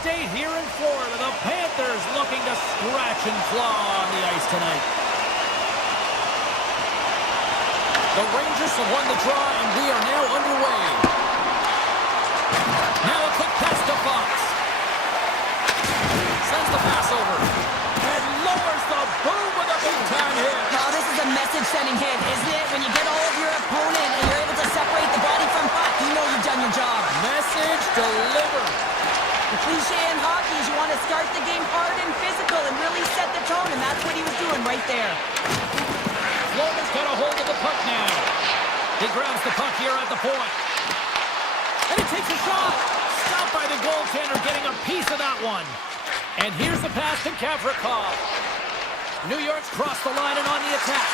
state here in Florida. The Panthers looking to scratch and claw on the ice tonight. The Rangers have won the draw, and we are now underway. Now a quick pass to Fox. Sends the pass over. And lowers the boom with a big-time hit. Oh, this is a message-sending hit, isn't it? When you get all of your opponent and you're able to separate the body from puck, you know you've done your job. Message delivered. The cliche in hockey is you want to start the game hard and physical and really set the tone, and that's what he was doing right there. Florida's got a hold of the puck now. He grabs the puck here at the point. And he takes a shot. Stopped by the goaltender, getting a piece of that one. And here's the pass to Gavrikov. New York's crossed the line and on the attack.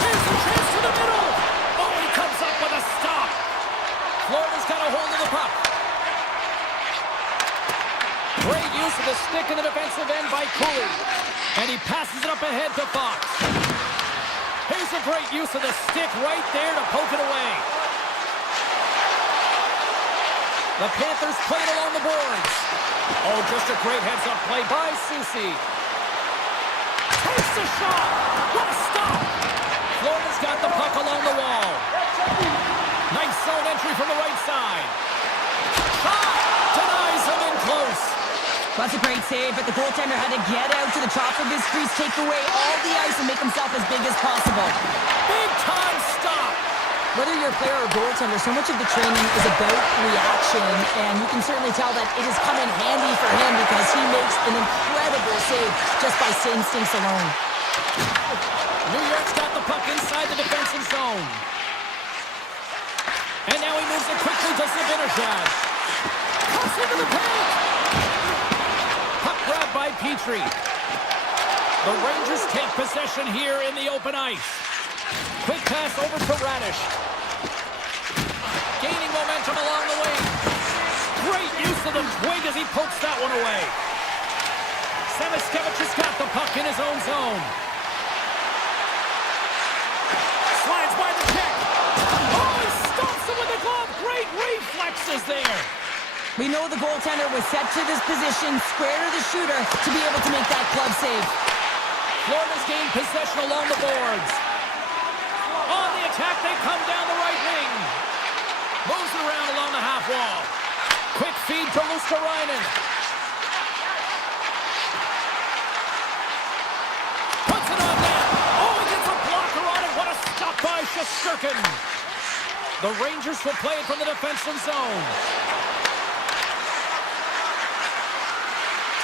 Here's the chance to the middle. Oh, he comes up with a stop. Florida's got a hold of the puck. Great use of the stick in the defensive end by Cooley. And he passes it up ahead to Fox. Here's a great use of the stick right there to poke it away. The Panthers play it along the boards. Oh, just a great heads-up play by Susie. Takes the shot. What a stop. Florida's got the puck along the wall. Nice zone entry from the right side. Shot. Denies him in close. That's a great save, but the goaltender had to get out to the top of his crease, take away all the ice, and make himself as big as possible. Big-time stop. Whether you're a player or goaltender, so much of the training is about reaction, and you can certainly tell that it has come in handy for him because he makes an incredible save just by instincts alone. New York's got the puck inside the defensive zone. And now he moves it quickly to Zibanejad. Cuts into the paint. Puck grabbed by Petrie. The Rangers take possession here in the open ice. Quick pass over to Radish. Gaining momentum along the wing. Great use of the twig as he pokes that one away. Samoskevich has got the puck in his own zone. Slides by the check. Oh, he stomps him with the glove. Great reflexes there. We know the goaltender was set to this position, square to the shooter, to be able to make that glove save. Florida's gained possession along the boards. On the attack, they come down the right wing. Moves it around along the half wall. Quick feed to Luskarainen. Puts it on net. Oh, he gets a blocker on it. What a stop by Shesterkin. The Rangers will play it from the defensive zone.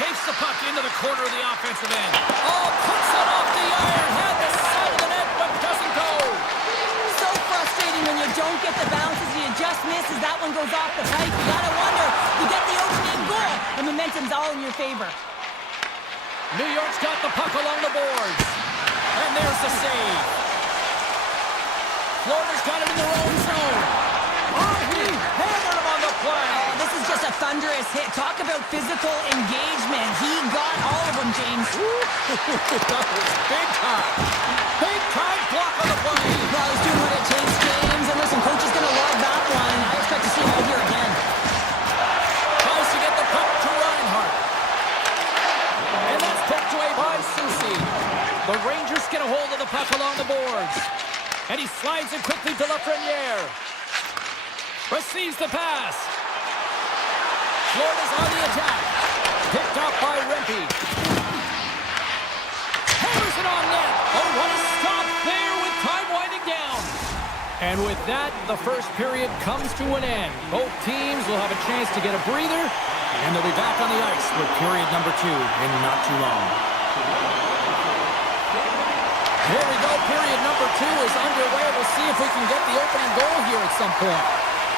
Takes the puck into the corner of the offensive end. Oh, puts it off the iron. Had the side of the net, but doesn't go. So frustrating when you don't get the bounces and you just miss as that one goes off the pipe. You gotta wonder, you get the opening goal, and momentum's all in your favor. New York's got the puck along the boards. And there's the save. Florida's got it in their own zone. Oh, he hammered him on the play. Oh, this is just a thunderous hit. Talk about physical engagement. He got all of them, James. That was big time. Big time block on the play. Well, he's doing what it takes, James. And listen, coach is going to love that one. I expect to see him out here again. Tries to get the puck to Reinhart. And that's poked away by Susie. The Rangers get a hold of the puck along the boards. And he slides it quickly to Lafreniere. Receives the pass. Florida's on the attack. Picked up by Rempe. Hammers it on net. Oh, what a stop there with time winding down. And with that, the first period comes to an end. Both teams will have a chance to get a breather, and they'll be back on the ice with period number 2 in not too long. Here we go. Period number 2 is underway. We'll see if we can get the opening goal here at some point.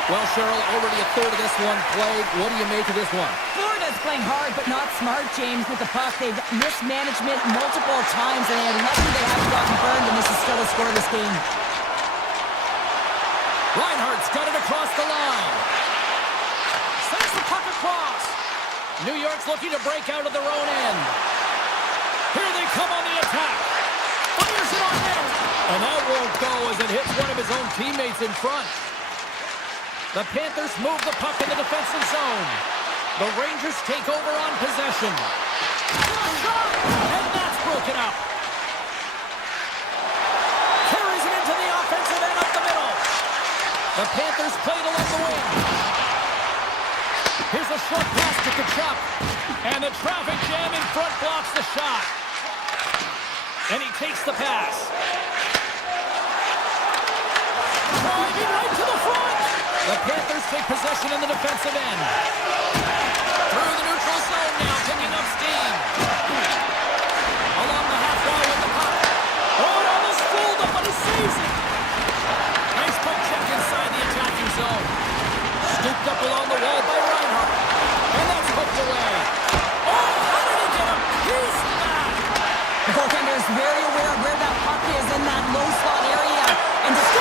Well, Cheryl, already a third of this one played. What do you make of this one? Florida's playing hard, but not smart, James, with the puck. They've missed management multiple times, and they're lucky they haven't gotten burned, and this is still a scoreless game. Reinhart's got it across the line. Sends the puck across. New York's looking to break out of their own end. Here they come on the attack. Fires it on net. And that won't go as it hits one of his own teammates in front. The Panthers move the puck in the defensive zone. The Rangers take over on possession. Shot! And that's broken up. Carries it into the offensive end up the middle. The Panthers played along the wing. Here's a short pass to Kachuk. And the traffic jam in front blocks the shot. And he takes the pass. Driving right to the front. The Panthers take possession in the defensive end. Through the neutral zone now, picking up steam. Along the half wall with the puck. Oh, it almost fooled him, but he saves it. Nice puck check inside the attacking zone. Scooped up along the wall by Reinhardt. And that's hooked away. Oh, how did he get a piece of that? The goaltender is very aware of where that puck is in that low slot area. And just...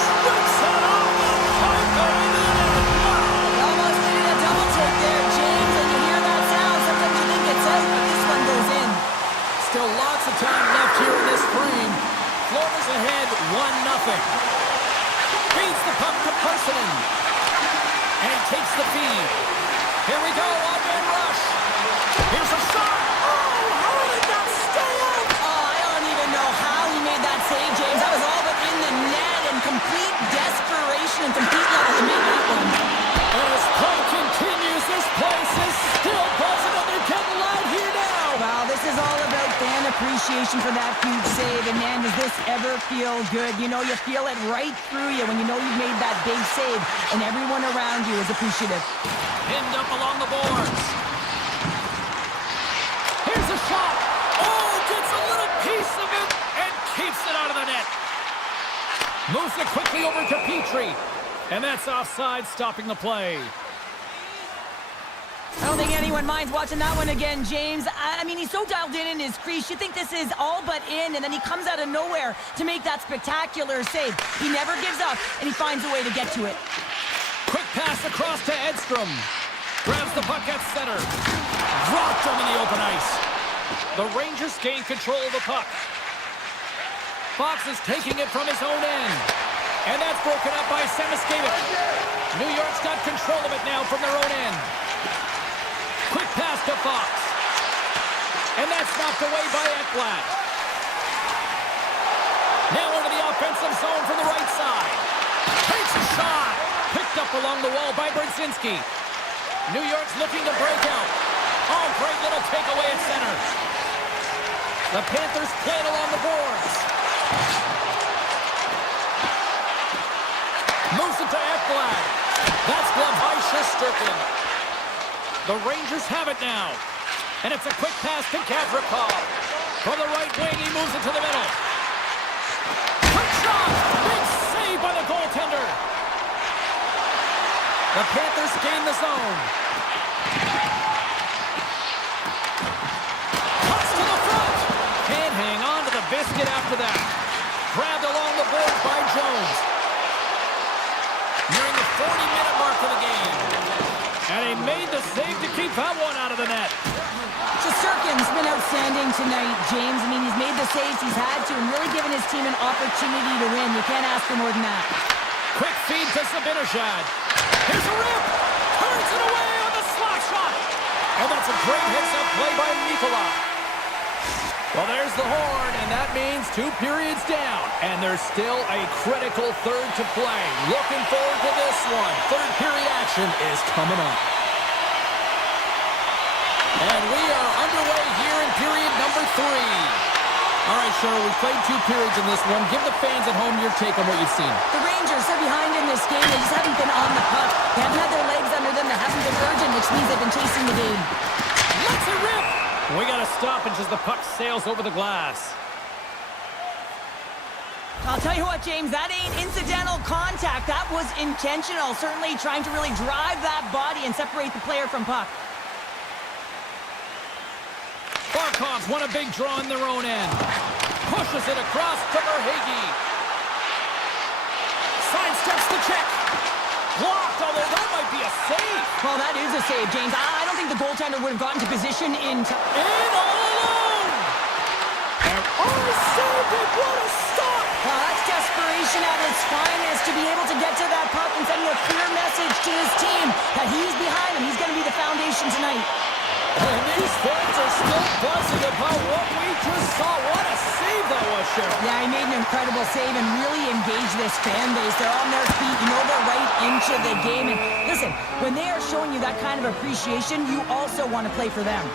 Scoops it off the pipe and in it. Wow. Almost needed a double take there, James. And you hear that sound. Sometimes you think it's out, but this one goes in. Still lots of time left here in this frame. Florida's ahead 1-0. Feeds the puck to Parsonen. And takes the feed. Here we go, one-man rush. Here's a shot. Oh, how did that stay out? Oh, I don't even know how he made that save, James. That was all but in the net and complete desperation and complete level to make that one. As play continues, this place is still buzzing and they're getting loud here now. Wow, this is all about fan appreciation for that huge save. And man, does this ever feel good? You know, you feel it right through you when you know you've made that big save and everyone around you is appreciative. Pinned up along the boards. Here's a shot. Oh, gets a little piece of it and keeps it out of the net. Moves it quickly over to Petrie. And that's offside, stopping the play. I don't think anyone minds watching that one again, James. I mean, he's so dialed in his crease. You think this is all but in, and then he comes out of nowhere to make that spectacular save. He never gives up, and he finds a way to get to it. Quick pass across to Edstrom. Grabs the puck at center. Dropped him in the open ice. The Rangers gain control of the puck. Fox is taking it from his own end. And that's broken up by Samoskevich. New York's got control of it now from their own end. Quick pass to Fox. And that's knocked away by Ekblad. Now into the offensive zone from the right side. Takes a shot. Picked up along the wall by Brzezinski. New York's looking to break out. Oh, great little takeaway at center. The Panthers playing along the boards. Moves it to Ekblad. That's gloved by Shesterkin. The Rangers have it now. And it's a quick pass to Gavrikov. From the right wing, he moves it to the middle. Quick shot! Big save by the goaltender. The Panthers gain the zone. Cuts to the front. Can't hang on to the biscuit after that. Grabbed along the boards by Jones. Nearing the 40-minute mark of the game. And he made the save to keep that one out of the net. Shesterkin's been outstanding tonight, James. I mean, he's made the saves he's had to and really given his team an opportunity to win. You can't ask for more than that. Quick feed to Zibanejad. Here's a rip. Turns it away on the slap shot. And that's a great hits-up play by Nikola. Well, there's the horn, and that means 2 periods down. And there's still a critical third to play. Looking forward to this one. Third period action is coming up. And we are underway here in period number 3. All right, Cheryl, we played 2 periods in this one. Give the fans at home your take on what you've seen. The Rangers are behind in this game. They just haven't been on the puck. They haven't had their legs under them. They haven't been urgent, which means they've been chasing the game. Let's it rip! We got a stoppage as the puck sails over the glass. I'll tell you what, James, that ain't incidental contact. That was intentional. Certainly trying to really drive that body and separate the player from puck. Barkov's won a big draw in their own end. Pushes it across to Verhaeghe. Sidesteps the check. Blocked, although that might be a save. Well, that is a save, James. I don't think the goaltender would have gotten to position in all alone. And saved it. What a stop. Well, that's desperation at its finest to be able to get to that puck and sending a clear message to this team that he's behind him. He's going to be the foundation tonight. And these fans are still buzzing about what we just saw. What a save that was, Cheryl. Yeah, he made an incredible save and really engaged this fan base. They're on their feet. You know they're right into the game. And listen, when they are showing you that kind of appreciation, you also want to play for them.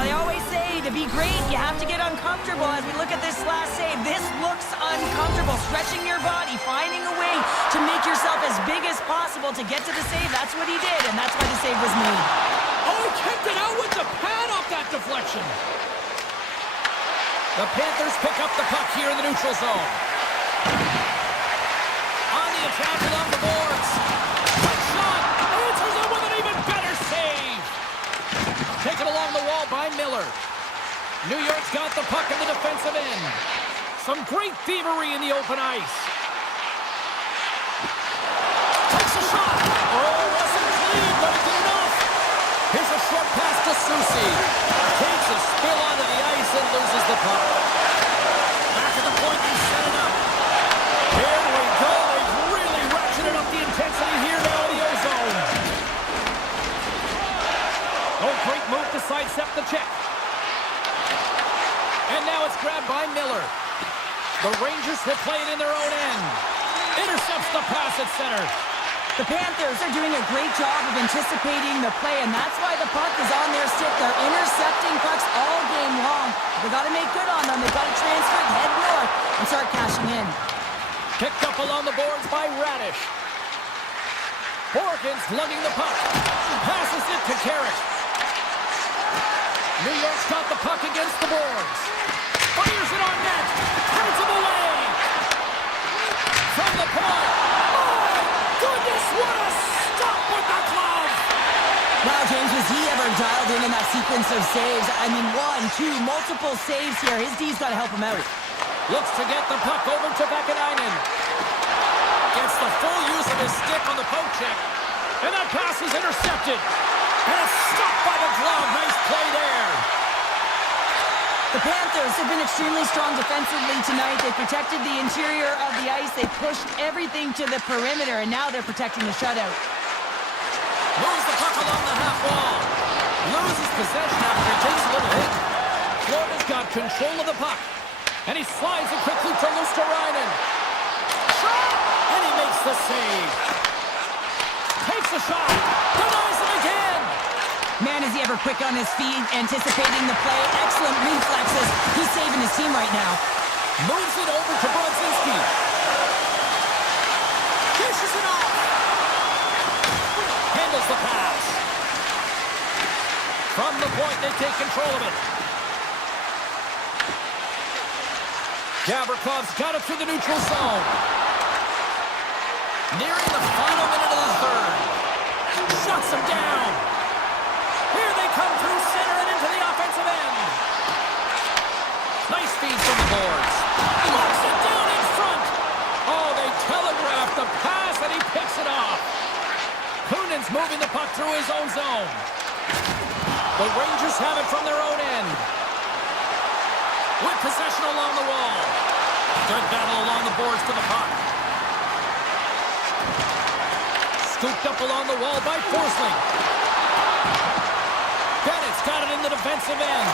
They always say to be great, you have to get uncomfortable. As we look at this last save, this looks uncomfortable. Stretching your body, finding a way to make yourself as big as possible to get to the save. That's what he did, and that's why the save was made. Oh, he kept it out with the pad off that deflection. The Panthers pick up the puck here in the neutral zone. On the attack along the boards. Quick shot. Answers it with an even better save. Taken along the wall by Miller. New York's got the puck in the defensive end. Some great thievery in the open ice. Takes a shot. Oh, wasn't clean, but it did enough. Here's a short pass to Susie. Takes a spill onto the ice and loses the puck. Back at the point, they set it up. Here we go. They've really ratcheted up the intensity here now in the O-zone. Oh, great move to sidestep the check. And now it's grabbed by Miller. The Rangers will play it in their own end. Intercepts the pass at center. The Panthers are doing a great job of anticipating the play, and that's why the puck is on their stick. They're intercepting pucks all game long. They got to make good on them. They got to transfer it, head north, and start cashing in. Picked up along the boards by Radish. Horkins lugging the puck. Passes it to Carrick. New York's got the puck against the boards. Fires it on net. Turns him away. From the point. Goodness, what a stop with the glove! Wow, James, was he ever dialed in that sequence of saves? I mean, one, two, multiple saves here. His D's got to help him out. Looks to get the puck over to Vakanainen. Gets the full use of his stick on the poke check. And that pass is intercepted. And it's stopped by the glove. Nice play there. The Panthers have been extremely strong defensively tonight. They protected the interior of the ice. They pushed everything to the perimeter, and now they're protecting the shutout. Moves the puck along the half wall. Loses possession after he takes a little hit. Florida's got control of the puck. And he slides it quickly to Luosterainen. Shot! And he makes the save. Takes a shot. Denies him again. Man, is he ever quick on his feet, anticipating the play. Excellent reflexes. He's saving his team right now. Moves it over to Brodzinski. Dishes it off. Handles the pass. From the point, they take control of it. Gavrikhov's got it through the neutral zone. Nearing the final minute of the third. Shuts him down. Here they come through center and into the offensive end. Nice feed from the boards. Locks it down in front. Oh, they telegraph the pass and he picks it off. Kunin's moving the puck through his own zone. The Rangers have it from their own end. With possession along the wall. Good battle along the boards for the puck. Scooped up along the wall by Forsling. Bennett's got it in the defensive end.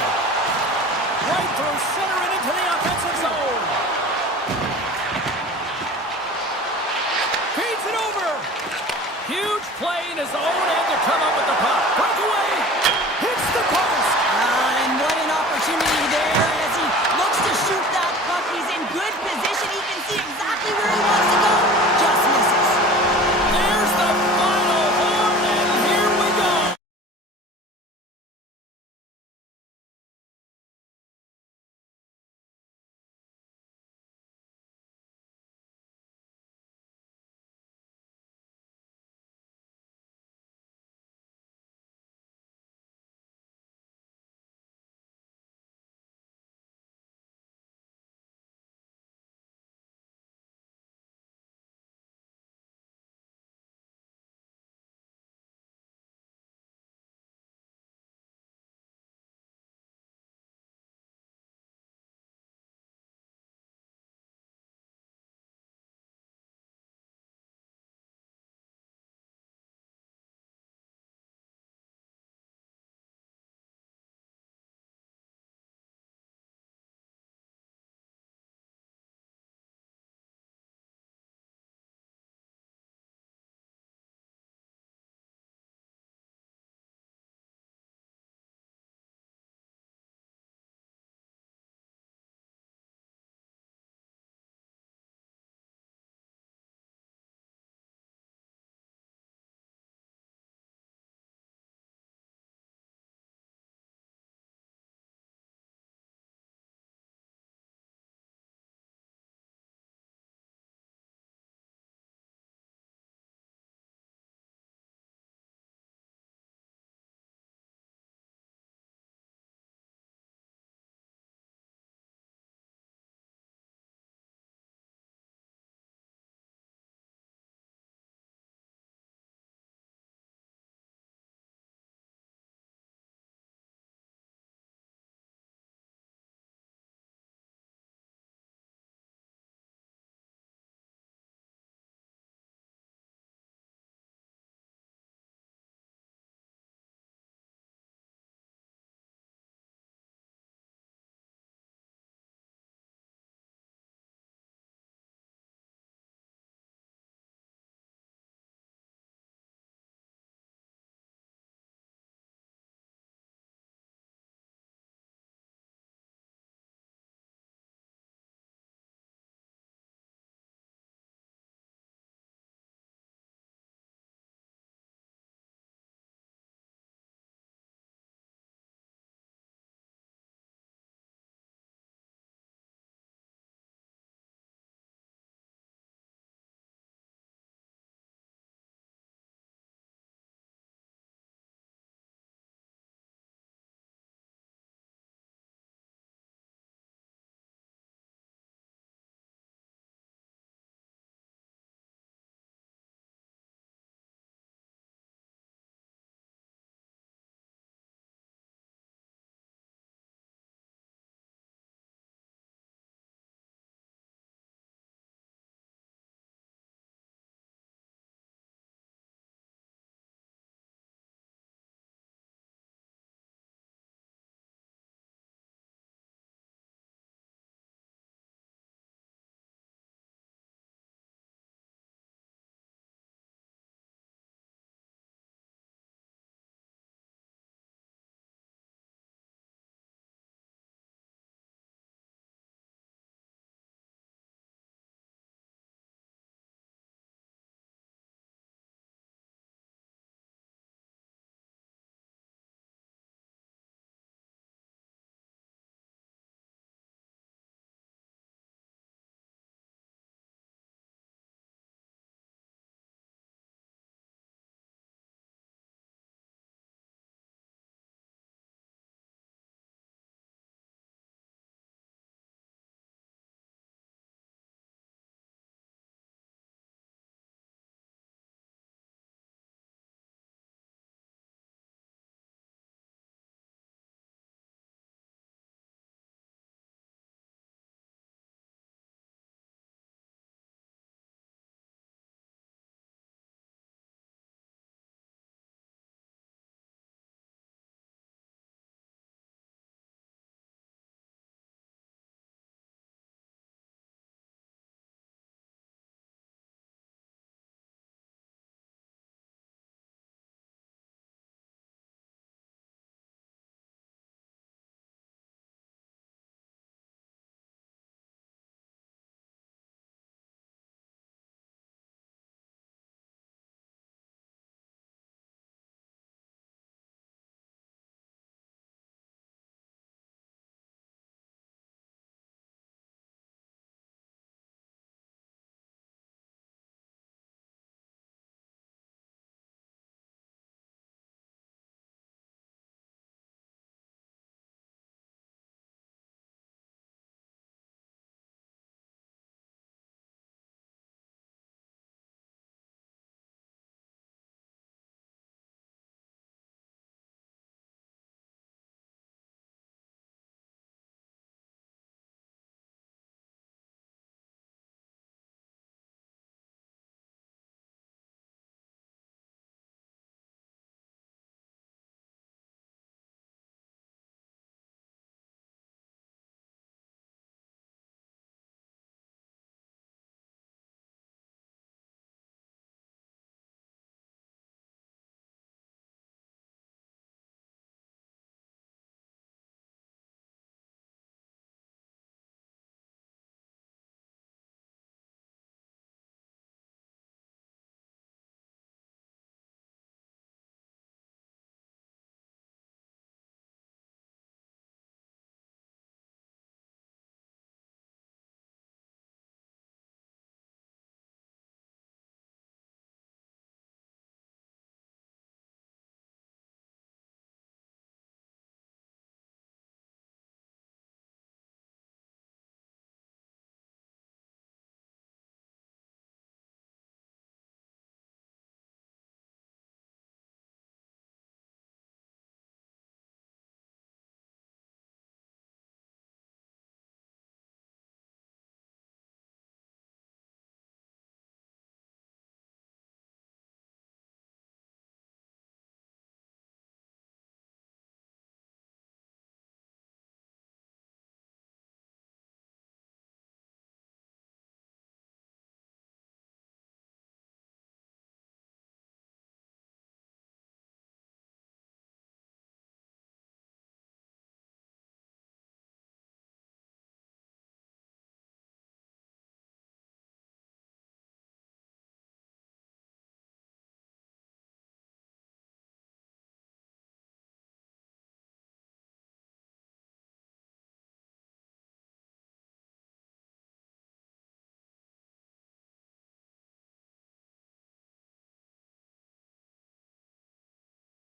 Right through center and into the offensive zone. Feeds it over. Huge play in his own end to come up with the puck. Breakaway. Hits the post. And what an opportunity there as he looks to shoot that puck. He's in good position. He can see exactly where he wants to go. Just misses. There's the final horn, and here we go.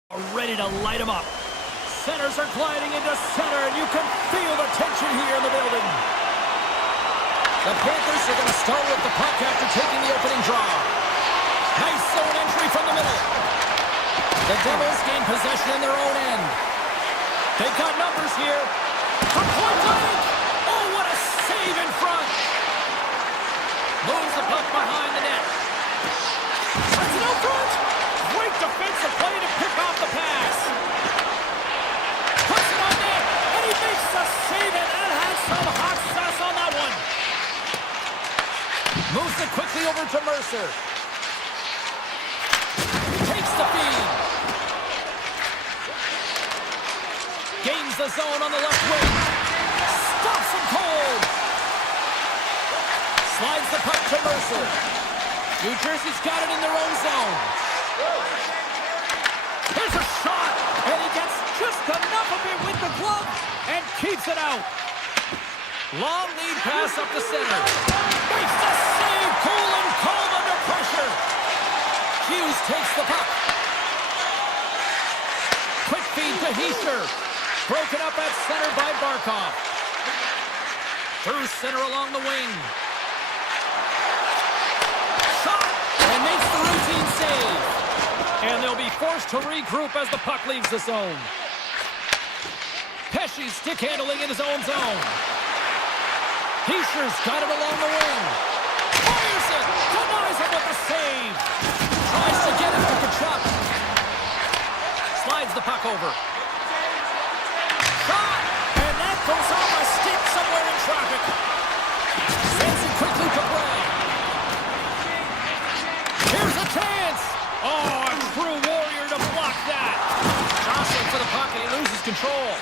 Ready to light them up. Centers are gliding into center, and you can feel the tension here in the building. The Panthers are going to start with the puck after taking the opening draw. Nice zone entry from the middle. The Devils gain possession in their own end. They've got numbers here. From point blank. Oh, what a save in front. Moves the puck behind the net. Sends it out front. Great defensive play to pick off the pass. Puts it on net, and he makes the save, and that has some hot sauce on that one. Moves it quickly over to Mercer. Takes the feed. Gains the zone on the left wing. Stops him cold. Slides the puck to Mercer. New Jersey's got it in their own zone. Here's a shot, and he gets just enough of it with the glove and keeps it out. Long lead pass up the center. Makes the save, cool and calm under pressure. Hughes takes the puck. Quick feed to Heischer. Broken up at center by Barkov. Through center along the wing. Shot, and makes the routine save. And they'll be forced to regroup as the puck leaves the zone. Pesci stick handling in his own zone. Heischer's got it along the wing. Fires it! Denies him with the save! Tries to get it to Kachuk. Slides the puck over. Shot! And that goes off a stick somewhere in traffic. Sends it quickly to Brad. Here's a chance! Oh, a true warrior to block that. Jostling for the puck and he loses control.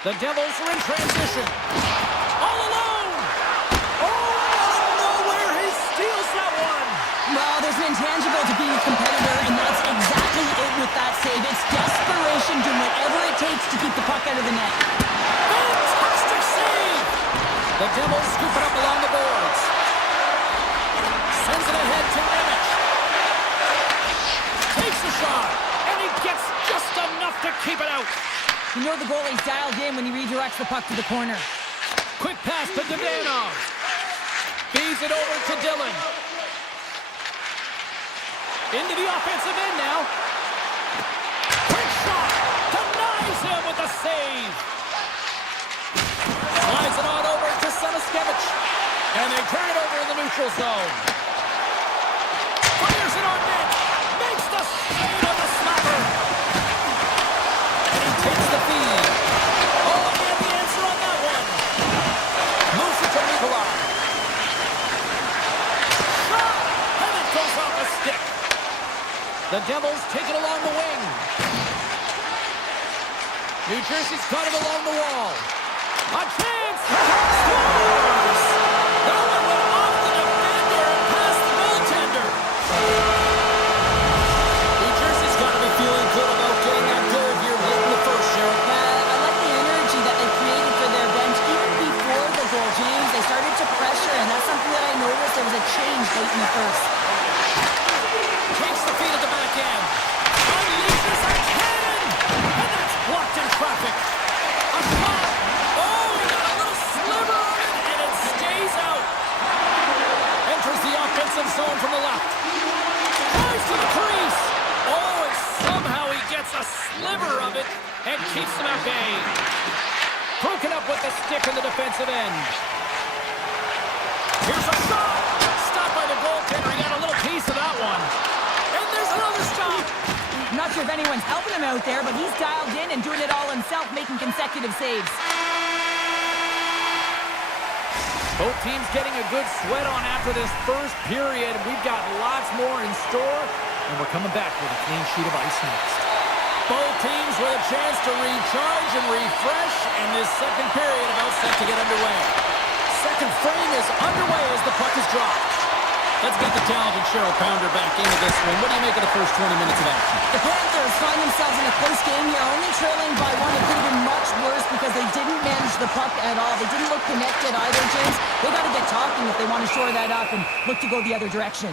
The Devils are in transition. All alone! Oh, out of nowhere, he steals that one! Well, there's an intangible to being a competitor, and that's exactly it with that save. It's desperation, doing whatever it takes to keep the puck out of the net. Fantastic save! The Devils scoop it up along the boards. Sends it ahead to Nemec. Takes the shot, and he gets just enough to keep it out. You know the goalie's dialed in when he redirects the puck to the corner. Quick pass to Devanov. Feeds it over to Dillon. Into the offensive end now. Quick shot. Denies him with a save. Slides it on over to Sanaskevich. And they turn it over in the neutral zone. Fires it on net. Makes the save of the snapper. And he takes the feed. Oh, he had the answer on that one. Moves it to Nikolai. Shot! And it goes off a stick. The Devils take it along the wing. New Jersey's got it along the wall. A chance! Scores! That one went off the defender and past the goaltender. New Jersey's got to be feeling good about getting that goal here late in the first, Sheriff. I like the energy that they created for their bench. Even before the goal, James, they started to pressure, and that's something that I noticed. There was a change late in the first. Takes the feed at the back end. Unleashes a cannon! And that's blocked in traffic. A shot! Oh, he got a little sliver on it, and it stays out. Enters the offensive zone from the left. Tries to the crease. Oh, and somehow he gets a sliver of it and keeps them at bay. Broken up with the stick in the defensive end. Here's a shot! Stopped by the goaltender. He got a little piece of that one. And there's another stop. I'm not sure if anyone's helping him out there, but he's dialed in and doing it all himself, making consecutive saves. Both teams getting a good sweat on after this first period. We've got lots more in store, and we're coming back with a clean sheet of ice next. Both teams with a chance to recharge and refresh, and this second period about set to get underway. Second frame is underway as the puck is dropped. Let's get the talented Cheryl Pounder back into this one. What do you make of the first 20 minutes of action? The Panthers find themselves in a close game here, only trailing by one. It could have been much worse because they didn't manage the puck at all. They didn't look connected either, James. They got to get talking if they want to shore that up and look to go the other direction.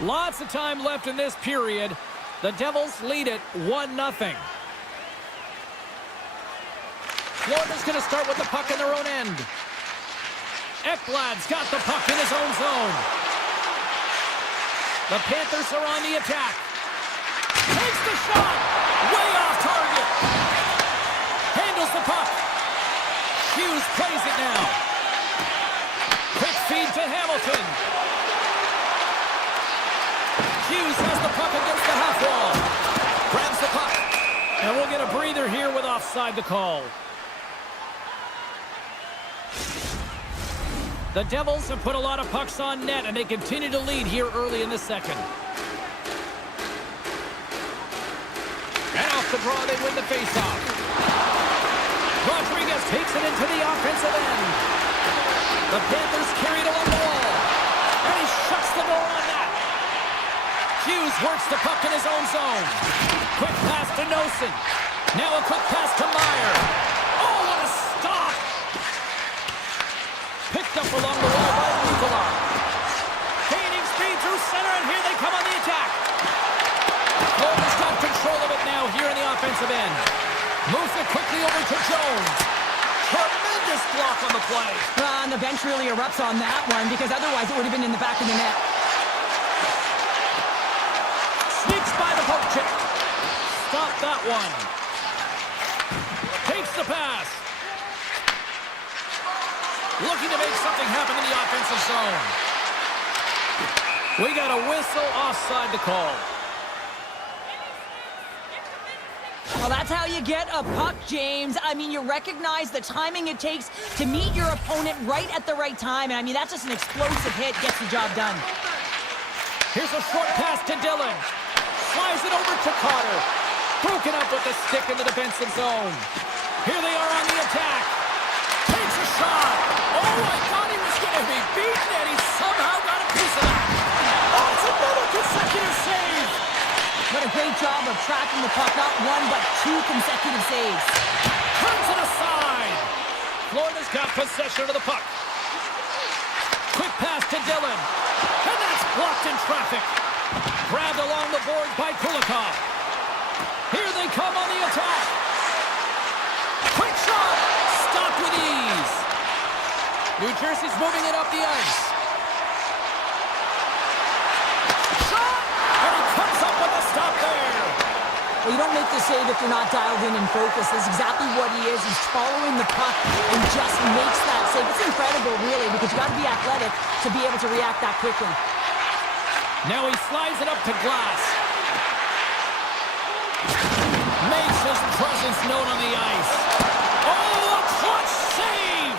Lots of time left in this period. The Devils lead it 1-0. Florida's going to start with the puck in their own end. Ekblad's got the puck in his own zone. The Panthers are on the attack. Takes the shot! Way off target! Handles the puck. Hughes plays it now. Quick feed to Hamilton. Hughes has the puck against the half wall. Grabs the puck. And we'll get a breather here with offside the call. The Devils have put a lot of pucks on net, and they continue to lead here early in the second. And off the draw, they win the faceoff. Rodriguez takes it into the offensive end. The Panthers carry it along the wall. And he shuts the door on that. Hughes works the puck in his own zone. Quick pass to Nosen. Now a quick pass to Meyer. Oh, what a stop! Picked up along the wall by Nikolai. Gaining speed through center, and here they come on the attack. Florida's got control of it now here in the offensive end. Moves it quickly over to Jones. Tremendous block on the play. And the bench really erupts on that one, because otherwise it would have been in the back of the net. Sneaks by the poke check. Stop that one. Takes the pass. Looking to make something happen in the offensive zone. We got a whistle offside the call. Well, that's how you get a puck, James. I mean, you recognize the timing it takes to meet your opponent right at the right time. And I mean, that's just an explosive hit, gets the job done. Here's a short pass to Dillon. Slides it over to Carter. Broken up with the stick in the defensive zone. Here they are on the attack. Takes a shot. Oh, I thought he was going to be beaten, and he somehow got a piece of that. Oh, it's another consecutive save. What a great job of tracking the puck. Not one, but two consecutive saves. Turns it aside. Florida's got possession of the puck. Quick pass to Dillon. And that's blocked in traffic. Grabbed along the board by Kulikov. Here they come on the attack. Quick shot. Stopped with ease. New Jersey's moving it up the ice. Shot! And he comes up with a stop there. Well, you don't make the save if you're not dialed in and focused. That's exactly what he is. He's following the puck and just makes that save. It's incredible, really, because you got to be athletic to be able to react that quickly. Now he slides it up to Glass. Makes his presence known on the ice. Oh, a clutch save!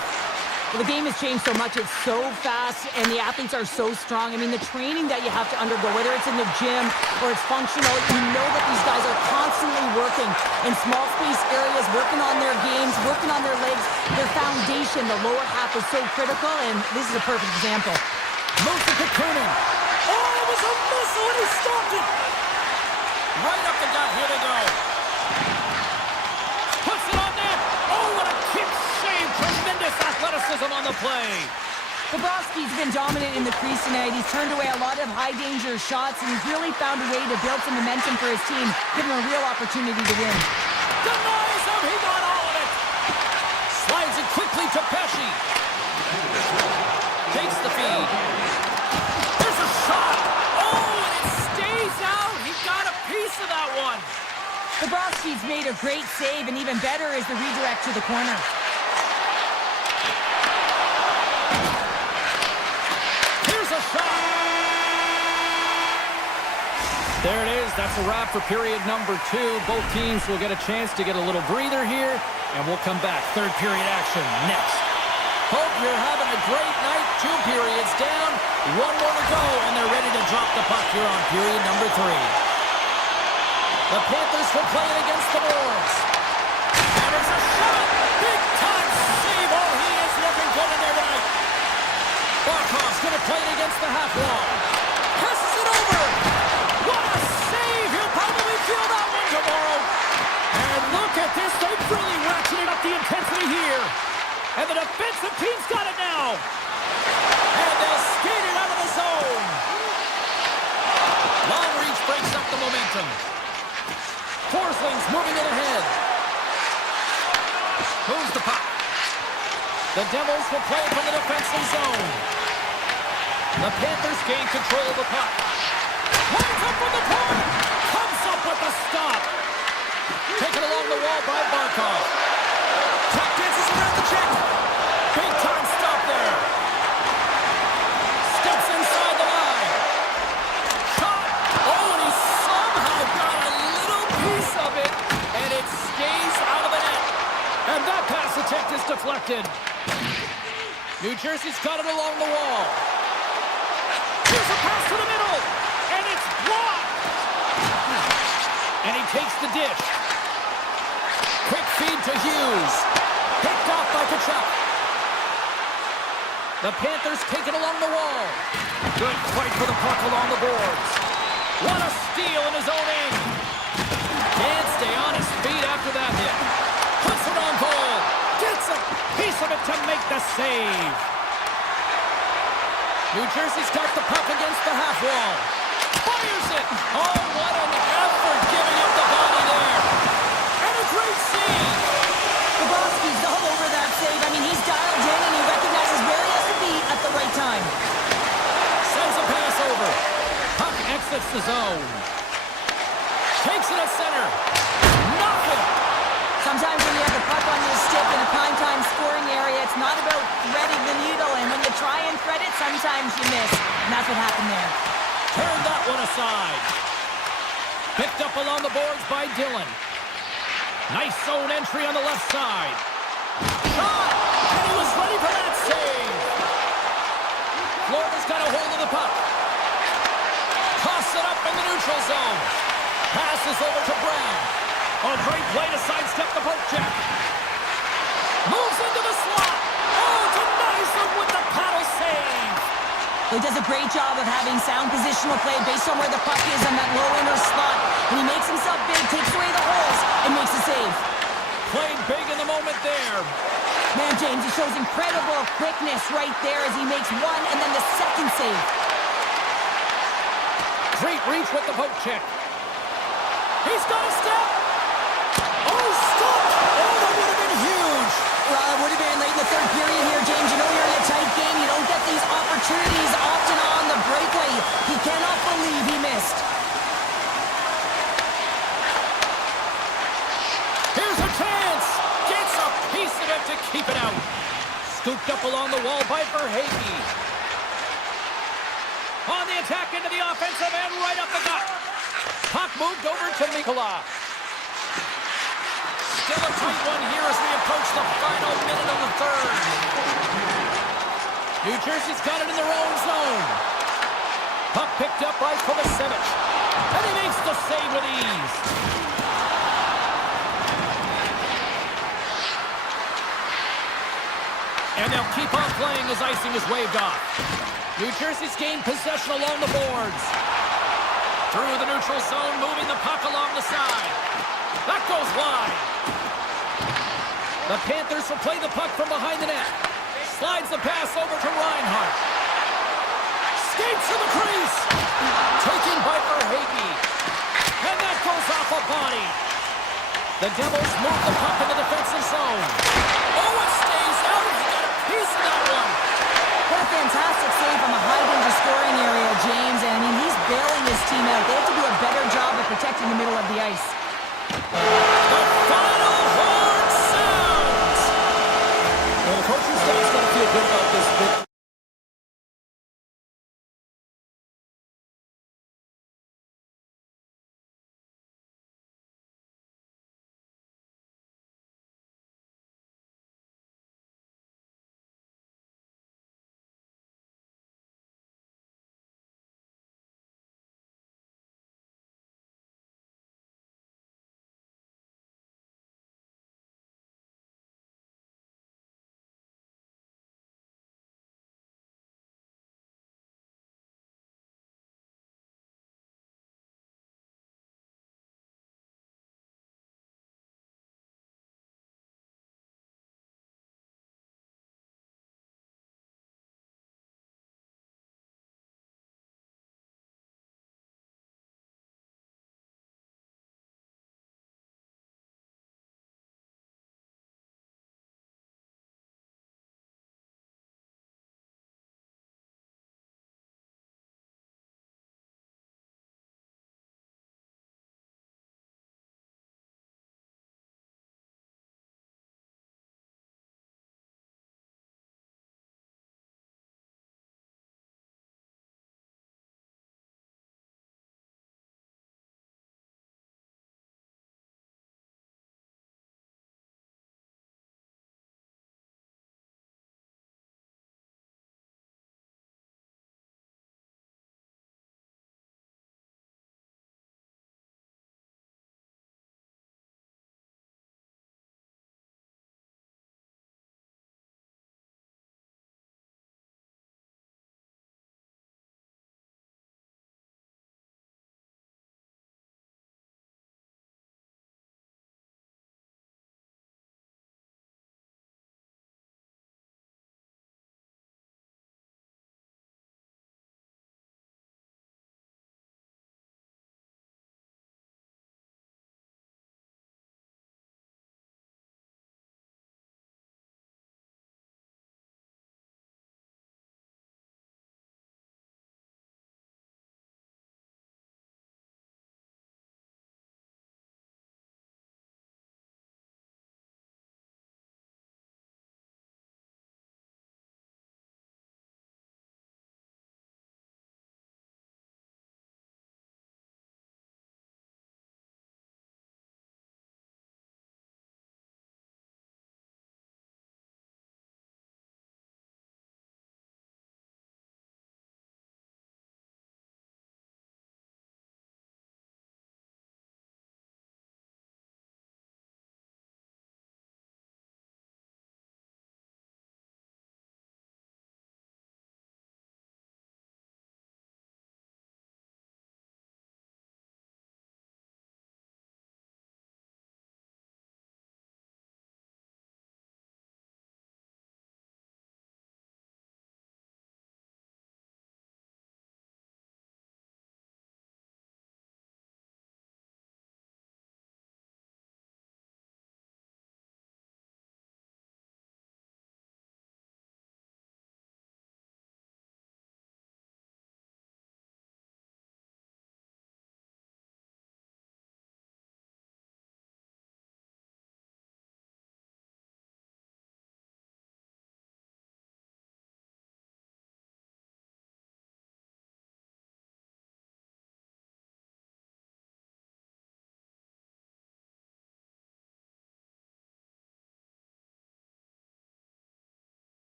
Well, the game has changed so much. It's so fast, and the athletes are so strong. I mean, the training that you have to undergo, whether it's in the gym or it's functional, you know that these guys are constantly working in small space areas, working on their games, working on their legs. Their foundation, the lower half, is so critical, and this is a perfect example. Moves it to Kunin. Oh, it was a missile, and he stopped it! Right up the gut, here they go. Puts it on net. Oh, what a kick save. Tremendous athleticism on the play. Bobrovsky's been dominant in the crease tonight. He's turned away a lot of high-danger shots, and he's really found a way to build some momentum for his team, giving him a real opportunity to win. Denies him. He got all of it. Slides it quickly to Pesci. Takes the feed. There's a shot. Oh, and it stays out. He got a piece of that one. Bobrovsky's made a great save, and even better is the redirect to the corner. Here's a shot. There it is. That's a wrap for period number 2. Both teams will get a chance to get a little breather here, and we'll come back. Third period action next. Hope you're having a great night. 2 periods down, 1 more to go, and they're ready to drop the puck here on period number 3. The Panthers will play it against the Wolves. And there's a shot! Big time save! Oh, he is looking good in there tonight. Barkov's going to play it against the half wall. Passes it over! What a save! He'll probably feel that one tomorrow. And look at this. They've really ratcheted up the intensity here. And the defensive team's got it now. And they'll skate it out of the zone. possession. Forsling's moving it ahead. Moves the puck. The Devils will play it from the defensive zone. The Panthers gain control of the puck. Lines up from the point. Comes up with the stop. Taken along the wall by Barkov. Tap dances around the check. Big time stop there. Steps inside the line. Shot. Oh, and he somehow got a little piece of it. And it stays out of the net. And that pass attempt is deflected. New Jersey's got it along the wall. Here's a pass to the middle. And it's blocked. And he takes the dish. Quick feed to Hughes. Picked off by Kachuk. The Panthers take it along the wall. Good fight for the puck along the boards. What a steal in his own end. Can't stay on his feet after that hit. Puts it on goal. Gets a piece of it to make the save. New Jersey's got the puck against the half wall. Fires it. Oh, what an effort giving up the body there. And a great save. Bobrovsky's all over that save. I mean, he's dialed in and he recognizes where he has to be at the right time. Sends a pass over. Puck exits the zone. Takes it at center. Nothing. Sometimes when you have the puck on your stick in a prime-time scoring area, it's not about threading the needle, and when you try and thread it, sometimes you miss. And that's what happened there. Turned that one aside. Picked up along the boards by Dillon. Nice zone entry on the left side. Shot! And he was ready for that save. Florida's got a hold of the puck. Toss it up in the neutral zone. Passes over to Brown. A great play to sidestep the poke check. Moves into the slot. Oh, denies him with the paddle save. He does a great job of having sound positional play based on where the puck is on that low inner slot. And he makes himself big, takes away the holes, and makes a save. Played big in the moment there. Man, James, he shows incredible quickness right there as he makes one and then the second save. Great reach with the poke check. He's got a step. Oh, stop! Oh, that would have been huge. Well, it would have been late in the third period here, James. You know you're in a tight game. You don't get these opportunities often on the breakaway. He cannot believe he missed. Here's a chance. Gets a piece of it to keep it out. Scooped up along the wall by Verhaeghe. On the attack into the offensive end, right up the gut. Puck moved over to Mikkola. Still a tight one here as we approach the final minute of the third. New Jersey's got it in their own zone. Puck picked up by Kovacevic. And he makes the save with ease. And they'll keep on playing as icing is waved off. New Jersey's gained possession along the boards. Through the neutral zone, moving the puck along the side. That goes wide. The Panthers will play the puck from behind the net. Slides the pass over to Reinhart. Skates to the crease. Taken by Verhaeghe. And that goes off a body. The Devils move the puck in the defensive zone. Oh, it stays out. He got a piece of that one. What a fantastic save from a high-danger scoring area, James. And, I mean, he's bailing his team out. They have to do a better job of protecting the middle of the ice. The final horn sounds! Well, the coaching staff's got to feel good about this victory.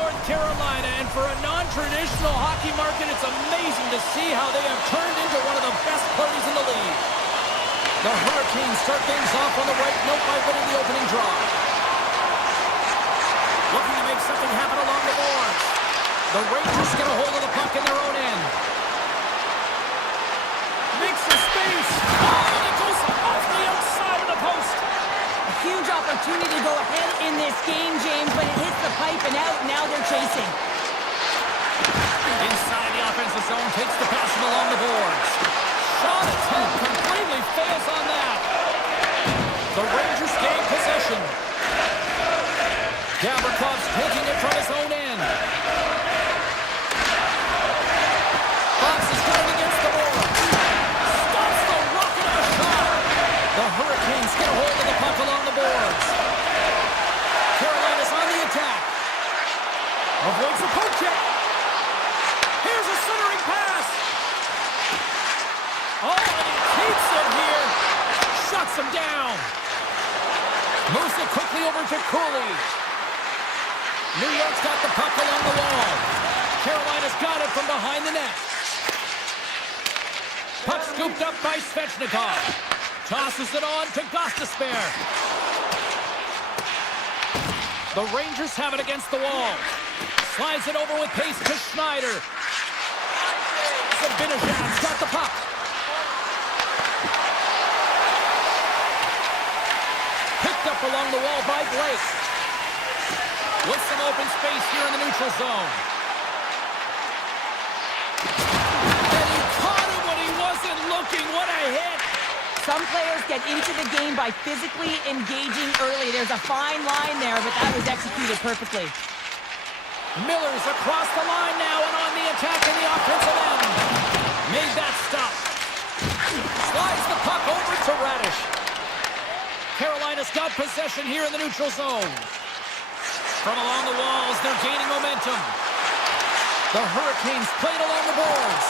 North Carolina, and for a non-traditional hockey market, it's amazing to see how they have turned into one of the best parties in the league. The Hurricanes start things off on the right note by winning the opening draw. Looking to make something happen along the boards. The Rangers get a hold of the puck in their own end. Makes some space. Oh, and it goes off the outside of the post. A huge opportunity to go ahead in this game, James, but it hits the pipe and out. Now they're chasing. Inside the offensive zone, takes the pass from along the boards. Shot attempt completely fails on that. The Rangers gain possession. Gavrikoff's taking it from his own end. Fox is going against the board. Stops the rocket of a shot. The Hurricanes get a hold of the puck along the boards. Carolina's on the attack. Avoids the poke check. Here's a centering pass. Oh, and he keeps it here. Shuts him down. Moves it quickly over to Cooley. New York's got the puck along the wall. Carolina's got it from behind the net. Puck scooped up by Svechnikov. Tosses it on to Gostisbehere. The Rangers have it against the wall. Slides it over with pace to Schneider. Zibanejad's got the puck. Picked up along the wall by Blake. With some open space here in the neutral zone. And he caught him when he wasn't looking. What a hit. Some players get into the game by physically engaging early. There's a fine line there, but that was executed perfectly. Miller's across the line now and on the attack in the offensive end. Made that stop. Slides the puck over to Radish. Carolina's got possession here in the neutral zone. From along the walls, they're gaining momentum. The Hurricanes played along the boards.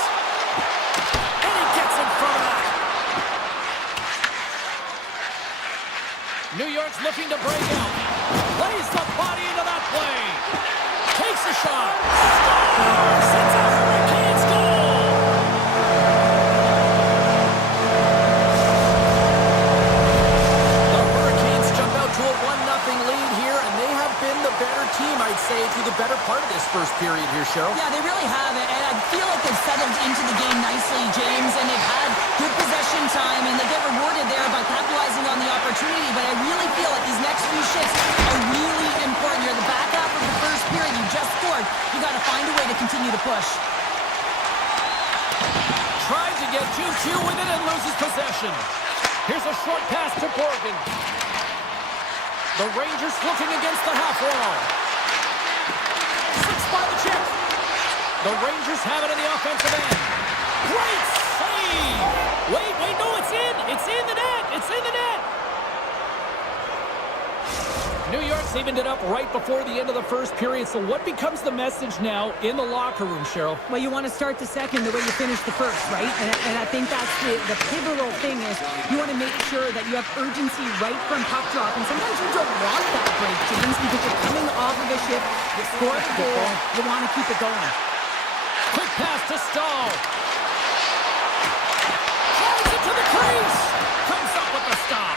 And he gets in front of that. New York's looking to break out. Plays the body into that play. Takes a shot. Scores! It's a Hurricanes goal! The Hurricanes jump out to a 1-0 lead here, and they have been the better team, I'd say, through the better part of this first period here, Cheryl. Yeah, they really have it, and I feel like they've settled into the game nicely, James, and they've had good possession time, and they get rewarded there by capitalizing on the opportunity, but I really feel like these next few shifts are really important. You're the back half of the first period, you just scored. You got to find a way to continue to push. Tries to get 2-2 with it and loses possession. Here's a short pass to Borgen. The Rangers looking against the half wall. Six by the chip. The Rangers have it in the offensive end. Great save! Wait, no, it's in! It's in the net! It's in the net! New York's evened it up right before the end of the first period, so what becomes the message now in the locker room, Cheryl? Well, you want to start the second the way you finish the first, right? And I think that's the pivotal thing is you want to make sure that you have urgency right from puck drop. And sometimes you don't want that break, James, because you're coming off of a shift, you score the goal, you want to keep it going. Quick pass to Stahl. Drives it to the crease. Comes up with the stop.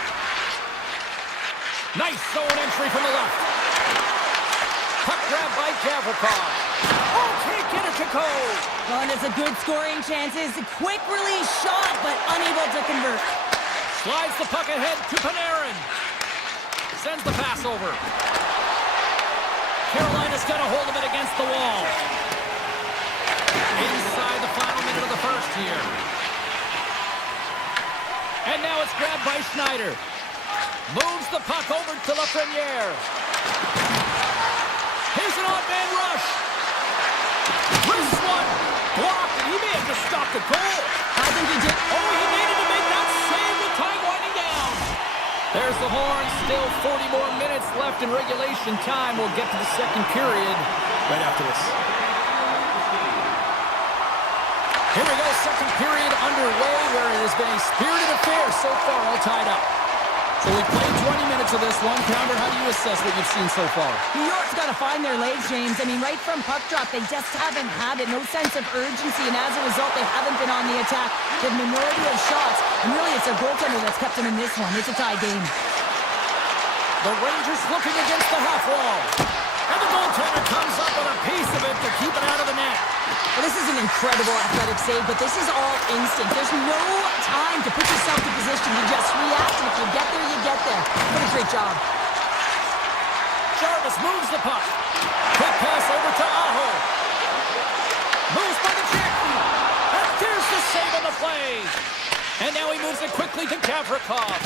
Nice zone entry from the left. Puck grab by Gavrikov. Oh, can't get it to Cole. Well, and it's a good scoring chances. A quick release shot, but unable to convert. Slides the puck ahead to Panarin. Sends the pass over. Carolina's got a hold of it against the wall. Inside the final minute of the first here. And now it's grabbed by Schneider. Moves the puck over to Lafreniere. Here's an odd-man rush. Wrist one. Blocked, and he may have just stopped the goal. I think he did. Oh, he needed to make that save with time winding down. There's the horn. Still 40 more minutes left in regulation time. We'll get to the second period right after this. Here we go, second period underway, where it has been a spirited affair so far, all tied up. So we played 20 minutes of this one. Pounder, how do you assess what you've seen so far? New York's got to find their legs, James. I mean, right from puck drop, they just haven't had it. No sense of urgency, and as a result, they haven't been on the attack. The minority of shots, and really it's their goaltender that's kept them in this one. It's a tie game. The Rangers looking against the half wall. And the goaltender comes up with a piece of it to keep it out of the net. Well, this is an incredible athletic save, but this is all instinct. There's no time to put yourself in position. You just react, and if you get there, you get there. What a great job. Jarvis moves the puck. Quick pass over to Aho. Moves by the check. And there's the save on the play. And now he moves it quickly to Gavrikov.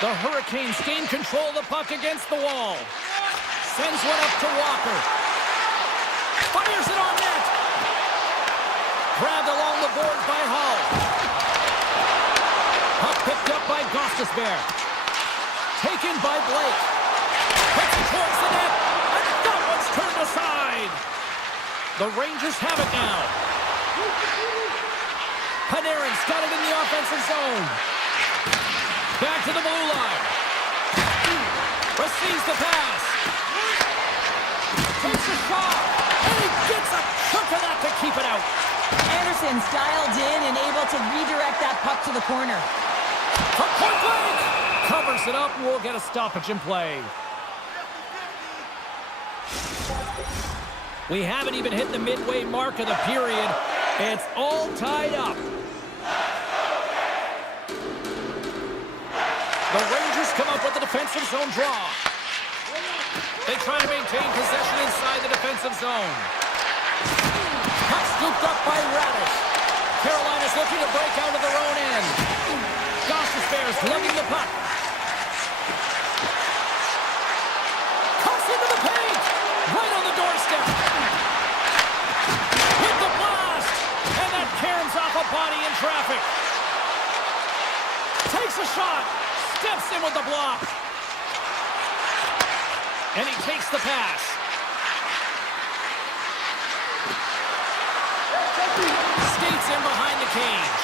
The Hurricanes gain control of the puck against the wall. Sends one up to Walker. Fires it on net. Grabbed along the boards by Hull. Puck picked up by Gostisbehere. Taken by Blake. Puts it towards the net. And that one's turned aside. The Rangers have it now. Panarin's got it in the offensive zone. Back to the blue line. Receives the pass. Takes a shot. And he gets a chunk of that to keep it out. Anderson's dialed in and able to redirect that puck to the corner. From point blank. Covers it up and we'll get a stoppage in play. We haven't even hit the midway mark of the period. It's all tied up. The Rangers come up with the defensive zone draw. They try to maintain possession inside the defensive zone. Puck scooped up by Radish. Carolina's looking to break out of their own end. Gostisbehere's lugging the puck. Cuts into the paint. Right on the doorstep. With the blast. And that caroms off a body in traffic. Takes a shot. Steps in with the block. And he takes the pass. Skates in behind the cage.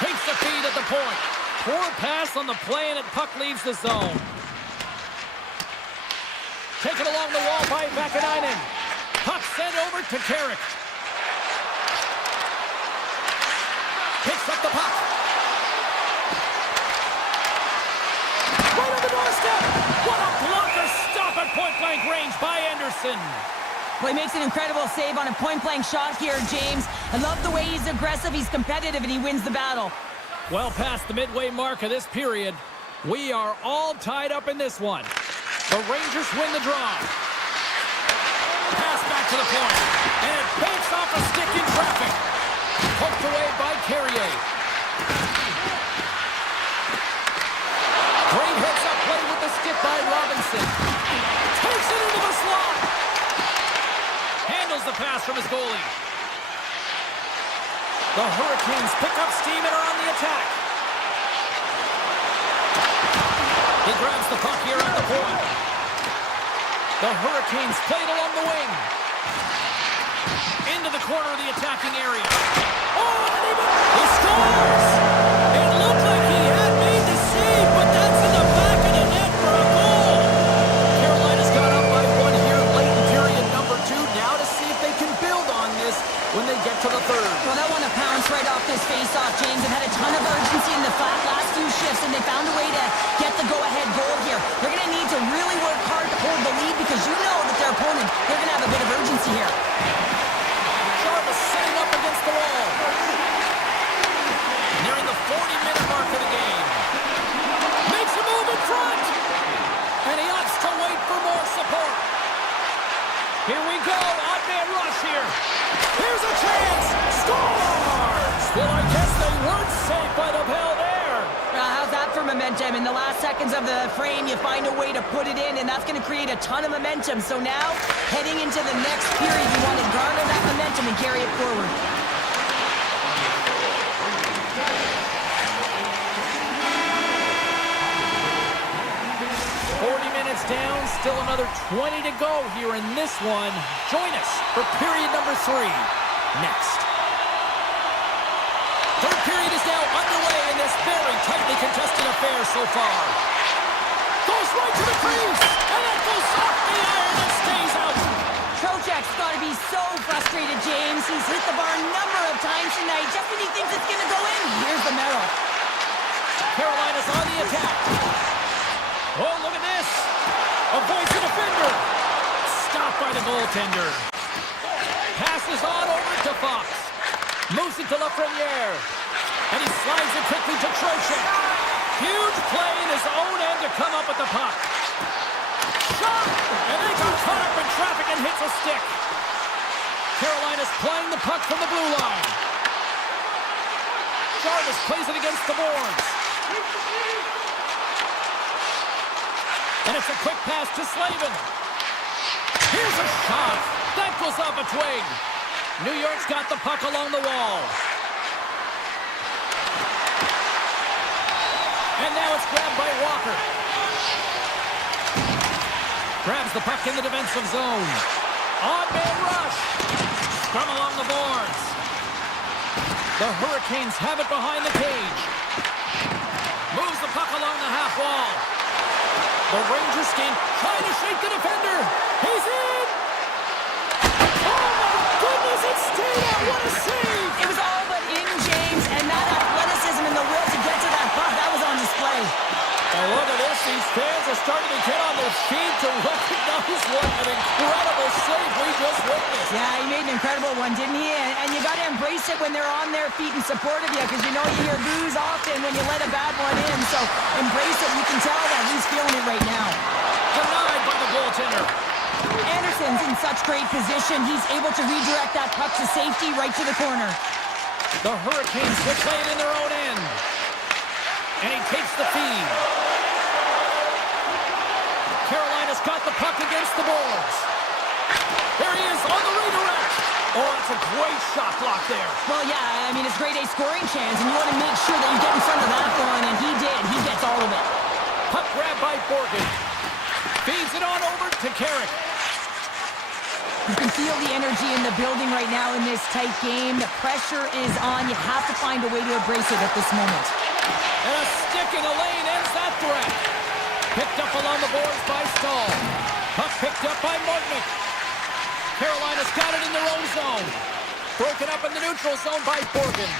Takes the feed at the point. Poor pass on the play and the puck leaves the zone. Taken along the wall by Vakanainen. Puck sent over to Carrick. Picks up the puck. Right on the doorstep. What a blocker stop at point-blank range by Anderson. Well, he makes an incredible save on a point-blank shot here, James. I love the way he's aggressive, he's competitive, and he wins the battle. Well past the midway mark of this period, we are all tied up in this one. The Rangers win the draw. Pass back to the point. And it banks off a stick in traffic. Poked away by Carrier. Great heads-up play with the stick by Robinson. Takes it into the slot. Handles the pass from his goalie. The Hurricanes pick up steam and are on the attack. He grabs the puck here at the point. The Hurricanes played along the wing. Into the corner of the attacking area. Oh, and he scores! It looked like he had made the save, but that's in the back of the net for a goal. Carolina's got up by one here late in period number 2. Now to see if they can build on this when they get to the third. Well, that one to pounce right off this face-off, James. They've had a ton of urgency in the last few shifts, and they found a way to get the go-ahead goal here. They're going to need to really work hard to hold the lead because you know that their opponent, they're going to have a bit of urgency here. Jarvis setting up against the wall. Nearing the 40-minute mark of the game. Makes a move in front. And he opts to wait for more support. Here we go. Odd man rush here. Here's a chance. Scores! Well, I guess they weren't safe by the bell there. How's that for momentum? In the last seconds of the frame, you find a way to put it in, and that's going to create a ton of momentum. So now, heading into the next period, you want to garner that momentum and carry it forward. Down, still another 20 to go here in this one. Join us for period number 3 next. Third period is now underway. affair so far. Goes right to the crease, and it goes off the iron and stays out. Trocheck's got to be so frustrated, James. He's hit the bar a number of times tonight. Just when he thinks it's going to go in, here's the medal. Carolina's on the attack. Oh, look at this. Avoids the defender. Stopped by the goaltender. Passes on over to Fox. Moves it to Lafreniere. And he slides it quickly to Trocheck. Huge play in his own end to come up with the puck. Shot! And they got caught up in traffic and hits a stick. Carolina's playing the puck from the blue line. Jarvis plays it against the boards. And it's a quick pass to Slavin. Here's a shot. That goes off a twig. New York's got the puck along the wall. And now it's grabbed by Walker. Grabs the puck in the defensive zone. On-man rush. Scrum along the boards. The Hurricanes have it behind the cage. Moves the puck along the half wall. The Rangers scheme trying to shake the defender. He's in! Oh my goodness, it stayed out. What a save! It was all but in, James, and that athleticism and the will to get to that puck, that was on display. And look at this, these fans are starting to get on their feet to recognize what an incredible save we just witnessed. Yeah, he made an incredible one, didn't he? And you got to embrace it when they're on their feet in support of you, because you know you hear boos often when you let a bad one in. So embrace it. You can tell that he's feeling it right now. Denied by the goaltender. Anderson's in such great position. He's able to redirect that puck to safety right to the corner. The Hurricanes will play it in their own end. And he takes the feed. Carolina's got the puck against the boards. There he is on the redirect. Oh, it's a great shot block there. Well, yeah, I mean, it's grade A scoring chance, and you want to make sure that you get in front of that one, and he did. He gets all of it. Puck grab by Borgen. Feeds it on over to Carrick. You can feel the energy in the building right now in this tight game. The pressure is on. You have to find a way to embrace it at this moment. And a stick in the lane ends that threat. Picked up along the boards by Stahl. Puck picked up by Martinick. Carolina's got it in their own zone. Broken up in the neutral zone by Borgen.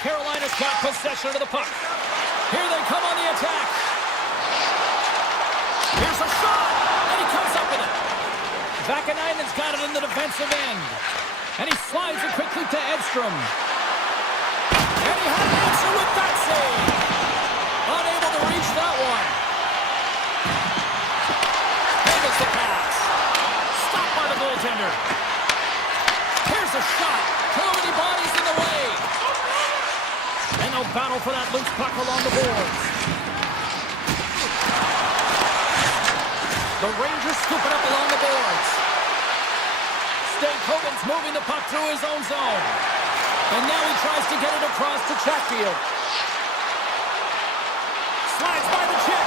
Carolina's got possession of the puck. Here they come on the attack. Here's a shot, and he comes up with it. Vakanainen's got it in the defensive end. And he slides it quickly to Edstrom. And he had an answer with that save. Unable to reach that one. Handles the pass. Stopped by the goaltender. Here's a shot. Too many bodies in the way. And they'll battle for that loose puck along the boards. The Rangers scoop it up along the boards. Stankoven's moving the puck through his own zone. And now he tries to get it across to Chatfield. Slides by the check.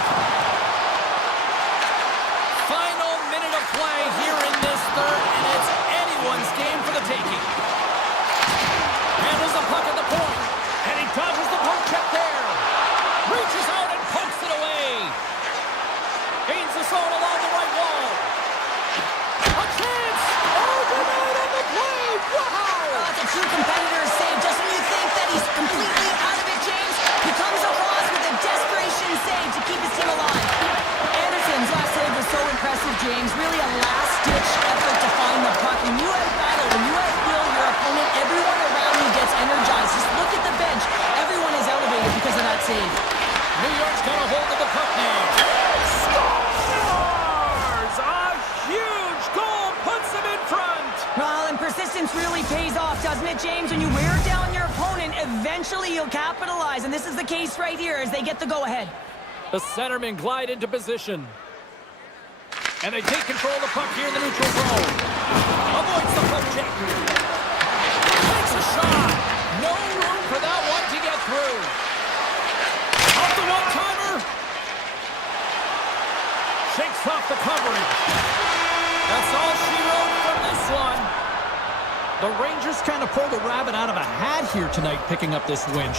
Final minute of play here in this third, and it's anyone's game for the taking. Handles the puck at the point, and he dodges the poke check there. Reaches out and pokes it away. Gains the zone along the right wall. A chance! Oh, denied on the play! Wow! That's a true competitor's save. Just when you think that he's completely out of it, James, he comes across with a desperation save to keep his team alive. Anderson's last save was so impressive, James. Really a last-ditch effort to find the puck. When you have battle, when you have will your opponent, everyone around you gets energized. Just look at the bench. Everyone is elevated because of that save. New York's got a hold of the puck now. Scores! A huge goal puts them in front. Well, and persistence really pays off, doesn't it, James? When you wear down your opponent, eventually you'll capitalize. And this is the case right here as they get the go-ahead. The centermen glide into position. And they take control of the puck here in the neutral zone. Avoids the poke check. Takes a shot. No room for that one to get through. Off the one-timer. Shakes off the coverage. That's all she wrote from this one. The Rangers kind of pulled a rabbit out of a hat here tonight, picking up this win.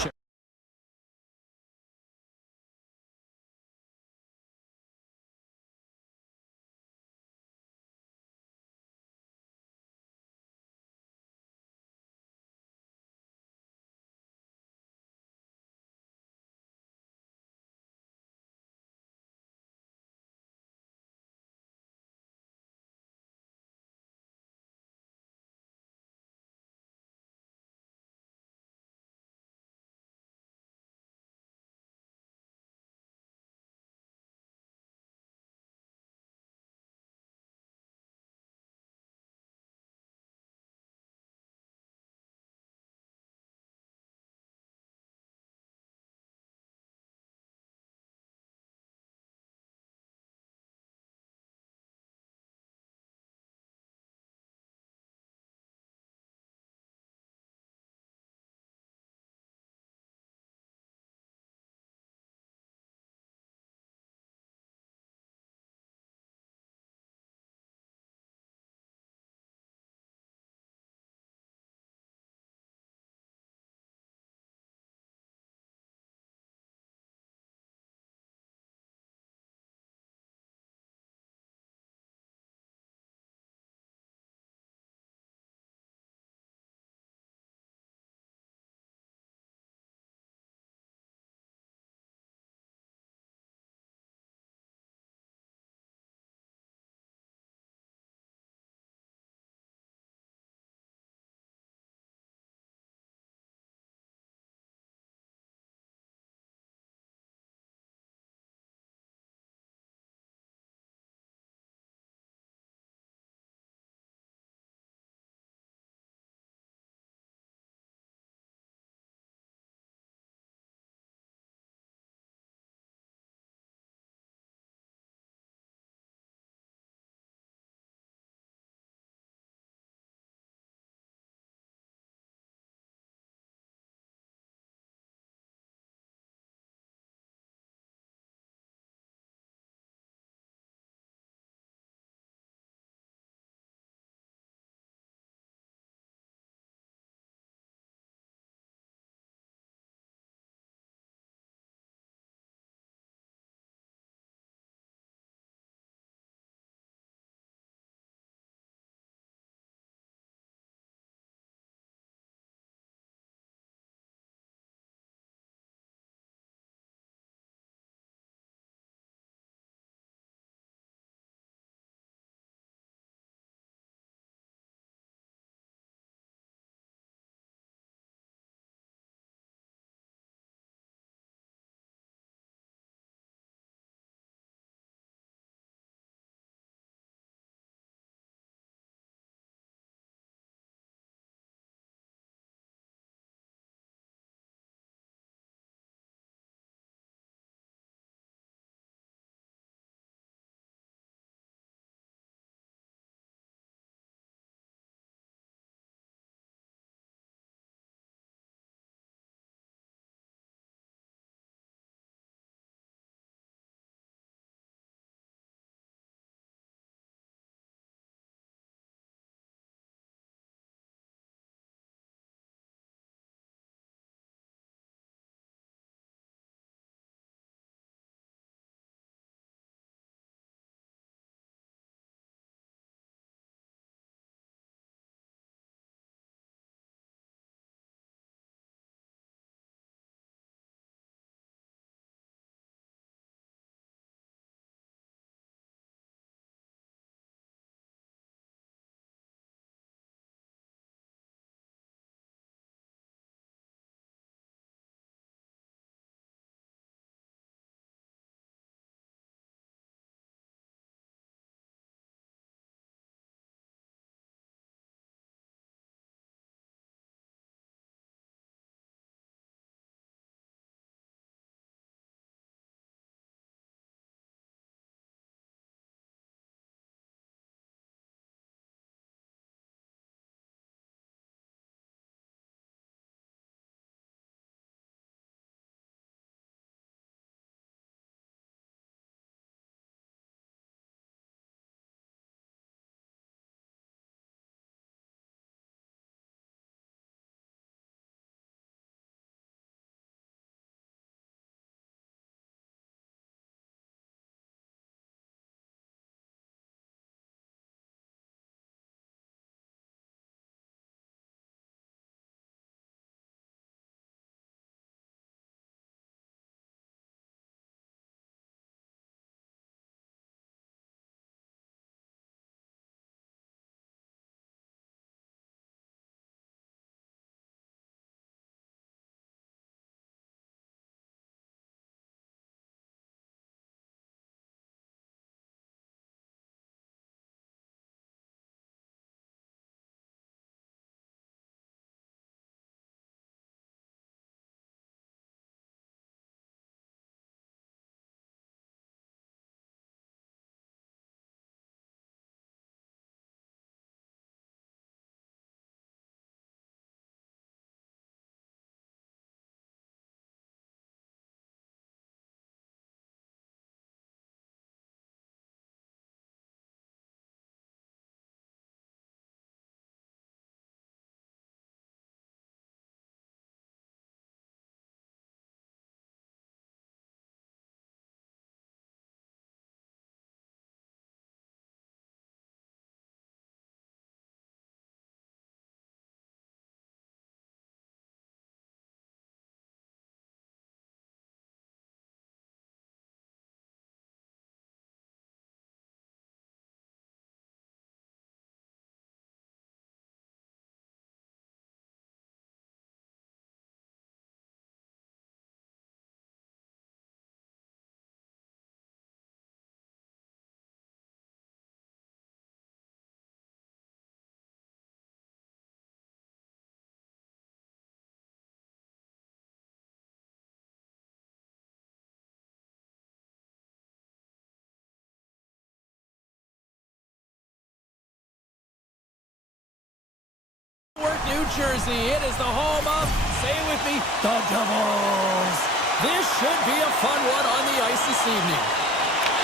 New Jersey. It is the home of, say it with me, the Devils. This should be a fun one on the ice this evening.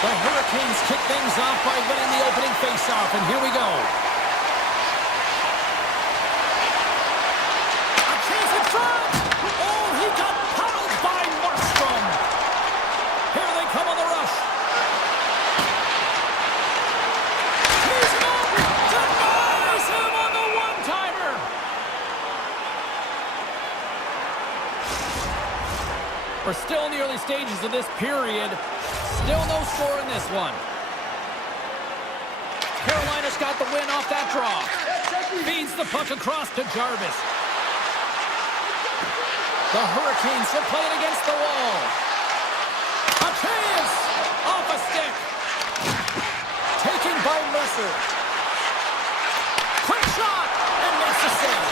The Hurricanes kick things off by winning the opening faceoff, and here we go. A chance in front! Oh, he got paddled by Markstrom. Here they come on the rush. He's up! Denies him on the one-timer! We're still in the early stages of this period. Still no score in this one. Carolina's got the win off that draw. Feeds the puck across to Jarvis. The Hurricanes are playing against the wall. A chance! Off a stick. Taken by Mercer. Quick shot! And makes the save.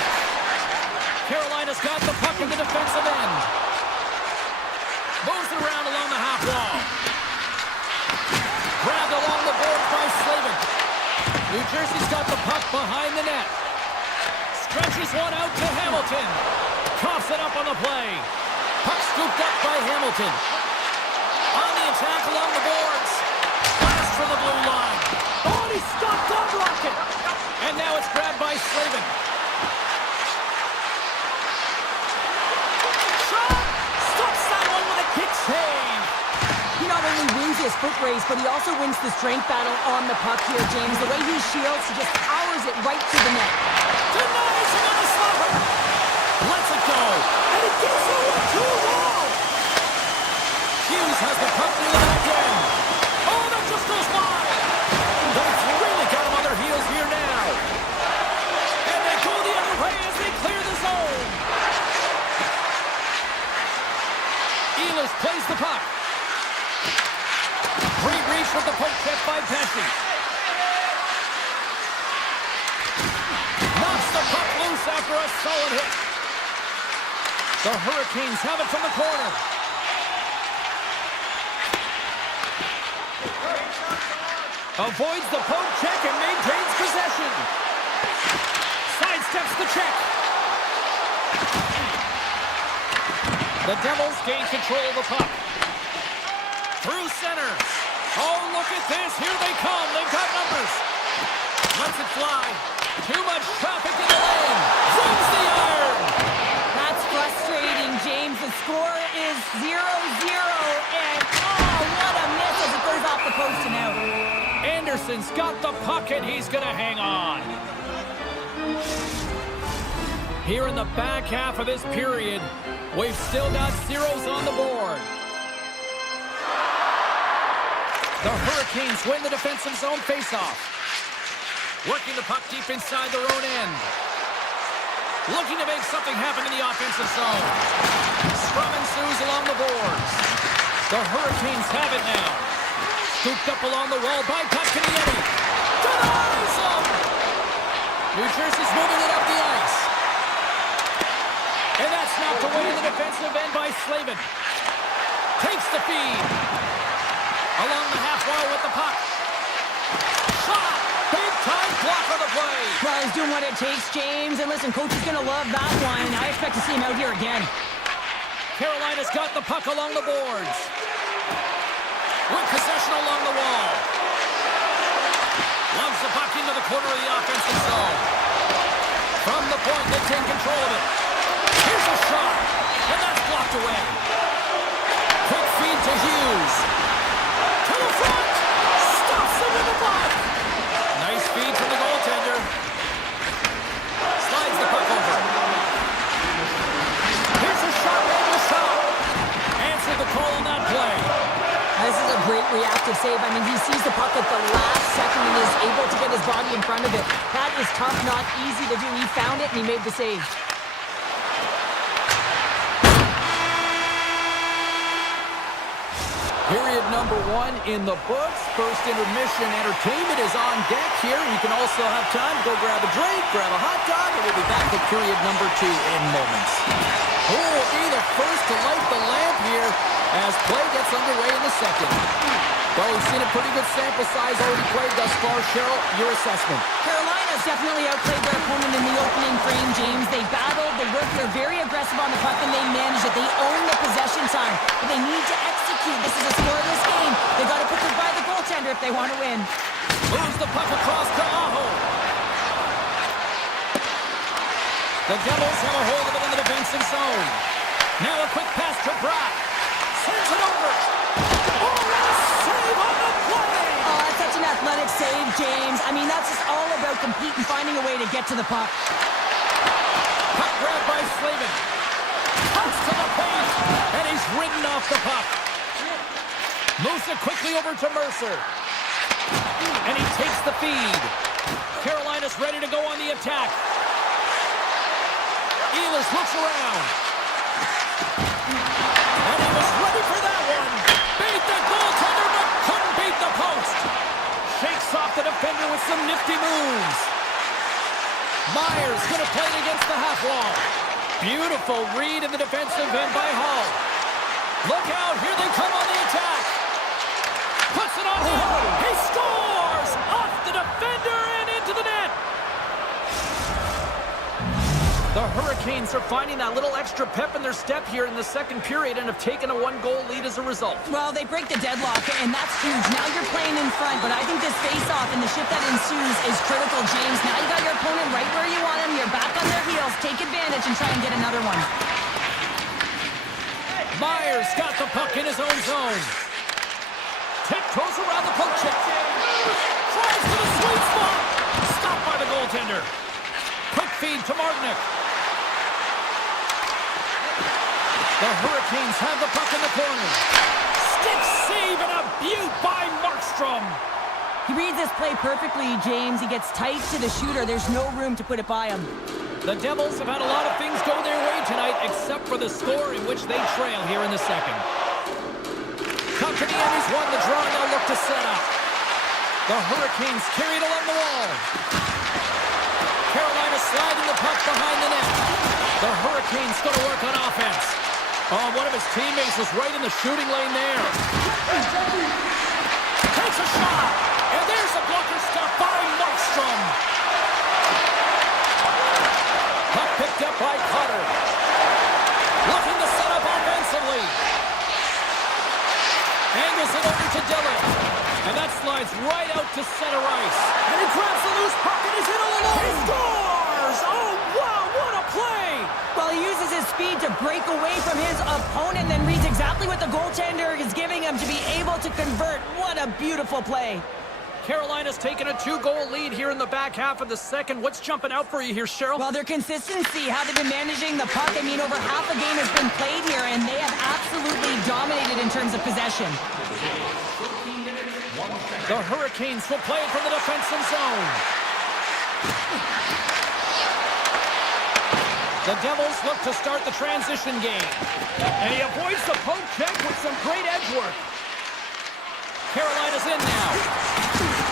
Carolina's got the puck in the defensive end. Moves it around along the half wall. Grabbed along the boards by Slavin. New Jersey's got the puck behind the net. Stretches one out to Hamilton. Coughs it up on the play. Puck scooped up by Hamilton. On the attack along the boards. Blast for the blue line. Oh, and he stopped on Rocket. And now it's grabbed by Slavin. Shot! Stops that one with a kick save. He not only wins his foot race, but he also wins the strength battle on the puck here, James. The way he shields, he just powers it right to the net. Denies him on the slapper. Lets it go. And it gets over to a wall. Hughes has the puck near the back end. Oh, that just goes by. They've really got him on their heels here now. And they go the other way as they clear the zone. Ehlers plays the puck. Great reach with the poke check by Pesci. Knocks the puck loose after a solid hit. The Hurricanes have it from the corner. Avoids the poke check and maintains possession. Sidesteps the check. The Devils gain control of the puck. Through center. Oh, look at this. Here they come. They've got numbers. Lets it fly. Too much traffic in the lane. Zooms the iron. That's frustrating, James. The score is 0-0. And, oh, what a miss as it goes off the post and out. Anderson's got the puck, and he's going to hang on. Here in the back half of this period, we've still got zeros on the board. The Hurricanes win the defensive zone faceoff. Working the puck deep inside their own end. Looking to make something happen in the offensive zone. Scrum ensues along the boards. The Hurricanes have it now. Scooped up along the wall by Kotkaniemi. Denies him! New Jersey's moving it up the ice. And that's knocked away in the defensive end by Slavin. Takes the feed. Along the half wall with the puck. Shot! Big time block on the play. Well, he's doing what it takes, James. And listen, coach is going to love that one. I expect to see him out here again. Carolina's got the puck along the boards. With possession along the wall. Loves the puck into the corner of the offensive zone. From the point, they take control of it. Here's a shot. And that's blocked away. Quick feed to Hughes. To the front. Stops him in the block. Nice feed from the goaltender. Slides the puck over. Here's a shot. And a shot. Answered the call on that play. This is a great reactive save. I mean, he sees the puck at the last second and is able to get his body in front of it. That is tough, not easy to do. He found it and he made the save. Period number 1 in the books. First intermission entertainment is on deck here. You can also have time to go grab a drink, grab a hot dog, and we'll be back with period number 2 in moments. Who will be the first to light the lamp here as play gets underway in the second? Well, we've seen a pretty good sample size already played thus far. Cheryl, your assessment. Carolina has definitely outplayed their opponent in the opening frame, James. They battled, they worked, they're very aggressive on the puck, and they manage it. They own the possession time, but they need to execute. This is a scoreless game. They got to put it by the goaltender if they want to win. Moves the puck across to Aho. The Devils have a hold of it in the defensive zone. Now a quick pass to Bratt. Sends it over. Oh, what a save on the play! Oh, that's such an athletic save, James. I mean, that's just all about competing, finding a way to get to the puck. Puck grabbed by Slavin. Pucks to the paint, and he's ridden off the puck. Moves it quickly over to Mercer. And he takes the feed. Carolina's ready to go on the attack. Ehlers looks around. And he was ready for that one. Beat the goaltender, but couldn't beat the post. Shakes off the defender with some nifty moves. Myers going to play it against the half wall. Beautiful read in the defensive end by Hall. Look out, here they come on the attack. Puts it on net. He scores! Off the defender and into the net. The Hurricanes are finding that little extra pep in their step here in the second period and have taken a one-goal lead as a result. Well, they break the deadlock, and that's huge. Now you're playing in front, but I think this face-off and the shift that ensues is critical, James. Now you got your opponent right where you want him. You're back on their heels. Take advantage and try and get another one. Myers got the puck in his own zone. Tiptoes around the poke check. Tries for the sweet spot. Stopped by the goaltender. Quick feed to Martinick. The Hurricanes have the puck in the corner. Stick save and a beaut by Markstrom. He reads this play perfectly, James. He gets tight to the shooter. There's no room to put it by him. The Devils have had a lot of things go their way tonight, except for the score in which they trail here in the second. Company has won the draw, now look to set up. The Hurricanes carried along the wall. Carolina sliding the puck behind the net. The Hurricanes going to work on offense. Oh, one of his teammates was right in the shooting lane there. Takes a shot, and there's a blocker stop by Markstrom. Puck picked up by Cutter. Looking to set up offensively. Angles it over to Dillon. And that slides right out to center ice. And he grabs the loose puck and he's in all alone. He scores! Oh, wow, what a play! Well, he uses his speed to break away from his opponent, then reads exactly what the goaltender is giving him to be able to convert. What a beautiful play. Carolina's taken a 2-goal lead here in the back half of the second. What's jumping out for you here, Cheryl? Well, their consistency, how they've been managing the puck. I mean, over half a game has been played here, and they have absolutely dominated in terms of possession. The Hurricanes will play it from the defensive zone. The Devils look to start the transition game. And he avoids the poke check with some great edge work. Carolina's in now.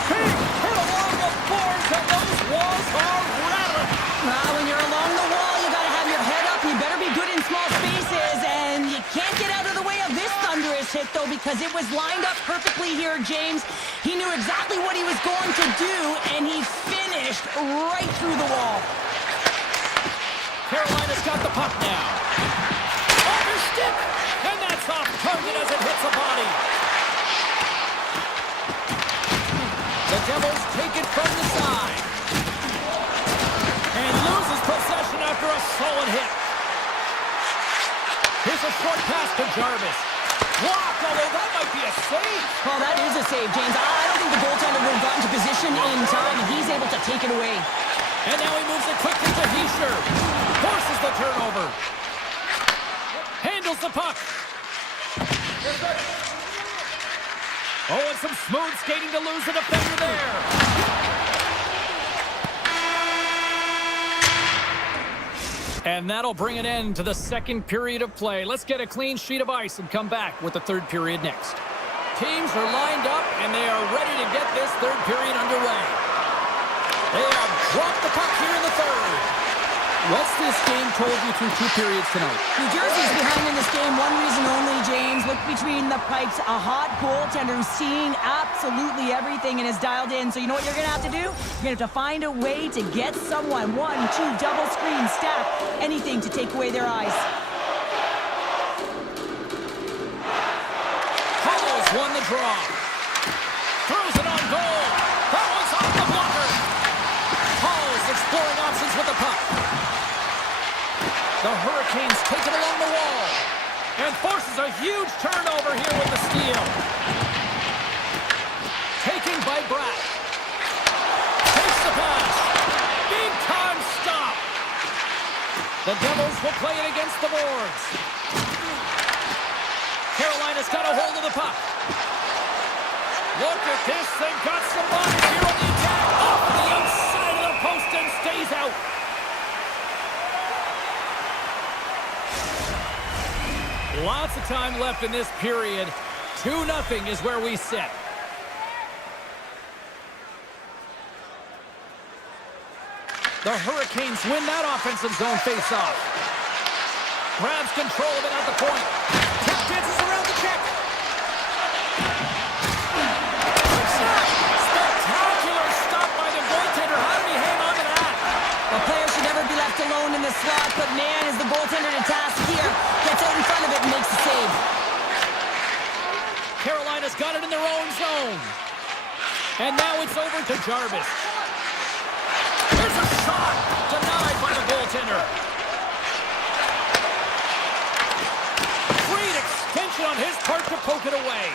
Big hit along the boards, and those walls are rattling. Well, when you're along the wall, you got to have your head up. You better be good in small spaces, and you can't get out of the way of this thunderous hit, though, because it was lined up perfectly here, James. He knew exactly what he was going to do, and he finished right through the wall. Carolina's got the puck now. Off his stick, and that's off target as it hits a body. The Devils take it from the side. And loses possession after a solid hit. Here's a short pass to Jarvis. Blocked, although that might be a save. Well, that is a save, James. I don't think the goaltender would have gotten to position in time, and he's able to take it away. And now he moves it quickly to Heischer. Forces the turnover. Handles the puck. Oh, and some smooth skating to lose the defender there. And that'll bring an end to the second period of play. Let's get a clean sheet of ice and come back with the third period next. Teams are lined up, and they are ready to get this third period underway. They have dropped the puck here in the third. What's this game told you through 2 periods tonight? New Jersey's behind in this game. One reason only, James. Look between the pipes. A hot goaltender who's seeing absolutely everything and is dialed in. So you know what you're going to have to do? You're going to have to find a way to get someone. 1, 2, double screen, stack, anything to take away their eyes. Hollows won the draw. Throws it on goal. That one's off the blocker. Hollows exploring options with the puck. The Hurricanes take it along the wall and forces a huge turnover here with the steal. Taking by Bratt. Takes the pass. Big time stop. The Devils will play it against the boards. Carolina's got a hold of the puck. Look at this. They've got somebody here on the attack. Off the outside of the post and stays out. Lots of time left in this period. 2-0 is where we sit. The Hurricanes win that offensive zone face-off. Grabs control of it at the point. Tip dances around the check. Spectacular stop by the goaltender. How did he hang on to that? A player should never be left alone in the slot, but man, is the goaltender to task here. Gets out in front of it and makes the save. Carolina's got it in their own zone. And now it's over to Jarvis. There's a shot denied by the goaltender. Great extension on his part to poke it away.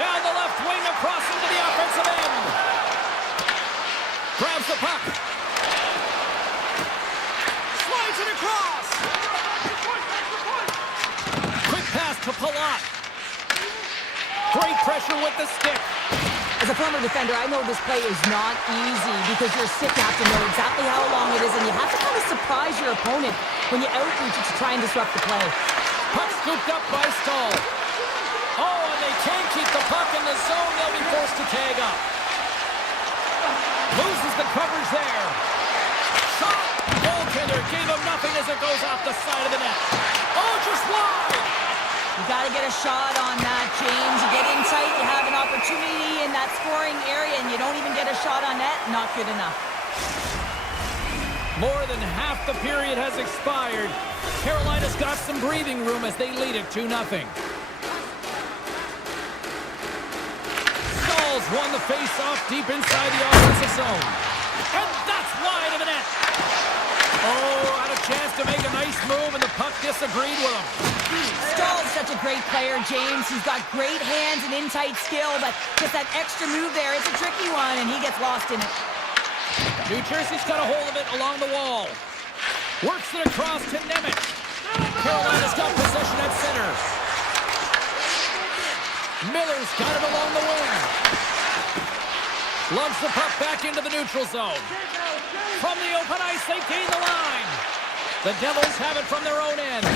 Down the left wing across into the offensive end. Grabs the puck. Slides it across. Quick pass to Palat. Great pressure with the stick. As a former defender, I know this play is not easy because you're sick. You have to know exactly how long it is, and you have to kind of surprise your opponent when you outreach it to try and disrupt the play. Puck scooped up by Stahl. Oh, and they can't keep the puck in the zone. They'll be forced to tag up. Loses the coverage there. Shot. Goaltender gave him nothing as it goes off the side of the net. Oh, just wide. You got to get a shot on that, James. You get in tight, you have an opportunity in that scoring area, and you don't even get a shot on net. Not good enough. More than half the period has expired. Carolina's got some breathing room as they lead it 2-0. Stahl's won the face-off deep inside the offensive zone. And that's wide of the net. Oh, had a chance to make a nice move, and the puck disagreed with him. Stahl's such a great player, James. He's got great hands and in-tight skill, but just that extra move there, it's a tricky one, and he gets lost in it. New Jersey's got a hold of it along the wall. Works it across to Nemec. Carolina's got possession at center. Miller's got it along the wing. Loves the puck back into the neutral zone. From the open ice, they gain the line. The Devils have it from their own end.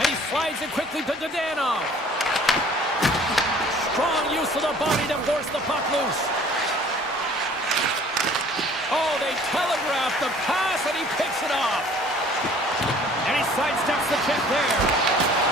And he slides it quickly to Dadonov. Strong use of the body to force the puck loose. Oh, they telegraph the pass, and he picks it off. And he sidesteps the check there.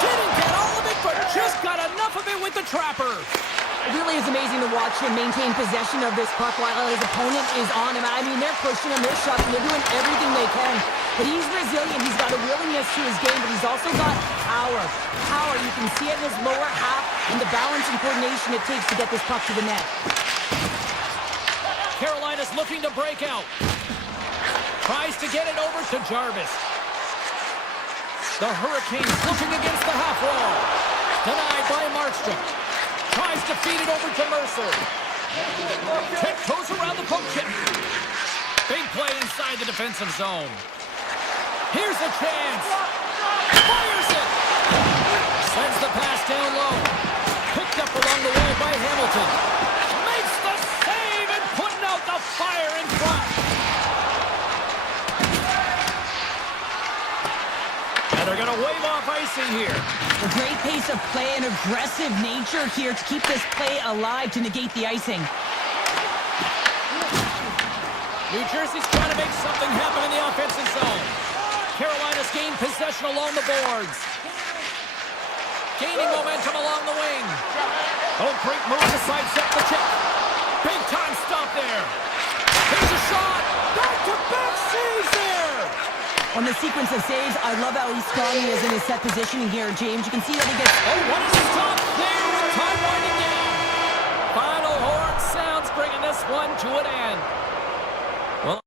Didn't get all of it, but just got enough of it with the trapper. It really is amazing to watch him maintain possession of this puck while his opponent is on him. I mean, they're pushing him, they're shoving, they're doing everything they can. But he's resilient, he's got a willingness to his game, but he's also got power. Power, you can see it in his lower half and the balance and coordination it takes to get this puck to the net. Carolina's looking to break out. Tries to get it over to Jarvis. The Hurricanes looking against the half wall. Denied by Markstrom. Tries to feed it over to Mercer. Tiptoes around the poke check. Big play inside the defensive zone. Here's a chance. Fires it. Sends the pass down low. Picked up along the way by Hamilton. Makes the save and putting out the fire in front. And they're going to wave off icing here. A great pace of play and aggressive nature here to keep this play alive to negate the icing. New Jersey's trying to make something happen in the offensive zone. Carolina's gained possession along the boards. Gaining momentum along the wing. Oh, great move to sidestep the check. Big time stop there. Here's a shot. Back-to-back saves there. On the sequence of saves, I love how strong he is in his set positioning here, James. You can see that he gets... Oh, what is the stop there with time winding down. Final horn sounds, bringing this one to an end. Well,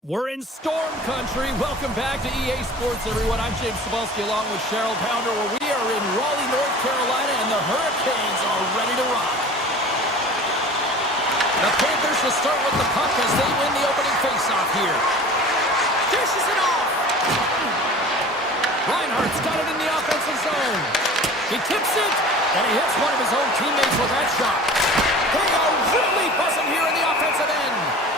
We're in storm country. Welcome back to EA Sports, everyone. I'm James Cebulski along with Cheryl Pounder, where we are in Raleigh, North Carolina, and the Hurricanes are ready to rock. The Panthers will start with the puck as they win the opening faceoff here. Dishes it off. Reinhardt's got it in the offensive zone. He tips it, and he hits one of his own teammates with that shot. They are really buzzing here in the offensive end.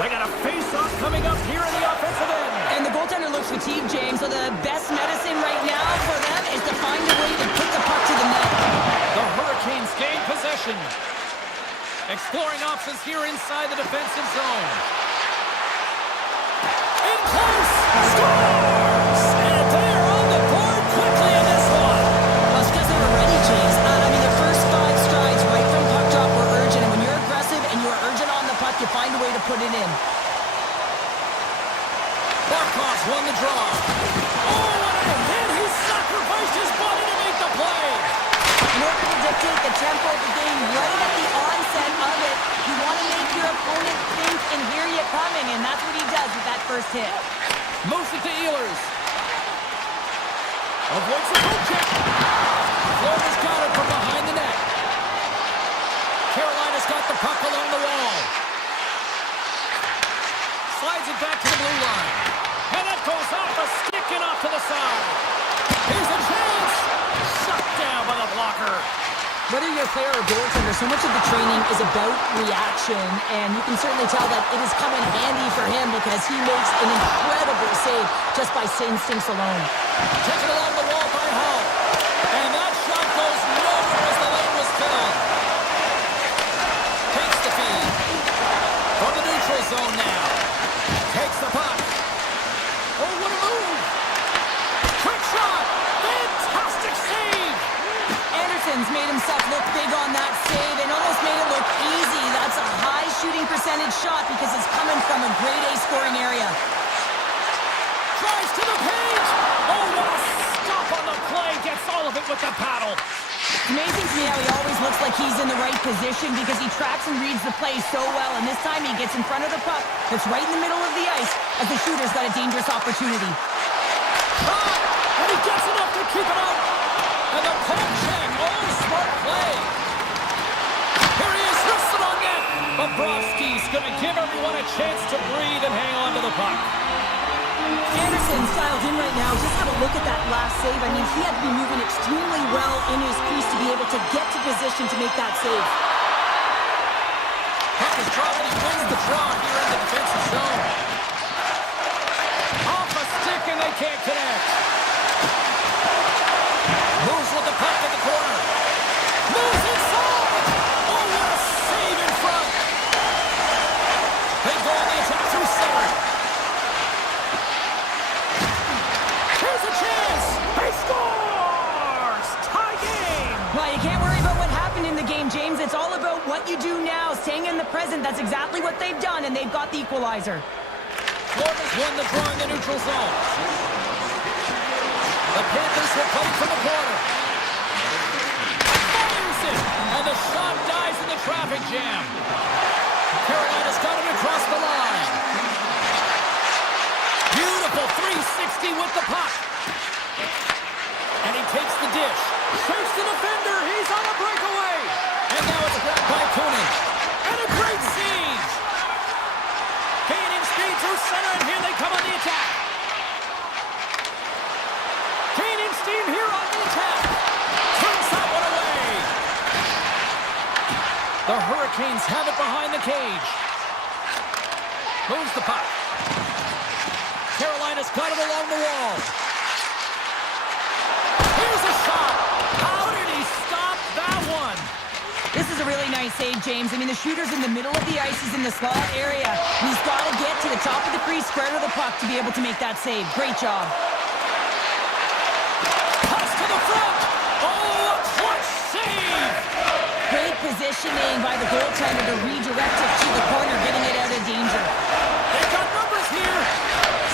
They got a face-off coming up here in the offensive end. And the goaltender looks fatigued, James, so the best medicine right now for them is to find a way to put the puck to the net. The Hurricanes gain possession. Exploring options here inside the defensive zone. In close! Scores! And they are on the board quickly in this one. Well, it's because they were ready, James. I mean, the first 5 strides right from puck drop were urgent, and when you're aggressive and you're urgent on the puck, you find a way to put it in. Barkov's won the draw. Oh, what a hit! He sacrificed his body to make the play. In order to dictate the tempo of the game right at the onset of it, you want to make your opponent think and hear you coming, and that's what he does with that first hit. Moves it to Ehlers. Avoids the hook check. Florida's got it from behind the net. Carolina's got the puck along the wall. Slides it back to the blue line. And that goes off the stick and off to the side. Here's a chance. Shut down by the blocker. Whether you're a player or goaltender, so much of the training is about reaction, and you can certainly tell that it has come in handy for him because he makes an incredible save just by instincts alone. Taken along the wall by Hull. And that shot goes nowhere as the lane was filled. Takes the feed. From the neutral zone now. Takes the puck. Oh, what a move. Quick shot. Fantastic save. Anderson's made himself look big on that save and almost made it look easy. That's a high shooting percentage shot because it's coming from a grade A scoring area. Tries to the page. Oh, what a stop on the play. Gets all of it with the paddle. It's amazing to me how he always looks like he's in the right position because he tracks and reads the play so well, and this time he gets in front of the puck that's right in the middle of the ice as the shooter's got a dangerous opportunity. Shot! And he gets enough to keep it out. And the puck check. Oh, smart play. Here he is, wristed on net. Bobrovsky's going to give everyone a chance to breathe and hang on to the puck. Anderson's dialed in right now. Just have a look at that last save. I mean, he had to be moving extremely well in his crease to be able to get to position to make that save. Puck is dropped and he wins the draw here in the defensive zone. Off a stick and they can't connect. Moves with the puck in the corner. Moves inside. Oh, what a save in front. They go on the attack through center. Here's a chance. He scores. Tie game. Well, you can't worry about what happened in the game, James. It's all about what you do now, staying in the present. That's exactly what they've done, and they've got the equalizer. Florida's won the draw in the neutral zone. The Panthers will play from the corner. Fires it, and the shot dies in the traffic jam. Carolina's got it across the line. Beautiful 360 with the puck. And he takes the dish. Shakes the defender. He's on a breakaway. And now it's grabbed by Kunin. And a great siege. Gaining speed through center, and here they come on the attack. Gaining steam here on the attack. Turns that one away. The Hurricanes have it behind the cage. Moves the puck. Carolina's got it along the wall. Here's a shot. How did he stop that one? This is a really nice save, James. I mean, the shooter's in the middle of the ice. He's in the slot area. And he's got to get to the top of the crease, square to the puck to be able to make that save. Great job. Pass to the front. Oh, a clutch save. Great positioning by the goaltender to redirect it to the corner, getting it out of danger. They've got numbers here.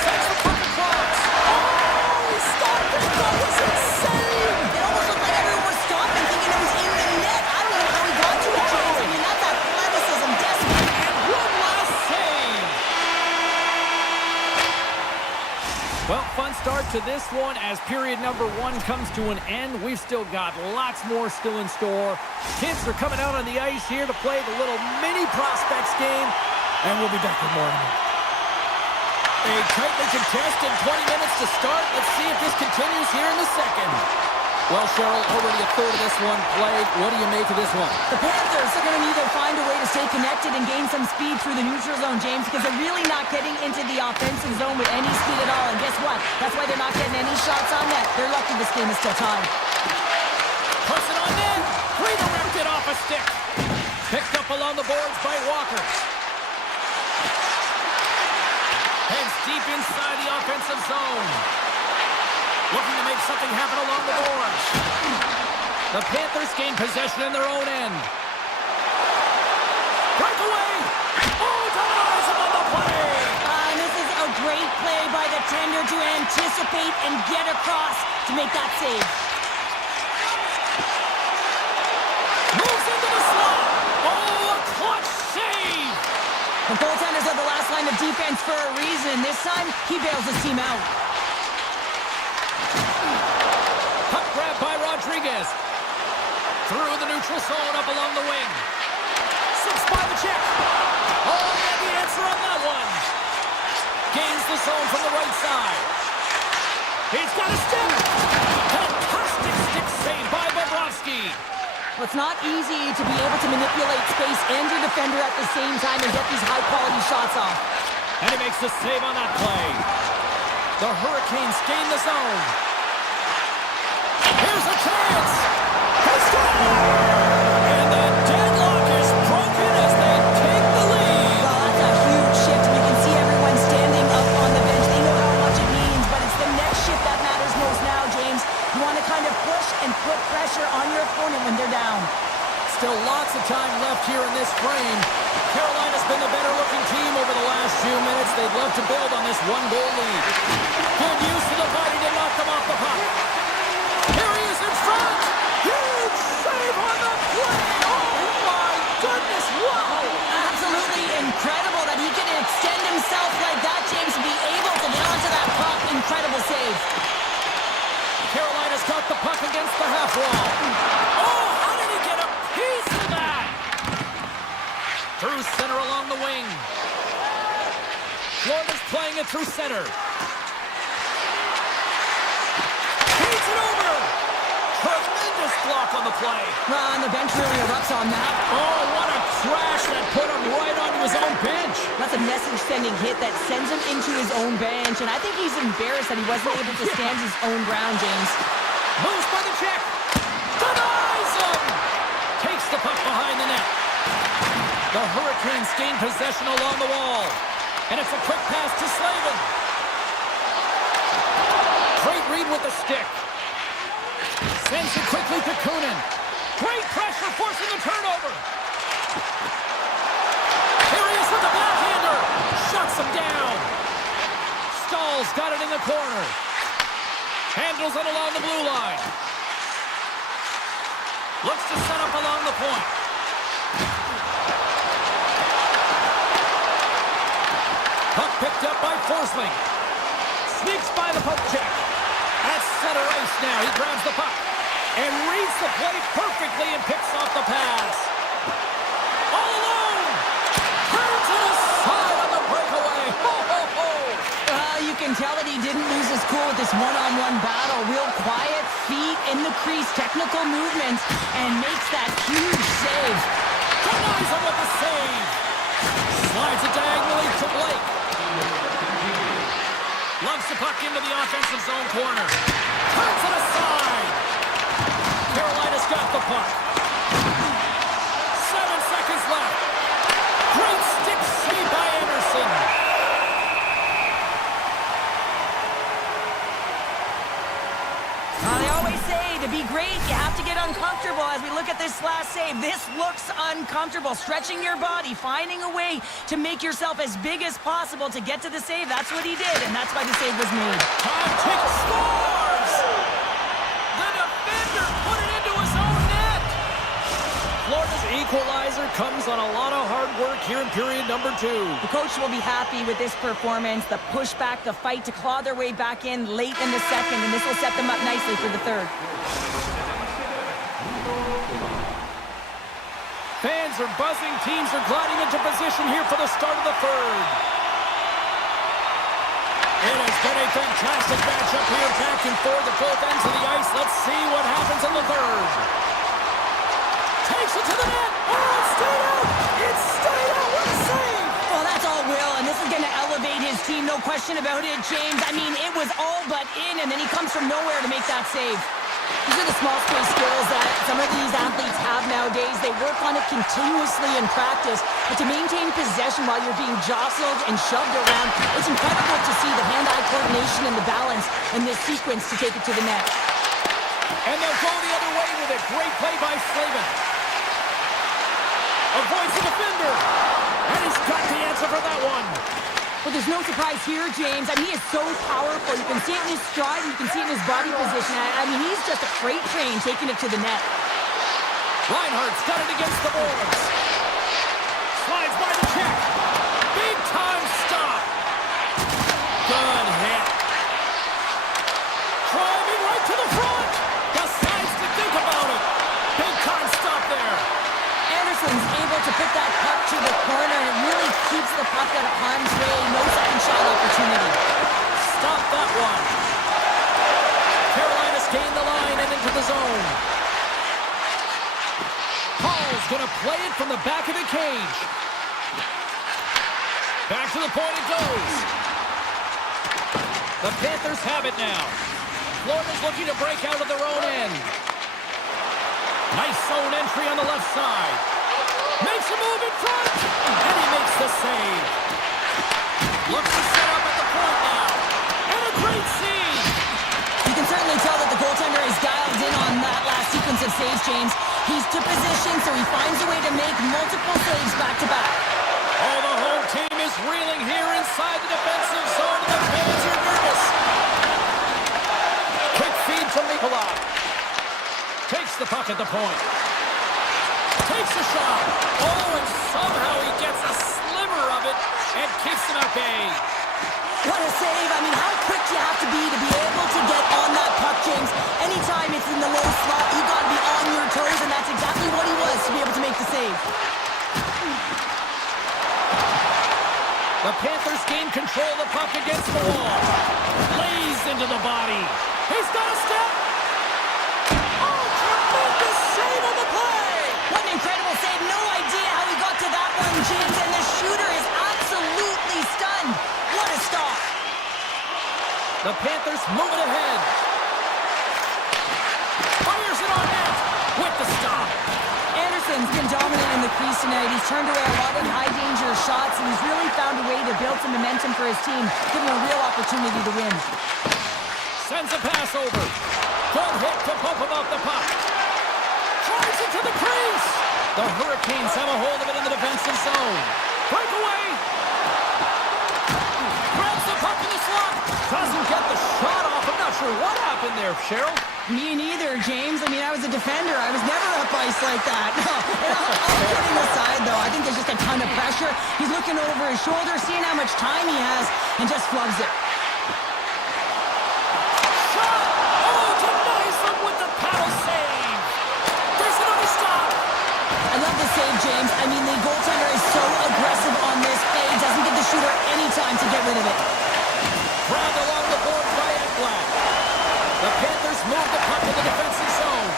Sends the puck across. Oh, he stopped it. That was insane. It almost looked like everyone was stopping, thinking it was in the net. I don't know how he got to it, James. I mean, that's a Well, fun start to this one as period number 1 comes to an end. We've still got lots more still in store. Kids are coming out on the ice here to play the little mini prospects game, and we'll be back with more in a minute. A tightly contested 20 minutes to start. Let's see if this continues here in the second. Well, Cheryl, already a third of this one played. What do you make of this one? The Panthers are going to need to find a way to stay connected and gain some speed through the neutral zone, James, because they're really not getting into the offensive zone with any speed at all. And guess what? That's why they're not getting any shots on net. They're lucky this game is still tied. Puts it on net. Redirected off a stick. Picked up along the boards by Walker. Heads deep inside the offensive zone. Looking to make something happen along the boards. The Panthers gain possession in their own end. Breakaway! Oh, denies him on the play! This is a great play by the tender to anticipate and get across to make that save. Moves into the slot! Oh, a clutch save! The goaltenders are the last line of defense for a reason. This time, he bails his team out. Puck grab by Rodriguez. Through the neutral zone up along the wing. 6 by the check. Oh, yeah, the answer on that one. Gains the zone from the right side. He's got a stick. Fantastic stick save by Bobrovsky. Well, it's not easy to be able to manipulate space and your defender at the same time and get these high-quality shots off. And he makes the save on that play. The Hurricanes gain the zone. Here's a chance. He scores! And the deadlock is broken as they take the lead. Well, that's a huge shift. You can see everyone standing up on the bench. They know how much it means, but it's the next shift that matters most now, James. You want to kind of push and put pressure on your opponent when they're down. Still lots of time left here in this frame. Carolina's been the better-looking team over the last few minutes. They'd love to build on this one-goal lead. Good use of the body to knock them off the puck. Here he is in front. Huge save on the play. Oh, my goodness. Wow. Absolutely incredible that he can extend himself like that, James, to be able to get onto that puck. Incredible save. Carolina's got the puck against the half wall. Oh, how did he get a piece of that? Through center along the wing. Florida's playing it through center. Feeds it over. Tremendous block on the play. And the bench really erupts on that. Oh, what a crash that put him right onto his own bench. That's a message-sending hit that sends him into his own bench, and I think he's embarrassed that he wasn't able to stand his own ground, James. Moves by the check. Denies him. Takes the puck behind the net. The Hurricanes gain possession along the wall. And it's a quick pass to Slavin. Great read with the stick. Sends it quickly to Kunin. Great pressure forcing the turnover. Here he is with the backhander. Shuts him down. Stahl's got it in the corner. Handles it along the blue line. Looks to set up along the point. Puck picked up by Forsling. Sneaks by the poke check. At center ice now. He grabs the puck. And reads the play perfectly and picks off the pass. All alone. Turns it aside on the breakaway. Ho, ho, ho. You can tell that he didn't lose his cool with this one-on-one battle. Real quiet, feet in the crease, technical movements, and makes that huge save. Denies him with the save. Slides it diagonally to Blake. Loves the puck into the offensive zone corner. Turns it aside. Carolina's got the puck. 7 seconds left. Great stick save by Anderson. They always say to be great, you have to get uncomfortable. As we look at this last save, this looks uncomfortable. Stretching your body, finding a way to make yourself as big as possible to get to the save. That's what he did, and that's why the save was made. Tick scores! The defender put it into his own net! Florida's equalizer comes on a lot of hard work here in period number 2. The coach will be happy with this performance, the pushback, the fight to claw their way back in late in the second, and this will set them up nicely for the third. Fans are buzzing. Teams are gliding into position here for the start of the third. It has been a fantastic matchup here, back and forth at both ends of the ice. Let's see what happens in the third. Takes it to the net. Oh, it's stayed out. It's stayed out. What a save. Well, that's all Will, and this is going to elevate his team, no question about it, James. I mean, it was all but in, and then he comes from nowhere to make that save. These are the small space skills that some of these athletes have nowadays. They work on it continuously in practice, but to maintain possession while you're being jostled and shoved around, it's incredible to see the hand-eye coordination and the balance in this sequence to take it to the net. And they'll go the other way with it. Great play by Slavin. Avoids the defender. And he's got the answer for that one. Well, there's no surprise here, James. I mean, he is so powerful. You can see it in his stride, and you can see it in his body position. I mean, he's just a freight train taking it to the net. Reinhardt's got it against the boards. Slides by the check. Big time stop. Good hit. Driving right to the front. Decides to think about it. Big time stop there. Anderson's able to put that puck to the corner, and it really keeps the puck out of harm's way. No second shot opportunity. Stop that one. Carolina's gained the line and into the zone. Hall's going to play it from the back of the cage. Back to the point it goes. The Panthers have it now. Florida's looking to break out of their own end. Nice zone entry on the left side. Makes a move in front. And he makes the save. Looks to set up at the point now. And a great save. You can certainly tell that the goaltender is dialed in on that last sequence of saves, James. He's to position, so he finds a way to make multiple saves back-to-back. Oh, the whole team is reeling here inside the defensive zone. The fans are nervous. Quick feed from Nikolai. Takes the puck at the point. Takes a shot. Oh, and somehow he gets a sliver of it and keeps them at bay. What a save. I mean, how quick do you have to be able to get on that puck, James? Anytime it's in the low slot, you got to be on your toes, and that's exactly what he was to be able to make the save. The Panthers gain control of the puck against the wall. Lays into the body. He's got a step. Oh, tremendous save on the play. What an incredible save. No idea how he got to that one, James, and the shooter is absolutely stunned. What a stop. The Panthers move it ahead. Fires it on net with the stop. Anderson's been dominant in the crease tonight. He's turned away a lot of high-danger shots, and he's really found a way to build some momentum for his team, giving him a real opportunity to win. Sends a pass over. Good hit to pump him off the puck. Tries it to the crease. The Hurricanes have a hold of it in the defensive zone. Breakaway. Grabs the puck in the slot. Doesn't get the shot off. I'm not sure what happened there, Cheryl. Me neither, James. I mean, I was a defender. I was never up ice like that. No, and all kidding aside, though, I think there's just a ton of pressure. He's looking over his shoulder, seeing how much time he has, and just flubs it. Shot! Oh, denies him with the paddle save. There's another stop. I love this save, James. I mean, the goaltender is so aggressive on this play. Doesn't give the shooter any time to get rid of it. Grabbed along the board by Ekblad. The Panthers move the puck in the defensive zone.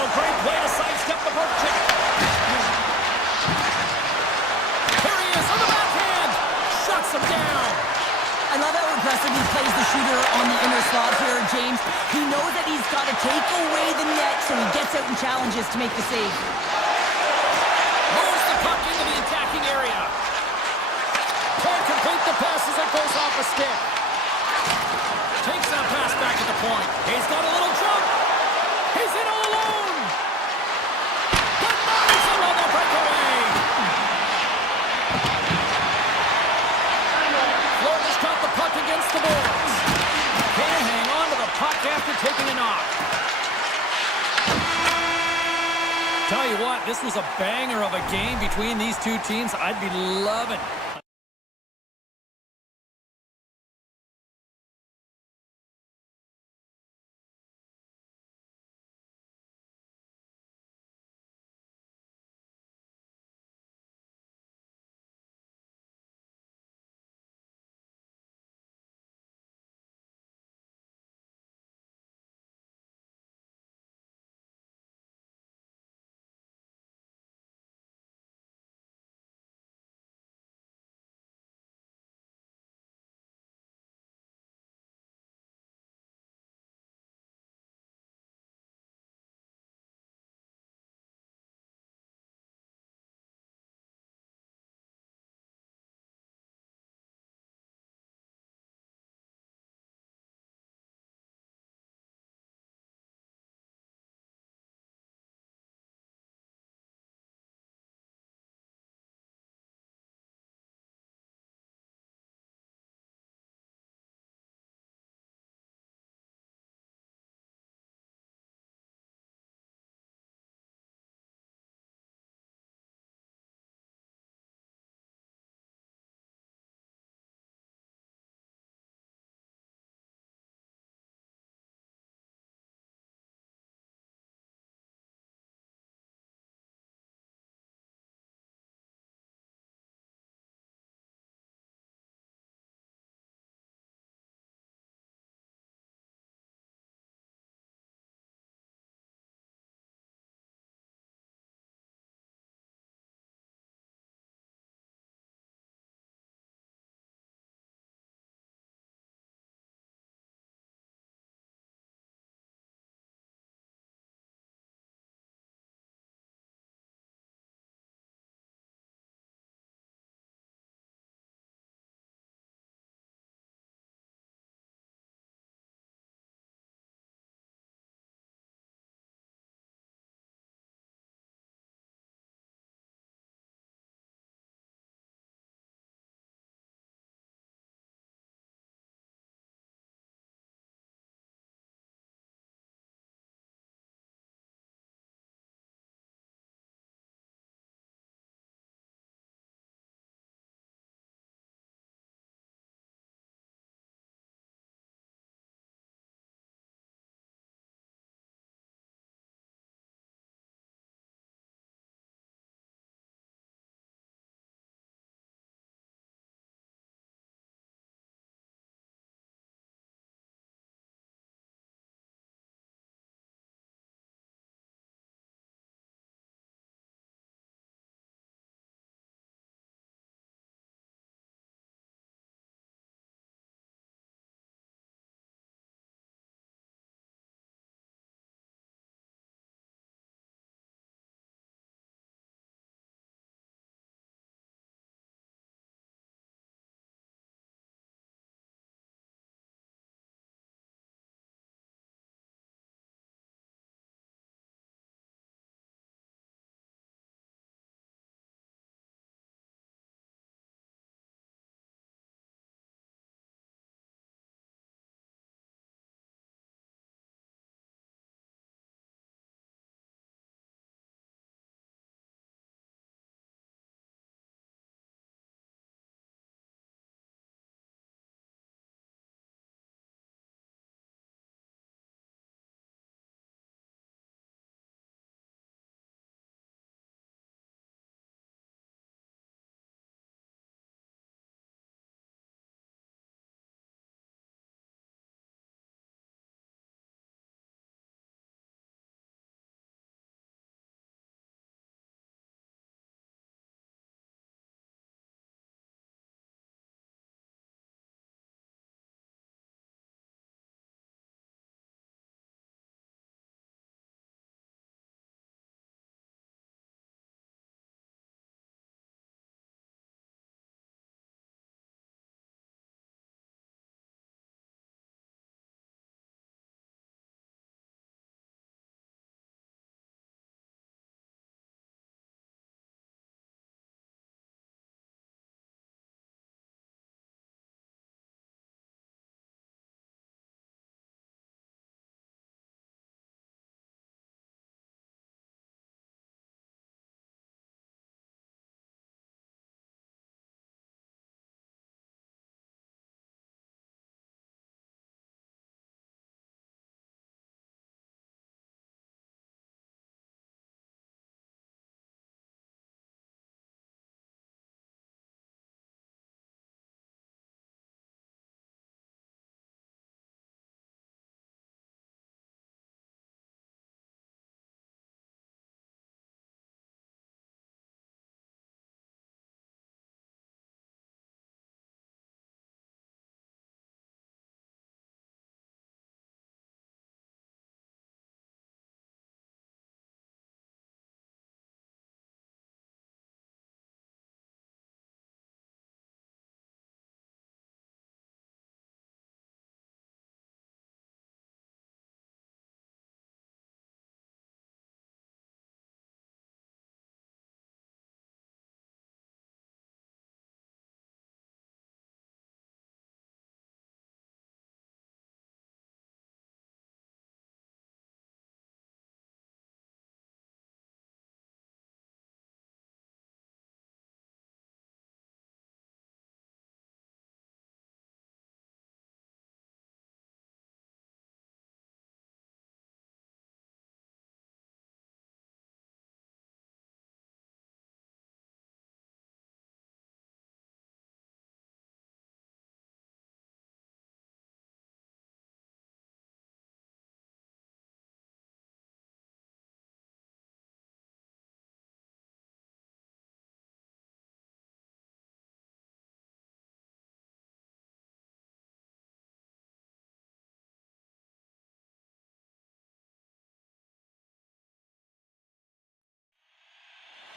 Oh, great play to sidestep the poke check. Here he is on the backhand. Shuts him down. I love how aggressive he plays the shooter on the inner slot here, James. He knows that he's got to take away the net, so he gets out and challenges to make the save. Moves the puck into the attacking area. Can't complete the pass as it goes off a stick. Takes that pass back at the point. He's got a little jump. He's in all alone. Denies him on the breakaway. Florida's got the puck against the boards. Can't hang on to the puck after taking a knock. Tell you what, this was a banger of a game between these two teams. I'd be loving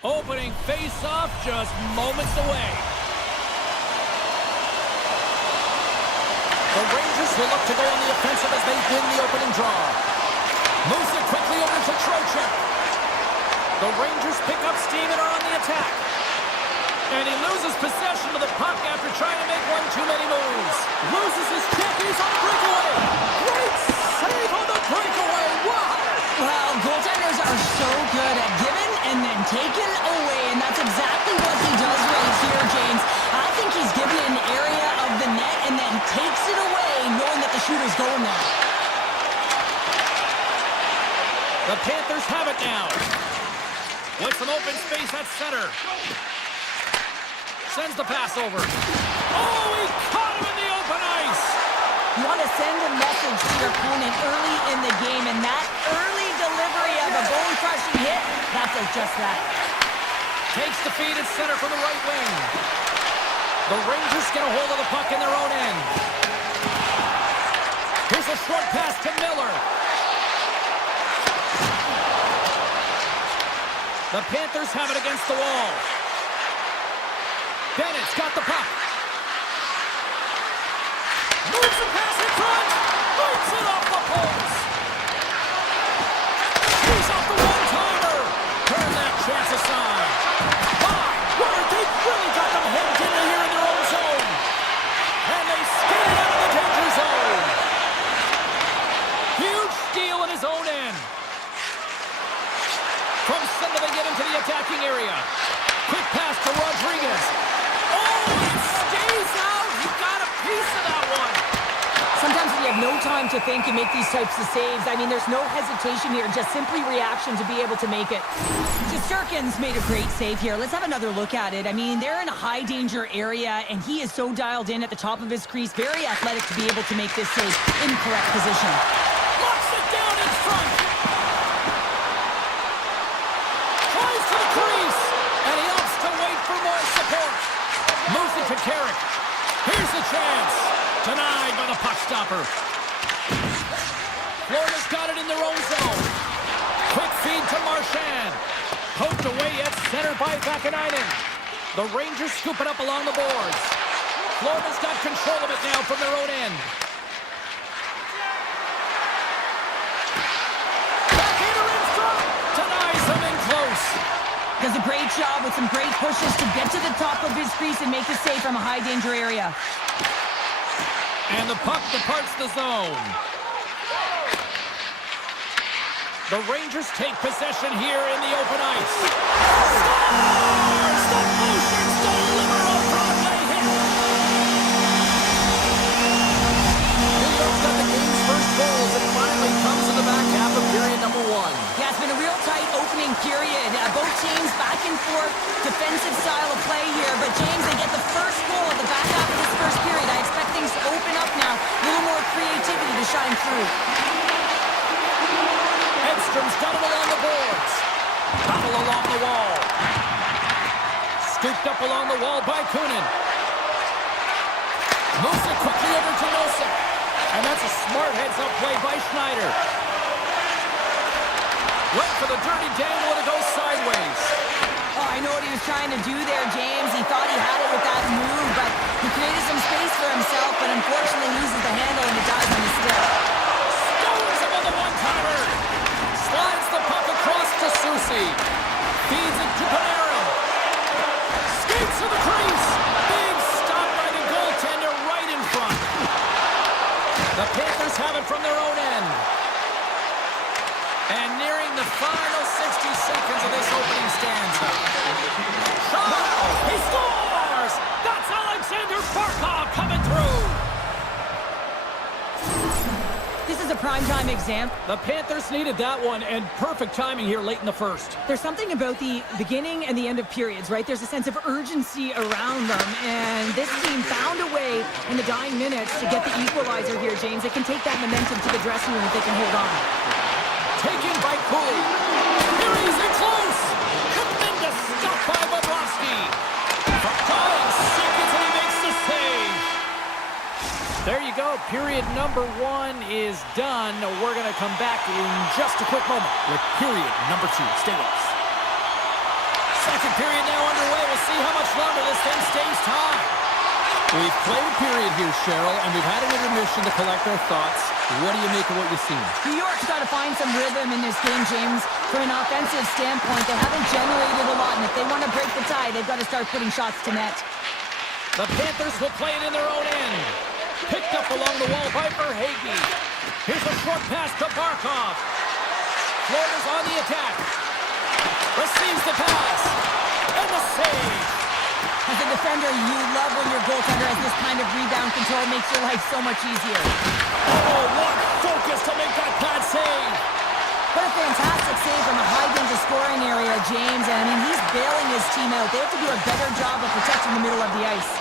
Opening face-off just moments away. The Rangers will look to go on the offensive as they win the opening draw. Moves it quickly over to Trocheck. The Rangers pick up steam and are on the attack. And he loses possession of the puck after trying to make one too many moves. Loses his check. He's on the breakaway. Great save on the breakaway. Wow. Well, goaltenders are so good at giving and then taking away, and that's exactly what he does right here, James. I think he's given an area of the net and then takes it away, knowing that the shooter's going there. The Panthers have it now. With some open space at center. Sends the pass over. Oh, he caught him in the open ice. You want to send a message to your opponent early in the game, and that early delivery of a bone-crushing hit, that does just that. Takes the feed at center from the right wing. The Rangers get a hold of the puck in their own end. Here's a short pass to Miller. The Panthers have it against the wall. Bennett's got the puck. Moves the pass in front. Breaks it off the post. He's off the one-timer. Turn that chance aside. My word, they've really got them hemmed in here in their own zone. And they skate it out of the danger zone. Huge steal in his own end. From center they get into the attacking area. Quick pass to Rodriguez. Oh, it stays out. He got a piece of that one. Sometimes when you have no time to think, you make these types of saves. I mean, there's no hesitation here, just simply reaction to be able to make it. Shesterkin's made a great save here. Let's have another look at it. I mean, they're in a high-danger area, and he is so dialed in at the top of his crease. Very athletic to be able to make this save in correct position. Locks it down in front. Tries to the crease, and he opts to wait for more support. Moves it to Carrick. Here's the chance. Denied by the puck stopper. Florida's got it in their own zone. Quick feed to Marchand. Poked away at center by Vakanainen. The Rangers scoop it up along the boards. Florida's got control of it now from their own end. Backhander in front. Denies him in close. Does a great job with some great pushes to get to the top of his crease and make the save from a high-danger area. And the puck departs the zone. The Rangers take possession here in the open ice. Scores! The Oceans deliver a Broadway hit! New York's got the game's first goals. It finally comes in the back half of period number one. Yeah, it's been a real tight opening period. Both teams back and forth, defensive style of play here. But James, they get the first goal at the back half of this first period. I expect things to open up now. A little more creativity to shine through. Edstrom's got it along the boards. Battle along the wall. Scooped up along the wall by Kunin. Moves it quickly over to Nosek. And that's a smart heads-up play by Schneider. Went for the dirty dangle and it goes sideways. Oh, I know what he was trying to do there, James. He thought he had it with that move, but he created some space for himself, but unfortunately loses the handle and it dies on the stick. Stones him on the one-timer. Slides the puck across to Susi. Feeds it to Panarin. Skates to the crease. Big stop by the goaltender right in front. The Panthers have it from their own end. And nearing the final 60 seconds of this opening stanza. Shot! He scores! That's Alexander Barkov coming through! This is a primetime example. The Panthers needed that one, and perfect timing here late in the first. There's something about the beginning and the end of periods, right? There's a sense of urgency around them, and this team found a way in the dying minutes to get the equalizer here, James. They can take that momentum to the dressing room if they can hold on. Taken by Cooley. Here he is in close. Tremendous stop by Bobrovsky. From dying seconds, and he makes the save. There you go. Period number one is done. We're going to come back in just a quick moment with period number two. Stay with us. Second period now underway. We'll see how much longer this thing stays tied. We've played a period here, Cheryl, and we've had an intermission to collect our thoughts. What do you make of what you've seen? New York's got to find some rhythm in this game, James. From an offensive standpoint, they haven't generated a lot, and if they want to break the tie, they've got to start putting shots to net. The Panthers will play it in their own end. Picked up along the wall by Verhaeghe. Here's a short pass to Barkov. Florida's on the attack. Receives the pass. And the save. As a defender, you love when your goaltender has this kind of rebound control. Makes your life so much easier. Oh, what focus to make that bad save. What a fantastic save from a high danger scoring area, James. And I mean, he's bailing his team out. They have to do a better job of protecting the middle of the ice.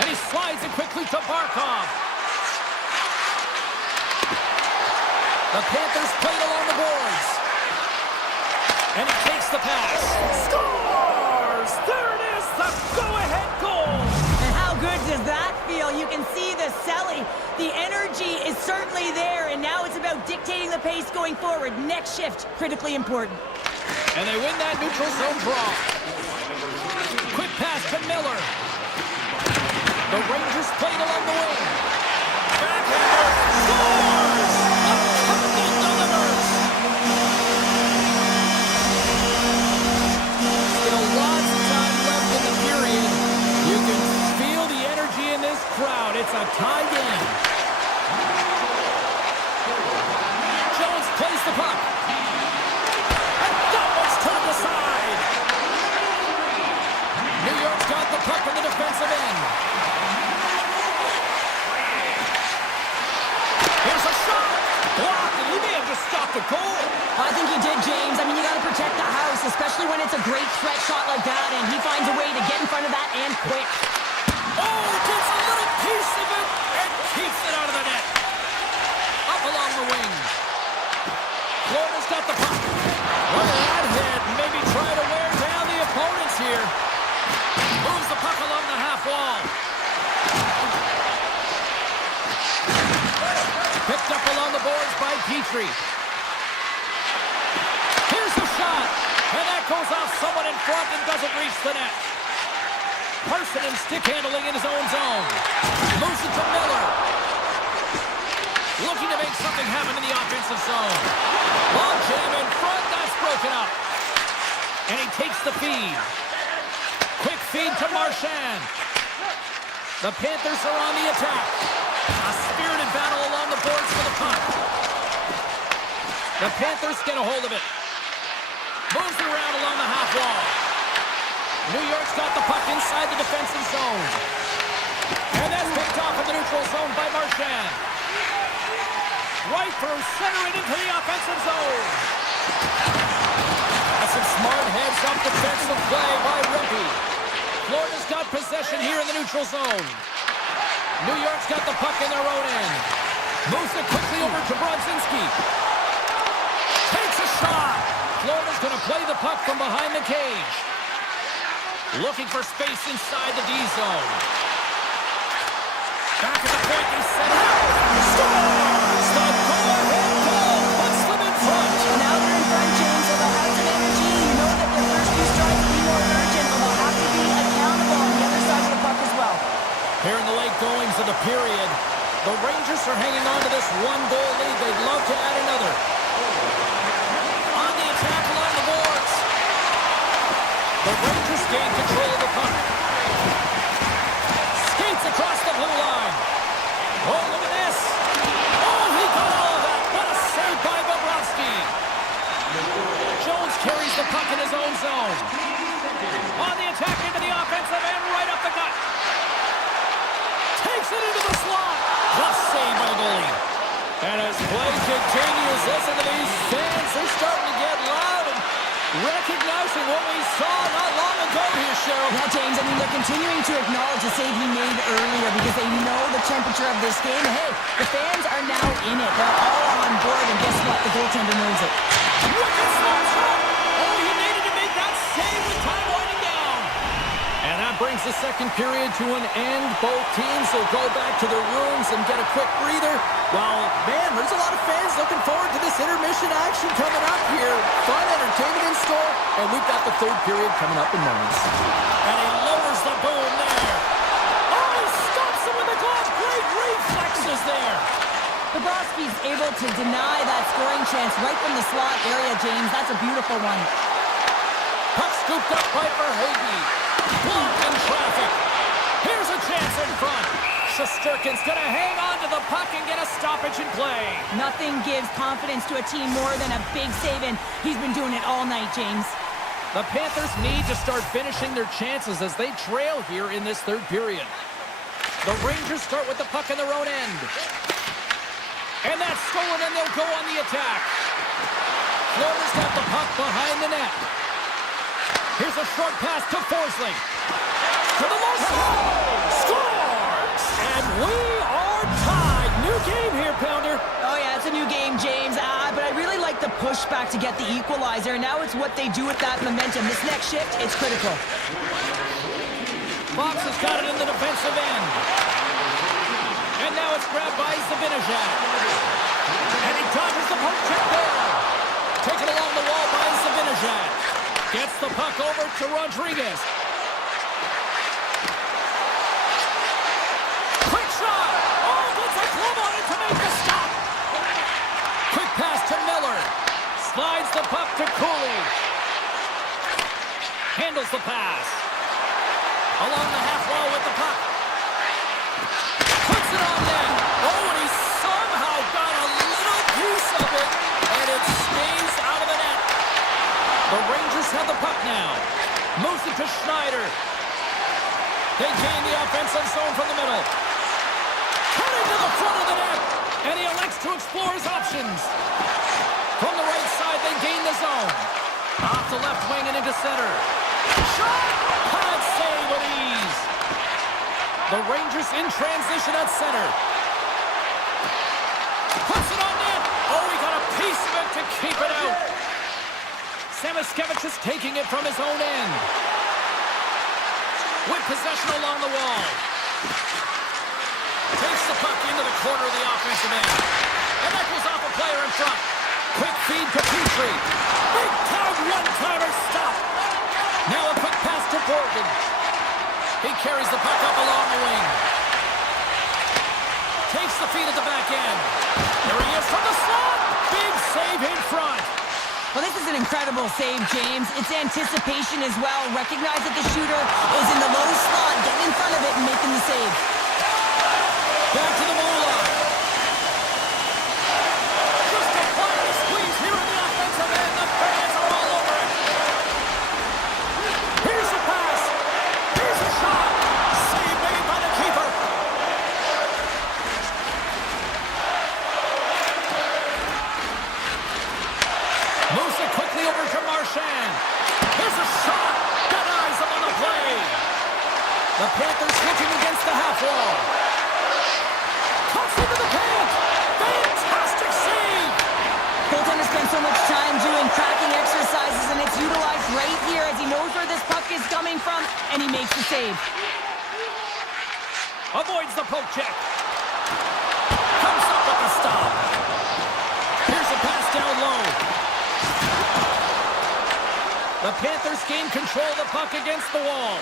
And he slides it quickly to Barkov. The Panthers played along the boards. And he takes the pass. Scores! There it is, the go-ahead goal! And how good does that feel? You can see the selling. The energy is certainly there, and now it's about dictating the pace going forward. Next shift, critically important. And they win that neutral zone draw. Quick pass to Miller. The Rangers played along the wing. Backhander scores! Upton delivers! Still lots of time left in the period. You can feel the energy in this crowd. It's a tie game. Jones plays the puck. And that one's turned aside. New York's got the puck in the defensive end. Here's a shot. Blocked, and he may have just stopped a goal. I think he did, James. I mean, you got to protect the house, especially when it's a great threat shot like that, and he finds a way to get in front of that and quick. Oh, gets a little piece of it and keeps it out of the net. Up along the wing. Florida's got the puck. Look at that hit. Maybe try to wear down the opponents here. Moves the puck along the half wall. Picked up along the boards by Petrie. Here's the shot. And that goes off someone in front and doesn't reach the net. Parson and stick handling in his own zone. Moves it to Miller. Looking to make something happen in the offensive zone. Long jam in front. That's broken up. And he takes the feed. Quick feed to Marchand. The Panthers are on the attack. A spirited battle along the boards for the puck. The Panthers get a hold of it. Moves it around along the half wall. New York's got the puck inside the defensive zone. And that's picked off in the neutral zone by Marchand. Right through center and into the offensive zone. That's some smart heads-up defensive play by Rippey. Florida's got possession here in the neutral zone. New York's got the puck in their own end. Moves it quickly over to Brodzinski. Takes a shot. Florida's going to play the puck from behind the cage. Looking for space inside the D zone. Back at the point, they set it up. Scores! The go-ahead goal puts them in front. And now they're in front, James, so they'll have some energy. You know that their first few strikes will be more urgent, but they'll have to be accountable on the other side of the puck as well. Here in the late goings of the period, the Rangers are hanging on to this one-goal lead. They'd love to add another. On the attack along the boards. The Rangers gain control of the puck. Skates across the blue line. Oh, look at this. Oh, he got all of that. What a save by Bobrovsky. Jones carries the puck in his own zone. On the attack into the offensive end, right up the gut. Takes it into the slot. Tough save by the goalie. And as play continues, listen to these fans. They're starting to get loud and recognizing what we saw not long ago here, Cheryl. Yeah, James, I mean, they're continuing to acknowledge the save he made earlier because they know the temperature of this game. And hey, the fans are now in it. They're all on board, and guess what? The goaltender knows it. Wicked slap shot. Oh, he needed to make that save with time winding down. And that brings the second period to an end. Both teams will go back to their rooms and get a quick breather. Well, man, there's a lot of fans looking forward to this intermission action coming up here. Fun entertainment in store, and we've got the third period coming up in moments. And he lowers the boom there. Oh, he stops him with the glove. Great reflexes there. Bobrovsky's able to deny that scoring chance right from the slot area, James. That's a beautiful one. Puck scooped up by Verhaeghe. Blocked in traffic. Here's a chance in front. Shesterkin's gonna hang on to the puck and get a stoppage in play. Nothing gives confidence to a team more than a big save, and he's been doing it all night, James. The Panthers need to start finishing their chances as they trail here in this third period. The Rangers start with the puck in their own end. And that's stolen, and they'll go on the attack. Florida's got the puck behind the net. Here's a short pass to Forsling. To the low side. Scores! And we are tied. New game here, Pounder. Oh, yeah, it's a new game, James. But I really like the pushback to get the equalizer. Now it's what they do with that momentum. This next shift, it's critical. Fox has got it in the defensive end. And now it's grabbed by Zibanejad. And he dodges the poke check there. Taken along the wall by Zibanejad. Gets the puck over to Rodriguez. Quick shot! Oh, puts a glove on it to make the stop! Quick pass to Miller. Slides the puck to Cooley. Handles the pass. Along the half wall with the puck. Puts it on net. Oh, and he somehow got a little piece of it. And it stays out of the net. The Rangers have the puck now. Moves it to Schneider. They gain the offensive zone from the middle. Cutting to the front of the net. And he elects to explore his options. From the right side, they gain the zone. Off the left wing and into center. Shot! Can't save with ease. The Rangers in transition at center. Puts it on net. Oh, he got a piece of it to keep it out. Samoskevich is taking it from his own end. With possession along the wall. Takes the puck into the corner of the offensive end. And that goes off a player in front. Quick feed to Petrie. Big time one-timer stop. Now a quick pass to Borgen. He carries the puck up along the wing. Takes the feed at the back end. There he is from the slot. Big save in front. Well, this is an incredible save, James. It's anticipation as well. Recognize that the shooter is in the low slot, getting in front of it and making the save. Back to the goal line. Just a quiet squeeze here in the offensive end. The fans are all over it. Here's a pass. Here's a shot. Save made by the keeper. Moves it quickly over to Marchand. Here's a shot. Denies him on the play. The Panthers hitting against the half wall. Cuts into the paint. Fantastic save. Goaltender spends so much time doing tracking exercises, and it's utilized right here as he knows where this puck is coming from, and he makes the save. Avoids the poke check. Comes up with the stop. Here's a pass down low. The Panthers gain control of the puck against the wall.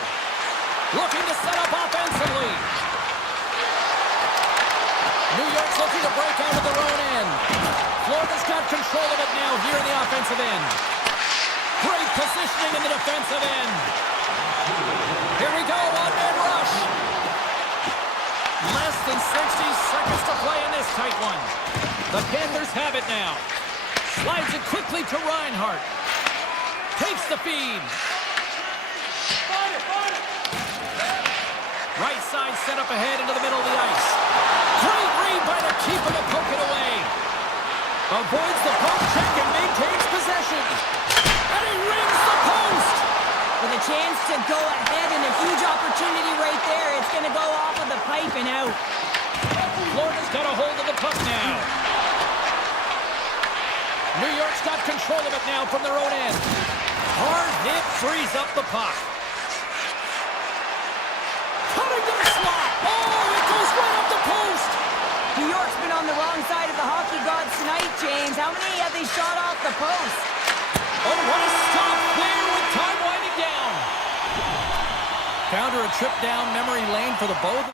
Looking to set up offensively. New York's looking to break out of their own end. Florida's got control of it now here in the offensive end. Great positioning in the defensive end. Here we go, one-man rush. Less than 60 seconds to play in this tight one. The Panthers have it now. Slides it quickly to Reinhart. Takes the feed. Right side set up ahead into the middle of the ice. Great read by the keeper to poke it away. Avoids the poke check and maintains possession. And he rings the post. With a chance to go ahead and a huge opportunity right there. It's going to go off of the pipe and out. Florida's got a hold of the puck now. New York's got control of it now from their own end. Hard hit frees up the puck. post. Oh, what a stop there with time winding down. Found her a trip down memory lane for the both.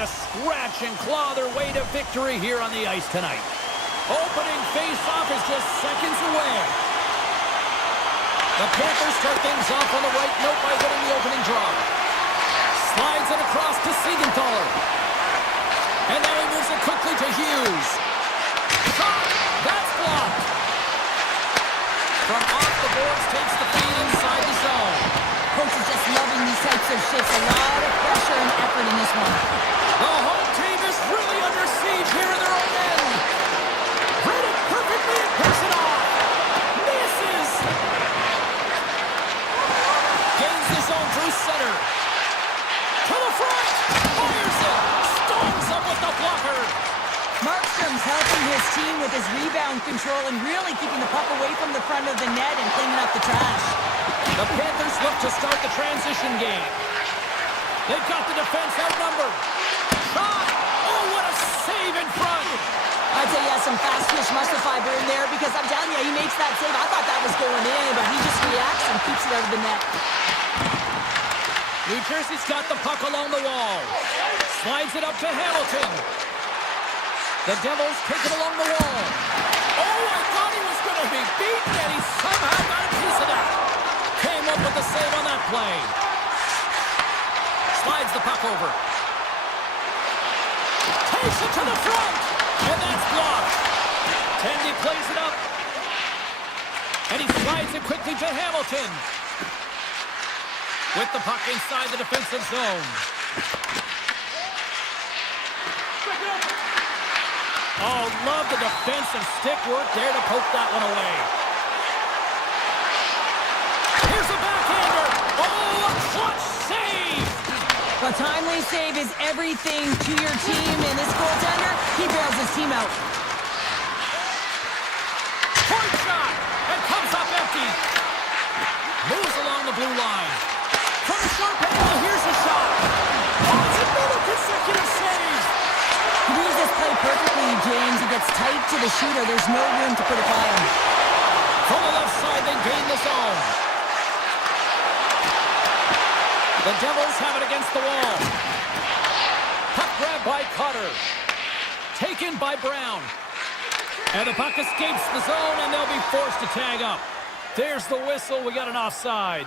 to scratch and claw their way to victory here on the ice tonight. Opening face-off is just seconds away. The Panthers start things off on the right note by winning the opening draw. Slides it across to Siegenthaler. And now he moves it quickly to Hughes. Shot! That's blocked. From off the boards, takes the feed inside the zone. Coach is just loving these types of shifts. A lot of pressure and effort in this one. The home team is really under siege here in their own end. Read it perfectly and picks it off. Misses. Gains the zone through center. To the front. Fires it. Stones up with the blocker. Markstrom's helping his team with his rebound control and really keeping the puck away from the front of the net and cleaning up the trash. The Panthers look to start the transition game. They've got the defense outnumbered. Shot! Oh, what a save in front! I'd say he has some fast twitch muscle fiber in there because I'm telling you, he makes that save. I thought that was going in, but he just reacts and keeps it out of the net. New Jersey's got the puck along the wall. Slides it up to Hamilton. The Devils take it along the wall. Oh, I thought he was going to be beaten, and he somehow got a piece of that. Came up with the save on that play. Slides the puck over. Takes it to the front. And that's blocked. Tandy plays it up. And he slides it quickly to Hamilton. With the puck inside the defensive zone. Oh, love the defensive stick work there to poke that one away. Here's a backhander. Oh, a clutch save. A timely save is everything to your team, and this goaltender, he bails his team out. Point shot, and comes up empty. Moves along the blue line. From the sharp angle, here's a shot. Oh, it's another consecutive save. He reads this play perfectly, James. He gets tight to the shooter. There's no room to put it by him. From the left side, they gain the zone. The Devils have it against the wall. Puck grab by Cutter. Taken by Brown. And the puck escapes the zone, and they'll be forced to tag up. There's the whistle. We got an offside.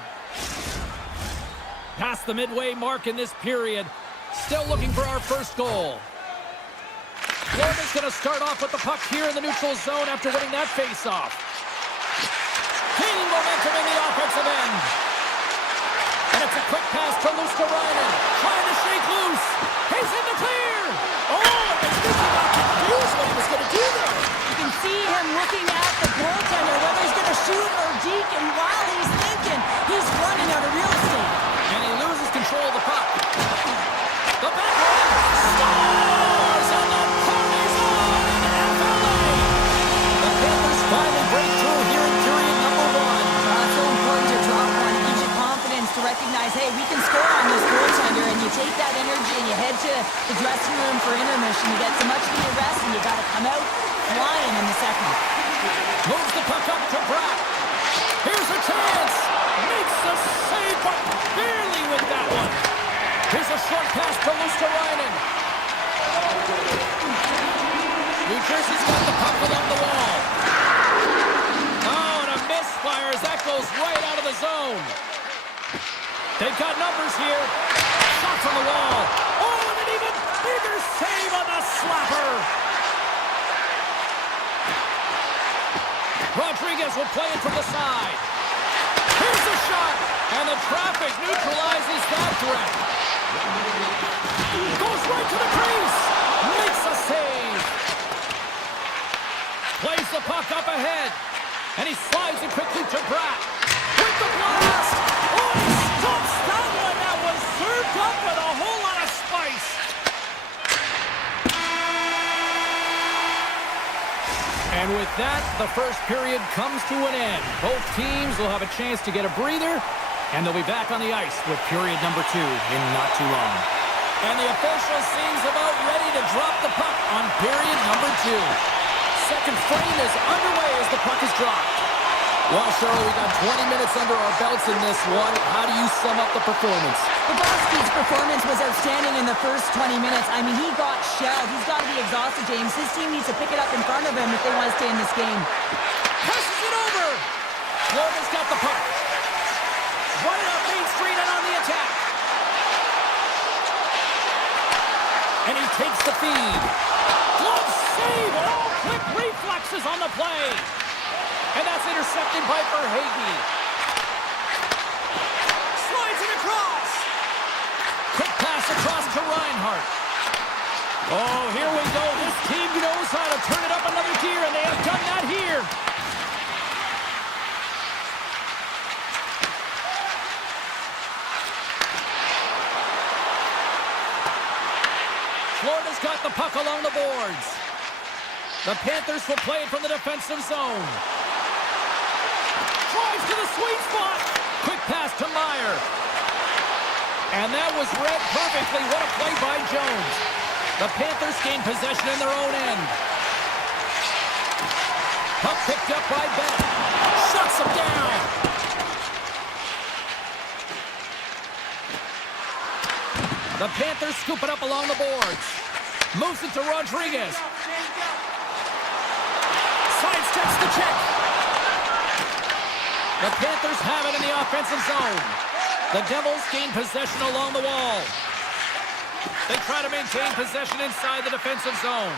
Past the midway mark in this period. Still looking for our first goal. Florida's going to start off with the puck here in the neutral zone after winning that faceoff. Gaining momentum in the offensive end. And it's a quick pass to Luosterainen. Trying to shake loose. He's in the clear. Oh, I think he got confused what he was going to do there. You can see him looking at the goaltender, whether he's going to shoot or deke, and while he's thinking, he's running out of real estate. And he loses control of the puck. The backhand scores, and the party's on in FLA. The Panthers finally break through here in period number one. It's so important to drop one. It gives you confidence to recognize, hey, we can score on this goaltender, and you take that energy and you head to the dressing room for intermission. You get so much needed rest, and you got to come out flying in the second. Moves the puck up to Bratt. Here's a chance. Makes the save, but barely with that one. Here's a short pass to Luosterainen. New Jersey's got the puck along the wall. Oh, and a misfire as that goes right out of the zone. They've got numbers here. Shot from the wall. Oh, and an even bigger save on the slapper. Rodriguez will play it from the side. Here's a shot, and the traffic neutralizes that threat. Goes right to the crease. Makes a save. Plays the puck up ahead, and he slides it quickly to Bratt. With the blast. Oh, he stops that one. That was served up with a whole lot of spice. And with that, the first period comes to an end. Both teams will have a chance to get a breather, and they'll be back on the ice with period number 2 in not too long. And the official seems about ready to drop the puck on period number 2. Second frame is underway as the puck is dropped. Well, Cheryl, we got 20 minutes under our belts in this one. How do you sum up the performance? Bobrovsky's performance was outstanding in the first 20 minutes. I mean, he got shelled. He's got to be exhausted, James. His team needs to pick it up in front of him if they want to stay in this game. Passes it over. Florida's got the puck. Right up Main Street and on the attack. And he takes the feed. Glove save. Oh, quick reflexes on the play. And that's intercepted by Verhaeghe. Slides it across. Quick pass across to Reinhart. Oh, here we go. This team knows how to turn it up another gear, and they have done that here. Florida's got the puck along the boards. The Panthers will play it from the defensive zone. Drives to the sweet spot. Quick pass to Meyer. And that was read perfectly. What a play by Jones. The Panthers gain possession in their own end. Puck picked up by Beck. Shuts him down. The Panthers scoop it up along the boards. Moves it to Rodriguez. Sidesteps the check. The Panthers have it in the offensive zone. The Devils gain possession along the wall. They try to maintain possession inside the defensive zone.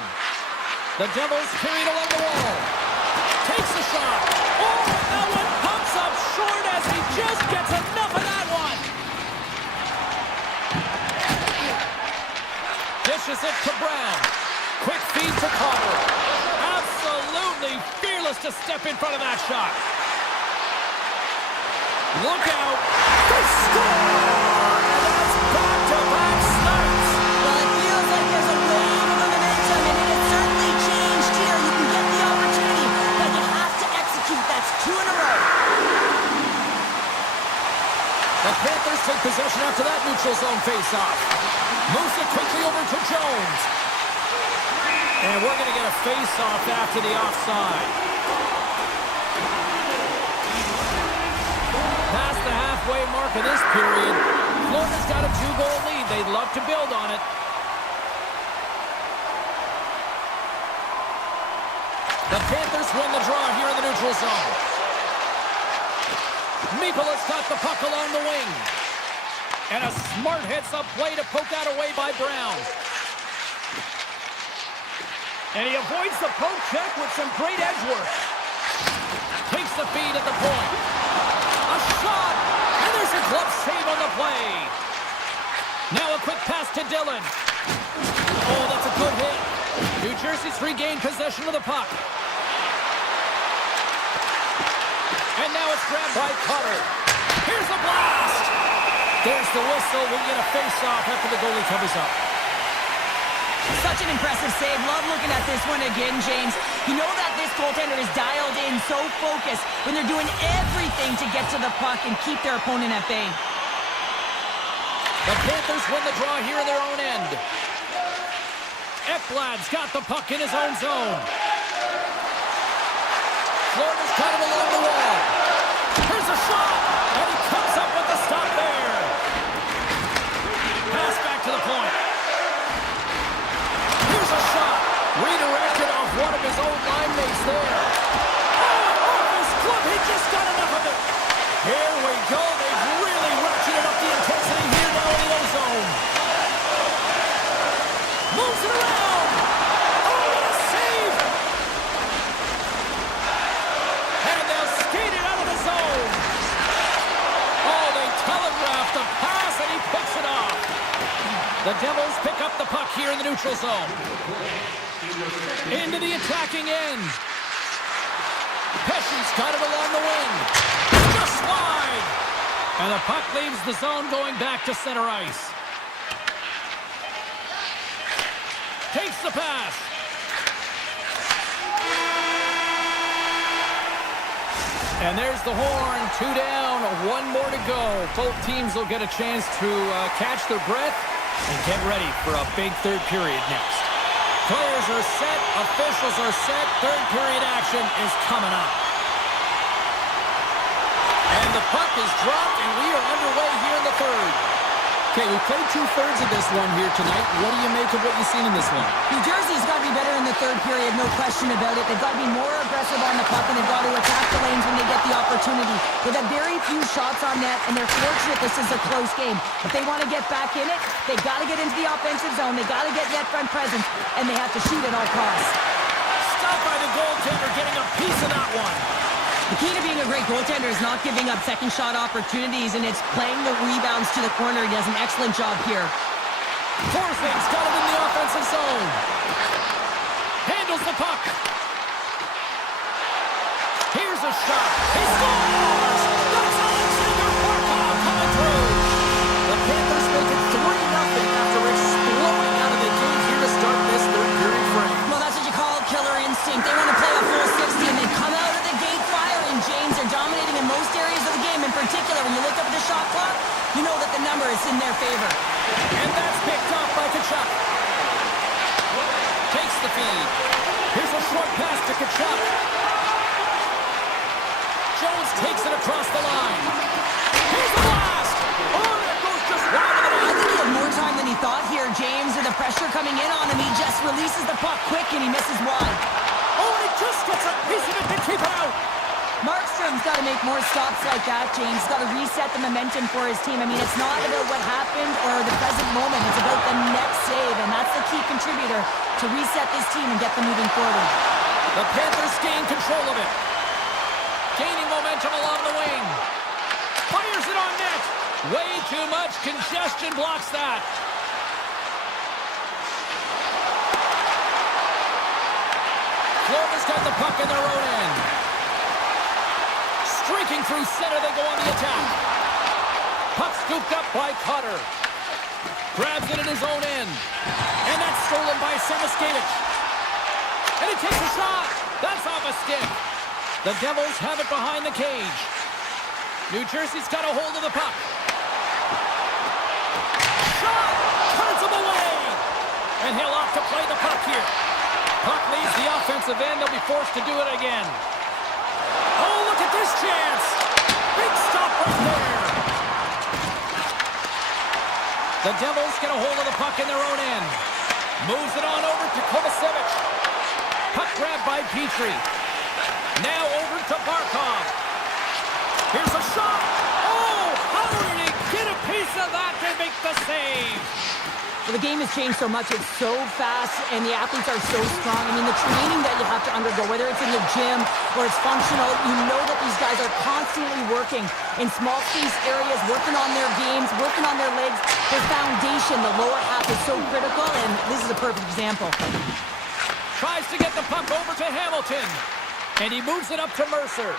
The Devils carry it along the wall. Takes a shot. Oh, that one pumps up short as he just gets enough of that one. Dishes it to Brown. Quick feed to Carter. Absolutely fearless to step in front of that shot. Look out. They score! And that's back-to-back snipes. Well, it feels like there's a wave of momentum, and it has certainly changed here. You can get the opportunity, but you have to execute. That's 2 in a row. The Panthers take possession after that neutral zone face-off. Moves it quickly over to Jones. And we're going to get a face-off after the offside. Past the halfway mark of this period, Florida's got a 2-goal lead. They'd love to build on it. The Panthers win the draw here in the neutral zone. Mikola's got the puck along the wing. And a smart heads-up play to poke that away by Brown. And he avoids the poke check with some great edge work. Takes the feed at the point. A shot! And there's a glove save on the play. Now a quick pass to Dillon. Oh, that's a good hit. New Jersey's regained possession of the puck. And now it's grabbed by Cutter. Here's a blast! There's the whistle. We get a face-off after the goalie covers up. Such an impressive save. Love looking at this one again, James. You know that this goaltender is dialed in, so focused when they're doing everything to get to the puck and keep their opponent at bay. The Panthers win the draw here in their own end. Ekblad's got the puck in his own zone. Florida's got it along the wall. Here's a shot, and he comes up with the stop there. Pass back to the point. Here's a shot, redirected off one of his own line mates there. Oh, off his glove, he just got enough of it. Here we go, they've really ratcheted up the intensity here now in the O-zone. Moves it around. Oh, what a save. And they'll skate it out of the zone. Oh, they telegraphed the pass, and he picks it off. The Devils pick up the puck here in the neutral zone. Into the attacking end. Pesci's got it along the wing. Just wide. And the puck leaves the zone going back to center ice. Takes the pass. And there's the horn. 2 down, 1 more to go. Both teams will get a chance to catch their breath and get ready for a big third period next. Players are set, officials are set, third period action is coming up. And the puck is dropped, and we are underway here in the third. Okay, we played two-thirds of this one here tonight. What do you make of what you've seen in this one? New Jersey's got to be better in the third period, no question about it. They've got to be more aggressive on the puck, and they've got to attack the lanes when they get the opportunity. They've had very few shots on net, and they're fortunate this is a close game. If they want to get back in it, they've got to get into the offensive zone. They've got to get net front presence, and they have to shoot at all costs. Stopped by the goaltender, getting a piece of that one. The key to being a great goaltender is not giving up second shot opportunities, and it's playing the rebounds to the corner. He does an excellent job here. Forfeit's got him in the offensive zone. Handles the puck. Here's a shot. He scores! That's Alexander Barkov coming through. The Panthers make it 3-0 after exploding out of the gate here to start this third period frame. Well, that's what you call killer instinct. They want to play a full 60, and they come out of the gate firing. James are dominating in most areas of the game. In particular, when you look up at the shot clock, you know that the number is in their favor. And that's picked up by Kachuk. Takes the feed. Here's a short pass to Kachuk. Jones takes it across the line. Here's the blast! Oh, that goes just wide of the I net. think he had more time than he thought here, James. With the pressure coming in on him, he just releases the puck quick, and he misses wide. Oh, and he just gets a piece of it to keep it out. Markstrom's got to make more stops like that, James. He's got to reset the momentum for his team. I mean, it's not about what happened or the present moment. It's about the next save, and that's the key contributor to reset this team and get them moving forward. The Panthers gain control of it. Gaining momentum along the wing. Fires it on net. Way too much congestion blocks that. Florida's got the puck in their own end. Streaking through center, they go on the attack. Puck scooped up by Cutter. Grabs it in his own end. And that's stolen by Samaskevich. And he takes a shot. That's off a stick. The Devils have it behind the cage. New Jersey's got a hold of the puck. Shot! Turns him away! And he'll off to play the puck here. Puck leaves the offensive end. They'll be forced to do it again. Oh, look at this chance! Big stop right there! The Devils get a hold of the puck in their own end. Moves it on over to Kovacevic. Puck grabbed by Petrie. Now over to Barkov. Here's a shot! Oh, how did he get a piece of that to make the save? Well, the game has changed so much. It's so fast, and the athletes are so strong. I mean, the training that you have to undergo, whether it's in the gym or it's functional, you know that these guys are constantly working in small space areas, working on their games, working on their legs. Their foundation, the lower half, is so critical, and this is a perfect example. Tries to get the puck over to Hamilton, and he moves it up to Mercer.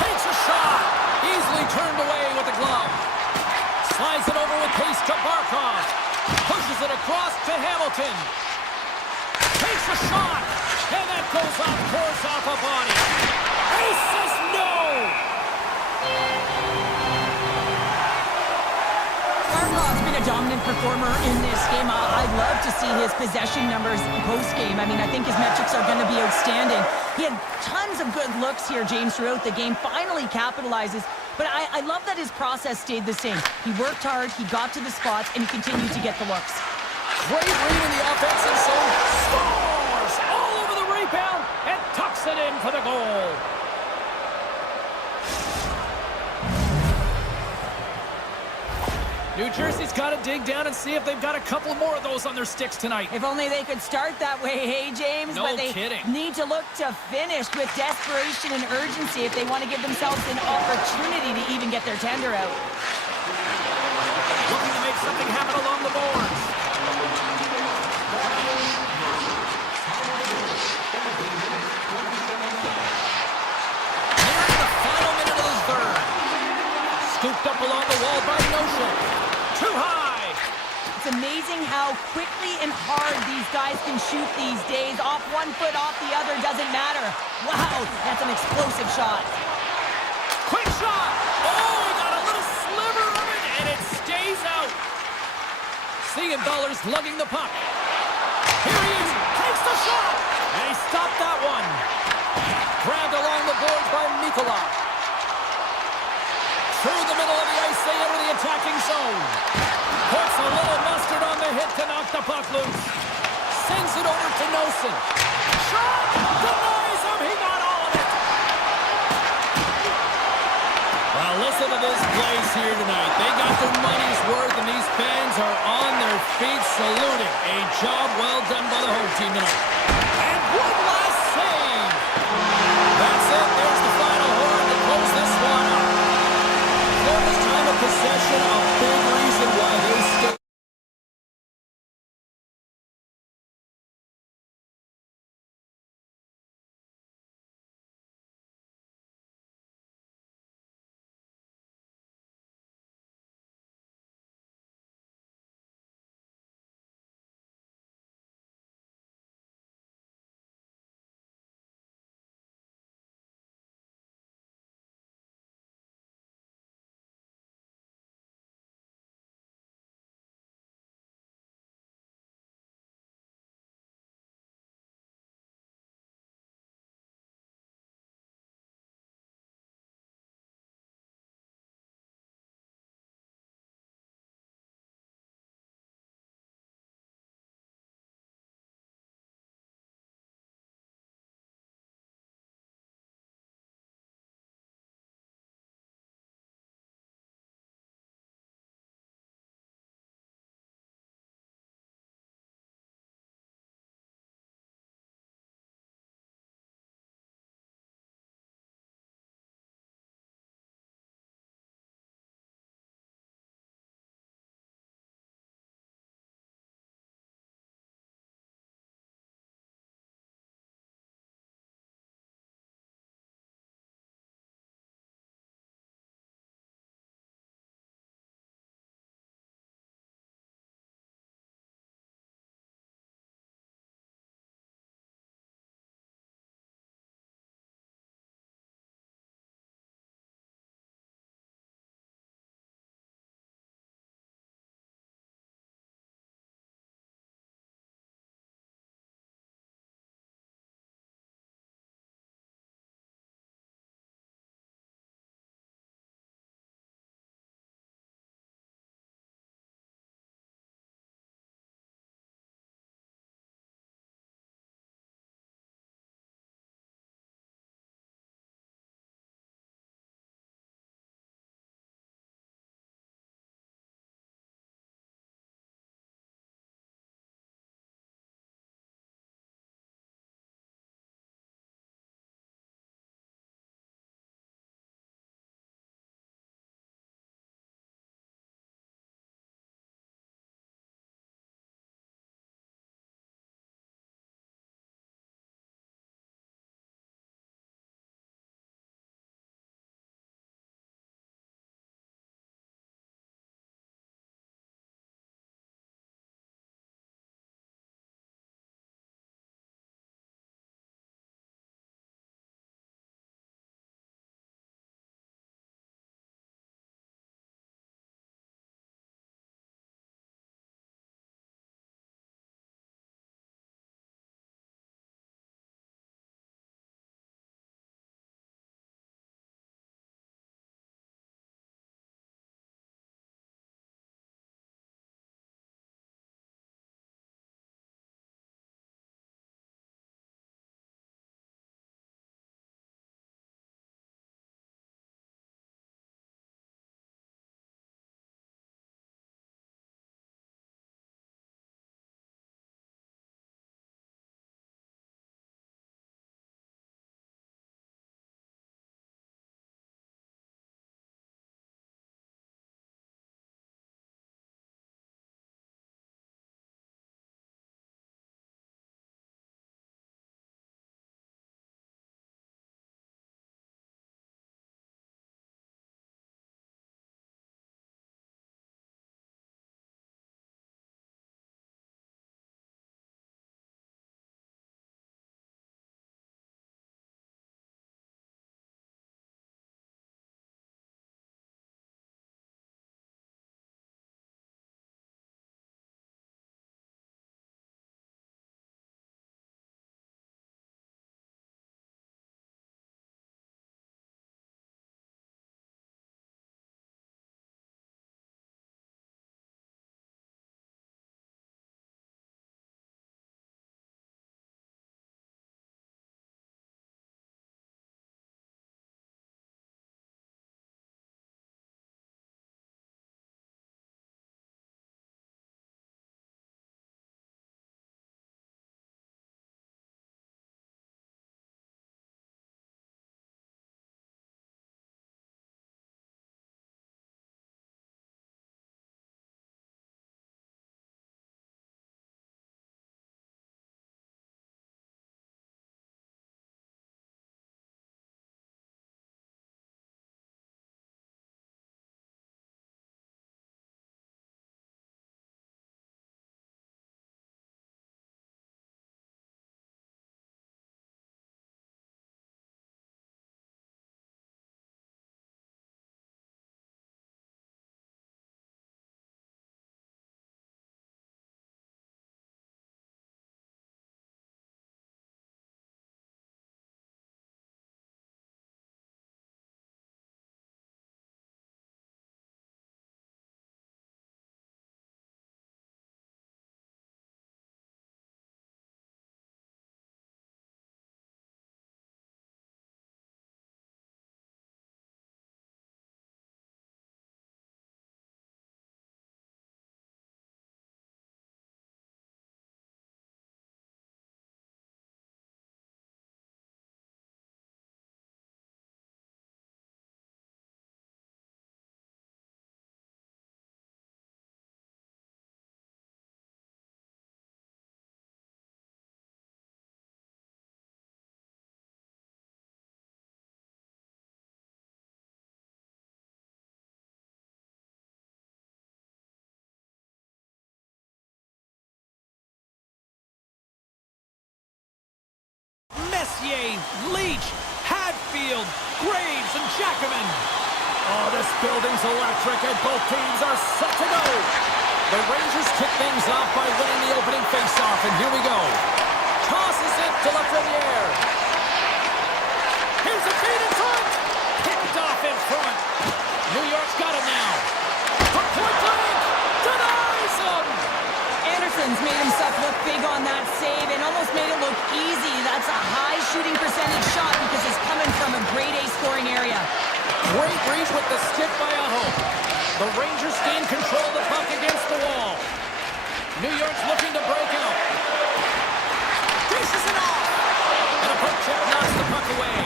Takes a shot. Easily turned away with the glove. Slides it over with pace to Barkov. Pushes it across to Hamilton. Takes a shot. And that goes off course off a body. And he says no. Barkov's been a dominant performer in this game. I love to see his possession numbers post-game. I mean, I think his metrics are going to be outstanding. He had tons of good looks here, James, throughout the game. Finally capitalizes. But I love that his process stayed the same. He worked hard, he got to the spots, and he continued to get the looks. Great read in the offensive zone. Scores all over the rebound and tucks it in for the goal. New Jersey's got to dig down and see if they've got a couple more of those on their sticks tonight. If only they could start that way, hey, James? No but they kidding. need to look to finish with desperation and urgency if they want to give themselves an opportunity to even get their tender out. Looking to make something happen along the boards. Nearing the final minute of the third. Scooped up along the wall by Noshek. Too high. It's amazing how quickly and hard these guys can shoot these days. Off one foot, off the other, doesn't matter. Wow, that's an explosive shot. Quick shot. Oh, he got a little sliver of it, and it stays out. Siegenthaler's lugging the puck. Here he is. Takes the shot. And he stopped that one. Grabbed along the boards by Mikola. Through the middle of the ice, they enter the attacking zone. Puts a little mustard on the hit to knock the puck loose. Sends it over to Nosen. Shot! Denies him! He got all of it! Well, listen to this place here tonight. They got their money's worth, and these fans are on their feet saluting. A job well done by the home team tonight. And one last save! That's it. There's the final horn to close this one up. Florida's time of possession, a big reason why they still Messier, Leach, Hadfield, Graves, and Jackman. Oh, this building's electric, and both teams are set to go. The Rangers kick things off by winning the opening faceoff, and here we go. Tosses it to Lafreniere. Here's a feed in front. Picked off in front. New York's got it now. From point blank. Denies him. Anderson's made himself look big on that save and almost made it look easy. That's a high shooting percentage shot because it's coming from a grade A scoring area. Great reach with the stick by Aho. The Rangers gain control of the puck against the wall. New York's looking to break out. Dishes it off. And a poke check knocks the puck away.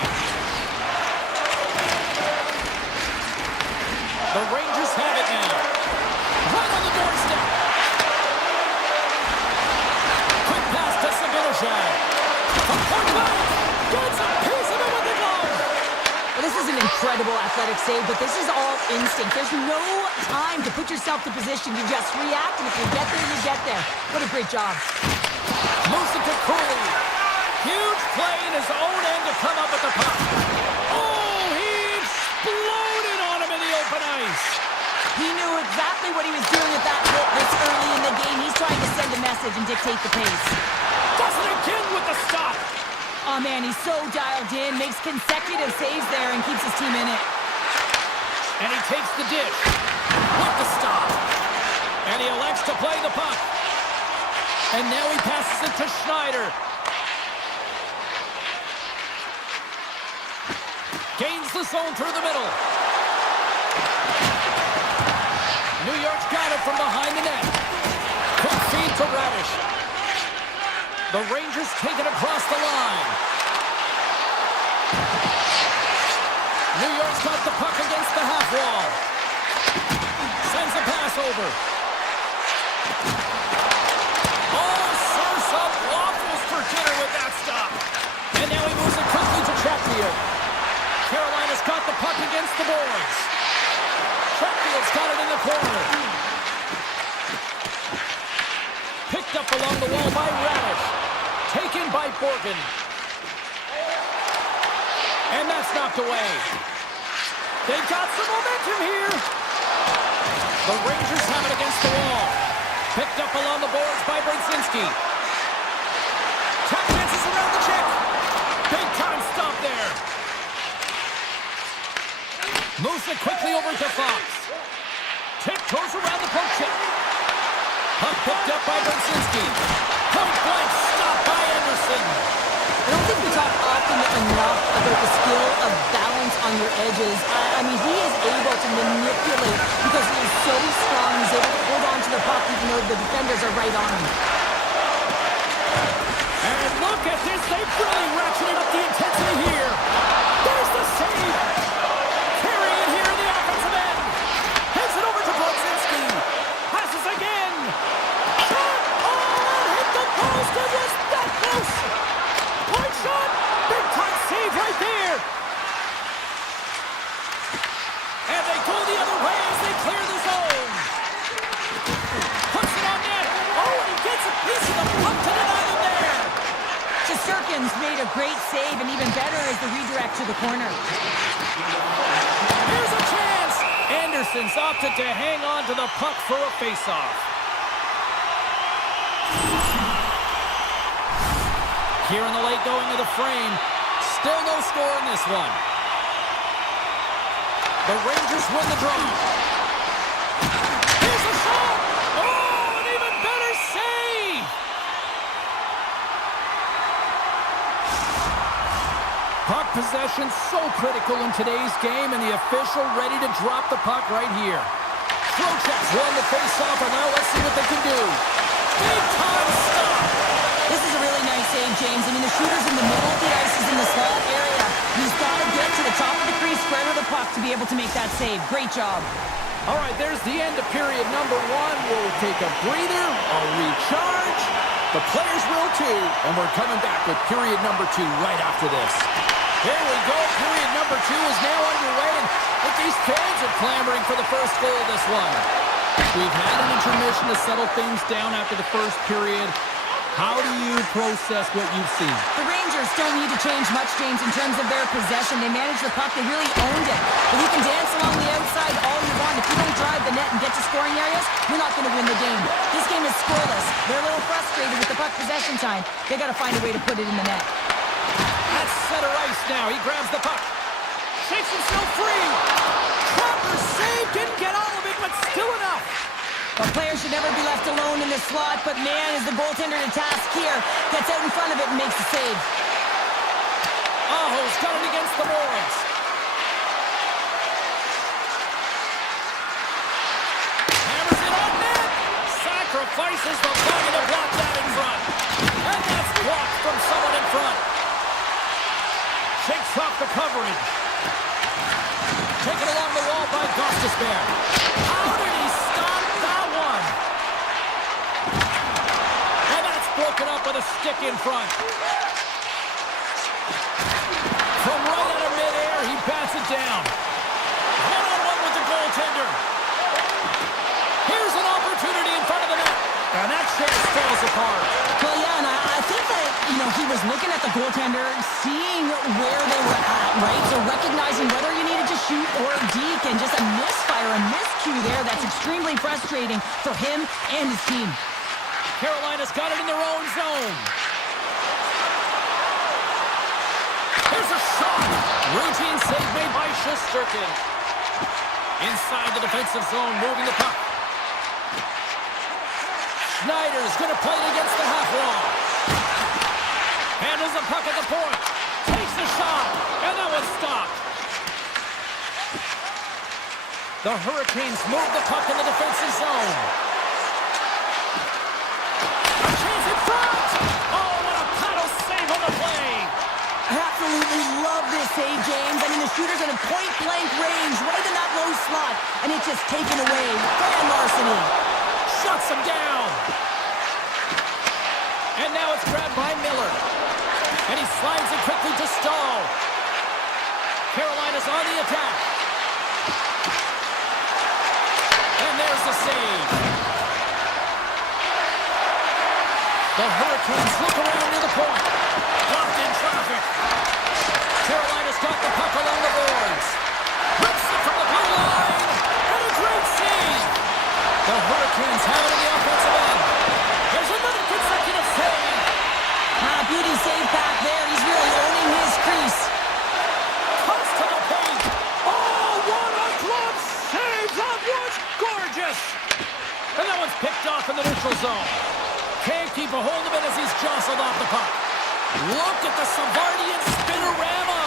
The Rangers have it now. Right on the doorstep. Quick pass to Sabinosha. From point blank. Gets a piece of it with the glove. Well, this is an incredible athletic save, but this is all instinct. There's no time to put yourself to position. You just react, and if you get there, you get there. What a great job. Moves it to Cooley. Huge play in his own end to come up with the puck. Oh, he exploded on him in the open ice. He knew exactly what he was doing at that hit this early in the game. He's trying to send a message and dictate the pace. Does it again with the stop. Oh, man, he's so dialed in, makes consecutive saves there and keeps his team in it. And he takes the dish with the stop. And he elects to play the puck. And now he passes it to Schneider. Gains the zone through the middle. New York's got it from behind the net. Quick feed to Radish. The Rangers take it across the line. New York's got the puck against the half wall. Sends a pass over. Oh, serves up waffles for dinner with that stop. And now he moves it quickly to Chatfield. Carolina's got the puck against the boards. Chatfield's got it in the corner. Picked up along the wall by Radish. Taken by Borgen. And that's knocked away. They've got some momentum here. The Rangers have it against the wall. Picked up along the boards by Brzezinski. Tap dances around the check. Big time stop there. Moves it quickly over to Fox. Tiptoes around the poke check. Puck picked up by Brzezinski. Point blank stop by Anderson. I don't think we talk often enough about the skill of balance on your edges. I mean, he is able to manipulate because he is so strong. He's able to hold on to the puck even though the defenders are right on him. And look at this. They've really ratcheted up the intensity here. There's the save. Carrying it here in the offensive end. Hits it over to Brzezinski. Passes again. Shot. Oh, hit the post. It was that close. Point shot. Big time save right there. And they go the other way as they clear the zone. Puts it on net. Oh, and he gets a piece of the puck to deny them there. Shesterkin's made a great save, and even better is the redirect to the corner. Here's a chance. Anderson's opted to hang on to the puck for a faceoff. Here in the late going of the frame. Still no score in this one. The Rangers win the draw. Here's a shot. Oh, an even better save. Puck possession so critical in today's game, and the official ready to drop the puck right here. Trocheck's won the face-off, and now let's see what they can do. Big time stop. This is a really nice save, James. I mean, the shooter's in the middle of the ice. He's in the slot area. He's got to get to the top of the crease, square of the puck to be able to make that save. Great job. All right, there's the end of period number one. We'll take a breather, a recharge. The players will too, and we're coming back with period number two right after this. Here we go. Period number two is now underway, and I think these fans are clamoring for the first goal of this one. We've had an intermission to settle things down after the first period. How do you process what you've seen? The Rangers don't need to change much, James, in terms of their possession. They managed the puck. They really owned it. But you can dance along the outside all you want. If you don't drive the net and get to scoring areas, you're not going to win the game. This game is scoreless. They're a little frustrated with the puck possession time. They got to find a way to put it in the net. At center ice now. He grabs the puck. Shakes himself free. Proper save. Didn't get all of it, but still enough. The player should never be left alone in this slot, but man, is the goaltender to task here. Gets out in front of it and makes the save. Aho's got it against the boards. Hammers it on net. Sacrifices the body to block that in front. And that's blocked from someone in front. Shakes off the coverage. Taken along the wall by Gostisbehere. How did he stop that one? And that's broken up with a stick in front. From right out of midair, he bats it down. One-on-one with the goaltender. Here's an opportunity in front of the net. And that chance falls apart. Well, yeah, and I think that, he was looking at the goaltender, seeing where they were at, right? So recognizing whether you needed to shoot or deke, and just a misfire, a miscue there. That's extremely frustrating for him and his team. Carolina's got it in their own zone. Here's a shot. Routine save made by Shesterkin. Inside the defensive zone, moving the puck. Schneider's going to play it against the half wall. Handles the puck at the point. Takes the shot. And that one's stopped. The Hurricanes move the puck in the defensive zone. A chance in front. Oh, what a paddle save on the play. I absolutely love this save, James. I mean, the shooter's in a point-blank range, right in that low slot, and it's just taken away. Fan larceny. Shuts him down. And now it's grabbed by Miller. And he slides it quickly to Stahl. Carolina's on the attack. And there's the save. The Hurricanes look around near the point. Blocked in traffic. Carolina's got the puck along the boards. Rips it from the blue line. And a great save. The Hurricanes have it in the offensive end. There's another consecutive save. Beauty save back there. He's really owning his crease. Comes to the paint. Oh, what a glove save. That was gorgeous. And that one's picked off in the neutral zone. Can't keep a hold of it as he's jostled off the puck. Look at the Savardian spinorama.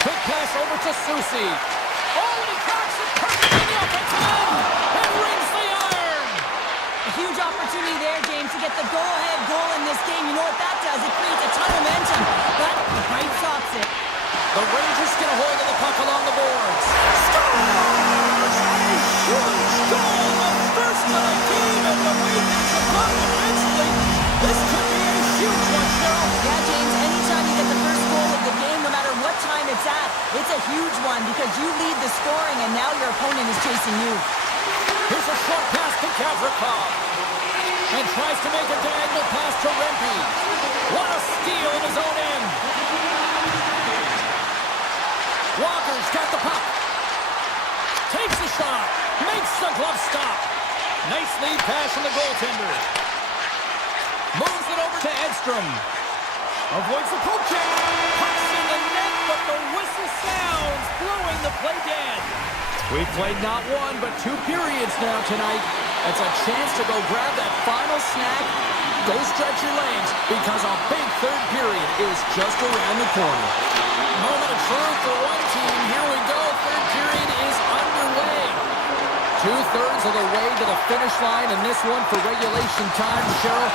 Quick pass over to Susi. Oh, and he cracks it perfect in the offensive end. And rings the iron. A huge opportunity there, James, to get the go-ahead goal in this game. You know what that does? It creates a ton of momentum, but the right stops it. The Rangers get a hold of the puck along the boards. Scores! A huge goal! The first of the game, and the way things have gone immensely. This could be a huge one, Cheryl. Yeah, James, anytime you get the first goal of the game, no matter what time it's at, it's a huge one because you lead the scoring, and now your opponent is chasing you. Here's a short pass to Gavrikov. And tries to make a diagonal pass to Rempe. What a steal in his own end. Walker's got the puck. Takes the shot. Makes the glove stop. Nice lead pass from the goaltender. Moves it over to Edstrom. Avoids the poke check. Pucks in the net, but the whistle sounds, blowing the play dead. We've played not one, but 2 periods now tonight. It's a chance to go grab that final snack. Go stretch your legs, because a big third period is just around the corner. Moment of truth for one team. Here we go. Third period is underway. 2/3 of the way to the finish line, and this one for regulation time. Cheryl,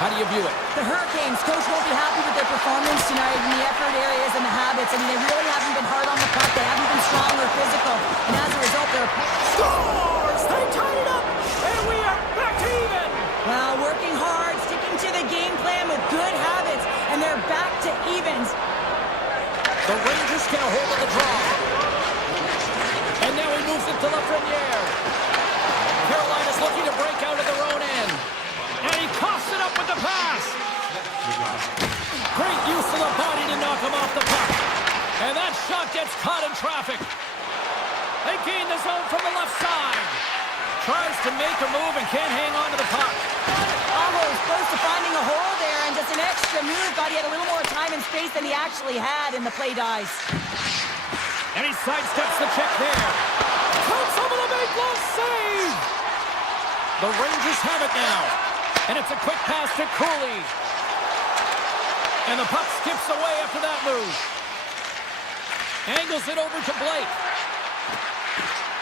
how do you view it? The Hurricanes, coach, won't be happy with their performance tonight in the effort areas and the habits. I mean, they really haven't been hard on the puck. They haven't been strong or physical. And as a result, they're... Scores! They tied it up! And we are back to even! Well, working hard, sticking to the game plan with good habits, and they're back to evens. The Rangers get a hold of the draw. And now he moves it to Lafreniere. Carolina's looking to break out of their own end. And he coughs it up with the pass. caught in traffic. They gain the zone from the left side. Tries to make a move and can't hang on to the puck. Almost close to finding a hole there, and just an extra move. Thought he had a little more time and space than he actually had, and the play dies. And he sidesteps the check there. Comes over the make glove save. The Rangers have it now. And it's a quick pass to Cooley. And the puck skips away after that move. Angles it over to Blake.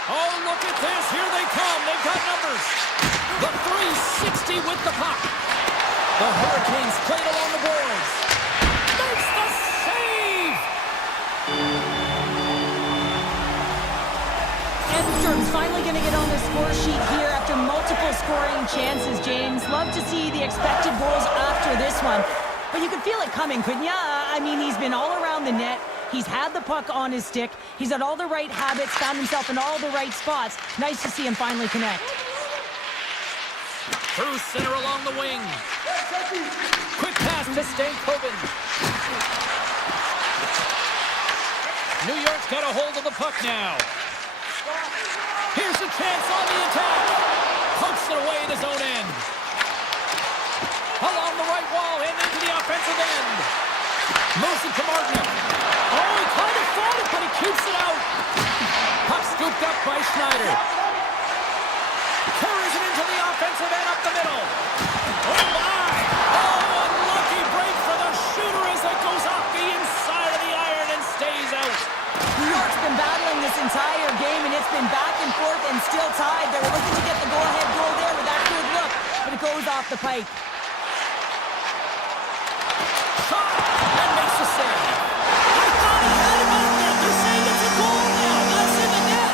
Oh, look at this. Here they come. They've got numbers. The 360 with the puck. The Hurricanes played along the boards. Makes the save. Edstrom's finally going to get on the score sheet here after multiple scoring chances, James. Love to see the expected goals after this one. But you could feel it coming, couldn't ya? I mean, he's been all around the net. He's had the puck on his stick. He's had all the right habits, found himself in all the right spots. Nice to see him finally connect. Through center along the wing. Quick pass to Stankoven. New York's got a hold of the puck now. Here's a chance on the attack. Pumps it away at his own end. Along the right wall and into the offensive end. Moves it to Martin. Oh, he kind of fought it, but he keeps it out. Puck scooped up by Schneider. Carries it into the offensive end up the middle. Oh, my. Oh, unlucky break for the shooter as it goes off the inside of the iron and stays out. New York's been battling this entire game, and it's been back and forth and still tied. They were looking to get the go-ahead goal there with that good look, but it goes off the pipe. Shot and makes the save. I thought he had him out there. They're saying it's a goal now. That's in the net.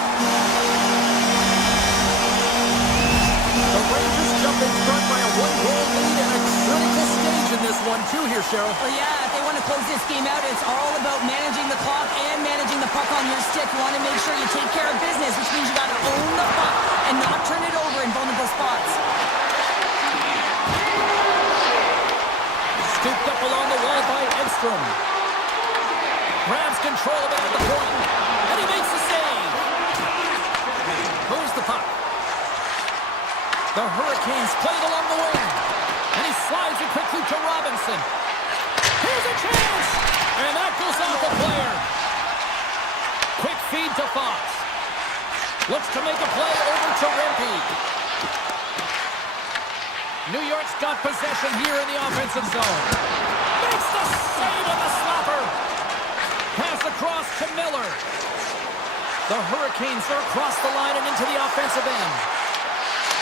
The Rangers jump in front by a one-goal lead and a critical stage in this one, too, here, Cheryl. Well, yeah, if they want to close this game out, it's all about managing the clock and managing the puck on your stick. You want to make sure you take care of business, which means you got to own the puck and not turn it over in vulnerable spots. Scooped up along the wall by Edstrom. Grabs control of it at the point. And he makes the save. Moves the puck. The Hurricanes play it along the wing. And he slides it quickly to Robinson. Here's a chance. And that goes off the player. Quick feed to Fox. Looks to make a play over to Rempe. New York's got possession here in the offensive zone. Makes the save on the slapper. Pass across to Miller. The Hurricanes are across the line and into the offensive end.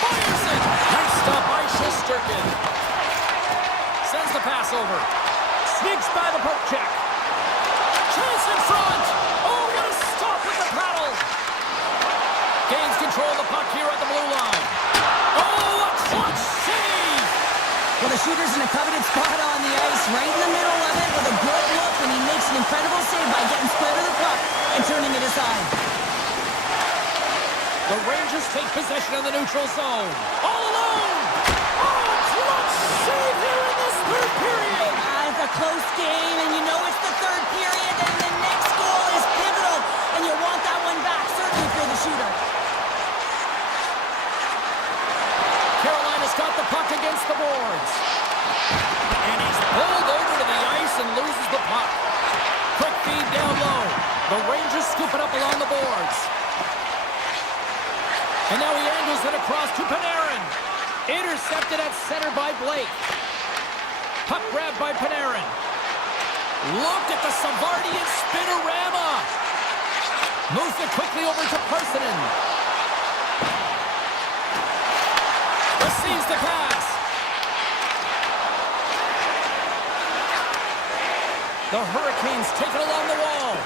Fires it. Nice stop by Shesterkin. Sends the pass over. Sneaks by the poke check. Chance in front. Oh, what a stop with the paddle. Gains control of the puck here at the blue line. Oh, a clutch save. Well, the shooter's in a coveted spot on the ice, right in the middle of it with a good look, and he makes an incredible save by getting square to the puck and turning it aside. The Rangers take possession of the neutral zone. All alone. Oh, clutch save here in this third period. It's a close game, and you know it's the third period, and the next goal is pivotal, and you want that one back, certainly if you're the shooter. Carolina's got the puck against the boards. And he's pulled over to the ice and loses the puck. Quick feed down low. The Rangers scoop it up along the boards. And now he angles it across to Panarin. Intercepted at center by Blake. Puck grabbed by Panarin. Look at the Savardian spinorama. Moves it quickly over to Parsonen. Receives the pass. The Hurricanes take it along the wall.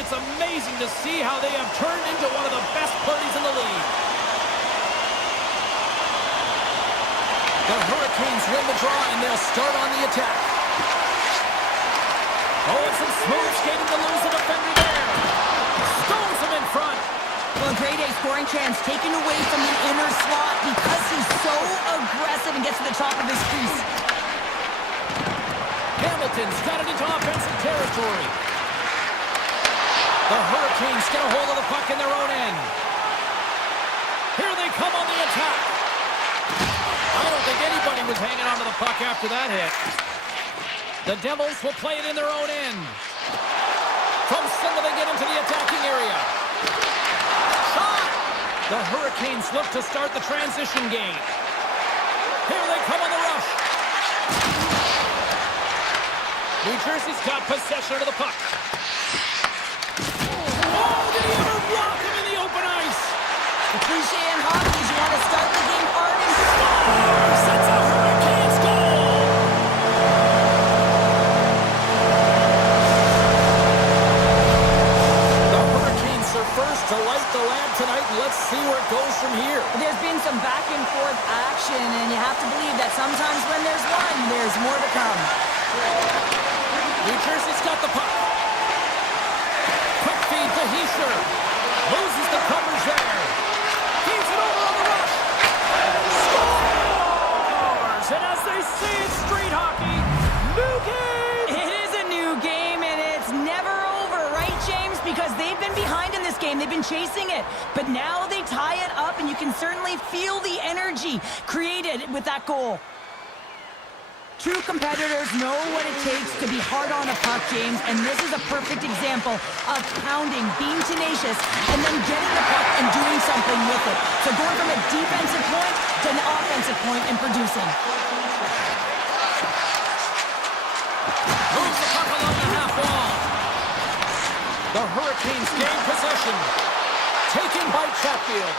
it's amazing to see how they have turned into one of the best parties in the league. The Hurricanes win the draw, and they'll start on the attack. Oh, and some smooth skating to lose the defender there. Stones him in front. Well, a grade A scoring chance taken away from the inner slot because he's so aggressive and gets to the top of his crease. Hamilton's got it into offensive territory. The Hurricanes get a hold of the puck in their own end. Here they come on the attack. I don't think anybody was hanging on to the puck after that hit. The Devils will play it in their own end. From center they get into the attacking area. Shot! The Hurricanes look to start the transition game. Here they come on the rush. New Jersey's got possession of the puck. Oh, did he ever rock him in the open ice? The cliche in hockey is you want to start the game hard and Scores! That's a Hurricanes goal! The Hurricanes are first to light the lamp tonight, and let's see where it goes from here. there's been some back and forth action, and you have to believe that sometimes when there's one, there's more to come. New Jersey's got the puck. Quick feed to Hischer. Loses the coverage there. Keeps it over on the rush. Scores! And as they say in street hockey, new game! It is a new game, and it's never over, right, James? Because they've been behind in this game. They've been chasing it. But now they tie it up, and you can certainly feel the energy created with that goal. True competitors know what it takes to be hard on a puck, James, and this is a perfect example of pounding, being tenacious, and then getting the puck and doing something with it. So going from a defensive point to an offensive point and producing. Moves the puck along the half wall. The Hurricanes gain possession. Taken by Chatfield.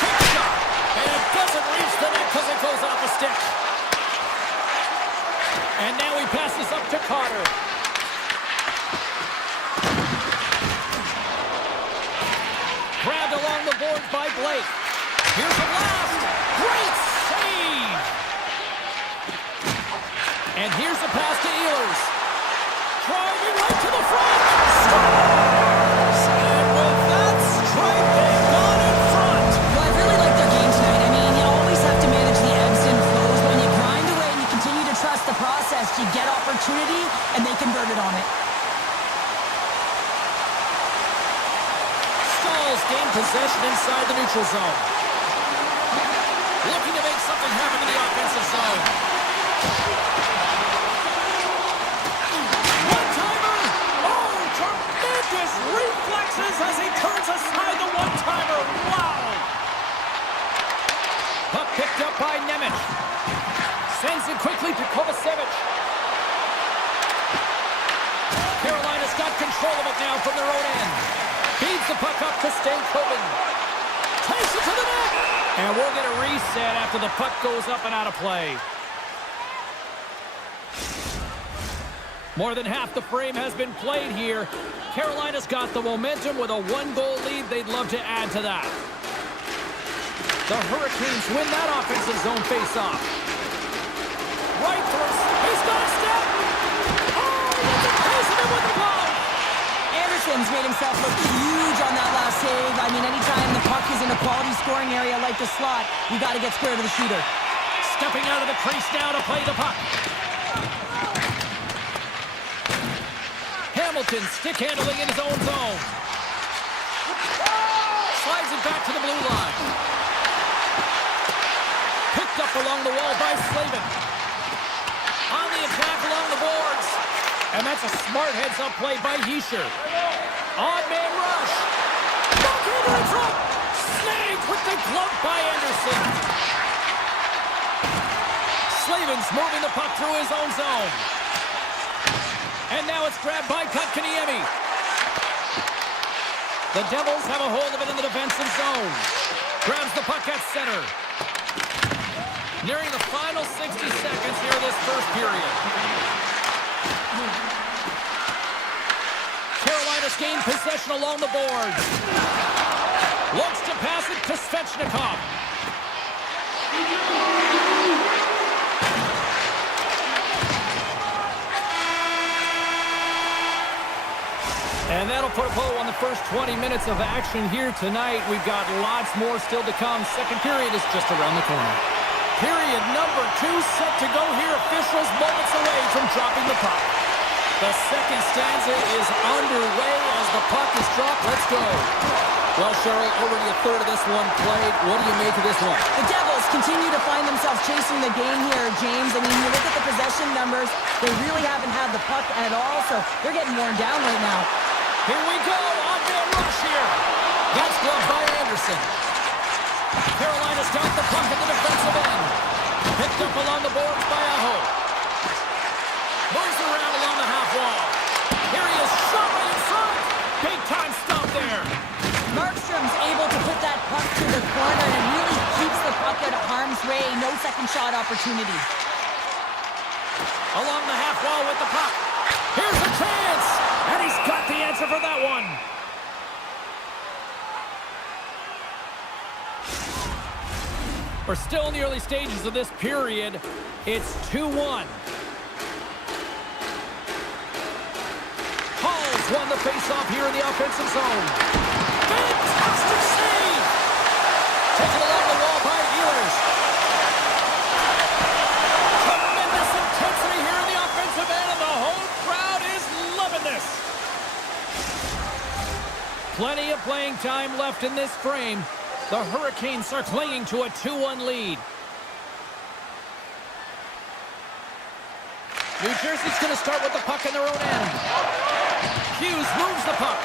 Quick shot. And it doesn't reach the net because it goes off a stick. And now he passes up to Carter. Grabbed along the boards by Blake. Here's the blast. Great save. And here's the pass to Ehlers. Driving right to the front. Scores! And with that strike, they've gone in front. Well, I really like their game tonight. I mean, you always have to manage the ebbs and flows. But when you grind away and you continue to trust the process, you get opportunity, and they converted on it. Stalls gain possession inside the neutral zone. Looking to make something happen in the offensive zone. One-timer! Oh, tremendous reflexes as he turns aside the one-timer. Wow! Puck picked up by Nemec. Sends it quickly to Kovacevic. Carolina's got control of it now from their own end. Feeds the puck up to Stankoven. Takes it to the net. And we'll get a reset after the puck goes up and out of play. More than half the frame has been played here. Carolina's got the momentum with a one-goal lead. They'd love to add to that. The Hurricanes win that offensive zone face-off. Right first. He's got a step. Oh, that's a piece of him with the glove. Anderson's made himself look huge on that last save. I mean, anytime the puck is in a quality scoring area like the slot, you got to get square to the shooter. Stepping out of the crease now to play the puck. Hamilton stick handling in his own zone. Slides it back to the blue line. Picked up along the wall by Slavin. On the attack along the boards. And that's a smart heads-up play by Hischer. On-man rush. Backhander in front. Snagged with the glove by Anderson. Slavin's moving the puck through his own zone. And now it's grabbed by Kotkaniemi. The Devils have a hold of it in the defensive zone. Grabs the puck at center. Nearing the final 60 seconds here of this first period. gained possession along the boards. Looks to pass it to Svechnikov. And that'll put a bow on the first 20 minutes of action here tonight. We've got lots more still to come. Second period is just around the corner. Period number 2 set to go here. Officials moments away from dropping the puck. The second stanza is underway as the puck is dropped. Let's go. Well, Cheryl, already a third of this one played. What do you make of this one? The Devils continue to find themselves chasing the game here, James. I mean, you look at the possession numbers, they really haven't had the puck at all, so they're getting worn down right now. Here we go, on-field rush here. That's gloved by Anderson. Carolina's got the puck at the defensive end. Picked up along the boards by Aho. Moves around along the half wall. Here he is, shot right in front. Big time stop there. Markstrom's able to put that puck to the corner and really keeps the puck out of harm's way. No second shot opportunity. Along the half wall with the puck. Here's a chance. And he's got the answer for that one. We're still in the early stages of this period. It's 2-1. Hall's won the face-off here in the offensive zone. Fantastic save! Taken along the wall by Ehlers. Tremendous intensity here in the offensive end, and the home crowd is loving this. Plenty of playing time left in this frame. The Hurricanes are clinging to a 2-1 lead. New Jersey's going to start with the puck in their own end. Hughes moves the puck.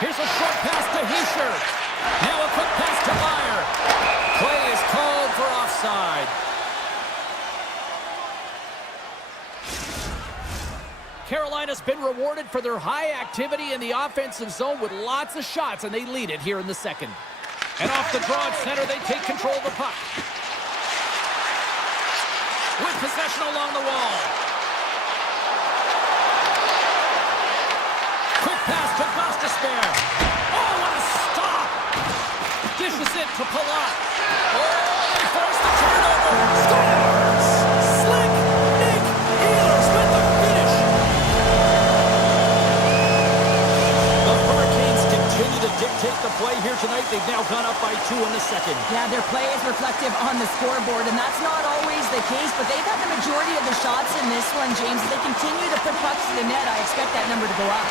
Here's a short pass to Hischier. Now a quick pass to Meyer. Play is called for offside. Carolina's been rewarded for their high activity in the offensive zone with lots of shots, and they lead it here in the second. And off the draw at center, they take control of the puck. With possession along the wall. Quick pass to Gostisbehere. Oh, what a stop! Dishes it to Palat. Oh, they force the turnover. Scores! Slick Nick Ehlers with the finish. The Hurricanes continue to dictate the play here tonight. They've now gone up by 2 in the second. Yeah, their play is reflective on the scoreboard, and that's not always the case, but they've had the majority of the shots in this one, James. If they continue to put pucks to the net, I expect that number to go up.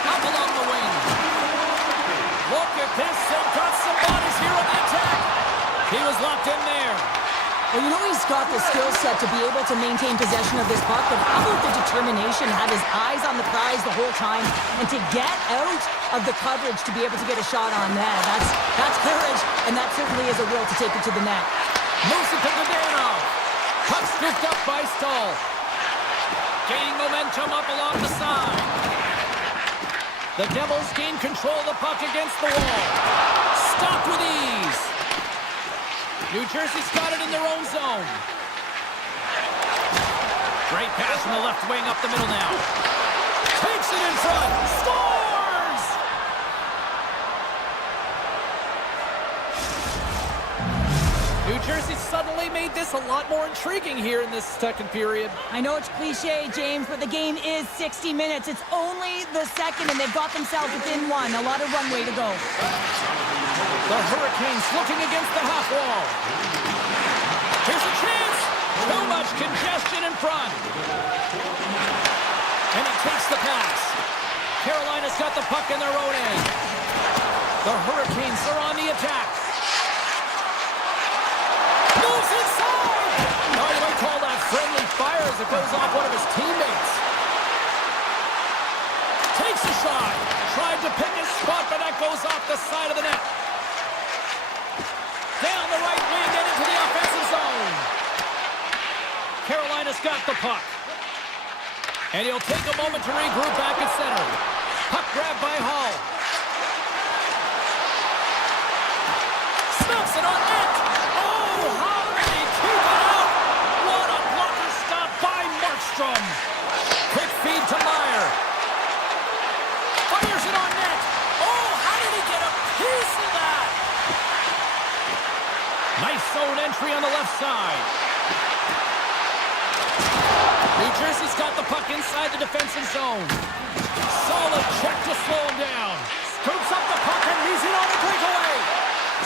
Up along the wing. Look at this. They've got some bodies here on the attack. He was locked in there. Well, you know he's got the skill set to be able to maintain possession of this puck, but how about the determination, have his eyes on the prize the whole time, and to get out of the coverage to be able to get a shot on net. That's courage, and that certainly is a will to take it to the net. Moves it to Gudinov. Puck scooped up by Stahl. Gaining momentum up along the side. The Devils gain control of the puck against the wall. Stopped with ease. New Jersey's got it in their own zone. Great pass from the left wing up the middle now. Takes it in front. Scores! New Jersey suddenly made this a lot more intriguing here in this second period. I know it's cliche, James, but the game is 60 minutes. It's only the second, and they've got themselves within one. A lot of runway to go. The Hurricanes looking against the half wall. Here's a chance. Too much congestion in front. And he takes the pass. Carolina's got the puck in their own end. The Hurricanes are on the attack. Moves inside. Oh, you might call that friendly fire as it goes off one of his teammates. Takes a shot. Tried to pick his spot, but that goes off the side of the net. Down the right wing and into the offensive zone. Carolina's got the puck. And he'll take a moment to regroup back at center. Puck grabbed by Hall. Snaps it on net. Oh, how did he keep it out? What a blocker stop by Markstrom. Quick feed to Meyer. an entry on the left side. New Jersey's got the puck inside the defensive zone. Solid check to slow him down. Scoops up the puck and he's in on the breakaway.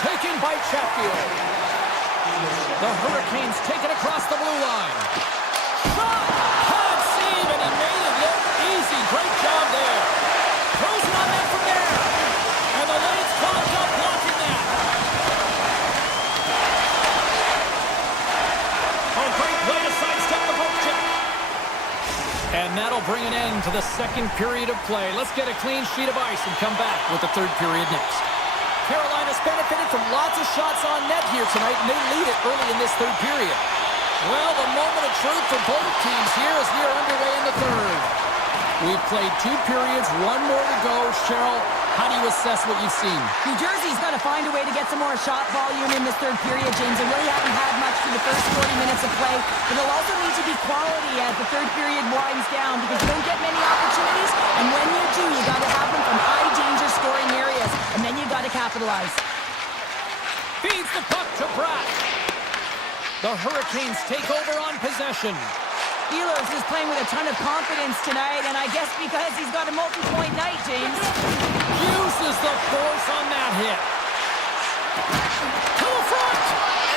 Taken by Chatfield. The Hurricanes take it across the blue line. Shot! Hard save, and he made it look easy. Great job there. Throws it on net from there. And the lane's clogged up blocking that. Oh, great play to sidestep the poke check. And that'll bring an end to the second period of play. Let's get a clean sheet of ice and come back with the third period next. Carolina's benefited from lots of shots on net here tonight, and they lead it early in this third period. Well, the moment of truth for both teams here as we are underway in the third. We've played 2 periods, 1 more to go. Cheryl, how do you assess what you've seen? New Jersey's got to find a way to get some more shot volume in this third period, James. They really haven't had much through the first 40 minutes of play, but they'll also need to be quality as the third period winds down because you don't get many opportunities, and when you do, you got to have them from high-danger scoring areas, and then you got to capitalize. Feeds the puck to Pratt. The Hurricanes take over on possession. Ehlers is playing with a ton of confidence tonight, and I guess because he's got a multi-point night, James. Uses the force on that hit. To the front.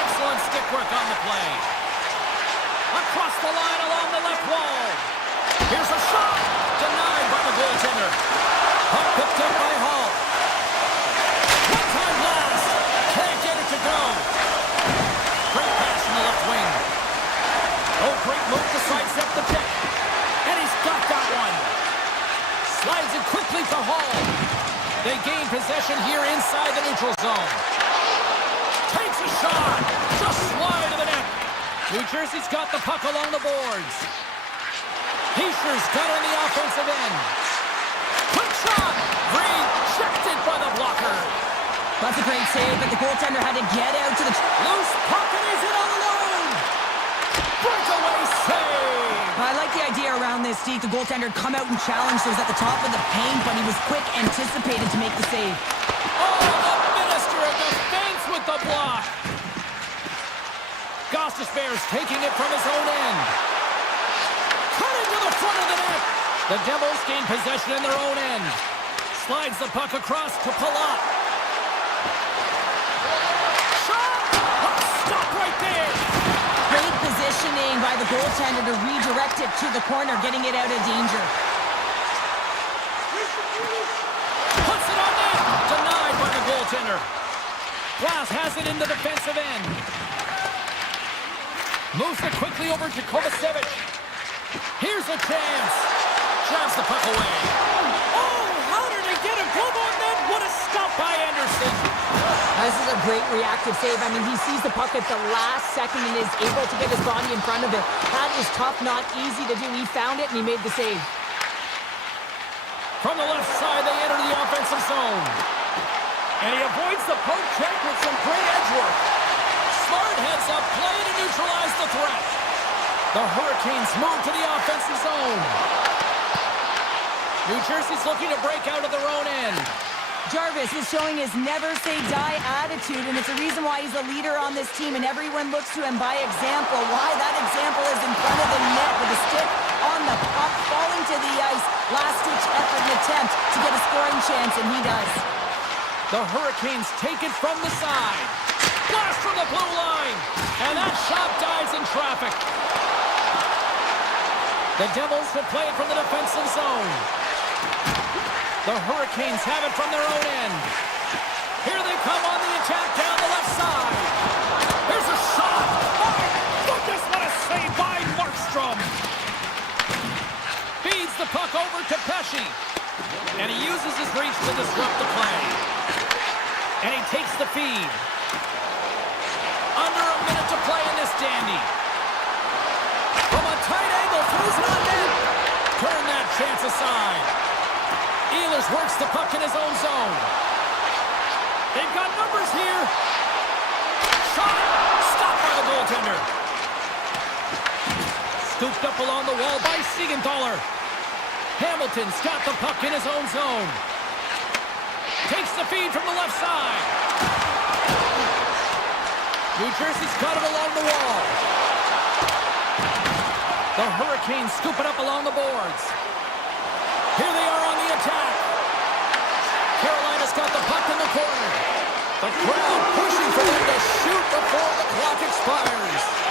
Excellent stick work on the play. Across the line along the left wall. Here's a shot. Denied by the goaltender. Puck picked up by Hall. One-time blast. Can't get it to go. Great pass in the left wing. Oh, great move to sidestep the check. And he's got that one. Slides it quickly to Hall. They gain possession here inside the neutral zone. Takes a shot. Just wide of the net. New Jersey's got the puck along the boards. Heischer's got on the offensive end. Quick shot. Rejected by the blocker. That's a great save, but the goaltender had to get out to the... Loose puck and he's in on the line. Breakaway save. I like the idea around this, Steve. The goaltender come out and challenge those at the top of the paint, but he was quick, anticipated to make the save. Oh, the minister of defense with the block. Gostis Bears taking it from his own end. Cutting to the front of the net. The Devils gain possession in their own end. Slides the puck across to Palat. Shot! Oh, stop right there. Great positioning by the goaltender to redirect it to the corner, getting it out of danger. Puts it on net. Denied by the goaltender. Glass has it in the defensive end. Moves it quickly over to Kovacevic. Here's a chance. Drives the puck away. Oh, how did he get a glove on that? What a stop by Anderson. This is a great reactive save. I mean, he sees the puck at the last second and is able to get his body in front of it. That is tough, not easy to do. He found it and he made the save. From the left side, they enter the offensive zone. And he avoids the poke check with some great edge work. Smart heads up play to neutralize the threat. The Hurricanes move to the offensive zone. New Jersey's looking to break out of their own end. Jarvis is showing his never-say-die attitude, and it's a reason why he's the leader on this team, and everyone looks to him by example. Why that example is in front of the net with a stick on the puck, falling to the ice, last-ditch effort and attempt to get a scoring chance, and he does. The Hurricanes take it from the side. Blast from the blue line, and that shot dives in traffic. The Devils will play it from the defensive zone. The Hurricanes have it from their own end. Here they come on the attack down the left side. Here's a shot. My goodness, what a save by Markstrom. Feeds the puck over to Pesce. And he uses his reach to disrupt the play. And he takes the feed. Under a minute to play in this dandy. From a tight angle, throws it on net. Turn that chance aside. Ehlers works the puck in his own zone. They've got numbers here. Shot! Stopped by the goaltender. Scooped up along the wall by Siegenthaler. Hamilton's got the puck in his own zone. Takes the feed from the left side. New Jersey's got it along the wall. The Hurricanes scoop it up along the boards. Here they are on the attack. Carolina's got the puck in the corner. The crowd pushing for them to shoot before the clock expires.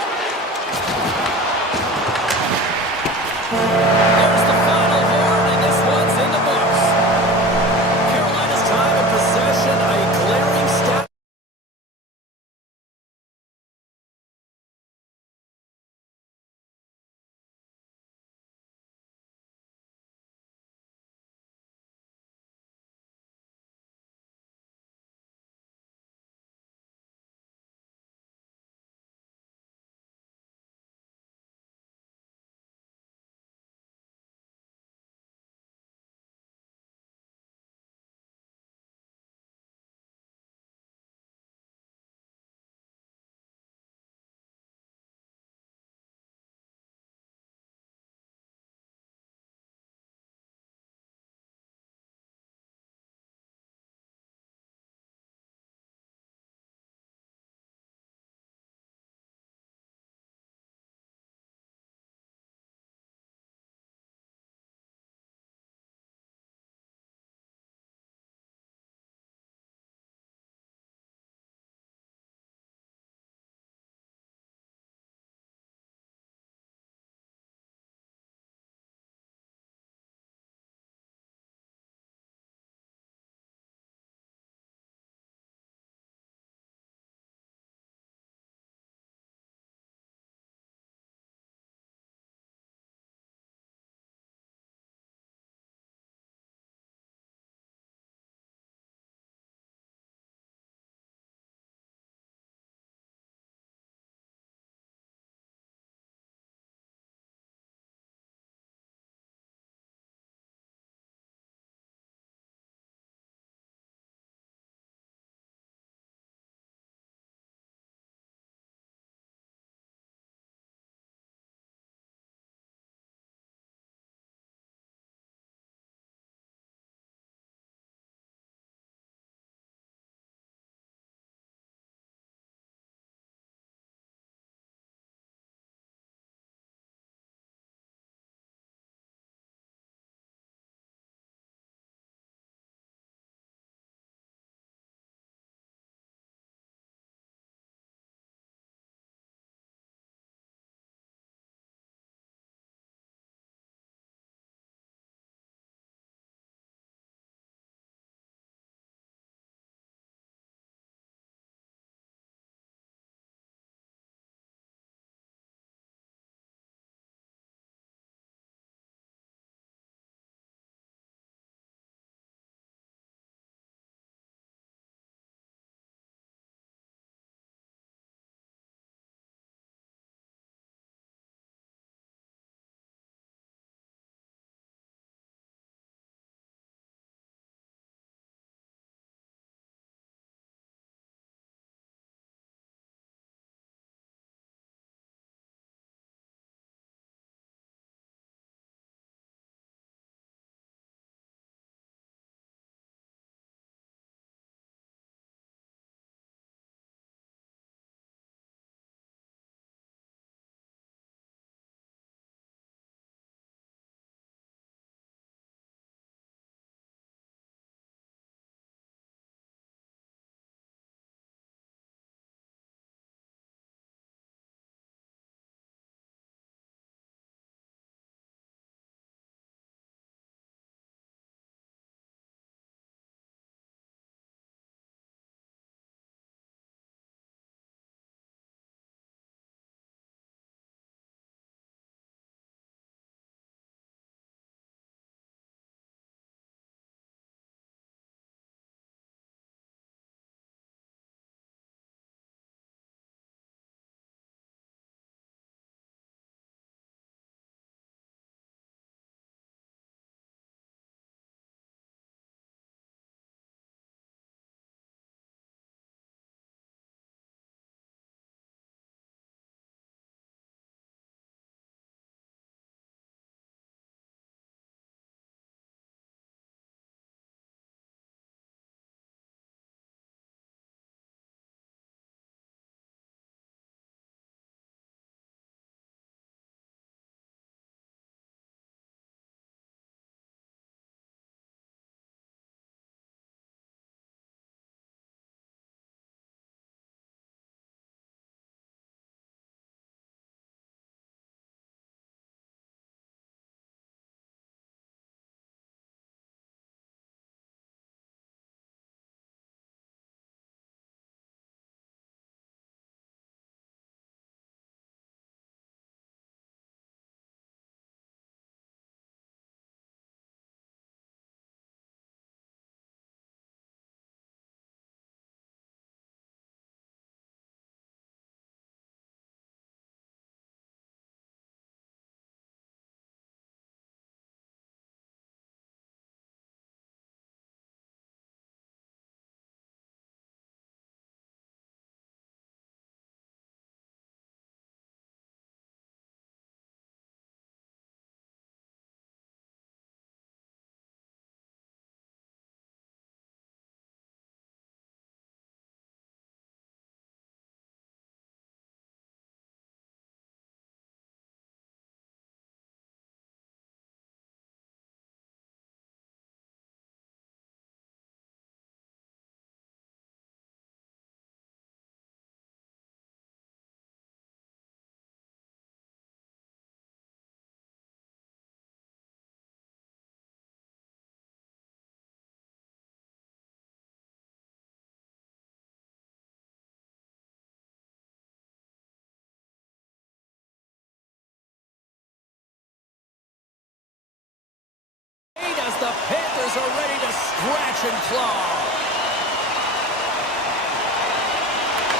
the Panthers are ready to scratch and claw.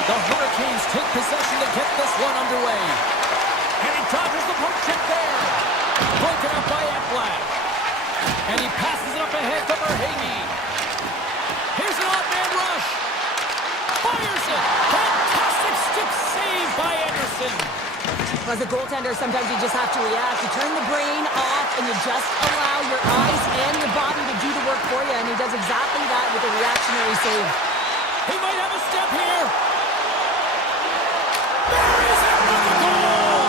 The Hurricanes take possession to get this one underway. And he dodges the poke check there. Broken up by Ekblad. And he passes it up ahead to Verhaeghe. Here's an odd man rush. Fires it. Fantastic stick save by Anderson. As a goaltender, sometimes you just have to react. You turn the brain off and you just allow your eyes and your body to do the work for you. And he does exactly that with a reactionary save. He might have a step here. There is it for the goal.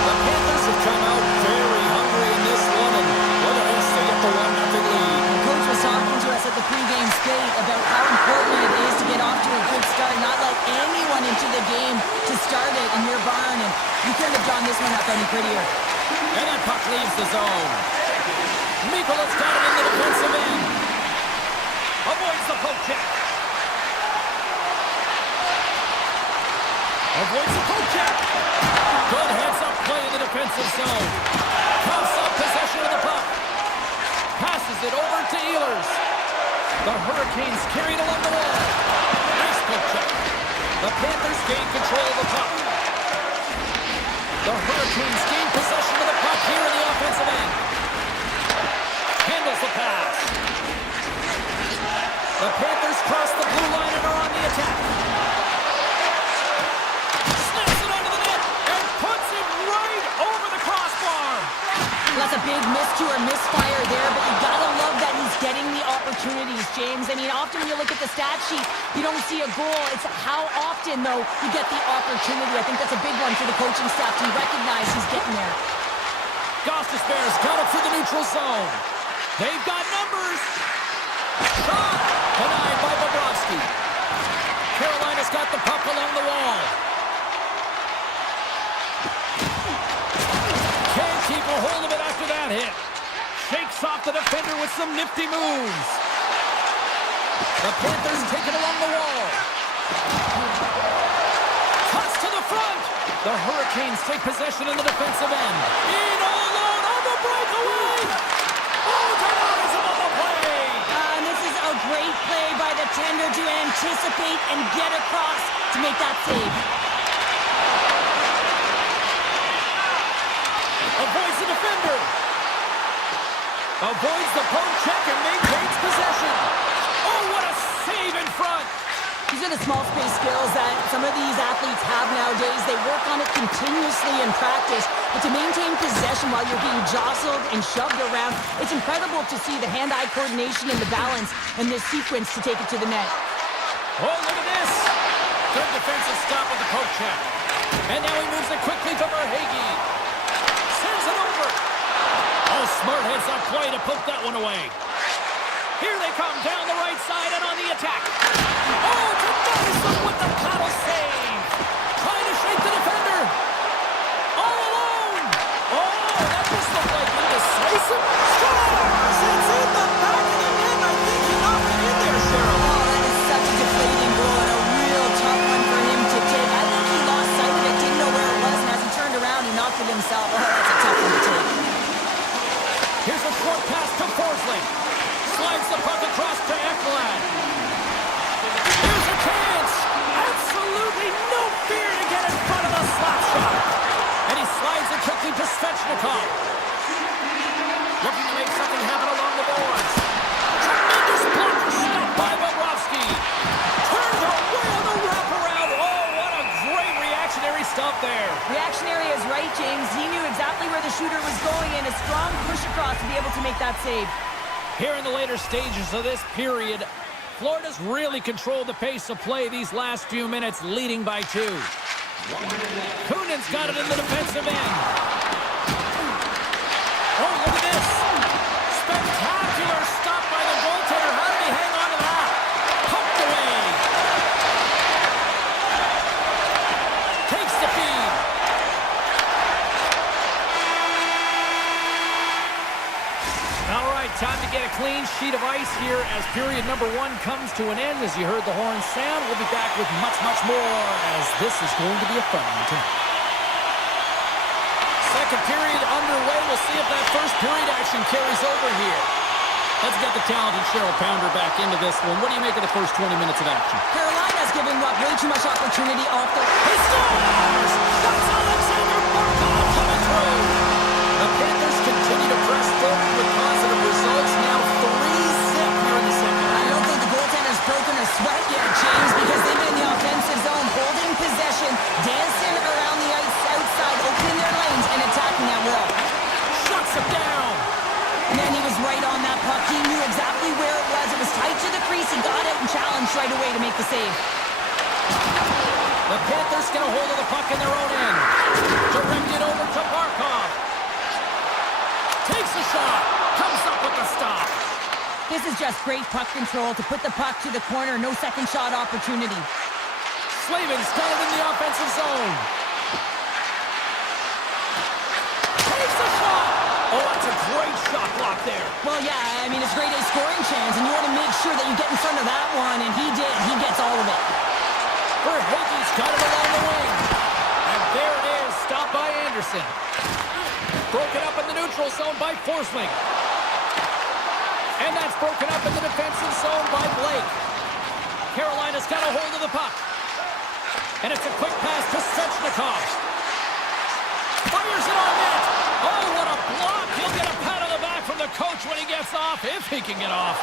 The Panthers have come out very hungry in this one, and look at this, they get the 1-0 lead. The coach was talking to us at the pregame skate about how important it is to get off to a good start, not let anyone into the game to start it in your barn, and you couldn't have drawn this one up any prettier. And that puck leaves the zone. Mikola's got it in the defensive end. Avoids the poke check. Avoids the poke check. Good heads-up play in the defensive zone. Cuffs up possession of the puck. Passes it over to Ehlers. The Hurricanes carry it along the wall. Nice poke check. The Panthers gain control of the puck. The Hurricanes gain possession of the puck here in the offensive end. Handles the pass. The Panthers cross the blue line and are on the attack. Snaps it onto the net and puts it right over the crossbar. That's a big miscue or misfire there, but you gotta love that he's getting the opportunities, James. I mean, often when you look at the stat sheet, you don't see a goal. It's how often, though, you get the opportunity. I think that's a big one for the coaching staff to recognize he's getting there. Gostis Bears got it for the neutral zone. They've got numbers. Shot denied by Bobrovsky. Carolina's got the puck along the wall. Can't keep a hold of it after that hit. Shakes off the defender with some nifty moves. The Panthers take it along the wall. Cuts to the front. The Hurricanes take possession in the defensive end. In all alone on the breakaway. Oh, denies him on the play. And this is a great play by the tender to anticipate and get across to make that save. Avoids the defender. Avoids the poke check and maintains possession. Oh, what a save in front. These are the small space skills that some of these athletes have nowadays. They work on it continuously in practice, but to maintain possession while you're being jostled and shoved around, it's incredible to see the hand-eye coordination and the balance in this sequence to take it to the net. Oh, look at this. Good defensive stop with the poke check. And now he moves it quickly to Verhaeghe. Sends it over. Oh, smart heads-up play to put that one away. Here they come down the right side and on the attack. Oh, denies them with the paddle save. Trying to shake the defender. All alone. Oh, that just looked like indecisive. Scores! It's in the back of the net. I think he knocked it in there, Cheryl. Oh, that is such a deflating goal and a real tough one for him to take. I think he lost sight of it, didn't know where it was, and as he turned around, he knocked it himself. Oh, that's a tough one to take. Here's a short pass to Forsling. Slides the puck across to Ekblad. Here's a chance. Absolutely no fear to get in front of the slap shot. And he slides it quickly to Svechnikov. Looking to make something happen along the boards. Tremendous block stopped by Bobrovsky. Turned away on the wraparound. Oh, what a great reactionary stop there. Reactionary is right, James. He knew exactly where the shooter was going and a strong push across to be able to make that save. Here in the later stages of this period, Florida's really controlled the pace of play these last few minutes, leading by 2. Kunin's got it in the defensive end. Oh, look at this. Spectacular stop by the goaltender. How did he hang on to that? Pumped away. Takes the feed. All right, time to get a clean sheet of ice here as period number 1 comes to an end. As you heard the horn sound, we'll be back with much, much more as this is going to be a fun one tonight. Second period underway. We'll see if that first period action carries over here. Let's get the talented Cheryl Pounder back into this one. What do you make of the first 20 minutes of action? Carolina's giving up way too much opportunity off the... He scores! That's Alexander Barkov coming through! The Panthers continue to press forward with positive results. Now 3-zip here in the second. I don't think the goaltender's broken a sweat yet, James, because they've been in the offensive zone, holding possession, dancing around the ice outside, opening their lanes, and attacking at will. Shuts him down! And then he was right on that puck. He knew exactly where it was. It was tight to the crease. He got out and challenged right away to make the save. The Panthers get a hold of the puck in their own end. Directed over to Barkov. Takes a shot. Comes up with the stop. This is just great puck control to put the puck to the corner. No second shot opportunity. Slavin's got it in the offensive zone. Takes a shot. Oh, that's a great shot block there. Well, yeah, I mean, it's grade A scoring chance, and you want to make sure that you get in front of that one, and he did. He gets all of it. Verhaeghe's got it along the wing. And there it is, stopped by Anderson. Broken up in the neutral zone by Forsling. And that's broken up in the defensive zone by Blake. Carolina's got a hold of the puck. And it's a quick pass to Svechnikov. Fires it on net. Oh, what a block. He'll get a pat on the back from the coach when he gets off, if he can get off.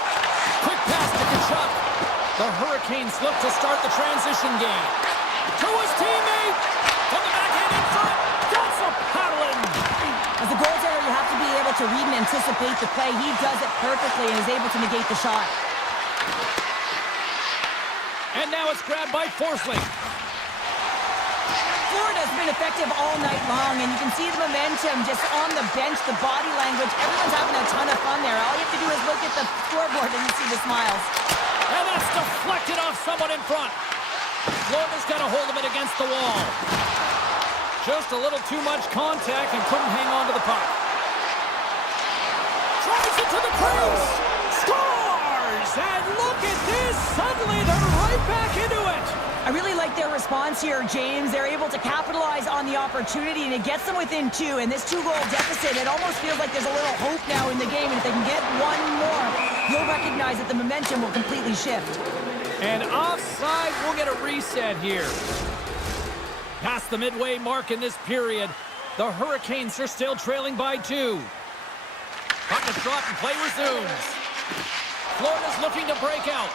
Quick pass to Kachuk. The Hurricanes look to start the transition game. To his teammate. From the backhand in front. That's a paddling. As a goaltender, you have to be able to read and anticipate the play. He does it perfectly and is able to negate the shot. And now it's grabbed by Forsling. Florida's been effective all night long, and you can see the momentum just on the bench, the body language. Everyone's having a ton of fun there. All you have to do is look at the scoreboard and you see the smiles. And that's deflected off someone in front. Florida's got a hold of it against the wall. Just a little too much contact and couldn't hang on to the puck. Tries it to the crease. Scores! And look at this. Suddenly they're right back into it. I really like their response here, James. They're able to capitalize on the opportunity, and it gets them within two. And this two-goal deficit, it almost feels like there's a little hope now in the game. And if they can get one more, you'll recognize that the momentum will completely shift. And offside, we'll get a reset here. Past the midway mark in this period, the Hurricanes are still trailing by 2. Puck is dropped and play resumes. Florida's looking to break out.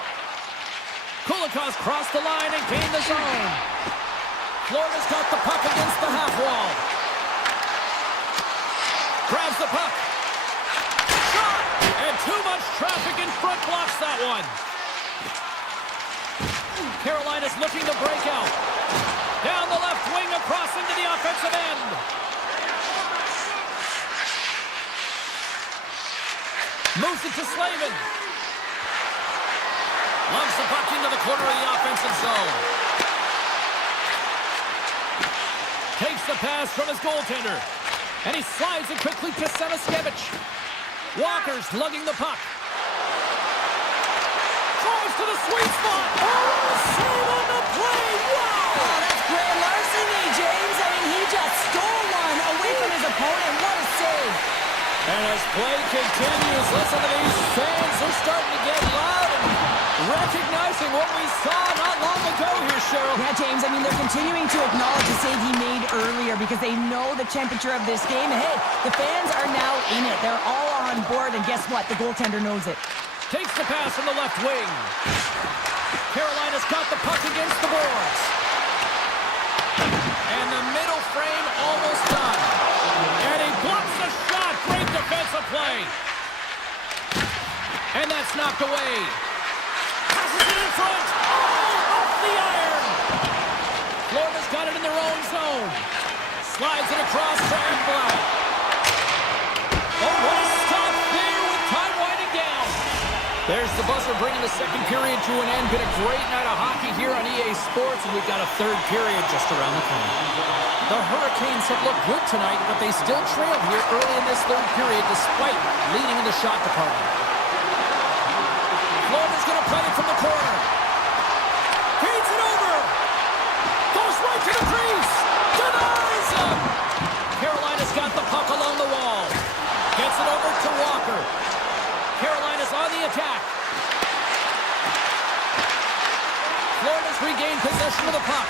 Kulikov's crossed the line and gained the zone. Florida's got the puck against the half wall. Grabs the puck. Shot! And too much traffic in front blocks that one. Carolina's looking to break out. Down the left wing across into the offensive end. Moves it to Slavin. Loves the puck into the corner of the offensive zone. Takes the pass from his goaltender. And he slides it quickly to Semiskevich. Walker's lugging the puck. Drives to the sweet spot. Oh, save on the play. Wow! Oh, that's grand larceny, James. I mean, he just stole one away from his opponent. What a save. And as play continues, listen to these fans. They're starting to get loud and recognizing what we saw not long ago here, Cheryl. Yeah, James, I mean, they're continuing to acknowledge the save he made earlier because they know the temperature of this game. And hey, the fans are now in it. They're all on board, and guess what? The goaltender knows it. Takes the pass from the left wing. Carolina's got the puck against the boards. And the middle frame almost done. And he blocks the shot. Great defensive play. And that's knocked away. Passes it in front. Oh, off the iron. Florida's got it in their own zone. Slides it across to Ekblad. Oh, what a stop there with time winding down. There's the buzzer bringing the second period to an end. Been a great night of hockey here on EA Sports, and we've got a third period just around the corner. The Hurricanes have looked good tonight, but they still trail here early in this third period despite leading in the shot department. Florida's going to play it from the corner. Feeds it over. Goes right to the crease. Denies him. Carolina's got possession of the puck.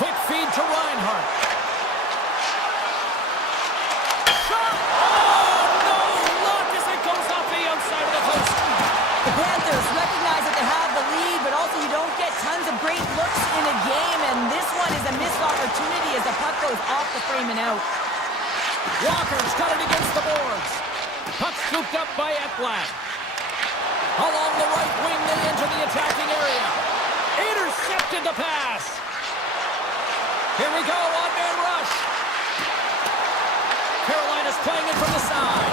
Quick feed to Reinhart. Shot! Oh, no luck as it goes off the outside of the post. The Panthers recognize that they have the lead, but also you don't get tons of great looks in a game, and this one is a missed opportunity as the puck goes off the frame and out. Walker's got it against the boards. Puck scooped up by Ekblad. Along the right wing, they enter the attacking area. Intercepted the pass. Here we go, on-man rush. Carolina's playing it from the side.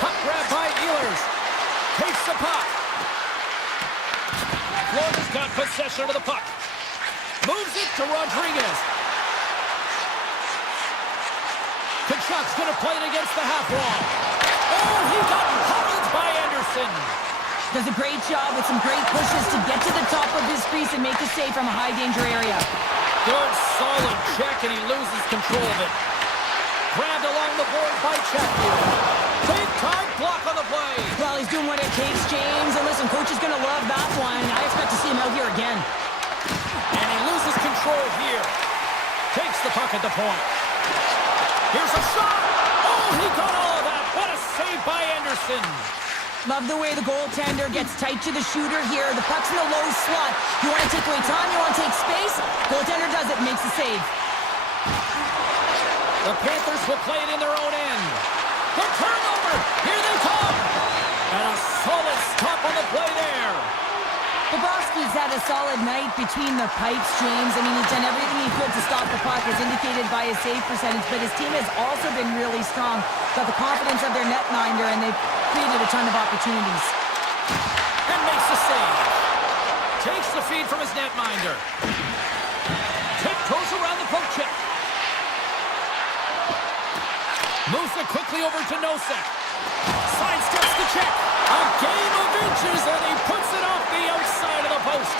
Puck grab by Ehlers. Takes the puck. Florida's got possession of the puck. Moves it to Rodriguez. Kachuk's going to play it against the half wall. Oh, he got pummeled by Anderson. Does a great job with some great pushes to get to the top of his crease and make a save from a high-danger area. Good, solid check, and he loses control of it. Grabbed along the board by Chatfield. Big-time block on the play. Well, he's doing what it takes, James. And listen, coach is going to love that one. I expect to see him out here again. And he loses control here. Takes the puck at the point. Here's a shot. Oh, he got all of that. What a save by Anderson. Love the way the goaltender gets tight to the shooter here. The puck's in a low slot. You want to take away time, you want to take space. Goaltender does it and makes the save. The Panthers will play it in their own end. The turnover. Here they come. And a solid stop on the play there. Bobrovsky's had a solid night between the pipes, James. I mean, he's done everything he could to stop the puck, as indicated by his save percentage, but his team has also been really strong. Got the confidence of their netminder, and they've created a ton of opportunities. And makes the save. Takes the feed from his netminder. Tiptoes around the poke check. Moves it quickly over to Nosek. Sidesteps the check. A game of inches, and he puts it off the outside of the post.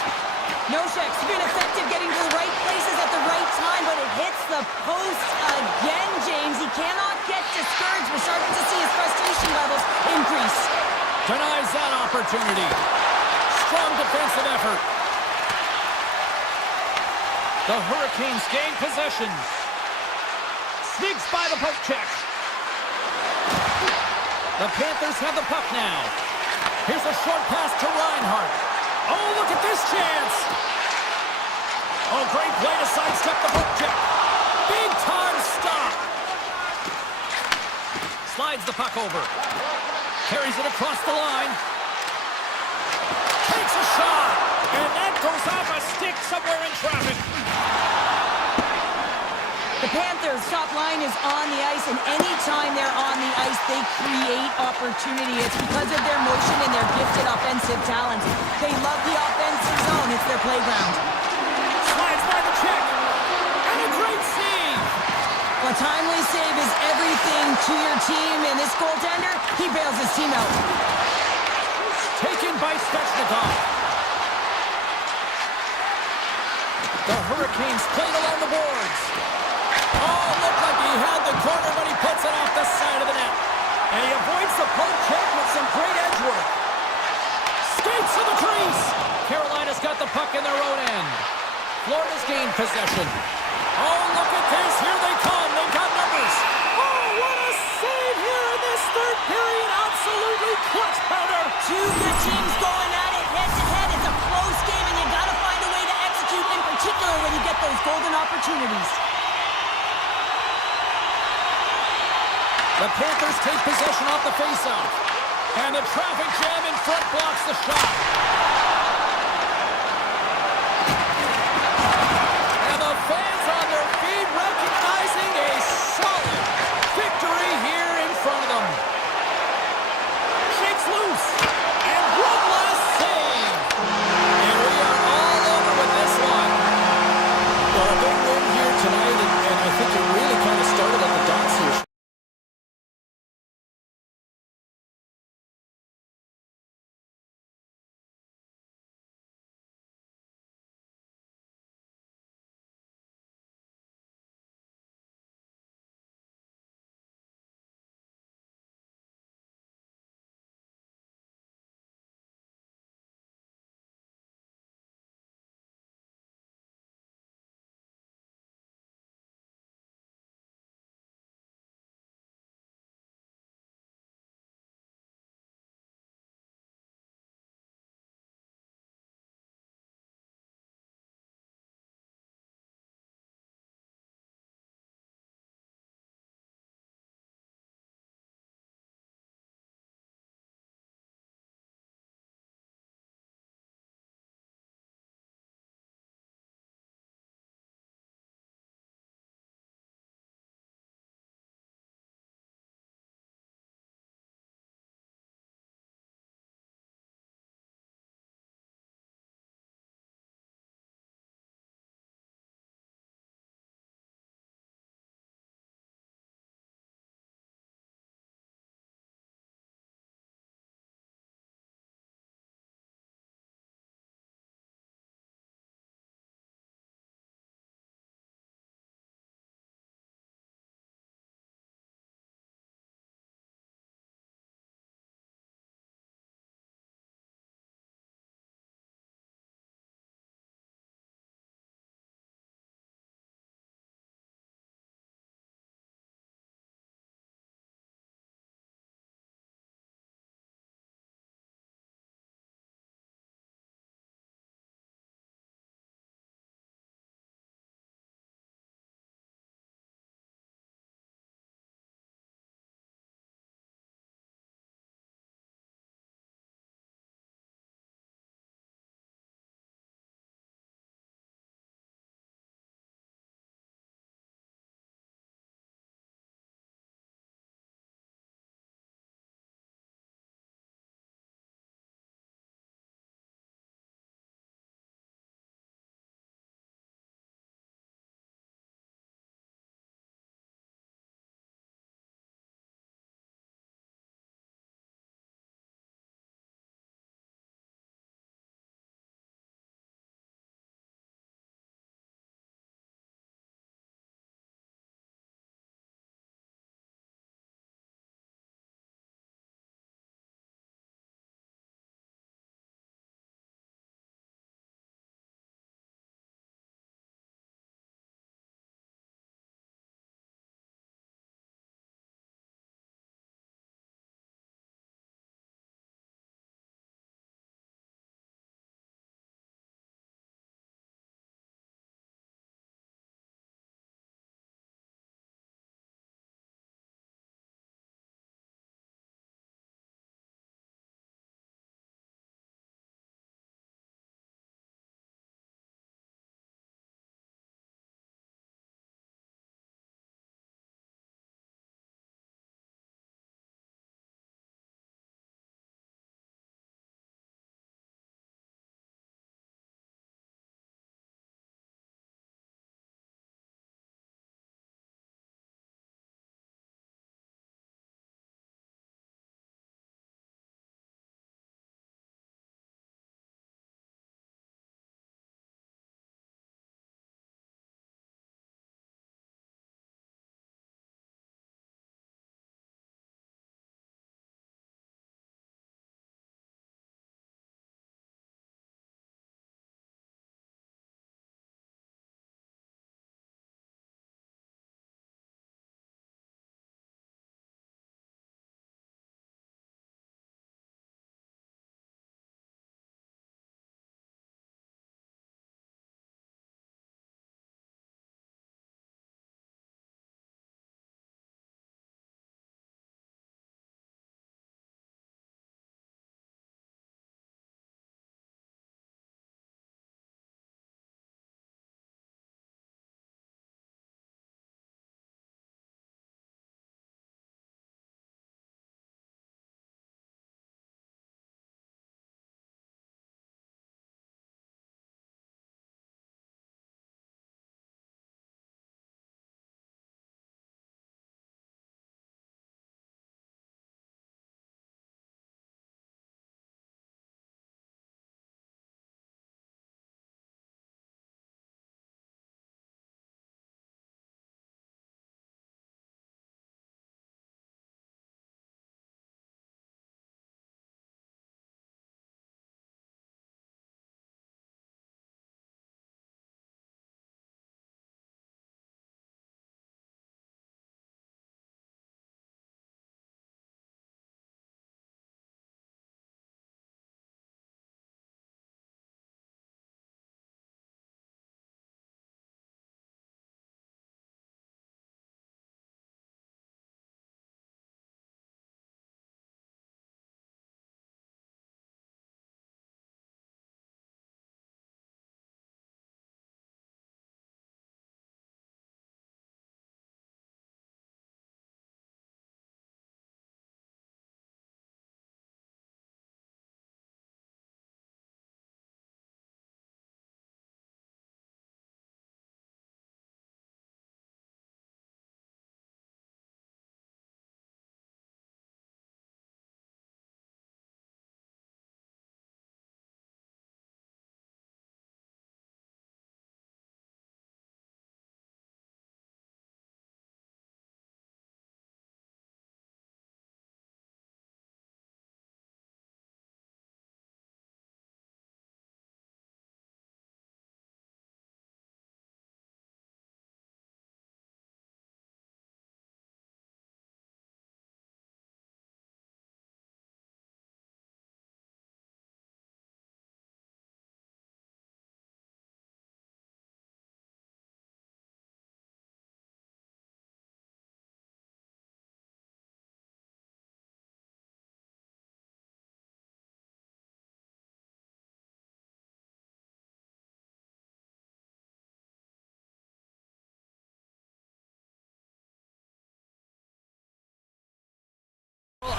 Nosek's been effective getting to the right places at the right time, but it hits the post again, James. He cannot get discouraged. We're starting to see his frustration levels increase. Denies that opportunity. Strong defensive effort. The Hurricanes gain possession. Sneaks by the poke check. The Panthers have the puck now. Here's a short pass to Reinhart. Oh, look at this chance. Oh, great play to sidestep the poke check. Big time stop. Slides the puck over. Carries it across the line. Takes a shot. And that goes off a stick somewhere in traffic. The Panthers' top line is on the ice, and anytime they're on the ice, they create opportunity. It's because of their motion and their gifted offensive talents. They love the offensive zone. It's their playground. Slides by the check. And a great save. A timely save is everything to your team, and this goaltender, he bails his team out. Taken by Svechnikov. The Hurricanes played along the boards. Oh, looked like he had the corner, but he puts it off the side of the net. And he avoids the poke check with some great edge work. Skates to the crease. Carolina's got the puck in their own end. Florida's gained possession. Oh, look at this. Here they come. They've got numbers. Oh, what a save here in this third period. Absolutely clutch powder. Two good teams going at it head-to-head. It's a close game, and you got to find a way to execute, in particular when you get those golden opportunities. The Panthers take possession off the faceoff. And the traffic jam in front blocks the shot.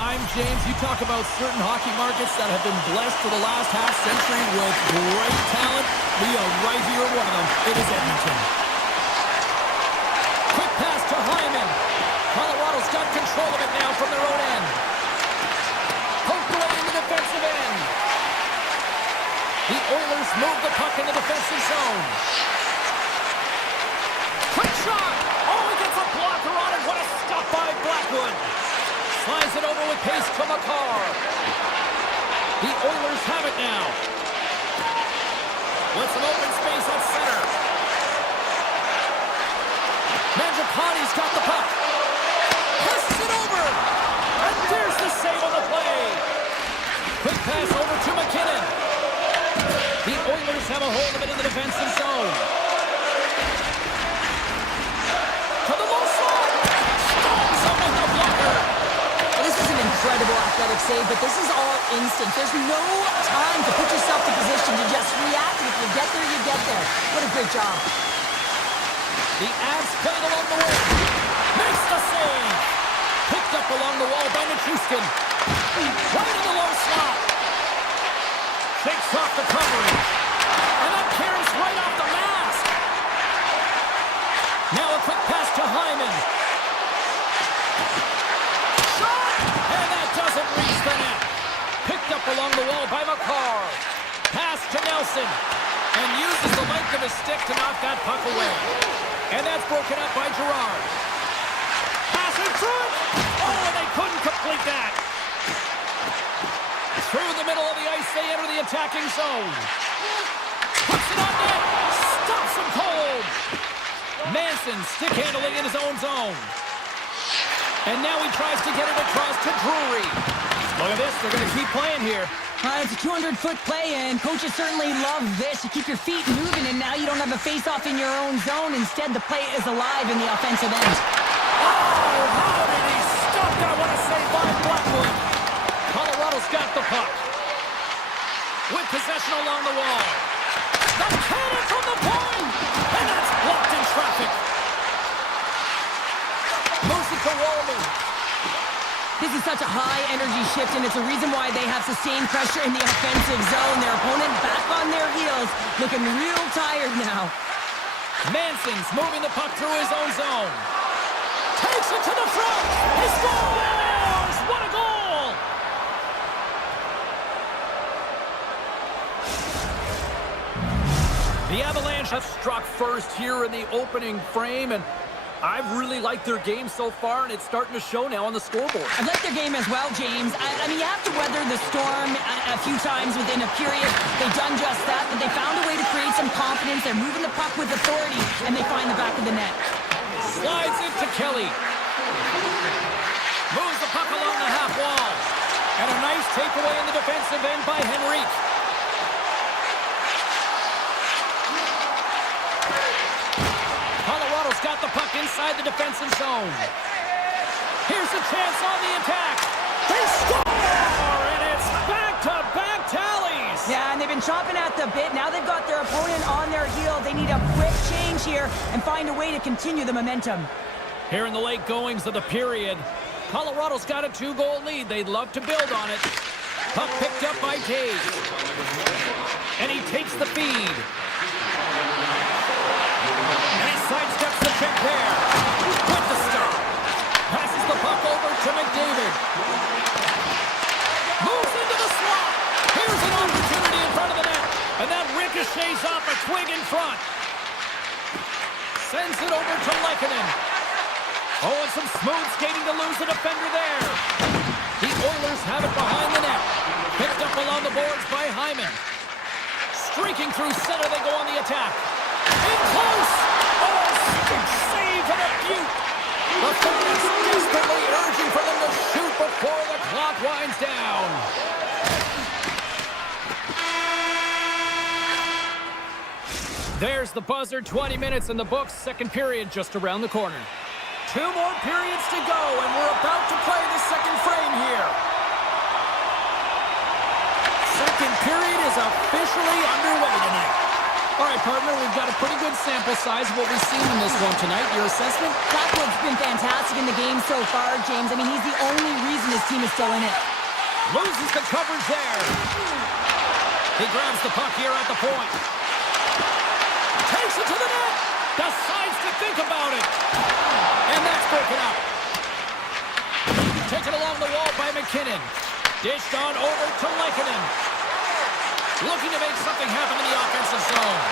time, James, you talk about certain hockey markets that have been blessed for the last half-century with great talent. We are right here at one of them. It is Edmonton. Quick pass to Hyman. Colorado's got control of it now from their own end. Poked away in the defensive end. The Oilers move the puck in the defensive zone. Quick shot! Oh, he gets a blocker on it. What a stop by Blackwood. Slides it over with pace to McCarr. The Oilers have it now. With some open space at center. Mangiapane's got the puck. Passes it over. And there's the save on the play. Quick pass over to McKinnon. The Oilers have a hold of it in the defensive zone. To the low side. Stops him with the blocker. Well, this is an incredible athletic save, but this is all instinct. There's no time to put yourself in position to just react. If you get there, you get there. What a great job. The Avs play it along the wing. Makes the save. Picked up along the wall by Nichushkin. Right in the low slot. Shakes off the coverage. And that carries right off the mask. Now a quick pass to Hyman. Shot! And that doesn't reach the net. Picked up along the wall by McCarr. Pass to Nelson. And uses the length of his stick to knock that puck away. And that's broken up by Gerard. Pass in front! Oh, and they couldn't complete that. Through the middle of the ice, they enter the attacking zone. Puts it on net. Stops him cold. Manson stick handling in his own zone. And now he tries to get it across to Drury. Look at this. They're going to keep playing here. It's a 200-foot play, and coaches certainly love this. You keep your feet moving, and now you don't have a face-off in your own zone. Instead, the play is alive in the offensive end. Oh, how did he stop that? What a save by Blackwood. Colorado's got the puck. With possession along the wall. The cannon from the point! And that's blocked in traffic. Moves it to Walman. This is such a high-energy shift, and it's a reason why they have sustained pressure in the offensive zone. Their opponent back on their heels, looking real tired now. Manson's moving the puck through his own zone. Takes it to the front. He scores! What a goal! The Avalanche have struck first here in the opening frame, and I've really liked their game so far, and it's starting to show now on the scoreboard. I've liked their game as well, James. I mean, you have to weather the storm a few times within a period. They've done just that, but they found a way to create some confidence. They're moving the puck with authority, and they find the back of the net. Slides into Kelly. Moves the puck along the half wall. And a nice takeaway in the defensive end by Henrique. Colorado's got the puck inside the defensive zone. Here's a chance on the attack. They score! And it's back-to-back tallies. Yeah, and they've been chopping at the bit. Now they've got their opponent on their heel. They need a quick change here and find a way to continue the momentum. Here in the late goings of the period, Colorado's got a 2-goal lead. They'd love to build on it. Puck picked up by Cage. And he takes the feed. And he sidesteps the check there. With the stop. Passes the puck over to McDavid. Moves into the slot. Here's an opportunity in front of the net. And that ricochets off a twig in front. Sends it over to Lehkonen. Oh, and some smooth skating to lose the defender there. The Oilers have it behind the net. Picked up along the boards by Hyman. Streaking through center, they go on the attack. In close! Oh, stick save and a beaut! The fans desperately urging for them to shoot before the clock winds down. There's the buzzer, 20 minutes in the books, second period just around the corner. 2 more periods to go, and we're about to play the second frame here. Second period is officially underway tonight. All right, partner, we've got a pretty good sample size of what we've seen in this one tonight. Your assessment? Blackwood's been fantastic in the game so far, James. I mean, he's the only reason his team is still in it. Loses the coverage there. He grabs the puck here at the point. Takes it to the net. Decides to think about it. And that's broken up. Taken along the wall by McKinnon. Dished on over to Lehkonen. Looking to make something happen in the offensive zone.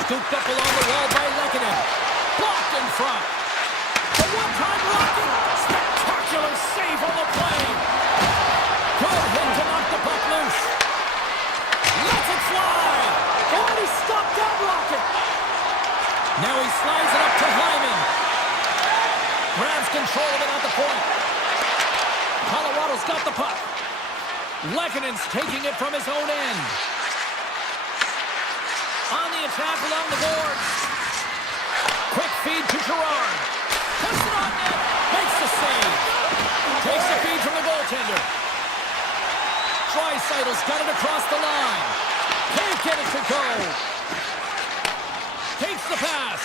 Scooped up along the wall by Lehkonen. Blocked in front. The one-time rocket. Spectacular save on the play. Good hit to knock the puck loose. Lets it fly. Oh, he stopped that rocket. Now he slides it up to Hyman. Grabs control of it at the point. Colorado's got the puck. Lehkonen's taking it from his own end. On the attack along the boards. Quick feed to Gerard. Puts it on net. Makes the save. Takes the feed from the goaltender. Dreisaitl's got it across the line. Can't get it to go. Takes the pass.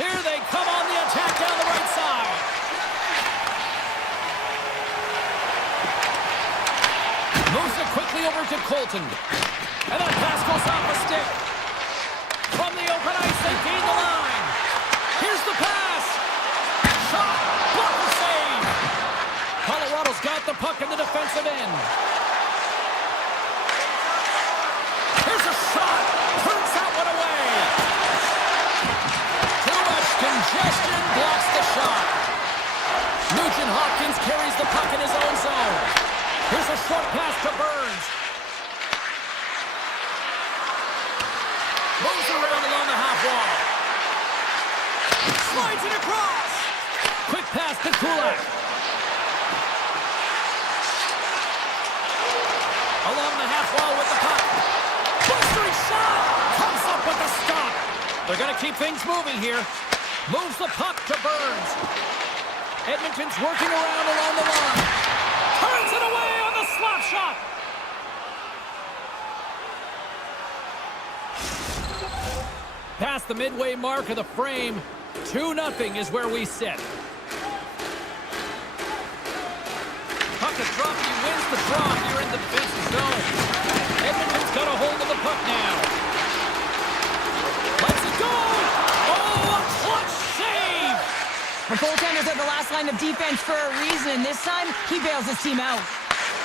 Here they come on the attack down the right side. Moves it quickly over to Colton. And that pass goes off a stick. From the open ice, they gain the line. Here's the pass. Shot. Blocker save. Colorado's got the puck in the defensive end. Here's a shot. Turns that one away. Too much congestion. Blocks the shot. Nugent Hopkins carries the puck in his own zone. Here's a short pass to Burns. Moves around along the half wall. Slides it across. Quick pass to Kulak. Along the half wall with the puck. Blistering shot. Comes up with the stop. They're going to keep things moving here. Moves the puck to Burns. Edmonton's working around along the line. Turns it away on the slap shot. Past the midway mark of the frame, 2-0 is where we sit. Puck is dropped, he wins the draw here in the defensive zone. Edmonton's got a hold of the puck now. Let's it go! Oh, a clutch save! The goaltenders are the last line of defense for a reason. This time, he bails his team out.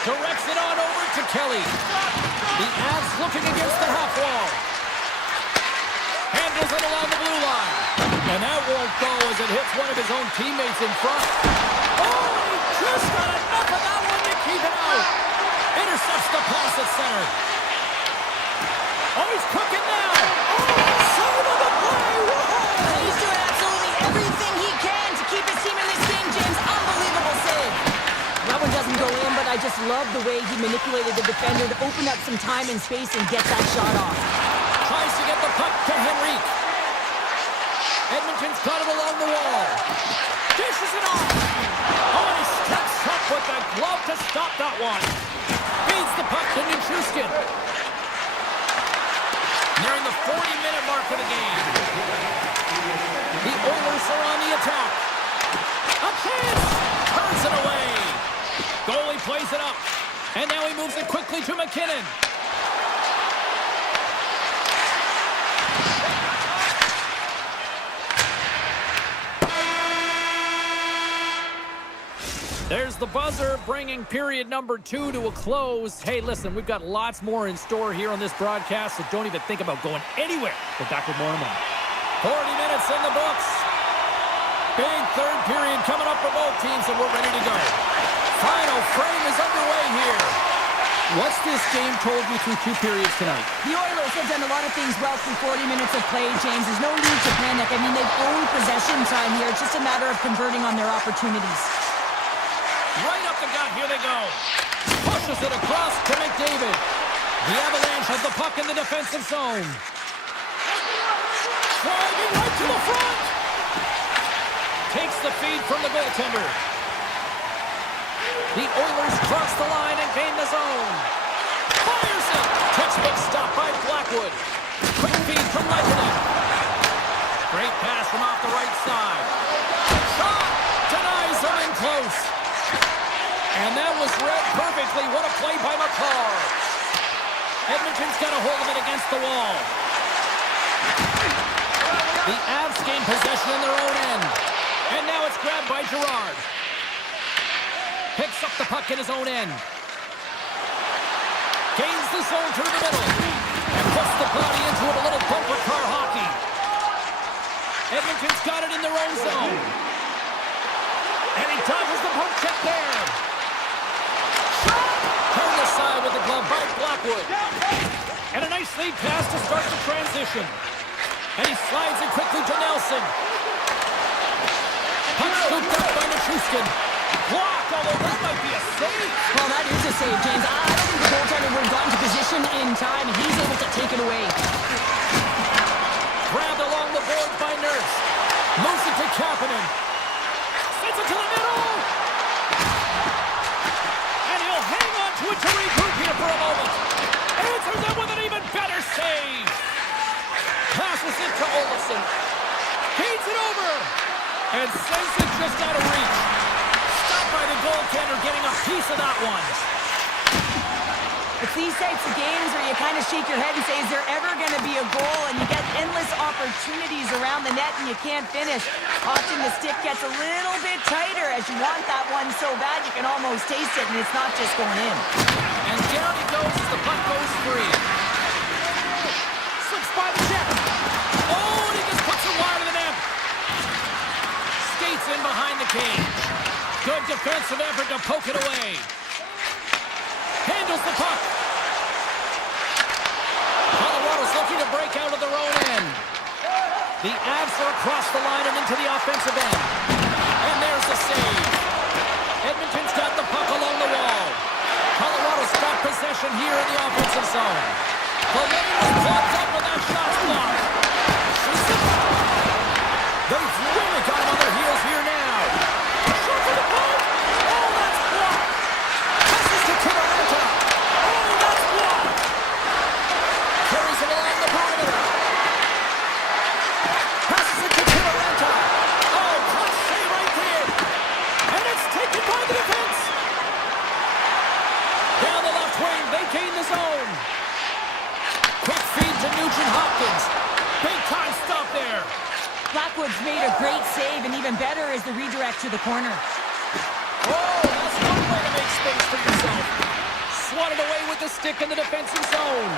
Directs it on over to Kelly. The Avs looking against the half wall. Handles it along the blue line. And that won't go as it hits one of his own teammates in front. Oh, he just got enough of that one to keep it out. Intercepts the pass at center. Oh, he's cooking now. Oh, save of the play. Whoa. He's doing absolutely everything he can to keep his team in this game, James. Unbelievable save. That one doesn't go in, but I just love the way he manipulated the defender to open up some time and space and get that shot off. Tries to get the puck to Henrique. Edmonton's got it along the wall. Dishes it off. Oh, and he steps up with the glove to stop that one. Feeds the puck to Nichushkin. Nearing the 40-minute mark of the game. The Oilers are on the attack. A chance. Turns it away. Goalie plays it up. And now he moves it quickly to McKinnon. There's the buzzer, bringing period number 2 to a close. Hey, listen, we've got lots more in store here on this broadcast, so don't even think about going anywhere. We're back with more in a moment. 40 minutes in the books. Big third period coming up for both teams, and we're ready to go. Final frame is underway here. What's this game told you through 2 periods tonight? The Oilers have done a lot of things well through 40 minutes of play, James. There's no need to panic. I mean, they've owned possession time here. It's just a matter of converting on their opportunities. Right up the gut, here they go. Pushes it across to McDavid. The Avalanche has the puck in the defensive zone. Driving right to the front. Takes the feed from the goaltender. The Oilers cross the line and gain the zone. Big stop by Blackwood. Quick feed from Lightning. Great pass from off the right side. Shot! Denies him in close. And that was read perfectly. What a play by McCarr. Edmonton's got a hold of it against the wall. The Avs gain possession in their own end. And now it's grabbed by Girard. Picks up the puck in his own end. Gains the zone through the middle. And puts the body into it, a little bumper car hockey. Edmonton's got it in their own zone. And he dodges the poke check there. Turned aside with the glove by Blackwood. And a nice lead pass to start the transition. And he slides it quickly to Nelson. Puck scooped up by Nichushkin. Blocked, although this might be a save. Well, that is a save, James. I don't think the goaltender would have gotten to position in time, and he's able to take it away. Grabbed along the boards by Nurse. Moves it to Kapanen. Sends it to the middle. And he'll hang on to it to regroup here for a moment. Answers it with an even better save. Passes it to Olofsson. Feeds it over. And sends it just out of reach. Stopped by the goaltender, getting a piece of that one. It's these types of games where you kind of shake your head and say, is there ever going to be a goal? And you get endless opportunities around the net and you can't finish. Often the stick gets a little bit tighter as you want that one so bad you can almost taste it, and it's not just going in. And down he goes as the puck goes free. Slips by the check. Oh, and he just puts it wide of the net. Skates in behind the cage. Good defensive effort to poke it away. Handles the puck. Colorado's looking to break out of their own end. The Avs are across the line and into the offensive end. And there's the save. Edmonton's got the puck along the wall. Colorado's got possession here in the offensive zone. The lane was blocked up with that shot block. They've really got him on their heels here now. Shot for the puck. Oh, that's blocked. Passes to Kivaranta. Oh, that's blocked. Carries it along the perimeter. Passes it to Kivaranta. Oh, clutch save right there. And it's taken by the defense. Down the left wing, they gain the zone. Quick feed to Nugent-Hopkins. Big time stop there. Blackwood's made a great save, and even better is the redirect to the corner. Oh, that's one way to make space for yourself. Swatted away with the stick in the defensive zone.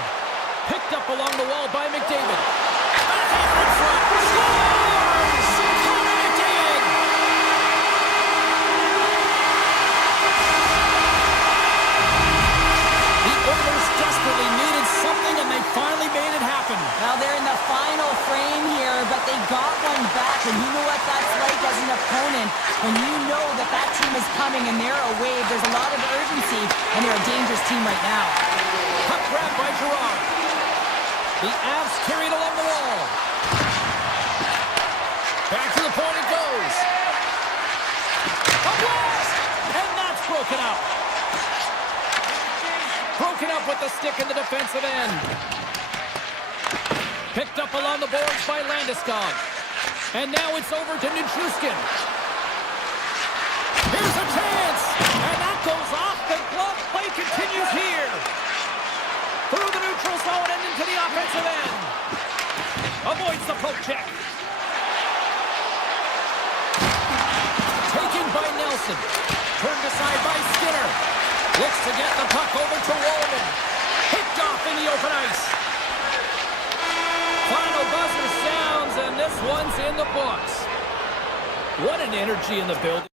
Picked up along the wall by McDavid. Backhand in front. Scores! Connor McDavid! The Oilers desperately needed something, and they finally made it happen. Well, they're in the final frame here, but they got one back, and you know what that's like as an opponent. When you know that that team is coming and they're a wave, there's a lot of urgency, and they're a dangerous team right now. Puck grabbed by Girard. The Avs carry it along the wall. Back to the point it goes. A blast! And that's broken up. Broken up with the stick in the defensive end. Picked up along the boards by Landeskog. And now it's over to Nichushkin. Here's a chance! And that goes off. The glove play continues here. Through the neutral zone and into the offensive end. Avoids the poke check. Taken by Nelson. Turned aside by Skinner. Looks to get the puck over to Walden. Picked off in the open ice. Final buzzer sounds, and this one's in the books. What an energy in the building.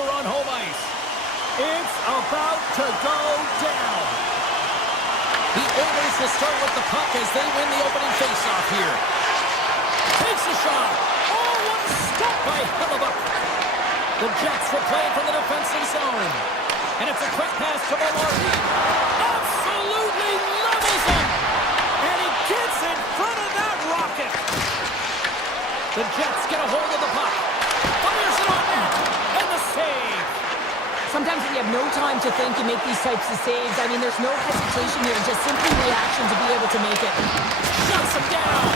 pressure on home ice. It's about to go down. The Oilers will start with the puck as they win the opening faceoff here. Takes a shot. Oh, what a stop by Hellebuck. The Jets will play from the defensive zone. And it's a quick pass to Maloney. Absolutely levels him. And he gets in front of that rocket. The Jets get a hold of the puck. Fires it on net. And the save. Sometimes when you have no time to think, you make these types of saves. I mean, there's no hesitation here, just simply reaction to be able to make it. Shuts him down.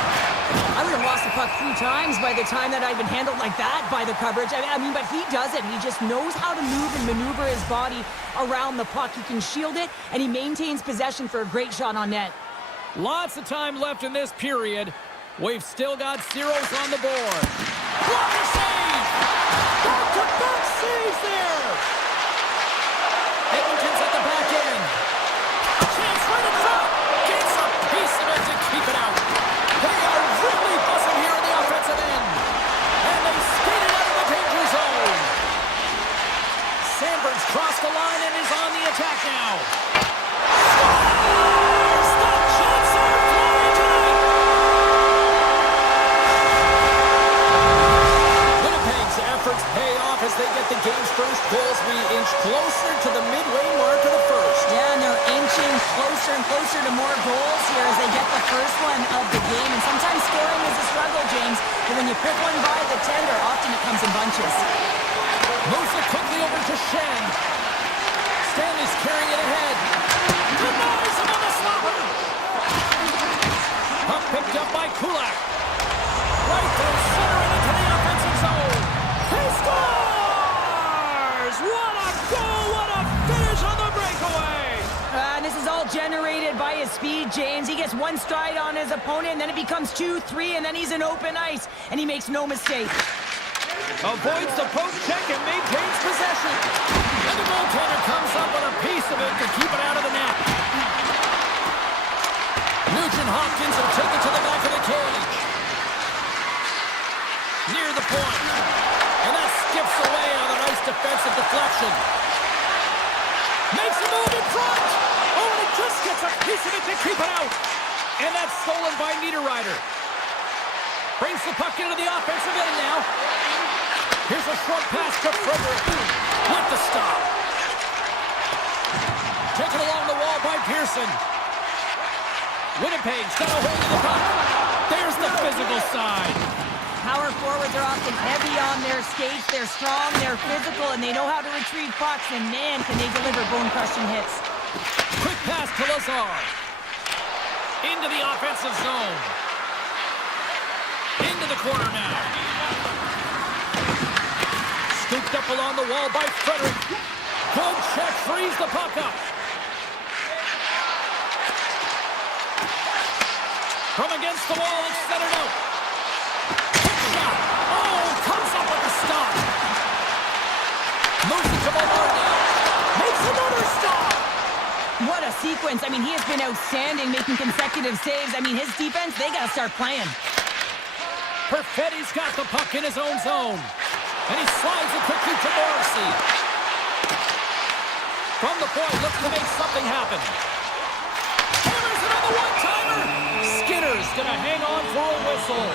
I would have lost the puck 3 times by the time that I'd been handled like that by the coverage. I mean, but he does it. He just knows how to move and maneuver his body around the puck. He can shield it, and he maintains possession for a great shot on net. Lots of time left in this period. We've still got zeros on the board. Blocker save! Back-to-back saves there! Edmonton's at the back end. A chance right in front. Gets a piece of it to keep it out. They are really buzzing here in the offensive end. And they skate it out of the danger zone. Sandberg's crossed the line and is on the attack now. Scores! The Jets are flying tonight. Winnipeg's efforts pay off as they get the game's first goals. We inch closer to the midway mark of the first. Yeah, and they're inching closer and closer to more goals here as they get the first one of the game. And sometimes scoring is a struggle, James. But when you pick one by the tender, often it comes in bunches. Moves it quickly over to Shen. Stanley's carrying it ahead. Denies him on the slapper. Puck picked up by Kulak. Right through center and into the offensive zone. He scores! What a goal! What a finish on the breakaway! And this is all generated by his speed, James. He gets one stride on his opponent, and then it becomes 2, 3, and then he's in open ice, and he makes no mistake. Avoids the post check and maintains possession. And the goaltender comes up with a piece of it to keep it out of the net. Nugent Hopkins will take it to the back of the cage. Near the point. And that skips away on a nice defensive deflection. Makes a move in front. Oh, and it just gets a piece of it to keep it out. And that's stolen by Niederreiter. Brings the puck into the offensive end now. Here's a short pass to Frederick. With the stop. Taken along the wall by Pearson. Winnipeg's got a hold of the puck. There's the physical side. Power forwards are often heavy on their skates. They're strong, they're physical, and they know how to retrieve pucks. And man, can they deliver bone-crushing hits. Quick pass to Lazar. Into the offensive zone. Into the corner now. Scooped up along the wall by Frederick. Good check, frees the puck up. From against the wall, it's centered out. Kick shot. Oh, comes up with a stop. Moves it to Maloney. Makes another stop. What a sequence. I mean, he has been outstanding, making consecutive saves. I mean, his defense, they got to start playing. Perfetti's got the puck in his own zone. And he slides it quickly to Morrissey. From the point, looks to make something happen. Hammers it on the one-timer. Skinner's going to hang on for a whistle.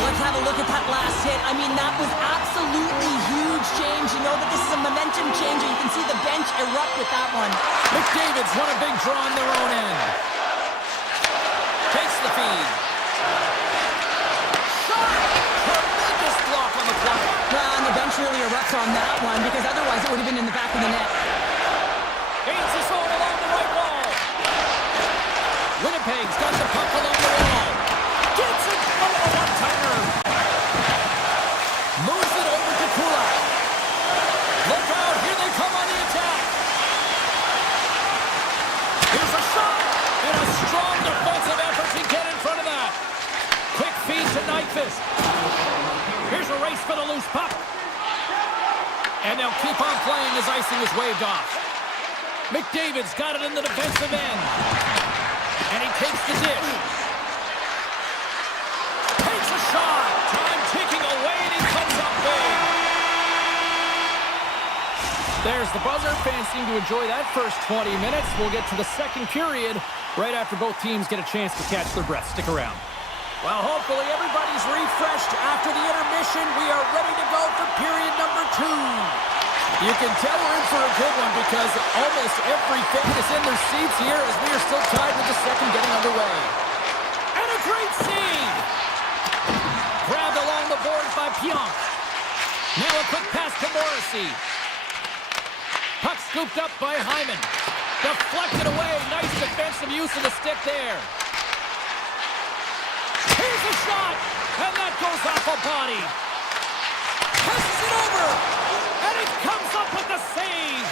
Let's have a look at that last hit. I mean, that was absolutely huge, James. You know that this is a momentum changer. You can see the bench erupt with that one. McDavid's won a big draw on their own end. Takes the feed. Shot! Tremendous block on the play. Well, and the bench really erupts on that one because otherwise it would have been in the back of the net. Gains the zone along the right wall. Winnipeg's got the puck along the wall. Gets it over the one-timer. Moves it over to Kulak. Look out, here they come on the attack. Here's a shot. And a strong defensive effort to get in front of that. Quick feed to Nyquist. Here's a race for the loose puck. And they'll keep on playing as icing is waved off. McDavid's got it in the defensive end. And he takes the dish. Takes a shot. Time ticking away, and he comes up big. There's the buzzer. Fans seem to enjoy that first 20 minutes. We'll get to the second period right after both teams get a chance to catch their breath. Stick around. Well, hopefully everybody's refreshed after the intermission. We are ready to go for period number 2. You can tell we're in for a good one because almost every fan is in their seats here as we are still tied with the second getting underway. And a great save! Grabbed along the boards by Pionk. Now a quick pass to Morrissey. Puck scooped up by Hyman. Deflected away. Nice defensive use of the stick there. Here's a shot! And that goes off a body. Passes it over! And it comes up with the save!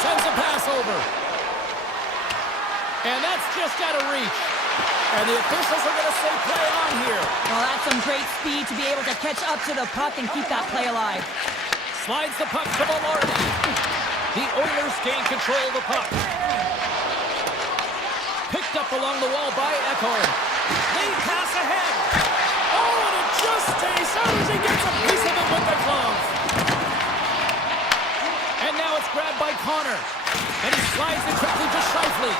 Sends a pass over. And that's just out of reach. And the officials are going to say play on here. Well, that's some great speed to be able to catch up to the puck and keep that play alive. Slides the puck to Malorty. The Oilers gain control of the puck. Picked up along the wall by Echo. They pass ahead. Oh, and it just stays out as he gets a piece of it with the glove. And now it's grabbed by Connor. And he slides it quickly to Scheifele.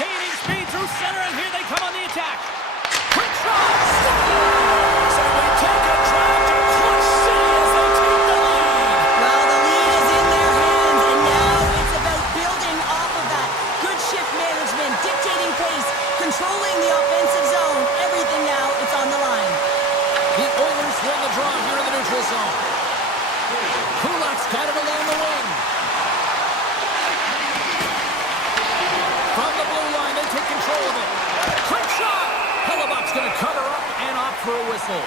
Gaining speed through center, and here they come on the attack. Quick shot! So we take a drive to Clutch City as they take the lead. Well, the lead is in their hands, and now it's about building off of that. Good shift management, dictating pace, controlling the offensive zone. Everything now, it's on the line. The Oilers win the draw here in the neutral zone. Kulak's got it along the wing. From the blue line, they take control of it. Quick shot! Hellebuck's going to cover up and opt for a whistle.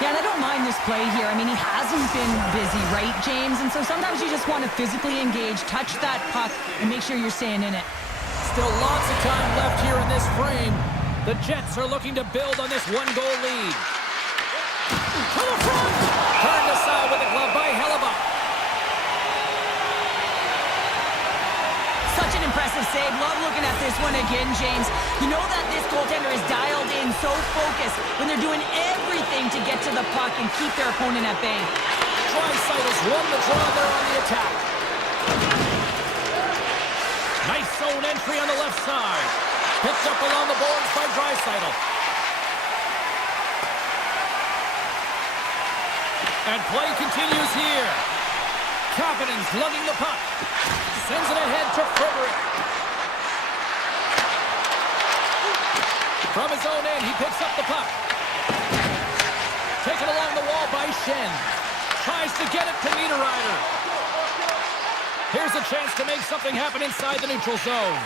Yeah, and I don't mind this play here. I mean, he hasn't been busy, right, James? And so sometimes you just want to physically engage, touch that puck, and make sure you're staying in it. Still lots of time left here in this frame. The Jets are looking to build on this one-goal lead. To the front! Turned aside with a glove by Hellebuck. Such an impressive save. Love looking at this one again, James. You know that this goaltender is dialed in, so focused when they're doing everything to get to the puck and keep their opponent at bay. Draisaitl's won the draw there on the attack. Nice zone entry on the left side. Picked up along the boards by Draisaitl. And play continues here. Kapanen's lugging the puck. Sends it ahead to Frederick. From his own end, he picks up the puck. Taken along the wall by Shen. Tries to get it to Niederreiter. Here's a chance to make something happen inside the neutral zone.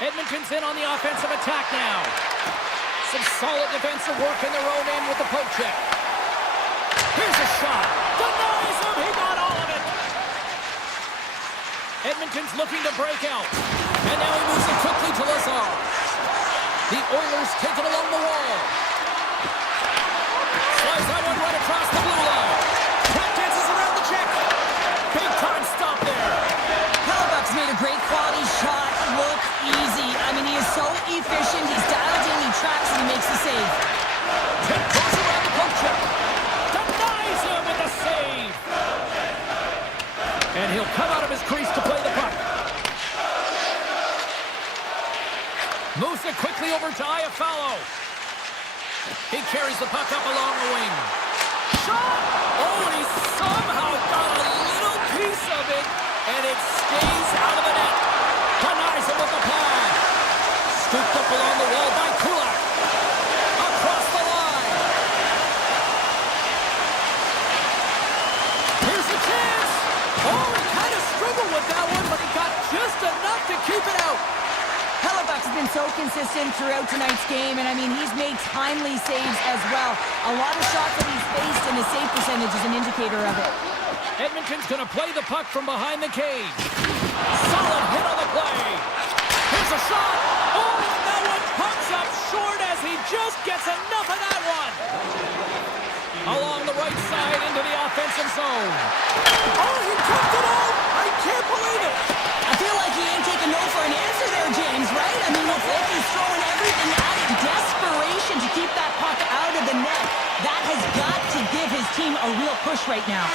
Edmonton's in on the offensive attack now. Some solid defensive work in their own end with the poke check. Here's a shot. Denies him. He got all of it. Edmonton's looking to break out. And now he moves it quickly to Lazar. The Oilers take it along the wall. Slides that one right across the blue line. Tap dances around the check. Big time stop there. Hellebuck's made a great quality shot. Look easy. I mean, he is so efficient. He's dialed in, he tracks, and he makes the save. Tip goes around the poke check. Denies him with the save. And he'll come out of his crease to play the puck. Moves it quickly over to Iafallo. He carries the puck up along the wing. Shot! Oh, and he somehow got a little piece of it, and it stays out of the net. Denies him with the pad. Scooped up along the wall by Kulak. Across the line. Here's the chance. Oh, he kind of struggled with that one, but he got just enough to keep it out. Hellebuck's been so consistent throughout tonight's game, and I mean, he's made timely saves as well. A lot of shots that he's faced, and his save percentage is an indicator of it. Edmonton's going to play the puck from behind the cage. Solid hit on the play. Here's a shot. Oh, that one comes up short as he just gets enough of that one. Along the right side into the offensive zone. Oh, he kept it out. I can't believe it. I feel like he ain't taking no for an answer there, James, right? I mean, looks like he's throwing everything at it. Desperation to keep that puck out of the net. That has got to give his team a real push right now.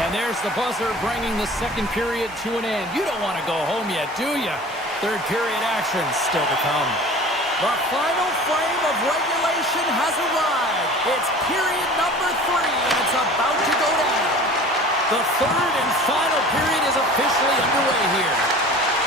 And there's the buzzer bringing the second period to an end. You don't want to go home yet, do you? Third period action still to come. The final frame of regulation has arrived. It's period number 3, and it's about to go down. The third and final period is officially underway here.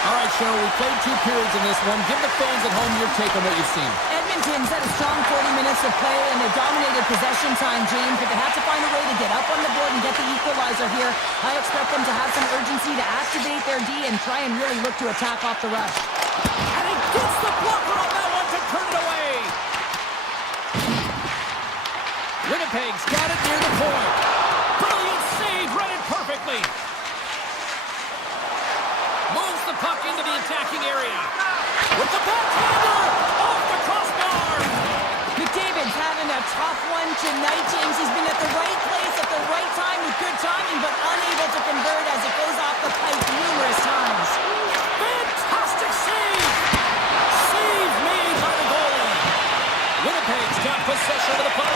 All right, Cheryl, we played 2 periods in this one. Give the fans at home your take on what you've seen. Edmonton's had a strong 40 minutes of play, and they dominated possession time, James, but they had to find a way to get up on the board and get the equalizer here. I expect them to have some urgency to activate their D and try and really look to attack off the rush. And he gets the blocker on that one to turn it away. Winnipeg's got it near the point. Brilliant save, read it perfectly. Moves the puck into the attacking area. With the backhander, off the crossbar. McDavid's having a tough one tonight, James. He's been at the right place at the right time with good timing, but unable to convert as it goes off the pipe numerous times. Fantastic save. Save made by the goalie. Winnipeg's got possession of the puck.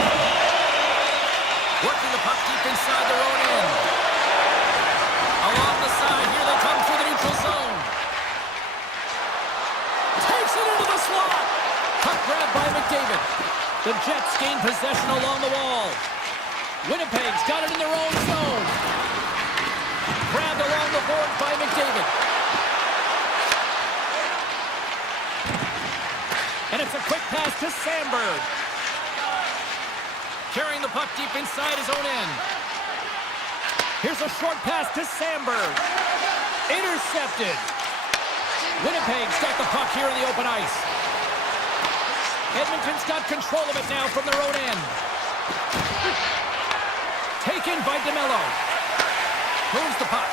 Working the puck deep inside their own end. Along the side, here they come through the neutral zone. Takes it into the slot. Puck grabbed by McDavid. The Jets gain possession along the wall. Winnipeg's got it in their own zone. Grabbed along the board by McDavid. And it's a quick pass to Sandberg. Carrying the puck deep inside his own end. Here's a short pass to Sandberg. Intercepted. Winnipeg's got the puck here in the open ice. Edmonton's got control of it now from their own end. Taken by DeMello. Moves the puck.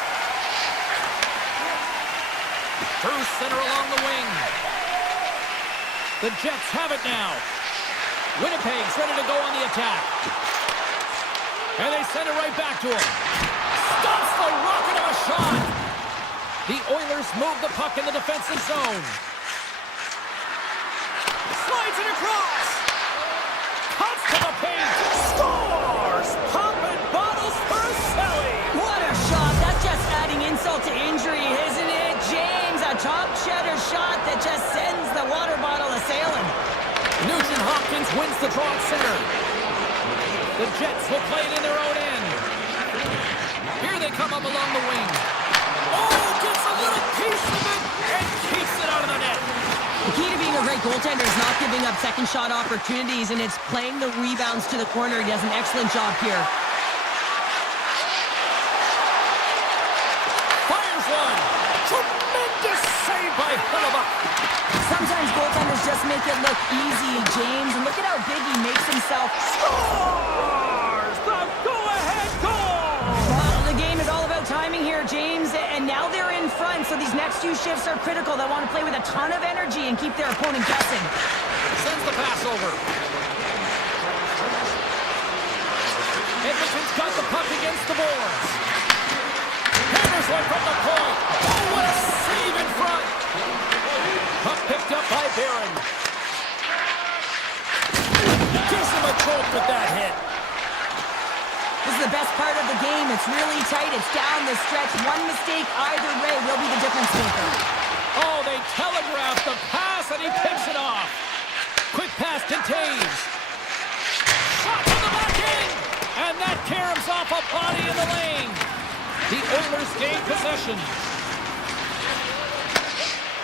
Through center along the wing. The Jets have it now. Winnipeg's ready to go on the attack. And they send it right back to him. Stops the rocket of a shot. The Oilers move the puck in the defensive zone. Slides it across. Cuts to the paint. Scores! Popping bottles for Selly. What a shot. That's just adding insult to injury, isn't it, James? A top cheddar shot that just sends the water bottle a-sailing. Nugent Hopkins wins the draw at center. The Jets will play it in their own end. Here they come up along the wing. Oh, gets a little piece of it and keeps it out of the net. The key to being a great goaltender is not giving up second shot opportunities, and it's playing the rebounds to the corner. He does an excellent job here. Fires one. Tremendous save by Hellebuyck. Sometimes goaltenders just make it look easy, James, and look at how big he makes himself. Scores the go-ahead goal. Well, the game is all about timing here, James, and now they're in front, so these next few shifts are critical. They want to play with a ton of energy and keep their opponent guessing. Sends the pass over. Edmonton's got the puck against the boards. Hammers one from the point. Oh, what a save in front. Puck picked up by Barron. Gives him a choke with that hit. This is the best part of the game. It's really tight. It's down the stretch. One mistake either way will be the difference maker. Oh, they telegraph the pass, and he picks it off. Quick pass to Taves. Shot from the back end, and that caroms off a body in the lane. The Oilers gain possession.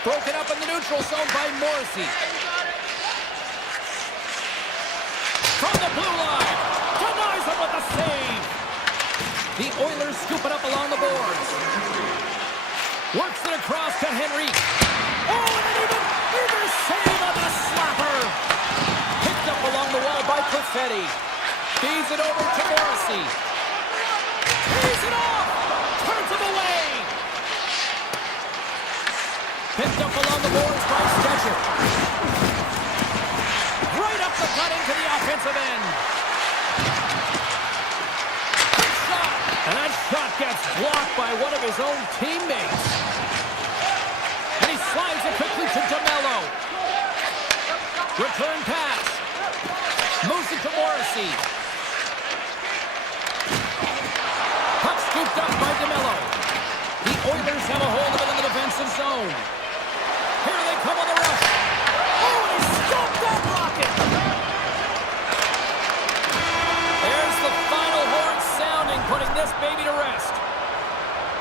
Broken up in the neutral zone by Morrissey. From the blue line. Denies him with a save. The Oilers scoop it up along the boards. Works it across to Henry. Oh, and an even bigger save on the slapper. Picked up along the wall by Perfetti. Feeds it over to Morrissey. Tees it off. Turns it away. Picked up along the boards by Stetcher. Right up the gut into the offensive end. Quick shot. And that shot gets blocked by one of his own teammates. And he slides it quickly to DeMello. Return pass. Moves it to Morrissey. Puck scooped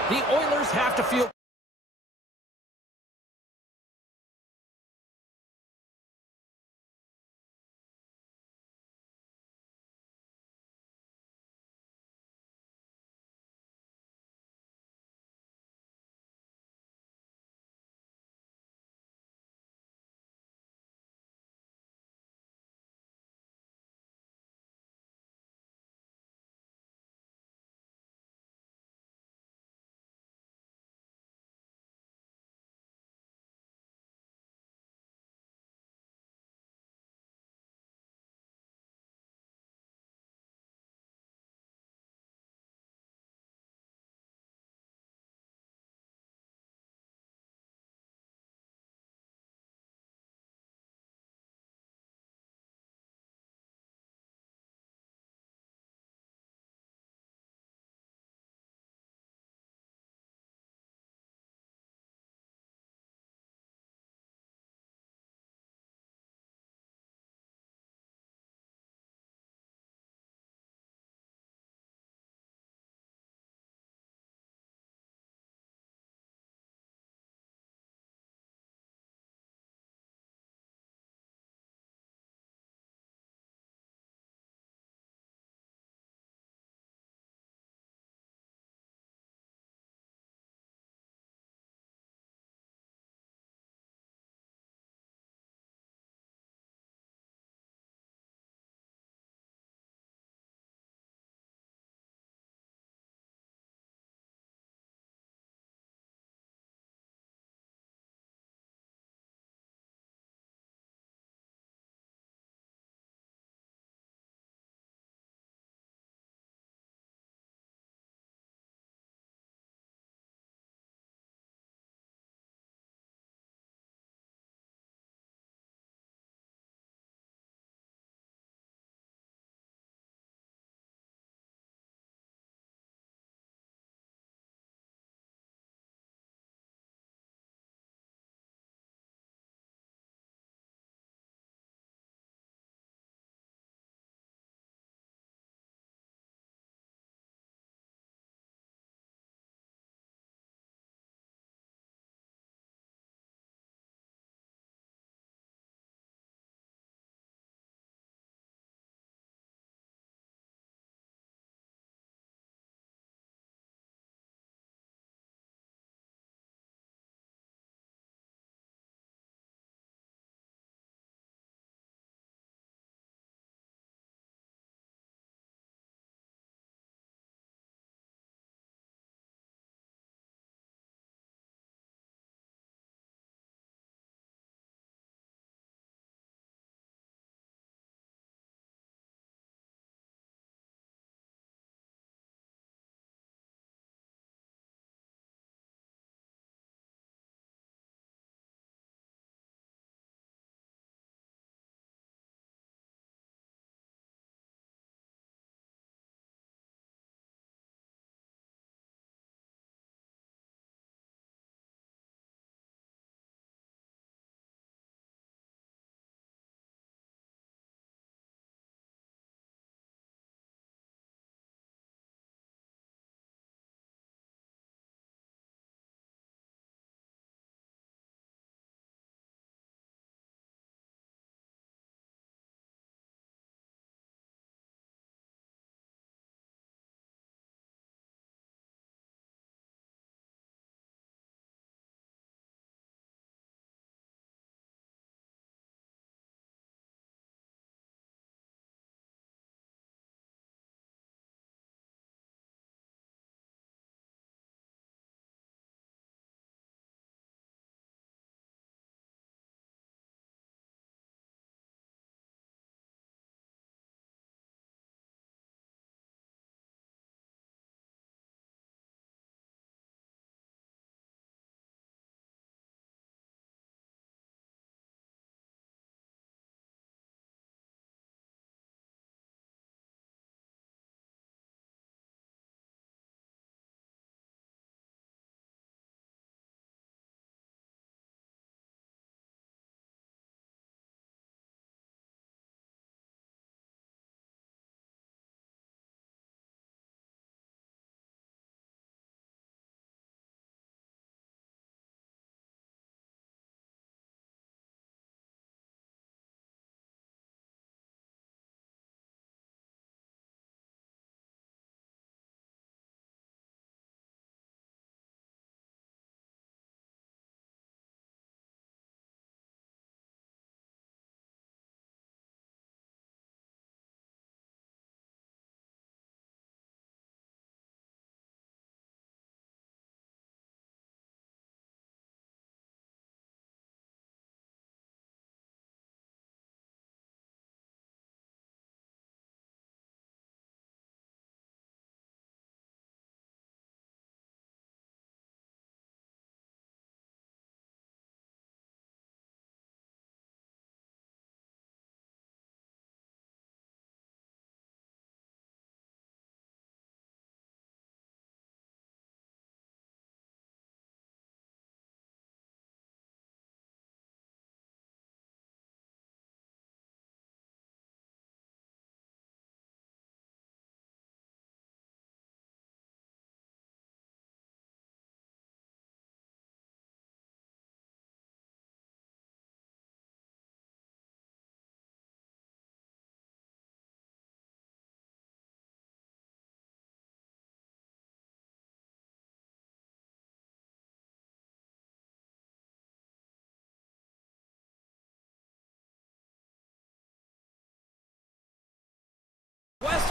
The Oilers have to feel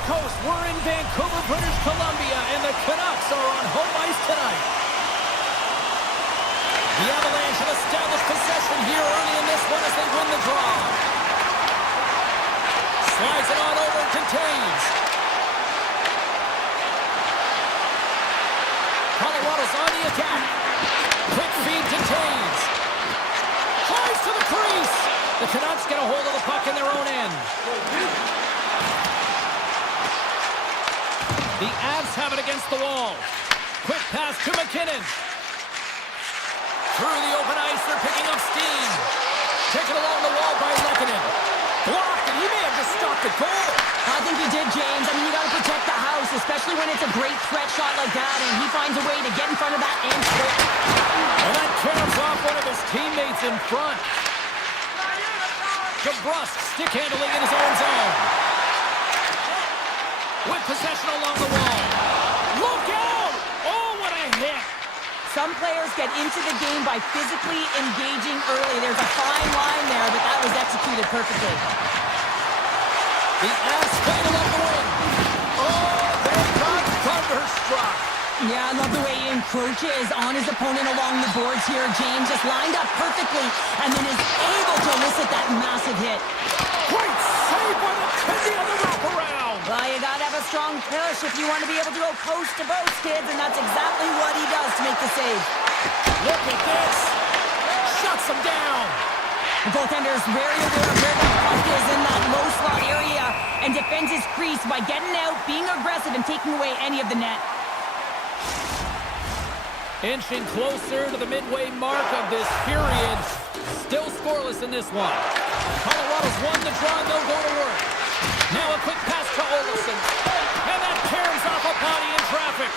Coast. We're in Vancouver, British Columbia, and the Canucks are on home ice tonight. The Avalanche have established possession here early in this one as they win the draw. Slides it on over to Taves. Colorado's on the attack. Quick feed to Taves. Tries to the crease. The Canucks get a hold of the puck in their own end. The Avs have it against the wall. Quick pass to McKinnon. Through the open ice, they're picking up steam. Taken along the wall by Lehkonen. Blocked, and he may have just stopped the goal. I think he did, James. I mean, you got to protect the house, especially when it's a great threat shot like that, and he finds a way to get in front of that and score. And that tears off one of his teammates in front. DeBrusque stick handling in his own zone. With possession along the wall. Look out! Oh, what a hit! Some players get into the game by physically engaging early. There's a fine line there, but that was executed perfectly. The Avs fade along the wing. Oh, they got thunderstruck. Yeah, I love the way he encroaches on his opponent along the boards here. James just lined up perfectly and then is able to elicit that massive hit. Great save by the Teddy on the wraparound. Well, you gotta have a strong push if you want to be able to go coast to coast, kids, and that's exactly what he does to make the save. Look at this. Shuts him down. The goaltender is very aware of where the puck is in that low slot area and defends his crease by getting out, being aggressive, and taking away any of the net. Inching closer to the midway mark of this period. Still scoreless in this one. Colorado's won the draw and they'll go to work. Now a quick pass to Olofsson. And that tears off a body in traffic.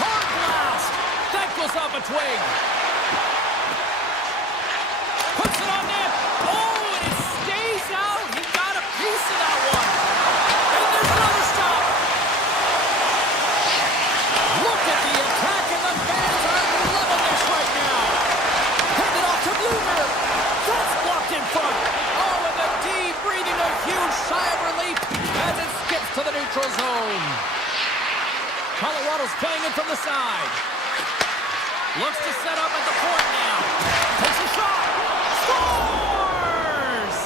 Hard blast. That goes off a twig. Puts it on net. Oh, and it stays out. He got a piece of that one. And there's another stop. Look at the attack, and the fans are loving this right now. Handed off to Blumer. That's blocked in front. Oh, and the D breathing a huge sigh of relief as it skips to the neutral zone. Colorado's playing it from the side. Looks to set up at the point now. Takes a shot. Scores!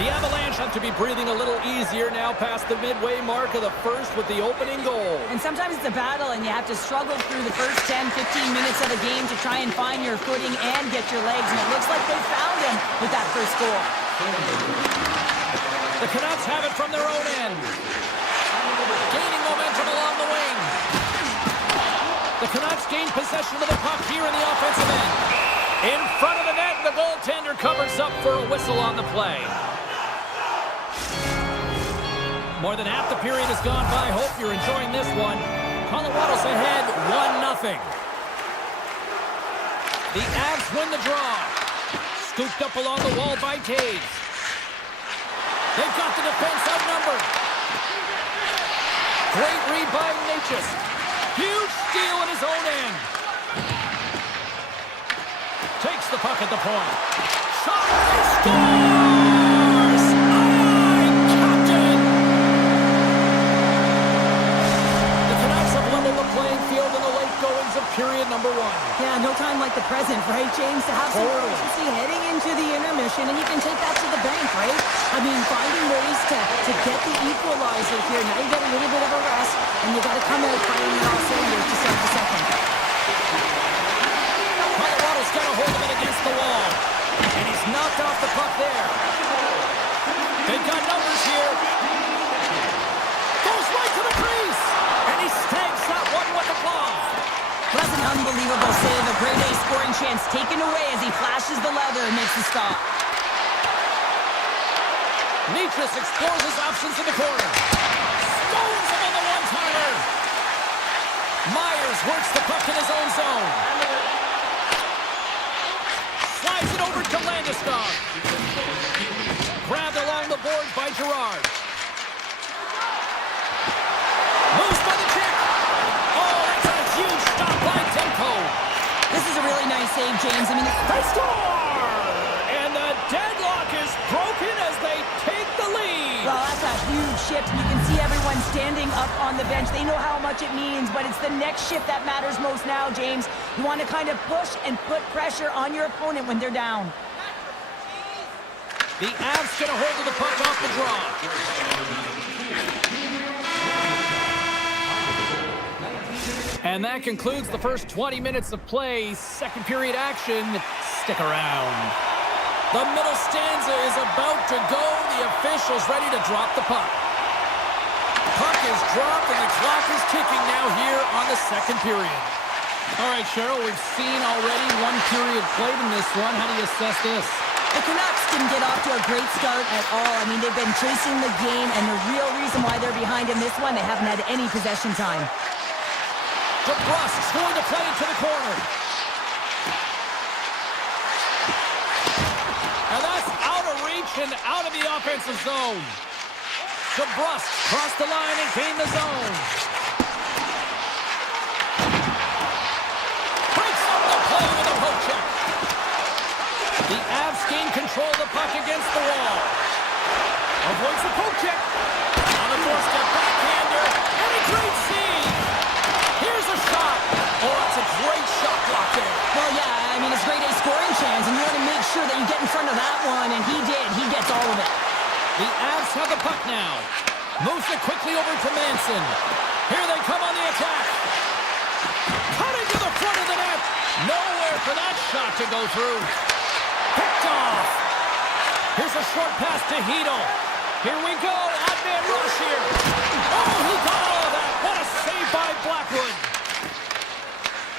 The Avalanche have to be breathing a little easier now past the midway mark of the first with the opening goal. And sometimes it's a battle, and you have to struggle through the first 10, 15 minutes of the game to try and find your footing and get your legs, and it looks like they found him with that first goal. The Canucks have it from their own end. Gaining momentum along the wing. The Canucks gain possession of the puck here in the offensive end. In front of the net, the goaltender covers up for a whistle on the play. More than half the period has gone by. Hope you're enjoying this one. Colorado's ahead 1-0. The Avs win the draw. Scooped up along the wall by Taves. They've got the defense outnumbered. Great read by Natchez. Huge steal in his own end. Takes the puck at the point. Shot and scores! Aye, Captain! The Canucks have leveled the playing field in the late goings of period number one. Yeah, no time like the present, right, James? To have some urgency heading into the intermission, and you can take that to the bank, right? I mean, finding ways to get the equalizer here. Now you get a little bit of a rest, and you got to come out firing in all cylinders to start the second. Colorado's got a hold of it against the wall. And he's knocked off the puck there. They've got numbers here. Goes right to the crease. And he snags that one with the glove. That's an unbelievable save. A grade A scoring chance taken away as he flashes the leather and makes the stop. Natchez explores his options in the corner. Stones him on the one-timer. Myers works the puck in his own zone. Slides it over to Landeskog. Grabbed along the boards by Girard. Moves by the check. Oh, that's a huge stop by Tempo. This is a really nice save, James. I mean, They score! And the shift. You can see everyone standing up on the bench. They know how much it means, but it's the next shift that matters most now, James. You want to kind of push and put pressure on your opponent when they're down. The Avs get a hold of the puck off the draw. And that concludes the first 20 minutes of play. Second period action. Stick around. The middle stanza is about to go. The official's ready to drop the puck. Puck is dropped and the clock is ticking now here on the second period. All right, Cheryl, we've seen already one period played in this one. How do you assess this? The Canucks didn't get off to a great start at all. I mean, they've been chasing the game, and the real reason why they're behind in this one, they haven't had any possession time. DeBrusk's going to play into the corner. And that's out of reach and out of the offensive zone. DeBrusk crossed the line and gained the zone. Breaks up the play with a poke check. The Avs gain control of the puck against the wall. Avoids the poke check. On the doorstep, backhander, and a great save. Here's a shot. Oh, that's a great shot block there. Well, yeah, I mean, it's grade A scoring chance, and you want to make sure that you get in front of that one, and he did. He gets all of it. The Avs have the puck now. Moves it quickly over to Manson. Here they come on the attack. Cutting to the front of the net. Nowhere for that shot to go through. Picked off. Here's a short pass to Hedel. Here we go. Odd man rush here. Oh, he got all of that. What a save by Blackwood.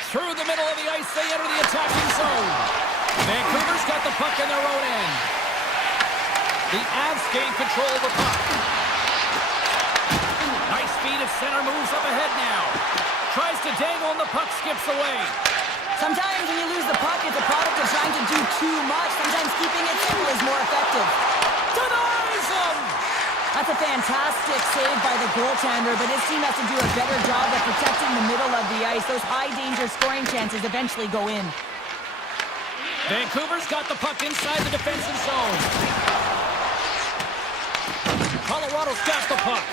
Through the middle of the ice, they enter the attacking zone. Vancouver's got the puck in their own end. The Avs gain control of the puck. Nice feed at center, moves up ahead now. Tries to dangle and the puck skips away. Sometimes when you lose the puck, it's a product of trying to do too much. Sometimes keeping it simple is more effective. Denies him! That's a fantastic save by the goaltender, but his team has to do a better job at protecting the middle of the ice. Those high-danger scoring chances eventually go in. Vancouver's got the puck inside the defensive zone. Colorado's got the puck.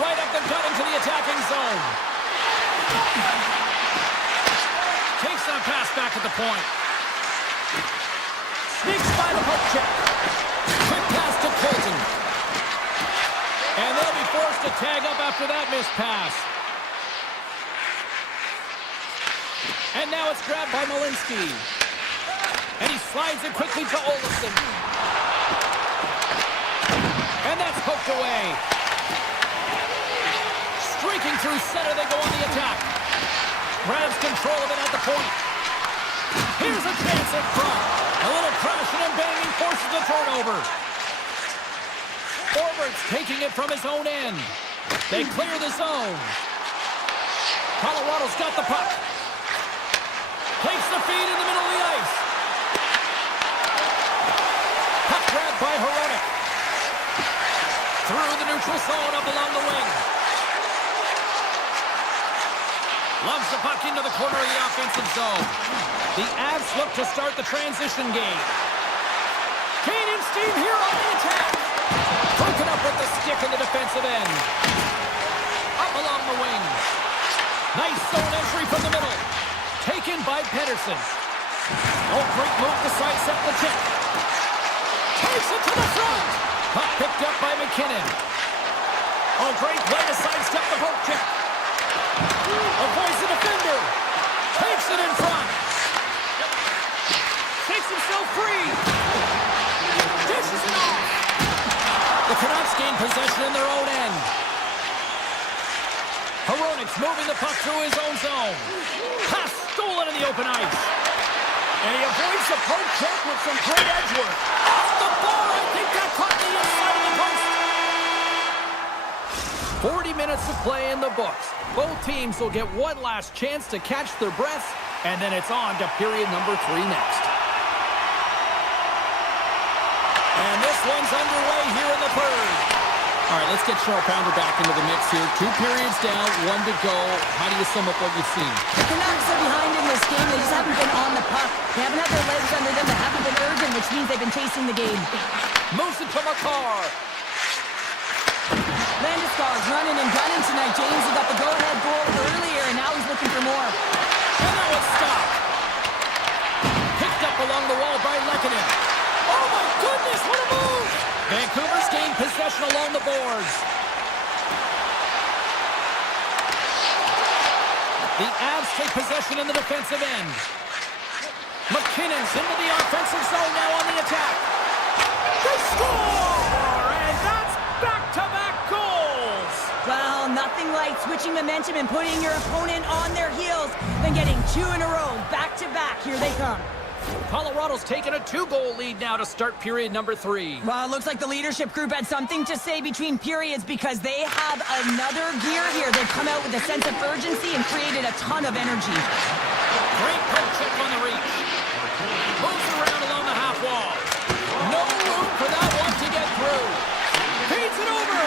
Right up the gut into the attacking zone. Takes that pass back at the point. Sneaks by the poke check. Quick pass to Colton. And they'll be forced to tag up after that missed pass. And now it's grabbed by Malinsky. And he slides it quickly to Olofsson. And that's poked away. Streaking through center, they go on the attack. Grabs control of it at the point. Here's a chance in front. A little crashing and banging forces the turnover. Forwards taking it from his own end. They clear the zone. Colorado's got the puck. Takes the feed in the middle of the ice. Puck grabbed by Hronek. Through the neutral zone up along the wing. Loves the puck into the corner of the offensive zone. The Avs look to start the transition game. Gaining steam here on the attack. Broken up with the stick in the defensive end. Up along the wing. Nice zone entry from the middle. Taken by Pedersen. Oh, great move to sidestep the check. Takes it to the front. Puck picked up by McKinnon. Oh, great play to sidestep the poke check. Avoids the defender. Takes it in front. Takes himself free. Dishes it off. The Canucks gain possession in their own end. Hronek's moving the puck through his own zone. Pass stolen in the open ice. And he avoids the poke check with some great edge work. Off the bar. I think that caught the inside of the post. 40 minutes of play in the books. Both teams will get one last chance to catch their breaths, and then it's on to period number 3 next. And this one's underway here in the third. All right, let's get Cheryl Pounder back into the mix here. 2 periods down, 1 to go. How do you sum up what you've seen? The Canucks are behind in this game. They just haven't been on the puck. They haven't had their legs under them. They haven't been urgent, which means they've been chasing the game. Moves it to Makar. Landeskog's running and gunning tonight, James. He got the go-ahead goal earlier, and now he's looking for more. And that was stopped. Picked up along the wall by Lehkonen. Oh my goodness, what a move! Vancouver's gained possession along the boards. The Avs take possession in the defensive end. McKinnon's into the offensive zone now on the attack. They score! And that's back-to-back goals! Well, nothing like switching momentum and putting your opponent on their heels than getting two in a row, back-to-back. Here they come. Colorado's taken a 2-goal lead now to start period number 3. Well, it looks like the leadership group had something to say between periods because they have another gear here. They've come out with a sense of urgency and created a ton of energy. Great poke check on the reach. Moves around along the half wall. No room for that one to get through. Feeds it over.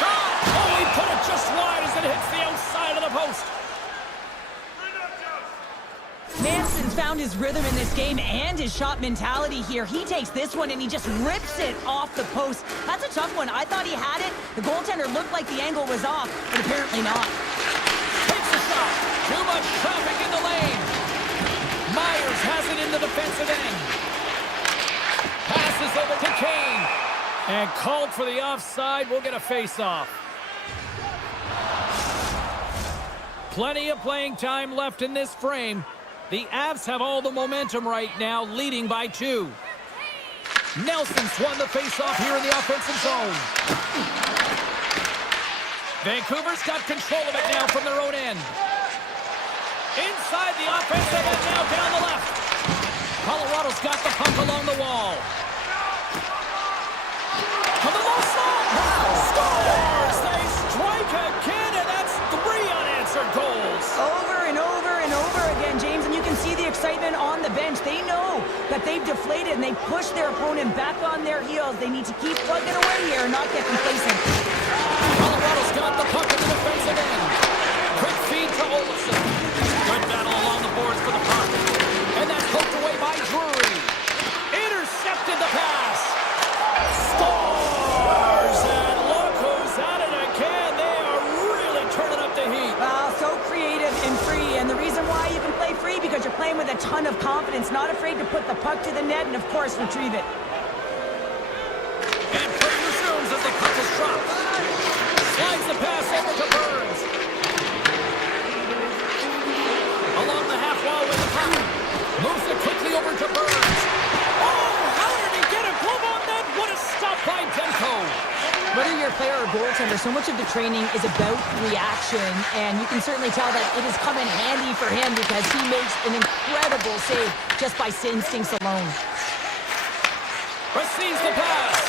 Shot. Oh, he put it just wide as it hits the outside of the post. Manson's found his rhythm in this game and his shot mentality here. He takes this one and he just rips it off the post. That's a tough one. I thought he had it. The goaltender looked like the angle was off, but apparently not. Takes a shot. Too much traffic in the lane. Myers has it in the defensive end. Passes over to Kane. And called for the offside. We'll get a face-off. Plenty of playing time left in this frame. The Avs have all the momentum right now, leading by 2. Nelson's won the face-off here in the offensive zone. Vancouver's got control of it now from their own end. Inside the offensive end now down the left. Colorado's got the puck along the wall. From the low slot. Scores! They strike again, and that's 3 unanswered goals. Over and over and over again, James, and you can see the excitement on the bench. They know that they've deflated and they push their opponent back on their heels. They need to keep plugging away here and not get complacent. Colorado's got the puck in the defensive end. Quick feed to Olsen. Good battle along the boards for the puck. And that's poked away by Drury. Intercepted the pass. Scores! And look who's at it again. They are really turning up the heat. So creative and free, and the reason why you can play free because you're playing with a ton of confidence, not afraid to put the puck to the net and, of course, retrieve it. And play resumes as the puck is dropped. Slides the pass over to Burns. Along the half wall with the puck. Moves it quickly over to Burns. Oh, how did he get a glove on that? What a stop by Demko. Whether you're a player or goaltender, so much of the training is about reaction, and you can certainly tell that it has come in handy for him because he makes an incredible save just by instincts alone. Receives the pass.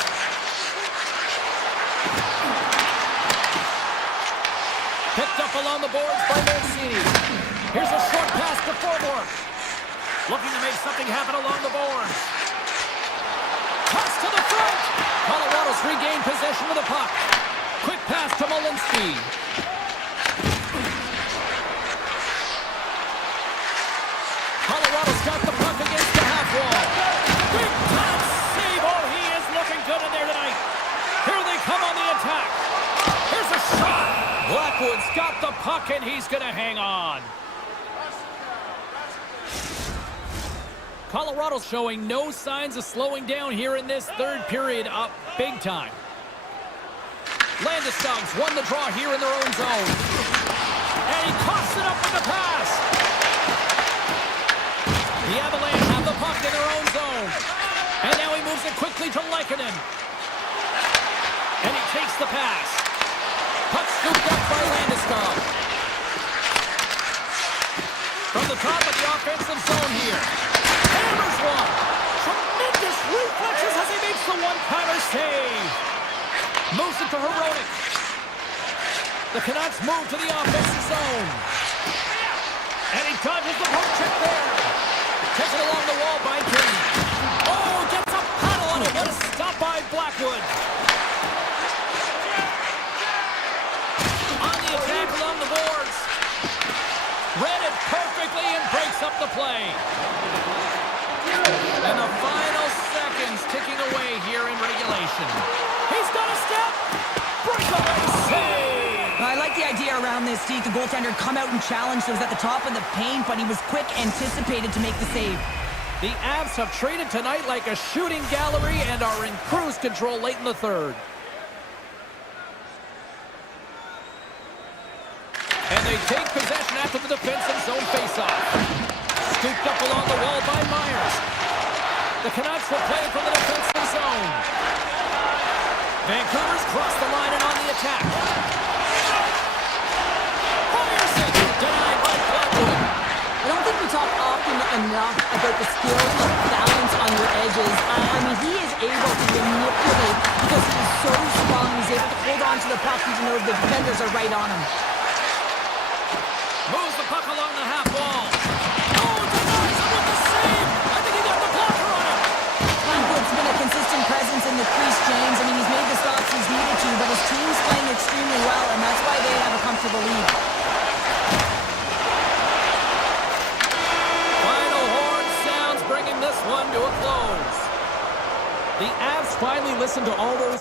Picked up along the boards by Mancini. Here's a short pass to Forward. Looking to make something happen along the boards. Toss to the front. Colorado's regained possession of the puck. Quick pass to Malinsky. Colorado's got the puck against the half wall. Big time save. Oh, he is looking good in there tonight. Here they come on the attack. Here's a shot. Blackwood's got the puck and he's going to hang on. Colorado's showing no signs of slowing down here in this third period, up big time. Landeskog's won the draw here in their own zone. And he coughs it up with the pass. The Avalanche have the puck in their own zone. And now he moves it quickly to Lehkonen. And he takes the pass. Puck scooped up by Landeskog. From the top of the offensive zone here. Hammers one. Tremendous reflexes as he makes the one-timer save. Moves it to Heroic. The Canucks move to the offensive zone. And he dodges the poke check there. Taken along the wall by Kane. Oh, gets a paddle on it. What a stop by Blackwood. On the attack along the boards. Read it perfectly and breaks up the play. And the final seconds ticking away here in regulation. He's got a step. Breakaway save! I like the idea around this, Steve. The goaltender come out and challenge, so it was at the top of the paint, but he was quick, anticipated to make the save. The Avs have traded tonight like a shooting gallery and are in cruise control late in the third. And they take possession after the defensive zone faceoff. Scooped up along the wall by Myers. The Canucks will play from the defensive zone. Vancouver's crossed the line and on the attack. Fires it! Denied by Blackwood. I don't think we talk often enough about the skill and balance on your edges. I mean, he is able to manipulate because he is so strong. He's able to hold on to the puck even though the defenders are right on him. Moves the puck along the half wall. Oh, denies him with the save! I think he got the blocker on him. Blackwood's been a consistent presence in the crease, James. I mean, he's made the stops he's needed to, but his team's playing extremely well, and that's why they have a comfortable lead. Final horn sounds, bringing this one to a close. The Avs finally listened to all those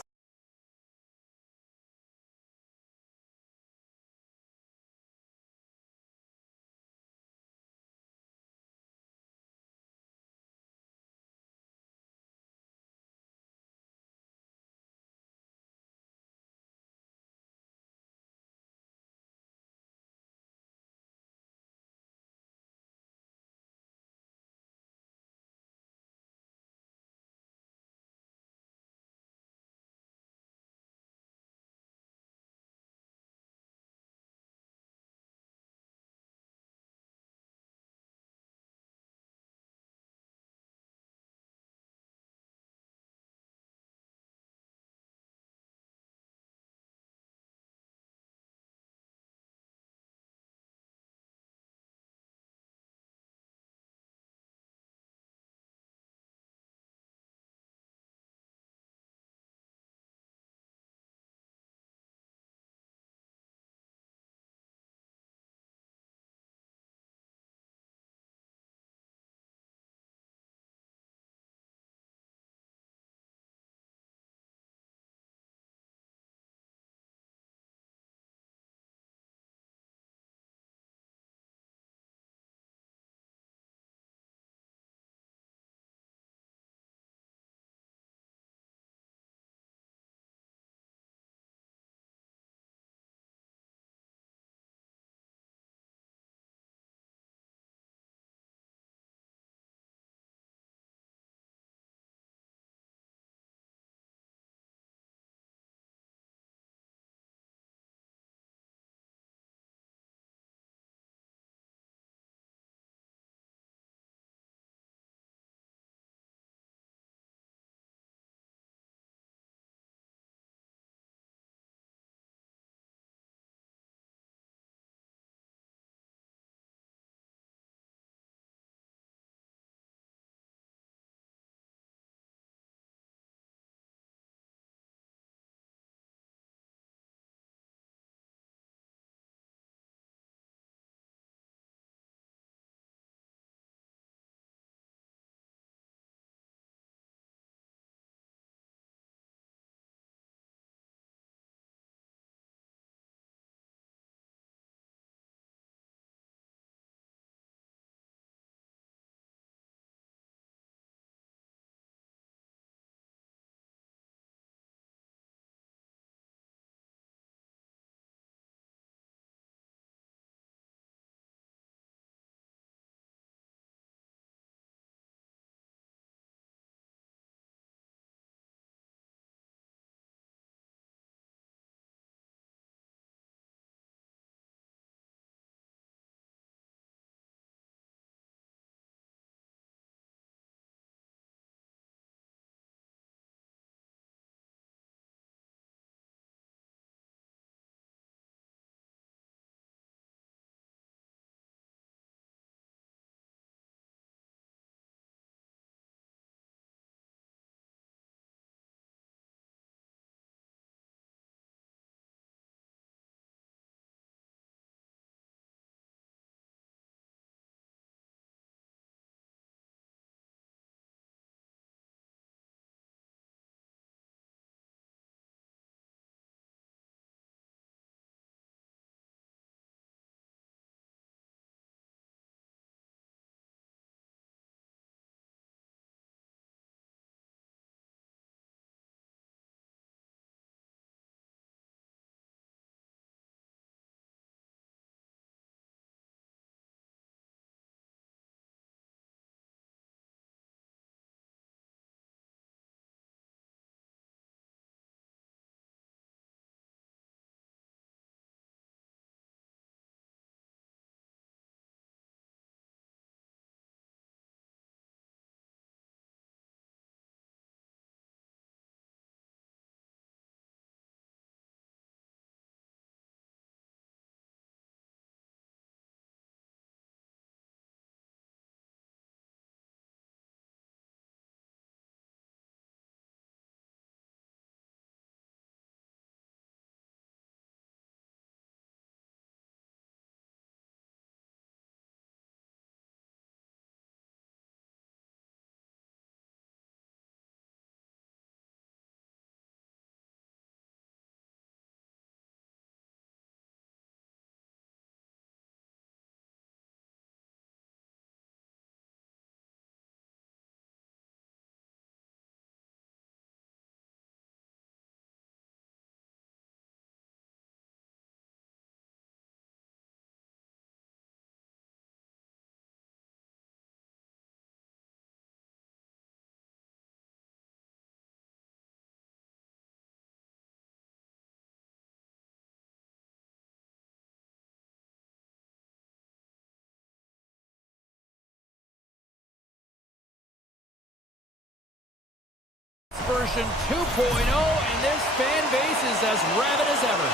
Version 2.0, and this fan base is as rabid as ever.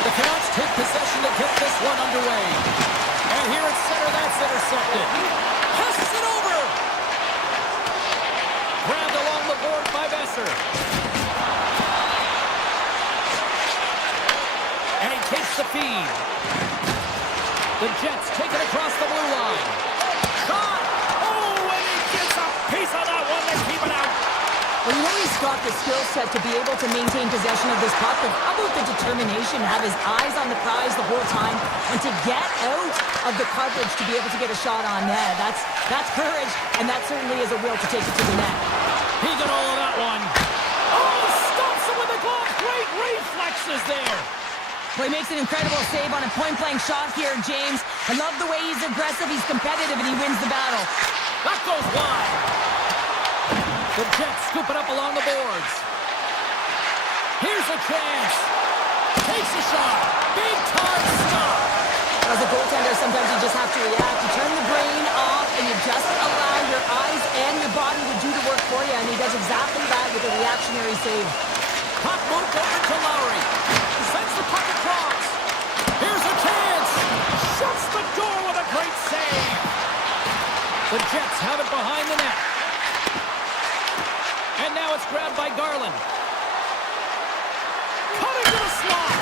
The Canucks take possession to get this one underway. And here at center, that's intercepted. Passes it over. Grabbed along the board by Besser. And he takes the feed. The Jets take it across the blue line. Shot! Oh, and he gets a piece of that one to keep it out. Well, you know he's got the skill set to be able to maintain possession of this puck, but how about the determination to have his eyes on the prize the whole time and to get out of the coverage to be able to get a shot on net? That's courage, and that certainly is a will to take it to the net. He got all of that one. Oh, stops him with the glove. Great reflexes there. Well, he makes an incredible save on a point-blank shot here, James. I love the way he's aggressive, he's competitive, and he wins the battle. That goes wide. The Jets scoop it up along the boards. Here's a chance. Takes a shot. Big time stop. As a goaltender, sometimes you just have to react. You turn the brain off, and you just allow your eyes and your body to do the work for you, and he does exactly that with a reactionary save. Puck moved over to Lowry. Sends the puck across. Here's a chance. Shuts the door with a great save. The Jets have it behind the net. And now it's grabbed by Garland. Coming to the slot.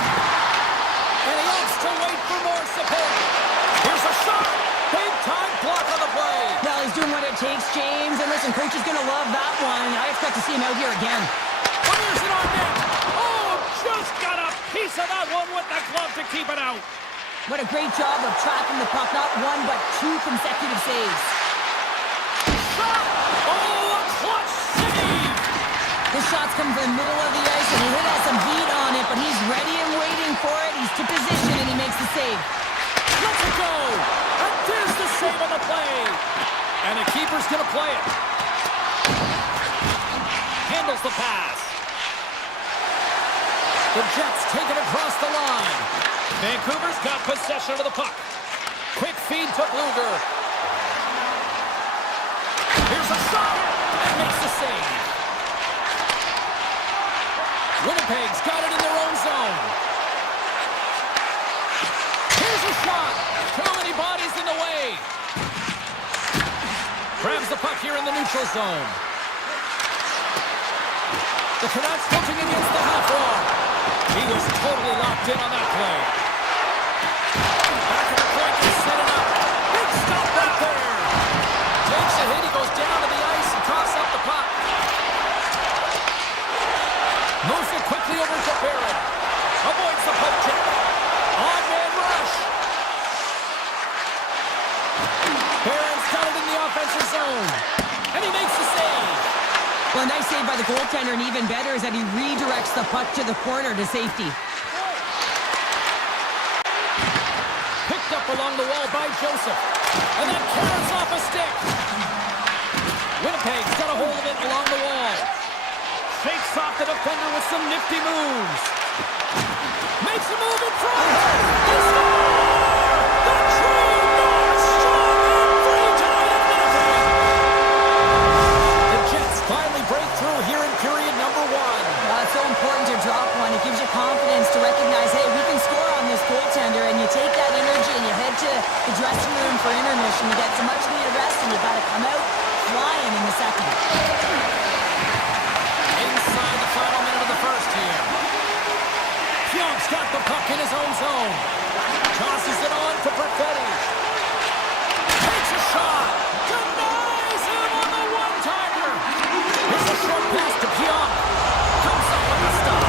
And he opts to wait for more support. Here's a shot. Big time block on the play. Well, he's doing what it takes, James. And listen, coach is going to love that one. I expect to see him out here again. Fires it on net. Oh, just got a piece of that one with the glove to keep it out. What a great job of tracking the puck. Not one, but two consecutive saves. Shot. Oh, a clutch save. His shots come from the middle of the ice, and he hit has some heat on it, but he's ready and waiting for it. He's to position, and he makes the save. Let's it go. And there's the save on the play. And the keeper's going to play it. Handles the pass. The Jets take it across the line. Vancouver's got possession of the puck. Quick feed to Bluger. Here's a shot. And makes the save. Winnipeg's got it in their own zone. Here's a shot. Too many bodies in the way. Grabs the puck here in the neutral zone. The Canucks looking against the half wall. He was totally locked in on that play. Back at the point, he's set it up. Big stop right there. Takes a hit, he goes down to the ice and tosses up the puck. Moves it quickly over to Barrett. Avoids the poke check. On-man rush. Barrett's got it in the offensive zone. And he makes the save. Well, a nice save by the goaltender, and even better is that he redirects the puck to the corner to safety. Picked up along the wall by Joseph. And then carries off a stick. Winnipeg's got a hold of it along the wall. Shakes off the defender with some nifty moves. Makes a move in front. They score! The True North strong and free tonight in Winnipeg. The Jets finally break through here in period number one. It's so important to drop one. It gives you confidence to recognize, hey, we can score on this goaltender, and you take that energy and you head to the dressing room for intermission. You get some much needed rest, and you got to come out flying in the second. Inside the final minute of the first here. Pionk's got the puck in his own zone. Tosses it on to Perfetti. Takes a shot. Denies him on the one-timer. Here's a short pass to Pionk. Comes up with a stop.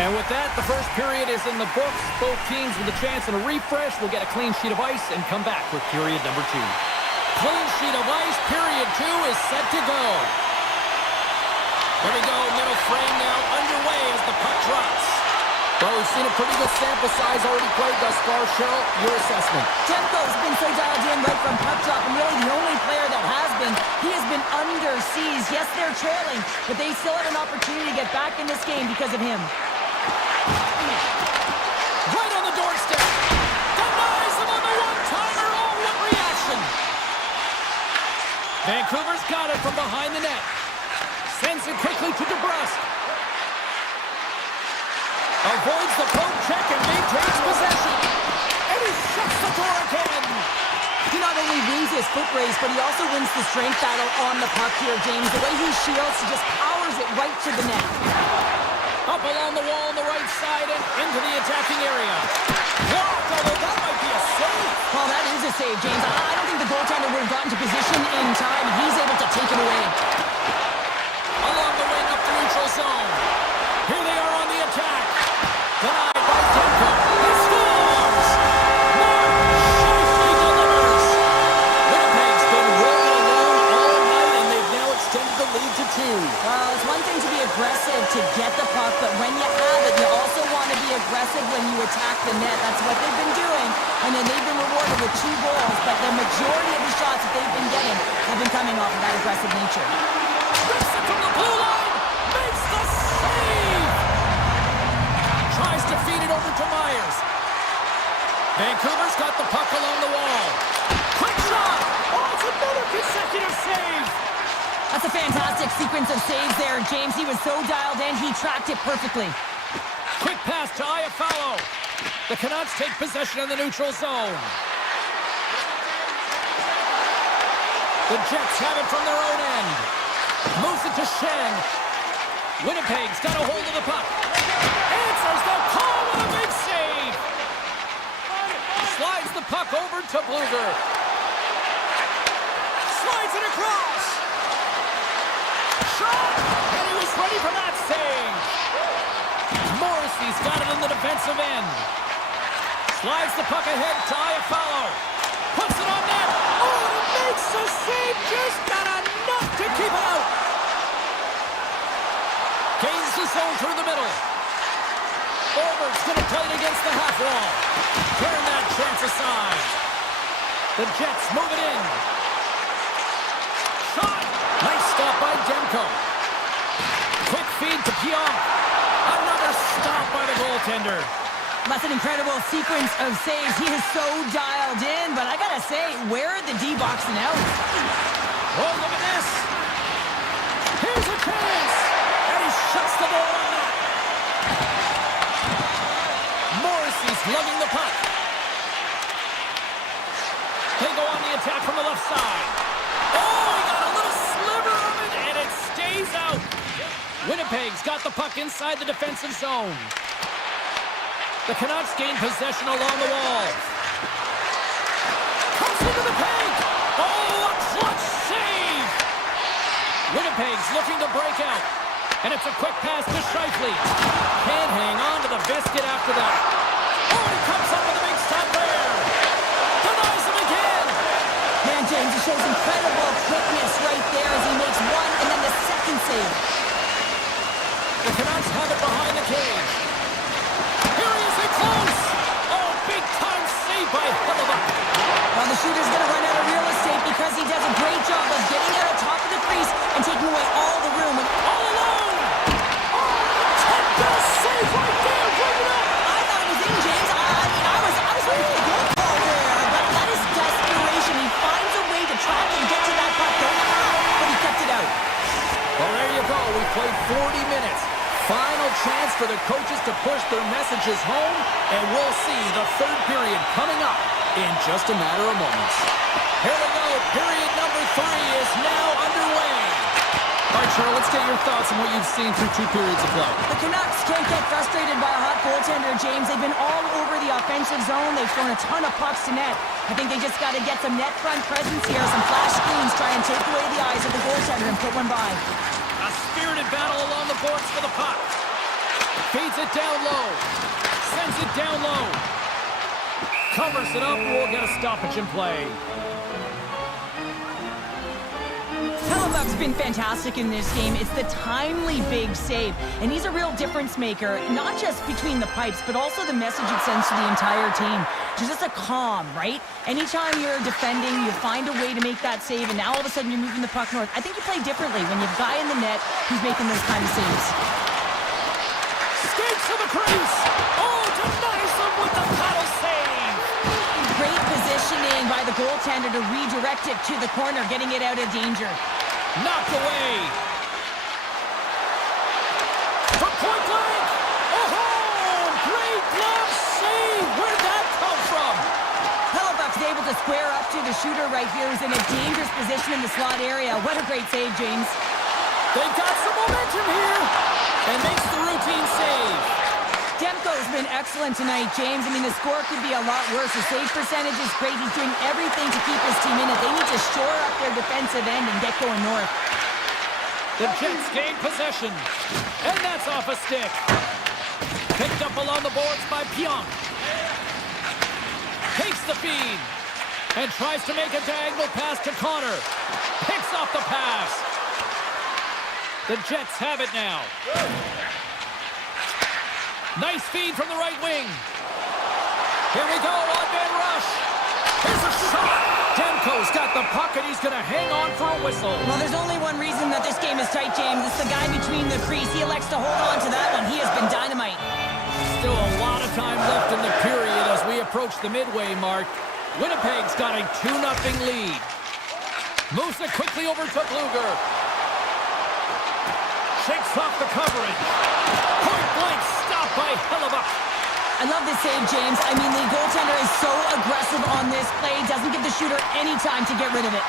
And with that, the first period is in the books. Both teams with a chance and a refresh will get a clean sheet of ice and come back with period number two. Clean sheet of ice, period two is set to go. Here we go, middle frame now underway as the puck drops. Well, we've seen a pretty good sample size already played thus far. Cheryl, your assessment. Demko's been so dialed in right from puck drop, and really the only player that has been. He has been under siege. Yes, they're trailing, but they still have an opportunity to get back in this game because of him. Right on the doorstep. Denies him on the one-timer. Oh, Vancouver's got it from behind the net. Sends it quickly to DeBrusque. Avoids the poke check and maintains possession. And he shuts the door again. He not only wins his foot race, but he also wins the strength battle on the puck here, James. The way he shields, he just powers it right to the net. Up along the wall on the right side and into the attacking area. Blocked, although that might be a save. Well, that is a save, James. I don't think the goaltender would have gotten to position in time. He's able to take it away. Along the wing up the neutral zone. Here they are on the attack. Denied by Demko. He scores! Mark Scheifele delivers. Winnipeg's been rolling along all night, and they've now extended the lead to 2. Well, it's one thing to be aggressive to get the puck, but when you have it, you also want to be aggressive when you attack the net. That's what they've been doing, and then they've been rewarded with 2 goals, but the majority of the shots that they've been getting have been coming off of that aggressive nature. Rips it from the blue line. Makes the save. Tries to feed it over to Myers. Vancouver's got the puck along the wall. Quick shot. Oh, it's another consecutive save. That's a fantastic sequence of saves there, James. He was so dialed in, he tracked it perfectly. Quick pass to Iafallo. The Canucks take possession in the neutral zone. The Jets have it from their own end. Moves it to Shen. Winnipeg's got a hold of the puck. Answers the call with a big save. Slides the puck over to Bluger. Slides it across. Shot! And he was ready for that save. Morrissey's got it in the defensive end. Slides the puck ahead to Iafallo. Puts it on net. Oh, and it makes the save. Just got enough to keep it out. Gains the zone through the middle. Forward's going to play it against the half wall. Turn that chance aside. The Jets move it in. Shot. Nice stop by Demko. Quick feed to Pionk. Another stop by the goaltender. That's an incredible sequence of saves. He is so dialed in, but I gotta say, where are the D-boxing out? Oh, look at this. Here's a chance. And he shuts the ball on that. Morrissey's lugging the puck. They go on the attack from the left side. Oh, he got a little sliver of it, and it stays out. Winnipeg's got the puck inside the defensive zone. The Canucks gain possession along the wall. Comes into the paint. Oh, a clutch save. Winnipeg's looking to break out. And it's a quick pass to Scheifele. Can't hang on to the biscuit after that. Oh, and he comes up with a big stop there. Denies him again. Man, James, he shows incredible quickness right there as he makes one and then the second save. The Canucks have it behind the cage. Here he is in close. Oh, big time save by Hellebuyck. Well, the shooter's going to run out of real estate because he does a great job of getting out on top of the crease and taking away all the room. And all alone. Oh, Tempest save right there. Bring it up. I thought it was in, James. I was ready for the goal call there, but that is desperation. He finds a way to track and get to that puck. Don't know how, but he kept it out. Well, there you go. We played 40 minutes. Final chance for the coaches to push their messages home, and we'll see the third period coming up in just a matter of moments. Here we go. Period number 3 is now underway. All right, Charles, let's get your thoughts on what you've seen through 2 periods of play. The Canucks can't get frustrated by a hot goaltender, James. They've been all over the offensive zone. They've thrown a ton of pucks to net. I think they just got to get some net front presence here, some flash screens, try and take away the eyes of the goaltender and put one by. A spirited battle along the boards for the puck. Feeds it down low. Sends it down low. Covers it up. We'll get a stoppage in play. Hellebuyck's been fantastic in this game. It's the timely big save, and he's a real difference maker, not just between the pipes, but also the message it sends to the entire team. Just a calm, right? Anytime you're defending, you find a way to make that save, and now all of a sudden you're moving the puck north. I think you play differently when you have a guy in the net who's making those kind of saves. Skates to the crease. Oh, denies him with the paddle save. Great positioning by the goaltender to redirect it to the corner, getting it out of danger. Knocked away. From point blank. Oh, great glove save. Where'd that come from? Hellebuyck's able to square up to the shooter right here, who's in a dangerous position in the slot area. What a great save, James. They've got some momentum here and makes the routine save. Demko's been excellent tonight, James. I mean, the score could be a lot worse. The save percentage is great. He's doing everything to keep his team in it. They need to shore up their defensive end and get going north. The Jets gain possession, and that's off a stick. Picked up along the boards by Pionk. Takes the feed and tries to make a diagonal pass to Connor. Picks off the pass. The Jets have it now. Nice feed from the right wing. Here we go, on-man rush. Here's a shot. Demko's got the puck, and he's going to hang on for a whistle. Well, there's only one reason that this game is tight, James. It's the guy between the crease. He elects to hold on to that one. He has been dynamite. Still a lot of time left in the period as we approach the midway mark. Winnipeg's got a 2-0 lead. Moves it quickly over to Bluger. Shakes off the coverage. Point blank stop by Hellebuyck. I love this save, James. I mean, the goaltender is so aggressive on this play. Doesn't give the shooter any time to get rid of it.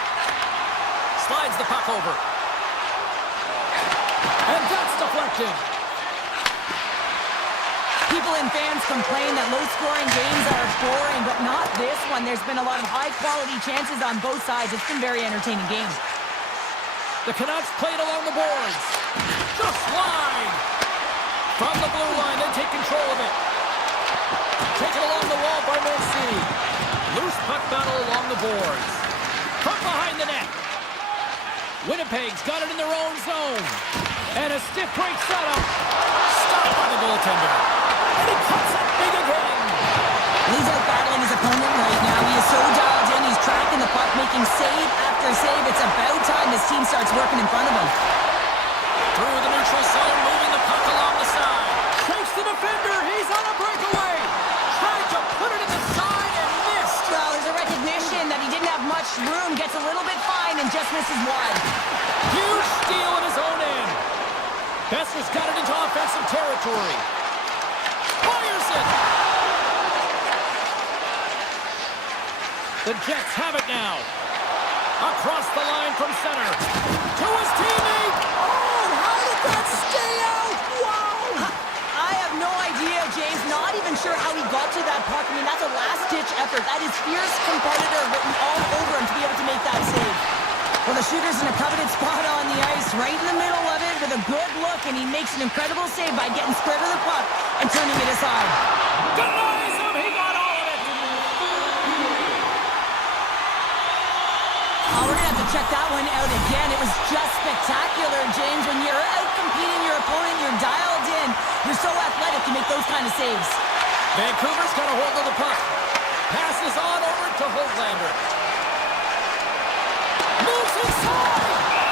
Slides the puck over. And that's deflected. People and fans complain that low-scoring games are boring, but not this one. There's been a lot of high-quality chances on both sides. It's been a very entertaining game. The Canucks played along the boards. Just wide. From the blue line, they take control of it. Taken along the wall by Mancini. Loose puck battle along the boards. From behind the net. Winnipeg's got it in their own zone. And a stiff break setup. Stopped by the goaltender. And he cuts it big again. He's out battling his opponent right now. He is so dialed in. He's tracking the puck, making save after save. It's about time his team starts working in front of him. Through the neutral zone, moving the puck along the side. Takes the defender. He's on a breakaway. Tried to put it in the side and missed. Well, there's a recognition that he didn't have much room. Gets a little bit fine and just misses wide. Huge steal in his own end. Besser's got it into offensive territory. Fires it. The Jets have it now. Across the line from center. To his teammate. Oh, how did that stay out? Wow. I have no idea, James. Not even sure how he got to that puck. I mean, that's a last-ditch effort. That is fierce competitor written all over him to be able to make that save. Well, the shooter's in a coveted spot on the ice, right in the middle of it with a good look, and he makes an incredible save by getting square to the puck and turning it aside. Denies him. He got all of it. Oh, we're going to have to check that one out again. It was just spectacular, James. When you're out-competing your opponent, you're dialed in. You're so athletic to make those kind of saves. Vancouver's got a hold of the puck. Passes on over to Hoglander. Moves inside.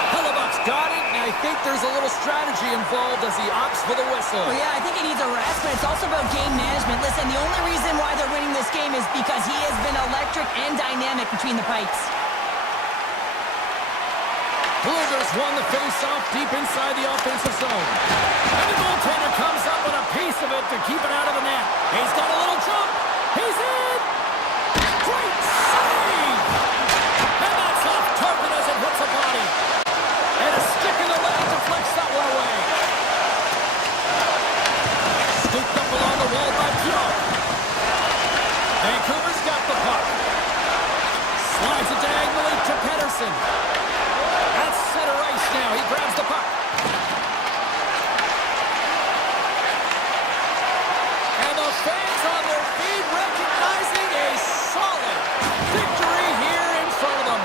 Hellebuyck's got it, and I think there's a little strategy involved as he opts for the whistle. Well, yeah, I think he needs a rest, but it's also about game management. Listen, the only reason why they're winning this game is because he has been electric and dynamic between the pipes. Bluger's won the face-off deep inside the offensive zone. And the goaltender comes up with a piece of it to keep it out of the net. He's got a little jump. He's in. Great save. And that's off target as it hits a body. And a stick in the leg deflects that one away. Scooped up along the wall by Pionk. Vancouver's got the puck. Slides it diagonally to Pedersen. That's center ice now. He grabs the puck. And the fans on their feet recognizing a solid victory here in front of them.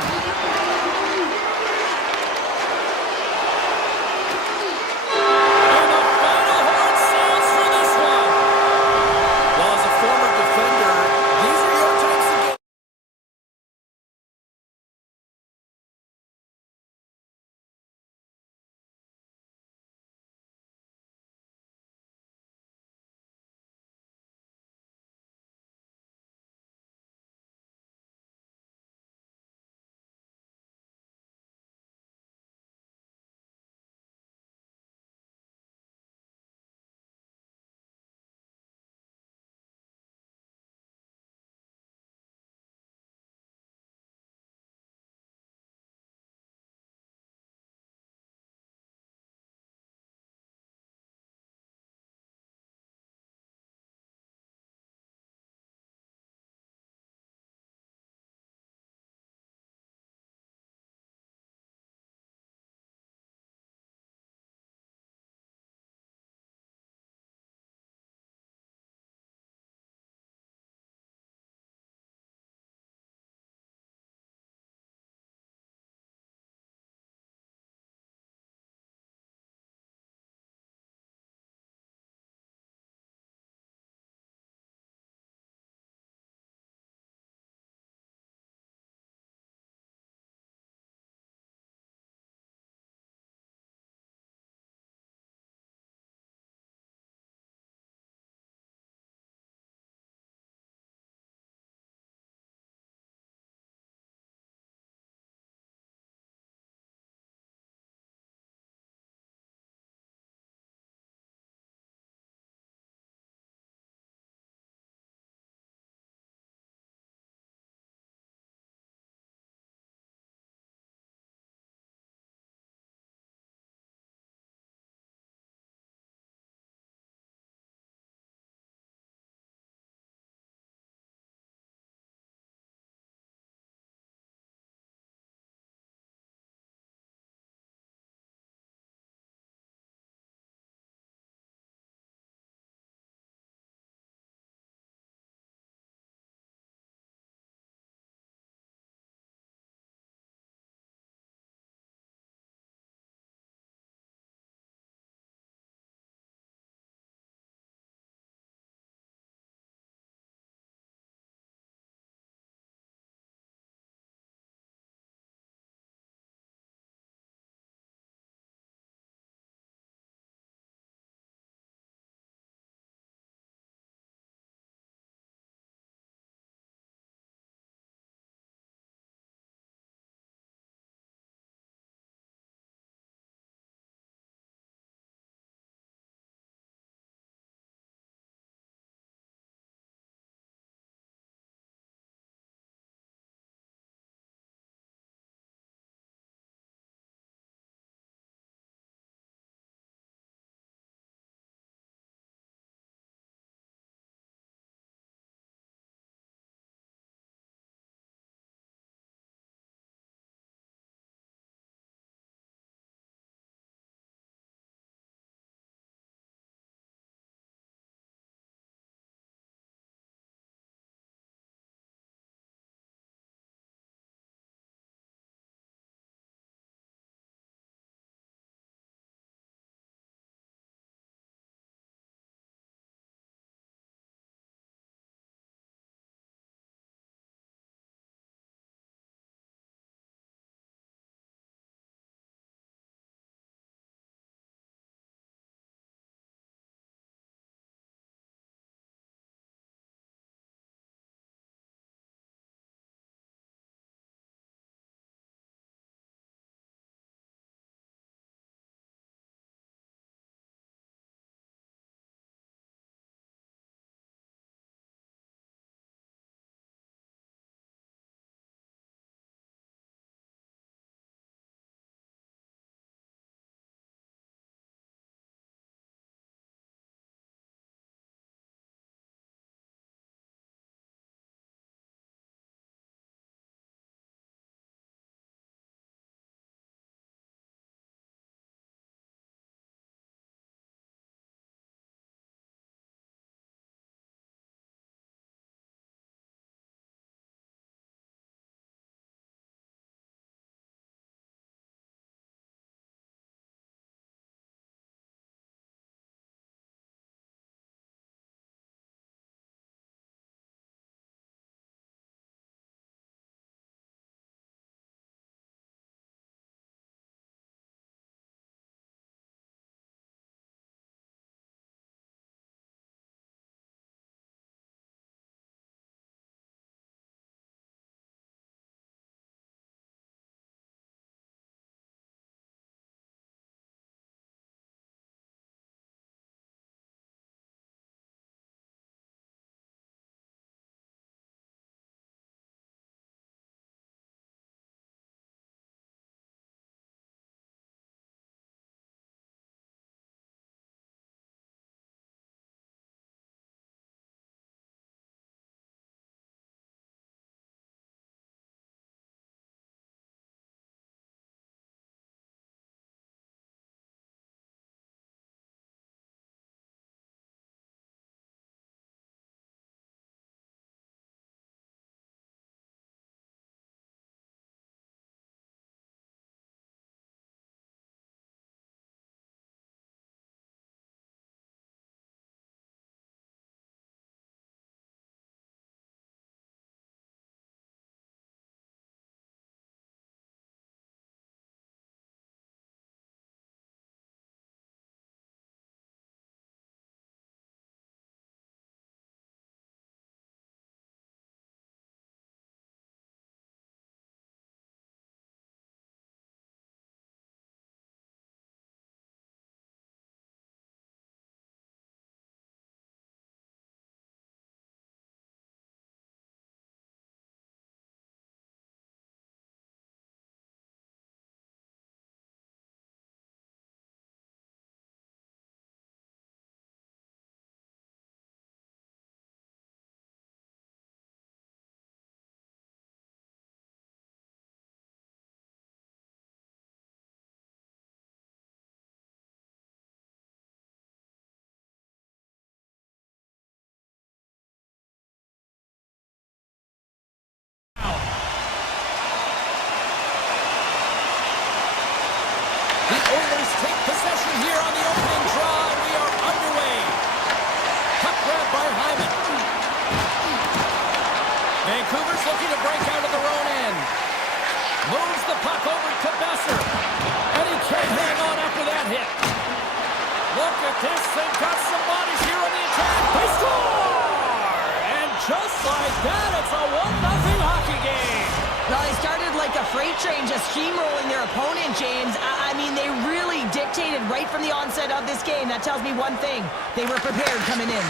freight train just steamrolling their opponent, James. I mean, they really dictated right from the onset of this game. That tells me one thing. They were prepared coming in.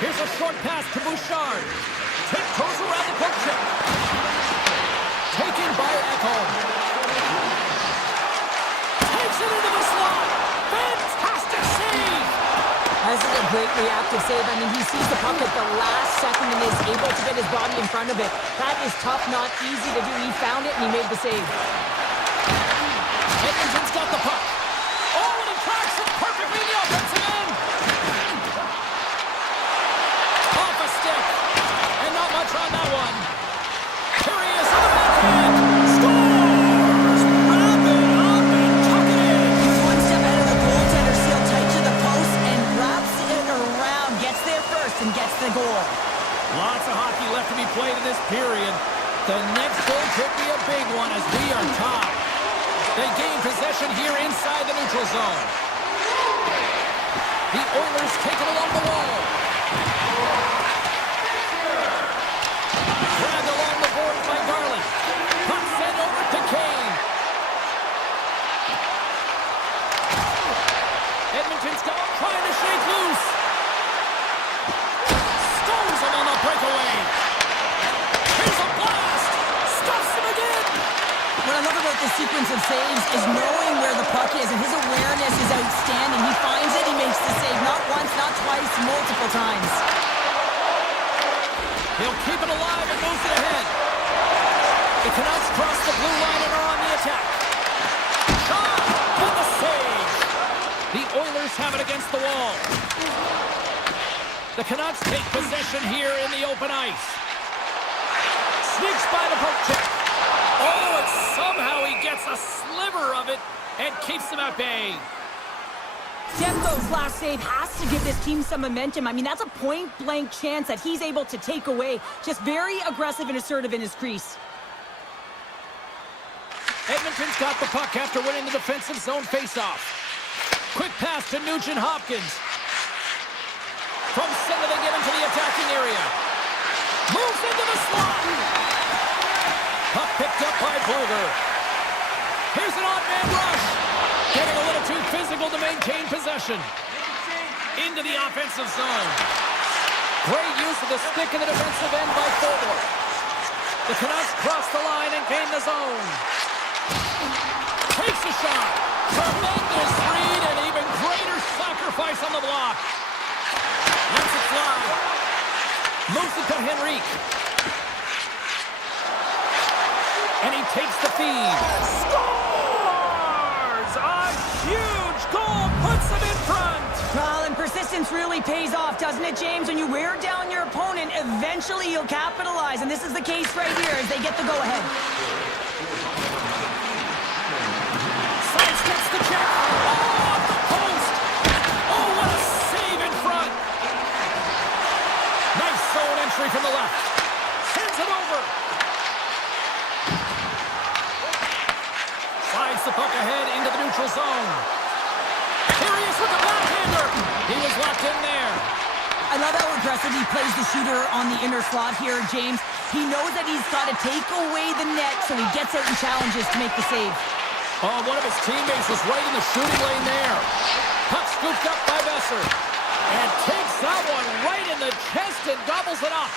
Here's a short pass to Bouchard. Tiptoes around the poke check. Taken by Ekholm. Takes it into the slot. Fantastic save. This is a great reactive save. I mean, he sees the puck at the last second and is able to get his body in front of it. That is tough, not easy to do. He found it and he made the save. Edmonton's got the puck. Oh, and he tracks it perfectly in the offensive end. Off a stick. And not much on that one. Here he is on the backhand. Scores! Wrap it up and tuck it in. He's one step ahead of the goaltender, sealed tight to the post and wraps it around. Gets there first and gets the goal. Lots of hockey left to be played in this period. The next goal could be a big one as we are tied. They gain possession here inside the neutral zone. The Oilers take it along the wall. Dragged along the boards by Garland. Puck sent over to Kane. Edmonton's got trying to shake loose. Stones him on the breakaway. Here's a blast. Stuffs him again. What I love about this sequence of saves is knowing where the puck is, and his awareness is outstanding. He finds it, he makes the save. Not once, not twice, multiple times. He'll keep it alive and moves it ahead. The Canucks cross the blue line and are on the attack. Shot! And the save! The Oilers have it against the wall. The Canucks take possession here in the open ice. Sneaks by the poke check. Oh, and somehow he gets a sliver of it and keeps them at bay. Demko's last save has to give this team some momentum. I mean, that's a point-blank chance that he's able to take away. Just very aggressive and assertive in his crease. Edmonton's got the puck after winning the defensive zone faceoff. Quick pass to Nugent Hopkins. From center they get into the attacking area. Moves into the slot. Puck picked up by Bluger. Here's an odd man rush. Getting a little too physical to maintain possession. Into the offensive zone. Great use of the stick in the defensive end by Fulmer. The Canucks cross the line and gain the zone. Takes a shot. Tremendous read and even greater sacrifice on the block. Lets it fly. Moves it to Henrique. And he takes the feed. Scores! A huge goal puts him in front. Well, and persistence really pays off, doesn't it, James? When you wear down your opponent, eventually you'll capitalize. And this is the case right here as they get the go-ahead. Sides gets the check. Oh, off the post. Oh, what a save in front. Nice zone entry from the left. Sends it over. Slides the puck ahead into the neutral zone. Here he is with the backhander. He was locked in there. I love how aggressive he plays the shooter on the inner slot here, James. He knows that he's got to take away the net, so he gets out and challenges to make the save. Oh, one of his teammates was right in the shooting lane there. Puck scooped up by Besser. And takes that one right in the chest and gobbles it up.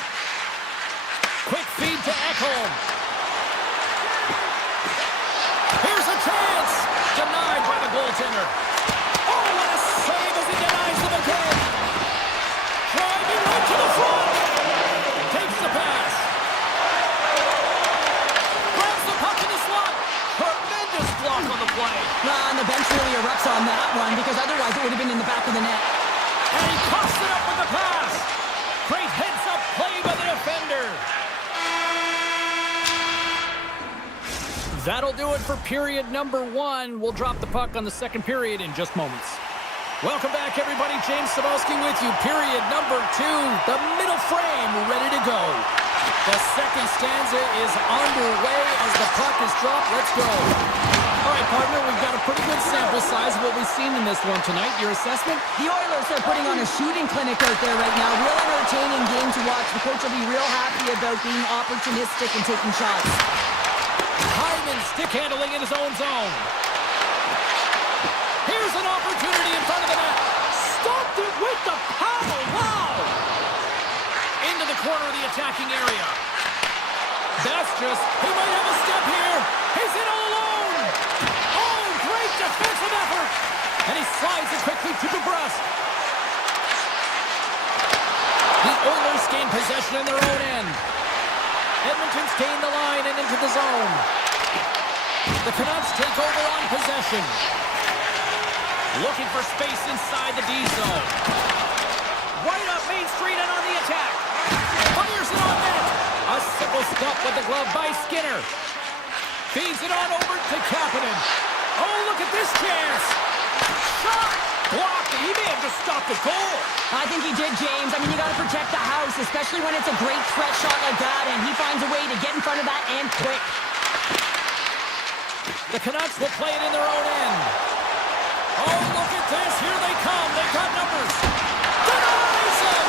Quick feed to Ekholm. Here's a chance. Denied by the goaltender. Oh, what a save as he denies them again. Driving right to the front. Takes the pass. Grabs the puck in the slot. Tremendous block on the play. Well, and the bench really erupts on that one because otherwise it would have been in the back of the net. And he coughs it up with the pass. Great heads-up play by the defender. That'll do it for period number 1. We'll drop the puck on the second period in just moments. Welcome back, everybody. James Cybulski with you. Period number 2. The middle frame ready to go. The second stanza is underway as the puck is dropped. Let's go. All right, partner, we've got a pretty good sample size of what we've seen in this one tonight. Your assessment? The Oilers are putting on a shooting clinic out there right now. Real entertaining game to watch. The coach will be real happy about being opportunistic and taking shots. Hyman stick handling in his own zone. Here's an opportunity in front of the net. Stopped it with the paddle. Wow! Into the corner of the attacking area. That's just, he might have a step here. He's in all alone. Oh, great defensive effort. And he slides it quickly to DeBrusque. The Oilers gain possession in their own end. Edmonton's gained the line and into the zone. The Canucks take over on possession. Looking for space inside the D zone. Right up Main Street and on the attack. Fires it on net. A simple stop with the glove by Skinner. Feeds it on over to Kapanen. Oh, look at this chance. Shot. Blocked. He may have just stopped the goal. I think he did, James. I mean, you got to protect the house, especially when it's a great threat shot like that, and he finds a way to get in front of that and quick. The Canucks will play it in their own end. Oh, look at this. Here they come. They've got numbers. Denies it.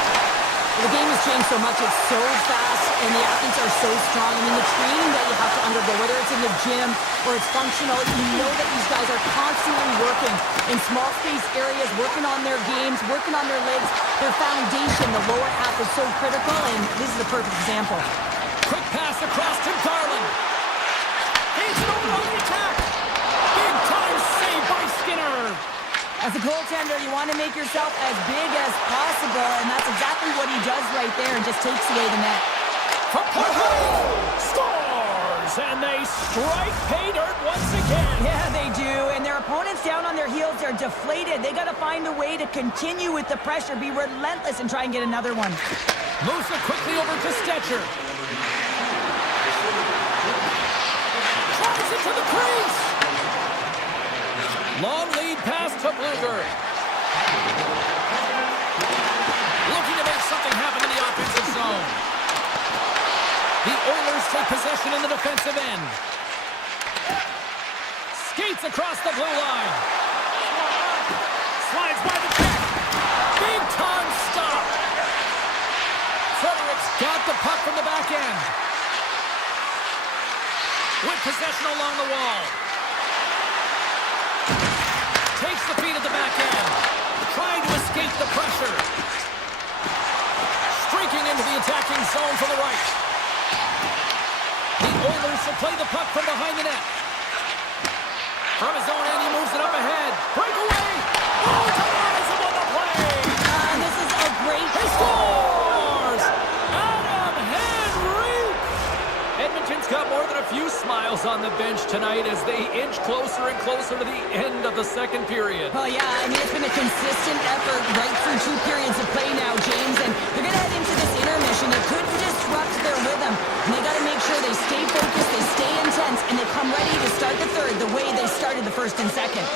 The game has changed so much. It's so fast, and the athletes are so strong. I mean, the training that you have to undergo, whether it's in the gym or it's functional, you know that these guys are constantly working in small space areas, working on their games, working on their legs. Their foundation, the lower half, is so critical, and this is a perfect example. Quick pass across to Garland. He's over on the attack. Big time save by Skinner. As a goaltender, you want to make yourself as big as possible, and that's exactly what he does right there and just takes away the net. From scores! And they strike pay dirt once again. Yeah, they do, and their opponents down on their heels are deflated. They got to find a way to continue with the pressure, be relentless, and try and get another one. Moves it quickly over to Stetcher. Tries it to the crease. Long lead pass to Bluger. Looking to make something happen in the offensive zone. The Oilers take possession in the defensive end. Skates across the blue line. Slides by the check. Big time stop. Fredericks got the puck from the back end. With possession along the wall. Takes the feed at the back end. Trying to escape the pressure. Streaking into the attacking zone from the right. The Oilers will play the puck from behind the net. From his own end, he moves it up ahead. Breakaway! Oh, denies him on the play! This is a great... He scores! Adam Henrique! Edmonton's got more than a few smiles on the bench tonight as they inch closer and closer to the end of the second period. Oh, yeah, I mean, it's been a consistent effort right through 2 periods of play now, James, and they're going to head into this intermission. It could disrupt their rhythm, and they got to make sure they stay focused, they stay intense, and they come ready to start the third the way they started the first and second.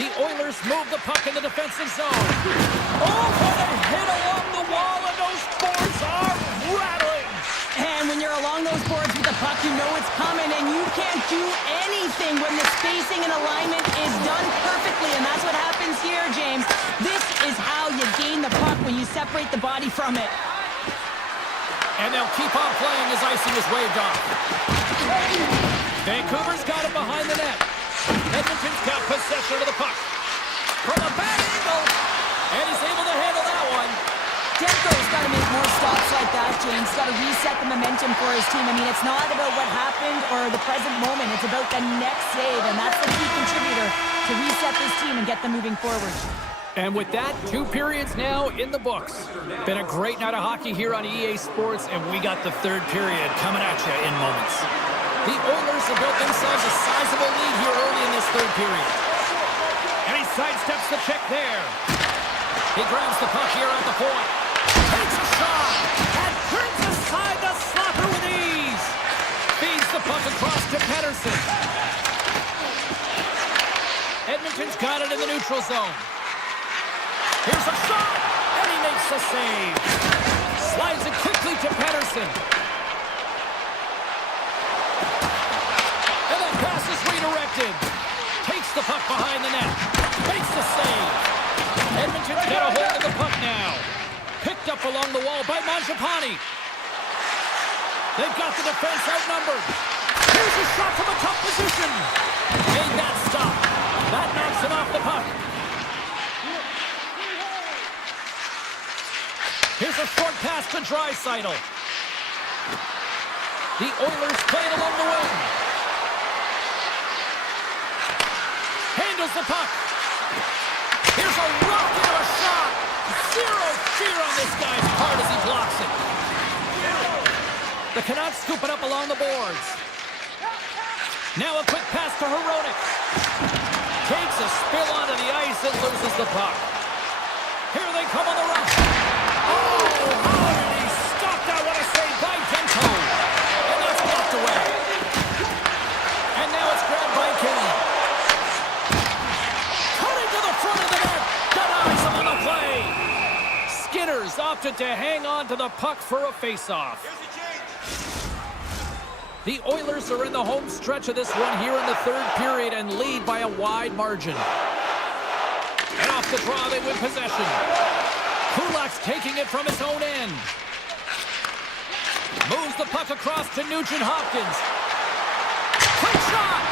The Oilers move the puck in the defensive zone. Oh, what a hit along the wall, and those boards are rattling. And when you're along those boards with the puck, you know it's coming, and you can't do anything when the spacing and alignment is done perfectly, and that's what happens here, James. This is how you gain the puck, when you separate the body from it. And they'll keep on playing as icing is waved off. Vancouver's got it behind the net. Edmonton's got possession of the puck. From a bad angle, and he's able to handle that one. Demko's got to make more stops like that, James. Got to reset the momentum for his team. I mean, it's not about what happened or the present moment. It's about the next save, and that's the key contributor to reset this team and get them moving forward. And with that, 2 periods now in the books. Been a great night of hockey here on EA Sports, and we got the third period coming at you in moments. The Oilers have built themselves a sizable lead here early in this third period. And he sidesteps the check there. He grabs the puck here at the point. Takes a shot and turns aside the slapper with ease. Feeds the puck across to Pettersson. Edmonton's got it in the neutral zone. Here's a shot, and he makes the save. Slides it quickly to Pettersson. And that pass is redirected. Takes the puck behind the net. Makes the save. Edmonton's got a hold of the puck now. Picked up along the wall by Mangiapane. They've got the defense outnumbered. Here's a shot from a tough position. Made that stop. That knocks him off the puck. Here's a short pass to Draisaitl. The Oilers play it along the wing. Handles the puck. Here's a rocket of a shot. Zero fear on this guy's part as he blocks it. The Canucks scoop it up along the boards. Now a quick pass to Hronek. Takes a spill onto the ice and loses the puck. Here they come on the run. Oh, how did he stop that? What a save by Gento. And that's blocked away. And now it's grabbed by Kenny. Cutting to the front of the net. Denies him on the play. Skinner's opted to hang on to the puck for a face-off. The Oilers are in the home stretch of this one here in the third period and lead by a wide margin. And off the draw, they win possession. Kulak's taking it from his own end. Moves the puck across to Nugent-Hopkins. Quick shot!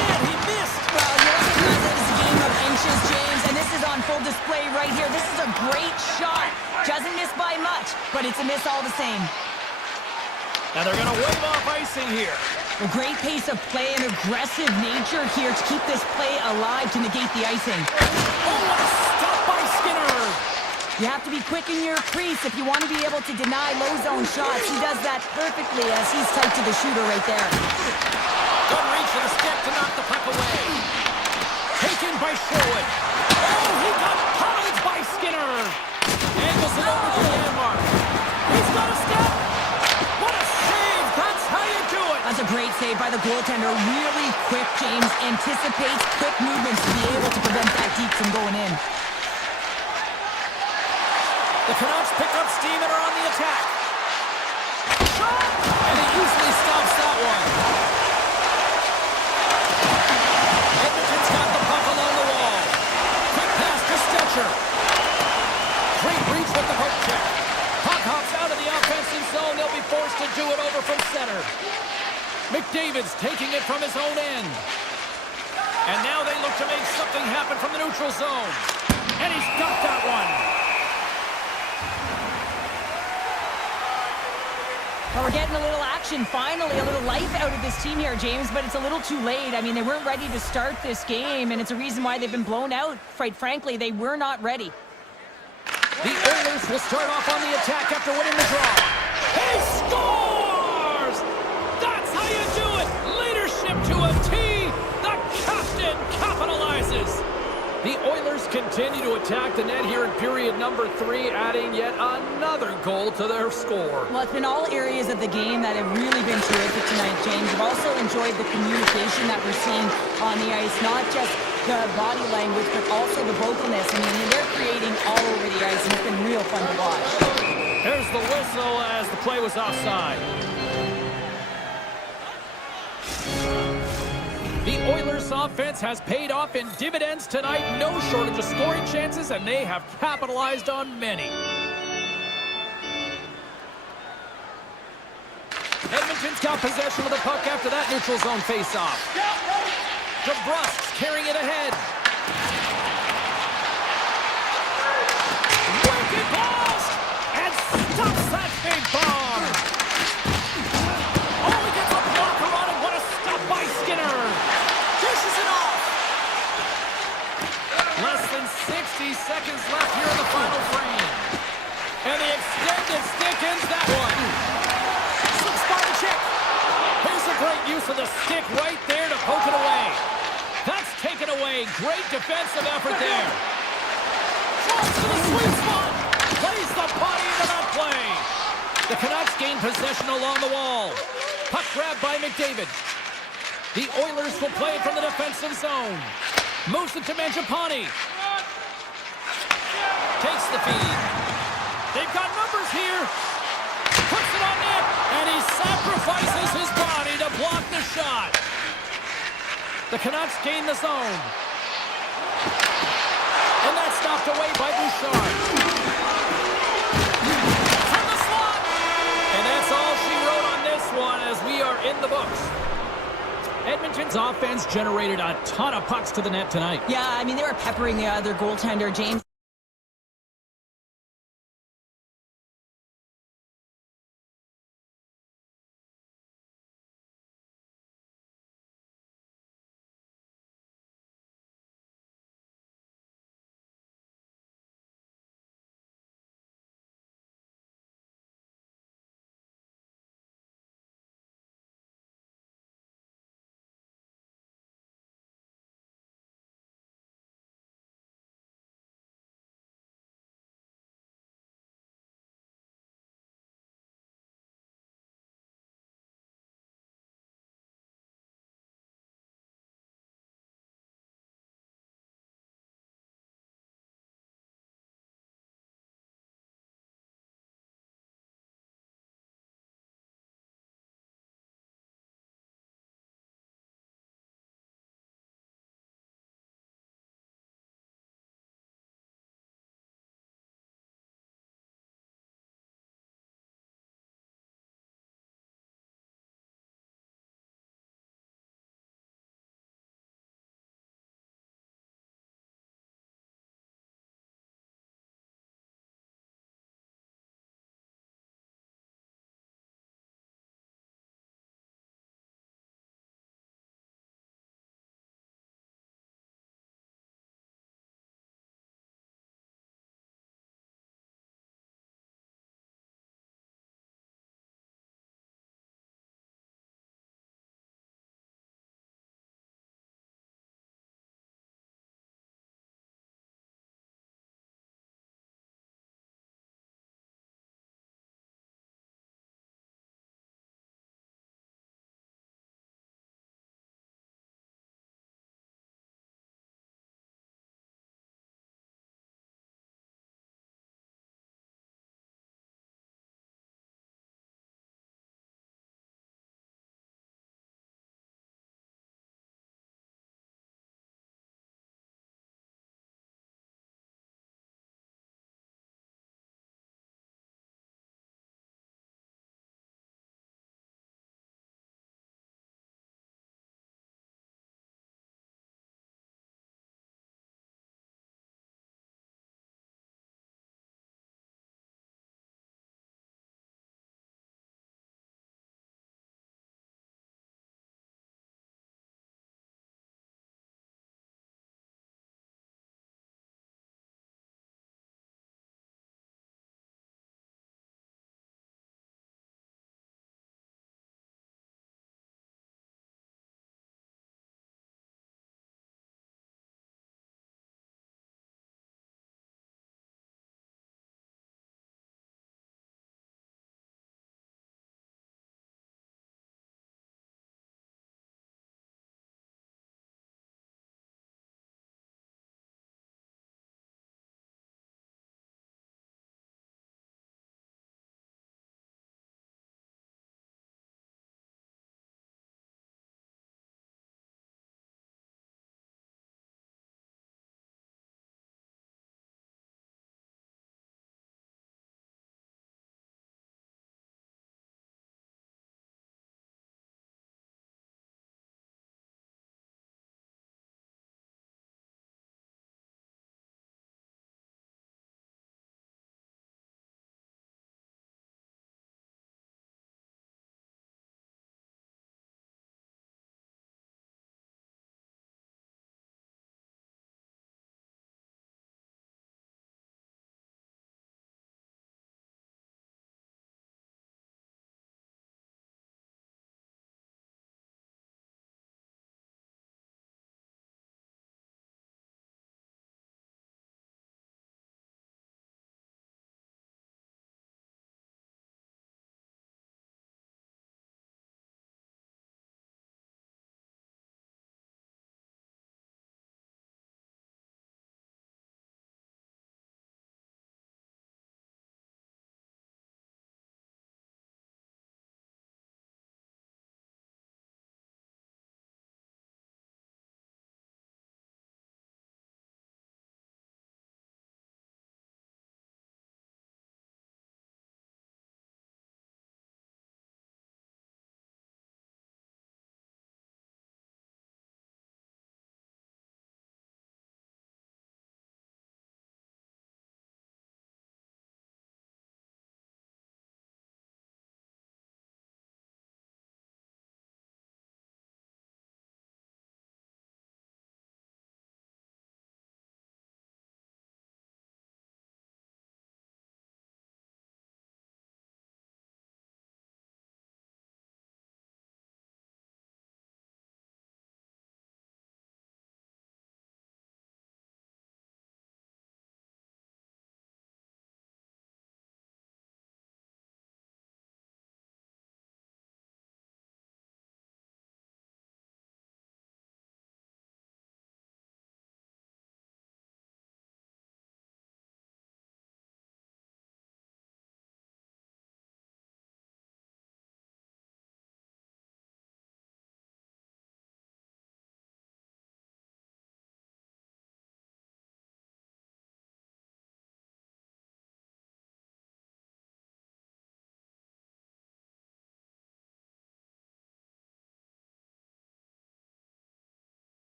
Man, he missed! Well, you recognize that it's a game of inches, James, and this is on full display right here. This is a great shot. Doesn't miss by much, but it's a miss all the same. Now they're going to wave off icing here. A great pace of play and aggressive nature here to keep this play alive to negate the icing. Oh, what a stop by Skinner! You have to be quick in your crease if you want to be able to deny low zone shots. He does that perfectly as he's tight to the shooter right there. Good reach for the stick to knock the puck away. Taken by Sherwood. Oh, he got tunneled by Skinner. Angles it over to Janmark. He's got a step. What a save. That's how you do it. That's a great save by the goaltender. Really quick, James. Anticipates quick movements to be able to prevent that deep from going in. The Canucks pick up steam and are on the attack. Shot! And he usually stops that one. Edmonton's got the puck along the wall. Quick pass to Stetcher. Great reach with the hook check. Puck hops out of the offensive zone. They'll be forced to do it over from center. McDavid's taking it from his own end. And now they look to make something happen from the neutral zone. And he's got that one. Well, we're getting a little action, finally, a little life out of this team here, James, but it's a little too late. I mean, they weren't ready to start this game, and it's a reason why they've been blown out. Quite frankly, they were not ready. The Oilers will start off on the attack after winning the draw. He scores! That's how you do it! Leadership to a T! The captain capitalizes! The Oilers continue to attack the net here in period number 3, adding yet another goal to their score. Well, it's been all areas of the game that have really been terrific tonight, James. We've also enjoyed the communication that we're seeing on the ice, not just the body language, but also the vocalness. I mean, they're creating all over the ice, and it's been real fun to watch. There's the whistle as the play was offside. The Oilers' offense has paid off in dividends tonight. No shortage of scoring chances, and they have capitalized on many. Edmonton's got possession of the puck after that neutral zone face-off. DeBrusk's carrying it ahead. Wicked pass! And stops that big bomb! Oh, he gets a blocker on it. What a stop by Skinner! Dishes it off! Less than 60 seconds left here in the final frame. And the extended stick ends that one. Slips by the chick. Here's a great use of the stick right there to poke it away. That's taken away. Great defensive effort there. Drops to the sweet spot. Plays the body into that play. The Canucks gain possession along the wall. Puck grabbed by McDavid. The Oilers will play it from the defensive zone. Moves it to Mangiapane. Takes the feed. They've got numbers here. Puts it on net. And he sacrifices his body to block the shot. The Canucks gain the zone. And that's knocked away by Bouchard. From the slot. And that's all she wrote on this one as we are in the books. Lions offense generated a ton of pucks to the net tonight. Yeah, I mean, they were peppering their goaltender, James.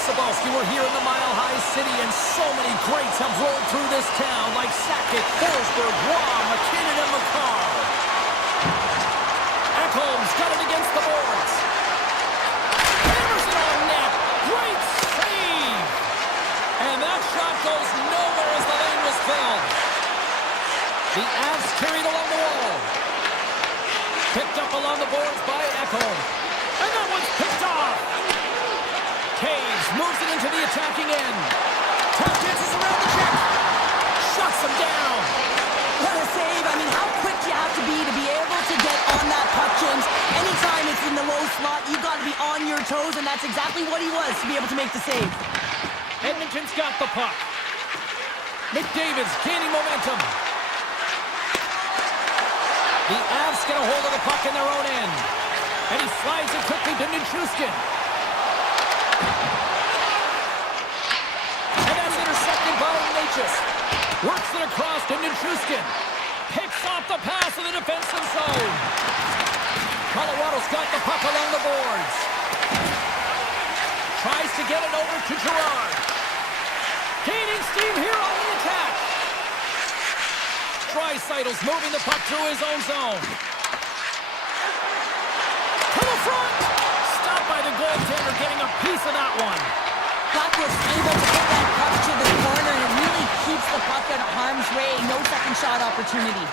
We're here in the Mile High City, and so many greats have rolled through this town, like Sakic, Forsberg, Roy, McKinnon, and McCarr. Ekholm's got it against the boards. Hammers it on net. Great save! And that shot goes nowhere as the lane was filled. The Avs carried along the wall. Picked up along the boards by Ekholm. And that one's picked off. Caves moves it into the attacking end. Tap dances around the check. Shuts him down. What a save. I mean, how quick you have to be able to get on that puck, James. Anytime it's in the low slot, you've got to be on your toes, and that's exactly what he was to be able to make the save. Edmonton's got the puck. McDavid's gaining momentum. The Avs get a hold of the puck in their own end. And he slides it quickly to Nichushkin. And that's intercepted by Natchez. Works it across to Nichushkin. Picks off the pass in the defensive zone. Colorado's got the puck along the boards. Tries to get it over to Girard. Gaining steam here on the attack. Draisaitl's moving the puck through his own zone. To the front! Stopped by the goaltender, getting a piece of that one. Puck was able to get that puck to the corner, and it really keeps the puck out of harm's way. No second shot opportunity.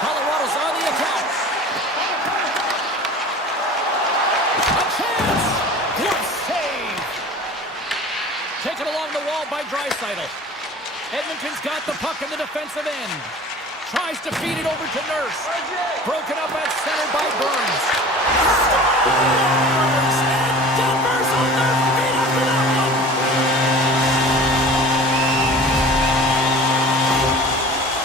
Colorado's on the attack. A chance! What save! Taken along the wall by Draisaitl. Edmonton's got the puck in the defensive end. Tries to feed it over to Nurse. Broken up at center by Burns. Scores! And Denver's on their feet after that one!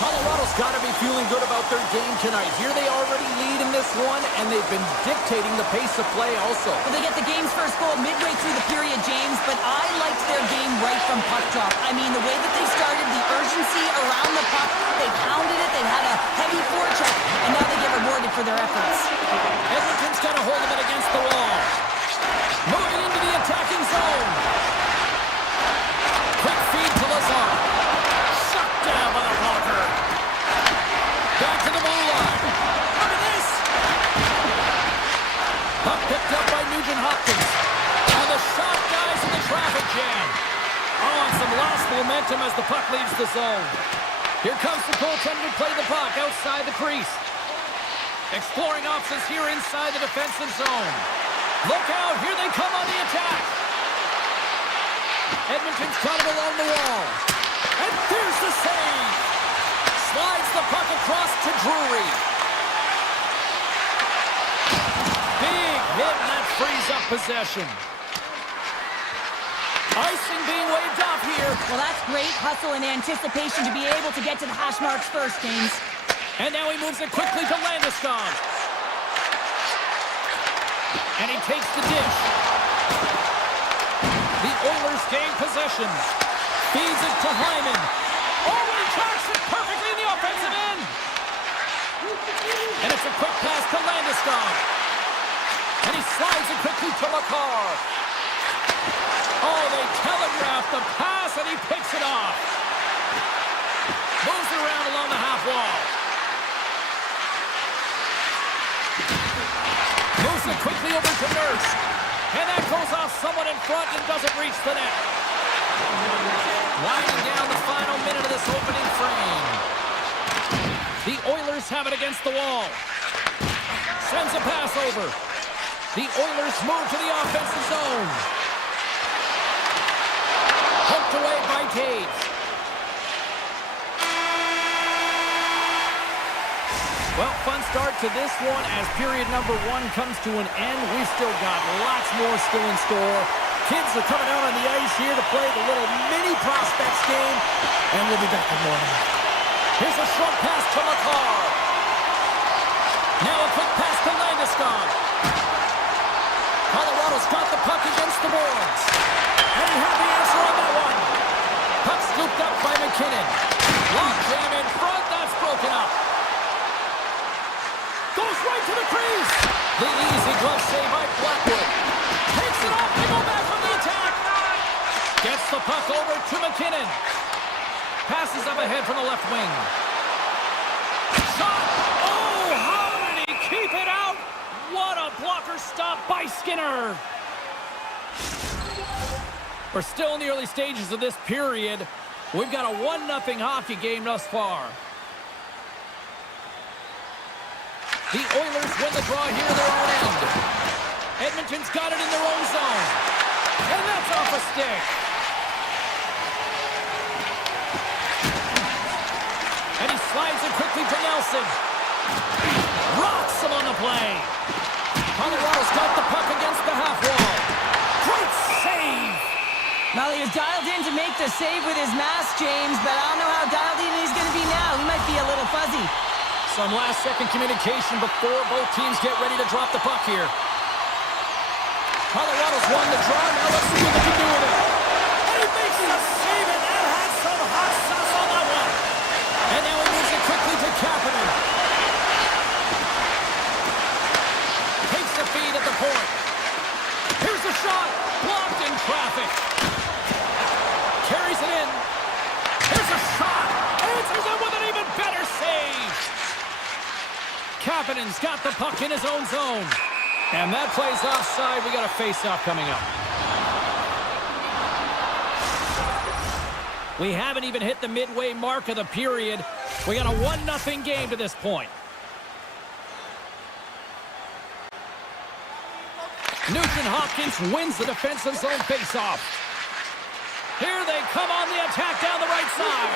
Colorado's got to be feeling good about their game tonight. Here they already lead in this one, and they've been dictating the pace of play also. Well, they get the game's first goal midway through the period, James, but I liked their game right from puck drop. I mean, the way that they started, the urgency around the puck, they pounded it, they had a heavy forecheck, and now they get rewarded for their efforts. Edmonton's got a hold of it against the wall. Moving into the attacking zone. Quick feed to Lazar. Shut down by the blocker. Back to the blue line. Look at this. Puck picked up by Nugent Hopkins. And the shot dies in the traffic jam. Oh, and some lost momentum as the puck leaves the zone. Here comes the goaltender to play the puck outside the crease. Exploring options here inside the defensive zone. Look out, here they come on the attack. Edmonton's got it along the wall. And there's the save. Slides the puck across to Drury. Big hit, and that frees up possession. Icing being waved off here. Well, that's great hustle and anticipation to be able to get to the hash marks first, James. And now he moves it quickly to Landeskog. And he takes the dish. The Oilers gain possession. Feeds it to Hyman. Oh, and he tracks it perfectly in the offensive end. And it's a quick pass to Landeskog. And he slides it quickly to McCarr. Oh, they telegraph the pass, and he picks it off. Moves it around along the half wall. Moves it quickly over to Nurse. And that goes off someone in front and doesn't reach the net. Winding down the final minute of this opening frame. The Oilers have it against the wall. Sends a pass over. The Oilers move to the offensive zone. Poked away by Taves. Well, fun start to this one as period number one comes to an end. We've still got lots more still in store. Kids are coming out on the ice here to play the little mini prospects game, and we'll be back in more. Here's a short pass to McCarr. Now a quick pass to Landeskog. Colorado's got the puck against the boards. And he had the answer on that one. Puck scooped up by McKinnon. Long jam in front, that's broken up. Goes right to the crease. The easy glove save by Blackwood. Takes it off, they go back the puck over to McKinnon. Passes up ahead from the left wing. Shot! Oh, how did he keep it out? What a blocker stop by Skinner. We're still in the early stages of this period. We've got a 1-0 hockey game thus far. The Oilers win the draw here in their own end. Edmonton's got it in their own zone. And that's off a stick. And he slides it quickly to Nelson. Rocks him on the play. Colorado's got the puck against the half wall. Great save. Well, he was dialed in to make the save with his mask, James, but I don't know how dialed in he's going to be now. He might be a little fuzzy. Some last-second communication before both teams get ready to drop the puck here. Colorado's won the draw. Now let's see what they can do with it. And he makes a save, and that had some hot sauce on that one. And now he moves it quickly to Kapanen. Takes the feed at the point. Here's the shot. Blocked in traffic. Carries it in. Here's a shot. Answers it with an even better save. Kapanen's got the puck in his own zone. And that play's offside. We got a face-off coming up. We haven't even hit the midway mark of the period. We got a 1-0 game to this point. Nugent-Hopkins wins the defensive zone face-off. Here they come on the attack down the right side.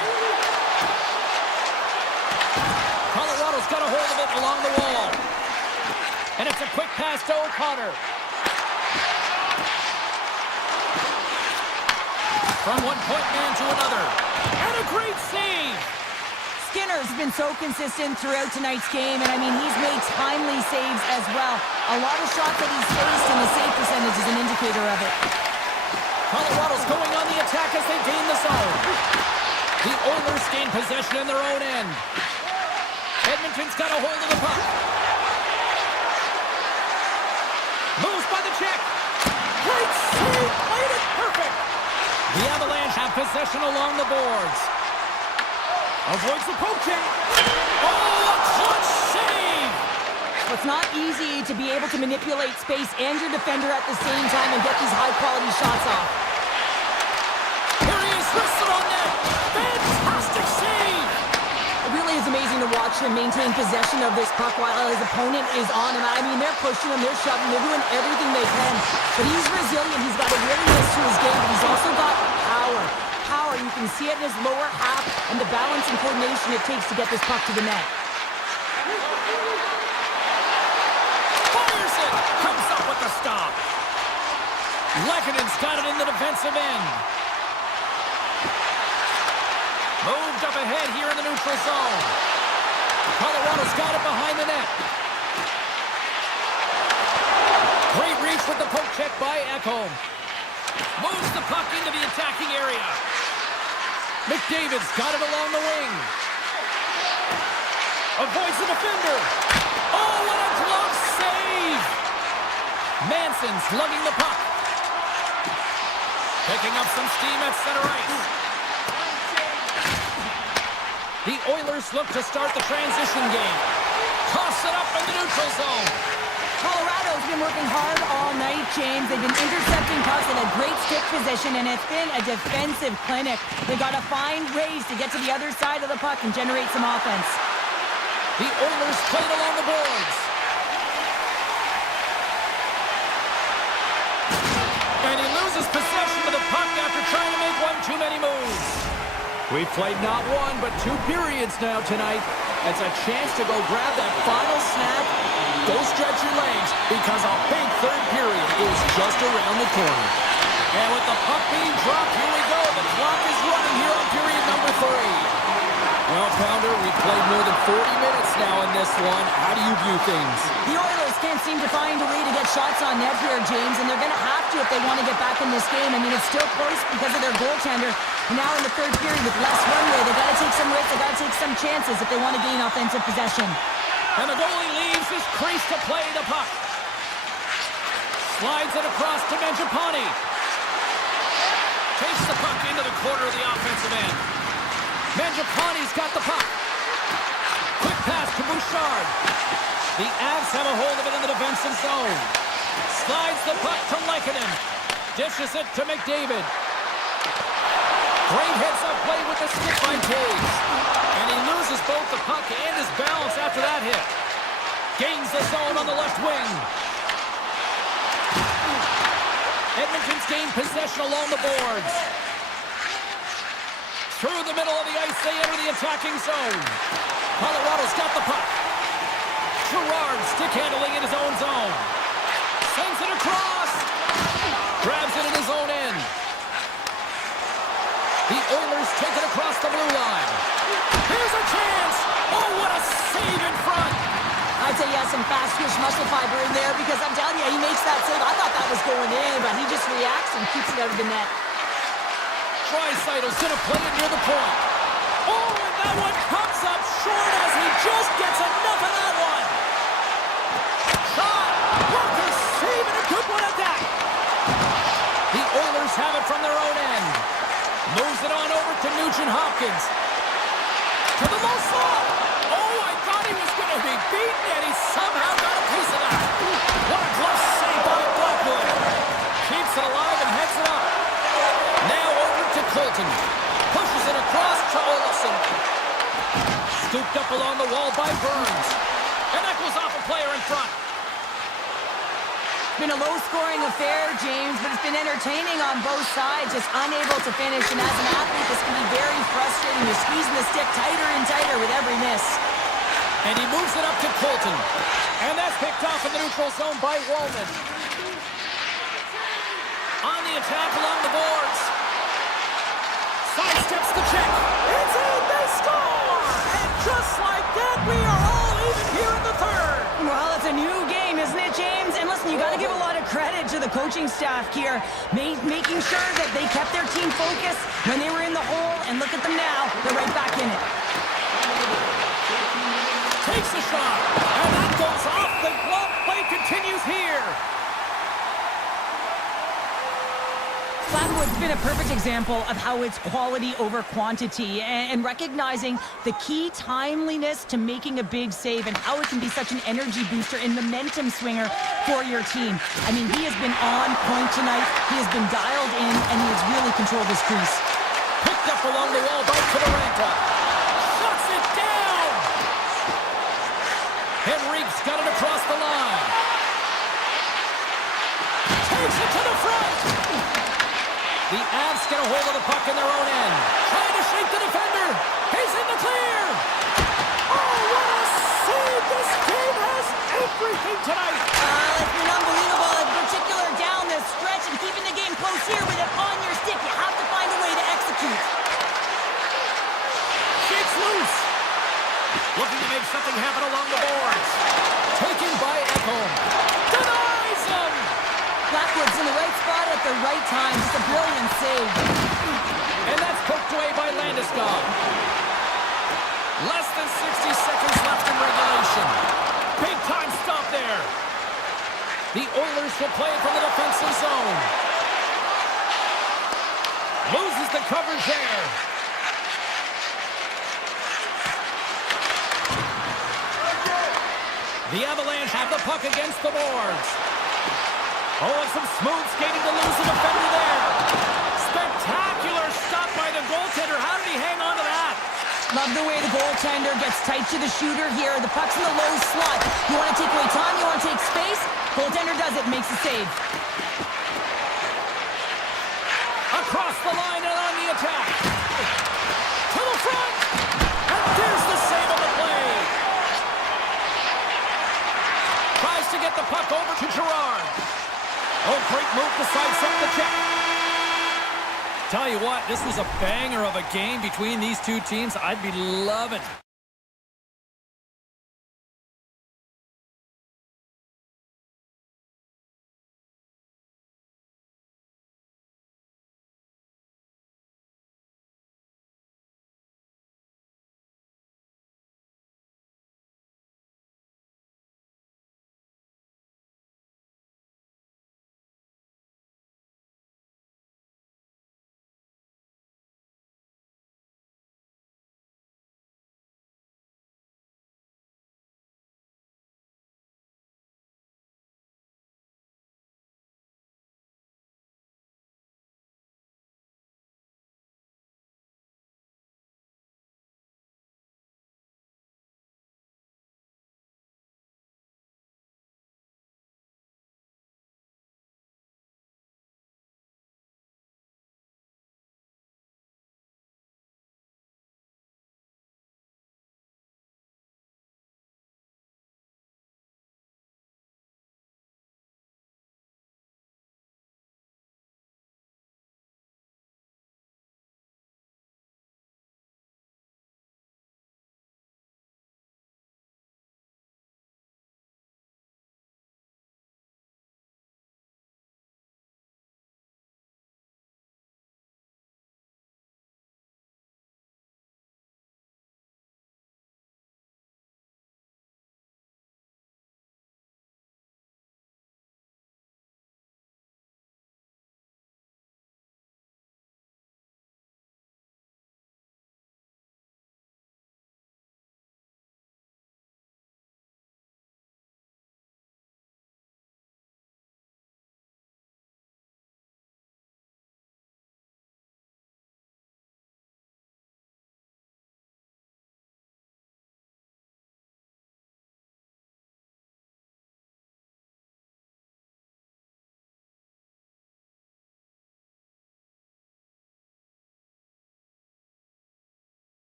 Colorado's got a hold of it along the wall. And it's a quick pass to O'Connor. From one point man to another. And a great save. Skinner's been so consistent throughout tonight's game, and I mean, he's made timely saves as well. A lot of shots that he's faced, and the save percentage is an indicator of it. Colorado's going on the attack as they gain the zone. The Oilers gain possession in their own end. Edmonton's got a hold of the puck. Moves by the check. Great save. Played it perfect. The Avalanche have possession along the boards. Avoids the poke check. Oh, a clutch save. It's not easy to be able to manipulate space and your defender at the same time and get these high-quality shots off. Here he is, wristed on net. Fantastic save. It really is amazing to watch him maintain possession of this puck while his opponent is on him. I mean, they're pushing him, they're shoving, they're doing everything they can. But he's resilient, he's got a willingness to his game, but he's also got power. Power, you can see it in his lower half and the balance and coordination it takes to get this puck to the net. Fires it! Comes up with the stop. Lekkonen's got it in the defensive end. Moved up ahead here in the neutral zone. Colorado's got it behind the net. Great reach with the poke check by Ekholm. Moves the puck into the attacking area. McDavid's got it along the wing. Avoids the defender. Oh, what a glove save! Manson's lugging the puck. Picking up some steam at center ice. The Oilers look to start the transition game. Toss it up in the neutral zone. Colorado's been working hard all night, James. They've been intercepting pucks in a great stick position, and it's been a defensive clinic. They got to find ways to get to the other side of the puck and generate some offense. The Oilers played along the boards. And he loses possession of the puck after trying to make one too many moves. We've played not one, but 2 periods now tonight. It's a chance to go grab that final snap. Go stretch your legs, because a big third period is just around the corner. And with the puck being dropped, here we go. The clock is running here on period number 3. Well, Pounder, we've played more than 40 minutes now in this one. How do you view things? The Oilers can't seem to find a way to get shots on net here, James, and they're going to have to if they want to get back in this game. I mean, it's still close because of their goaltender. Now in the third period with less runway, they've got to take some risks, they've got to take some chances if they want to gain offensive possession. And the goalie leaves his crease to play the puck. Slides it across to Mangiapane. Takes the puck into the corner of the offensive end. Mangiapane's got the puck. Quick pass to Bouchard. The Avs have a hold of it in the defensive zone. Slides the puck to Lehkonen. Dishes it to McDavid. Great heads-up play with the stick by Taves. And he loses both the puck and his balance after that hit. Gains the zone on the left wing. Edmonton's gained possession along the boards. Through the middle of the ice, they enter the attacking zone. Colorado's got the puck. Gerard stick handling in his own zone. Sends it across. Grabs it in his own end. The Oilers take it across the blue line. Here's a chance. Oh, what a save in front. I'd say he has some fast twitch muscle fiber in there because I'm telling you, he makes that save. I thought that was going in, but he just reacts and keeps it out of the net. Dreisaitl's gonna play it near the point. Oh, and that one comes up short as he just gets enough of that one. Shot. Walker save and a good one at that. The Oilers have it from their own end. Moves it on over to Nugent-Hopkins. To the low slot. Oh, I thought he was going to be beaten, and he somehow got a piece of that. What a glove save by Blackwood. Keeps it alive and heads it up. Now over to Colton. Pushes it across to Olofsson. Scooped up along the wall by Burns. And that goes off a player in front. It's been a low-scoring affair, James, but it's been entertaining on both sides, just unable to finish. And as an athlete, this can be very frustrating. You're squeezing the stick tighter and tighter with every miss. And he moves it up to Colton. And that's picked off in the neutral zone by Wallman. On the attack along the boards. Sidesteps the check. It's in, they score! And just like that, we are all even here in the third. Well, it's a new game, isn't it, James? And listen, you got to give a lot of credit to the coaching staff here, making sure that they kept their team focused when they were in the hole, and look at them now. They're right back in it. Takes the shot, and that goes off the glove. Play continues here. Blackwood's been a perfect example of how it's quality over quantity and recognizing the key timeliness to making a big save and how it can be such an energy booster and momentum swinger for your team. I mean, he has been on point tonight. He has been dialed in, and he has really controlled his crease. Picked up along the wall by Todoranta. Shuts it down. Henrique's got it across the line. Takes it to the front. The Avs get a hold of the puck in their own end. Trying to shake the defender. He's in the clear. Oh, what a save. This game has everything tonight. It's been unbelievable, in particular down the stretch and keeping the game close here with it on your stick. You have to find a way to execute. Shakes loose. Looking to make something happen along the boards. Taken by Ekholm. Denies him. Blackwood's in the right spot at the right time. Just a brilliant save. And that's poked away by Landeskog. Less than 60 seconds left in regulation. Big time stop there. The Oilers will play it from the defensive zone. Loses the coverage there. The Avalanche have the puck against the boards. Oh, and some smooth skating to lose the defender there. Spectacular stop by the goaltender. How did he hang on to that? Love the way the goaltender gets tight to the shooter here. The puck's in the low slot. You want to take away time, you want to take space. Goaltender does it, makes the save. Across the line and on the attack. To the front. And there's the save on the play. Tries to get the puck over to Gerard. Oh, great move to sidestep the check. Tell you what, this was a banger of a game between these two teams. I'd be loving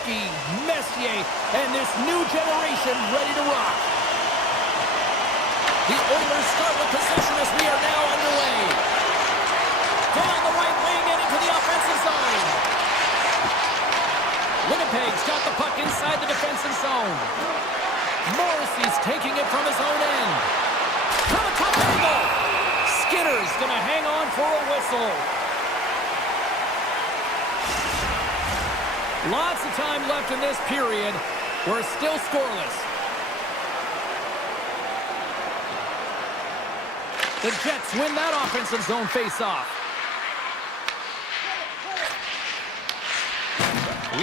Gretzky, Messier, and this new generation ready to rock. The Oilers start with possession as we are now underway. Down the right wing and into the offensive zone. Winnipeg's got the puck inside the defensive zone. Morrissey's taking it from his own end. From a top angle. Skinner's going to hang on for a whistle. Lots of time left in this period. We're still scoreless. The Jets win that offensive zone face-off.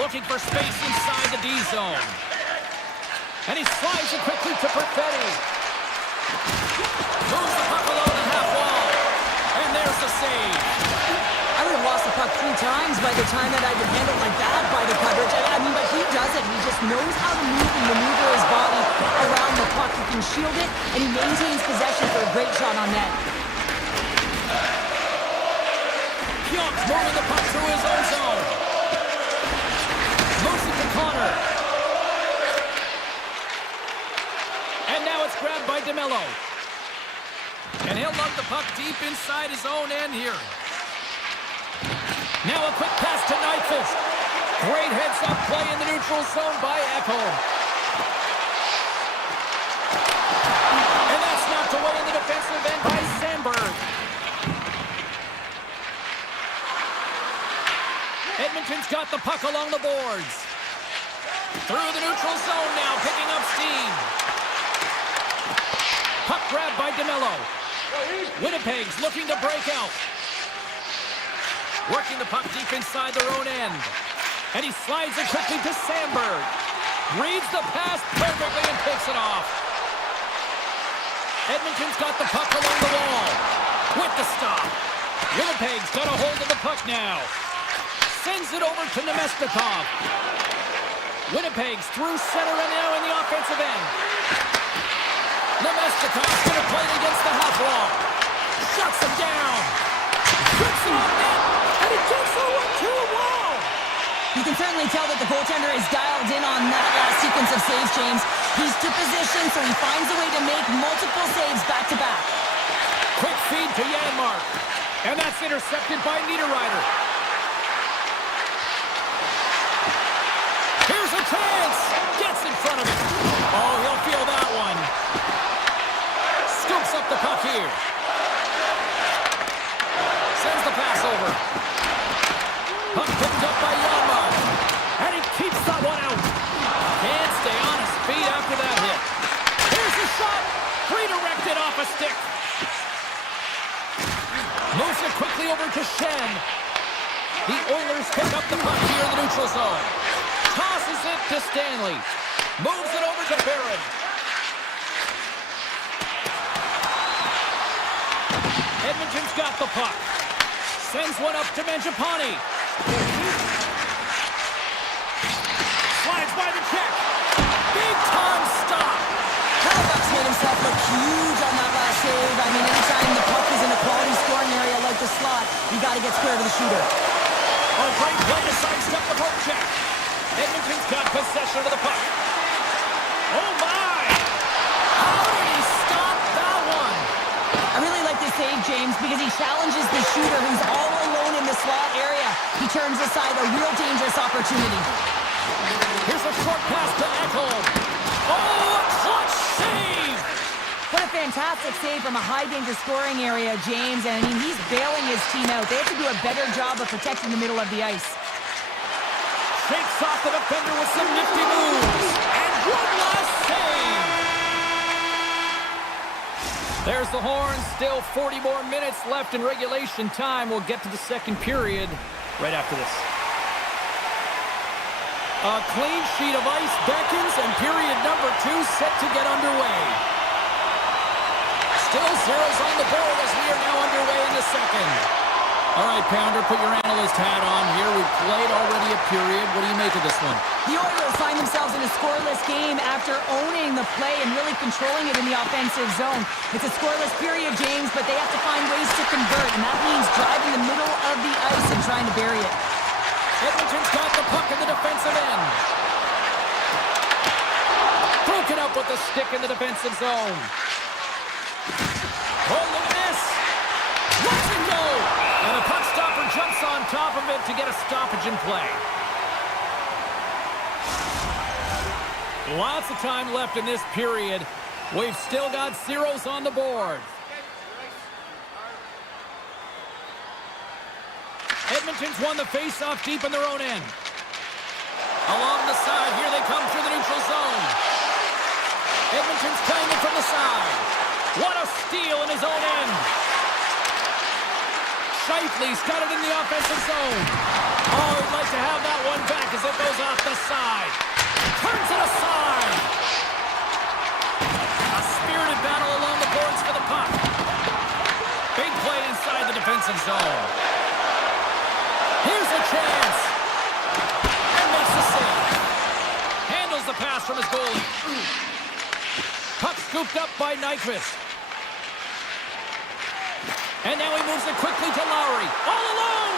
Looking for space inside the D zone. And he slides it quickly to Perfetti. Moves the puck along the half wall. And there's the save. I would have lost the puck 3 times by the time that I could handle like that by the coverage. I mean, but he doesn't. He just knows how to move and maneuver his body around the puck. He can shield it, and he maintains possession for a great shot on net. Pionk's moving the puck through his own zone. Moves it to Connor. And now it's grabbed by DeMello. And he'll lug the puck deep inside his own end here. Now a quick pass to Nyquist. Great heads-up play in the neutral zone by Ekholm. And that's knocked away in the defensive end by Sandberg. Edmonton's got the puck along the boards. Through the neutral zone now, picking up steam. Puck grabbed by DeMello. Winnipeg's looking to break out. Working the puck deep inside their own end. And he slides it quickly to Sandberg. Reads the pass perfectly and picks it off. Edmonton's got the puck along the wall. With the stop. Winnipeg's got a hold of the puck now. Sends it over to Nemestikov. Winnipeg's through center and now in the offensive end. Nemestikov's going to play it against the half wall. Shuts him down. Puts it on net. And he takes the one to the wall. You can certainly tell that the goaltender is dialed in on that last sequence of saves, James. He's to position, so he finds a way to make multiple saves back-to-back. Quick feed to Janmark. And that's intercepted by Niederreiter. Here's a chance. Gets in front of it. Oh, he'll feel that one. Scoops up the puck here. Sends the pass over. Puck picked up by Janmark. And he keeps that one out. Can't stay on his feet after that hit. Here's a shot. Redirected off a stick. Moves it quickly over to Shen. The Oilers pick up the puck here in the neutral zone. Tosses it to Stanley. Moves it over to Barron. Edmonton's got the puck. Sends one up to Mangiapane. Slides by the check. Big time stop. Halifax made himself look huge on that last save. I mean, anytime the puck is in a quality scoring area like the slot, you got to get square to the shooter. Oh, great play to sidestep the poke check. Edmonton's got possession of the puck. Oh, my! How did he stop that one? I really like this save, James, because he challenges the shooter who's all alone in the slot area. He turns aside a real dangerous opportunity. Here's a short pass to Ekholm. Oh, a clutch save! What a fantastic save from a high-danger scoring area, James. And, I mean, he's bailing his team out. They have to do a better job of protecting the middle of the ice. Shakes off the defender with some nifty moves. And one last save! There's the horn. Still 40 more minutes left in regulation time. We'll get to the second period right after this. A clean sheet of ice beckons, and period number 2 set to get underway. Still zeros on the board as we are now underway in the second. All right, Pounder, put your analyst hat on here. We've played already a period. What do you make of this one? The Oilers find themselves in a scoreless game after owning the play and really controlling it in the offensive zone. It's a scoreless period, James, but they have to find ways to convert, and that means driving the middle of the ice and trying to bury it. Edmonton's got the puck in the defensive end. Broken up with the stick in the defensive zone. Oh, look at this. Let's it go. And a puck stopper jumps on top of it to get a stoppage in play. Lots of time left in this period. We've still got zeros on the board. Edmonton's won the face-off deep in their own end. Along the side, here they come through the neutral zone. Edmonton's playing it from the side. What a steal in his own end. Scheifele's got it in the offensive zone. Oh, he'd like to have that one back as it goes off the side. Turns it aside. A spirited battle along the boards for the puck. Big play inside the defensive zone. Here's a chance. And makes the save. Handles the pass from his goalie. Puck scooped up by Nyquist. And now he moves it quickly to Lowry. All alone!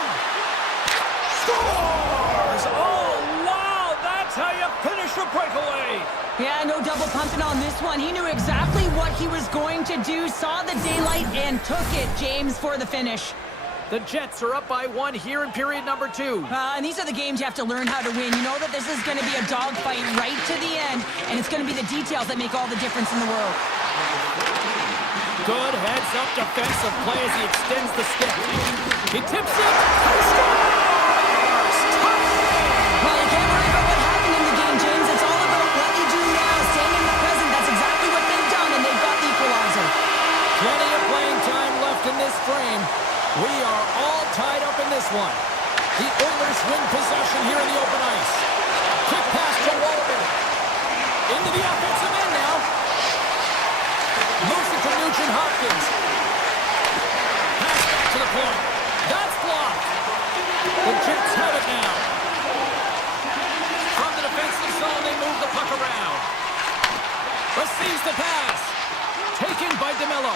Scores! Oh, wow! That's how you finish a breakaway! Yeah, no double pumping on this one. He knew exactly what he was going to do, saw the daylight, and took it, James, for the finish. The Jets are up by 1 here in period number 2. And these are the games you have to learn how to win. You know that this is going to be a dogfight right to the end, and it's going to be the details that make all the difference in the world. Good heads-up defensive play as he extends the stick. He tips it. He scores! Well, you can't worry about what happened in the game, James. It's all about what you do now, staying in the present. That's exactly what they've done, and they've got the equalizer. Plenty of playing time left in this frame. We are all tied up in this one. The Oilers win possession here in the open ice. Quick pass to Walden. Into the offensive end now. Moves it to Nugent Hopkins. Pass back to the point. That's blocked. The Jets have it now. From the defensive zone, they move the puck around. Receives the pass. Taken by DeMello.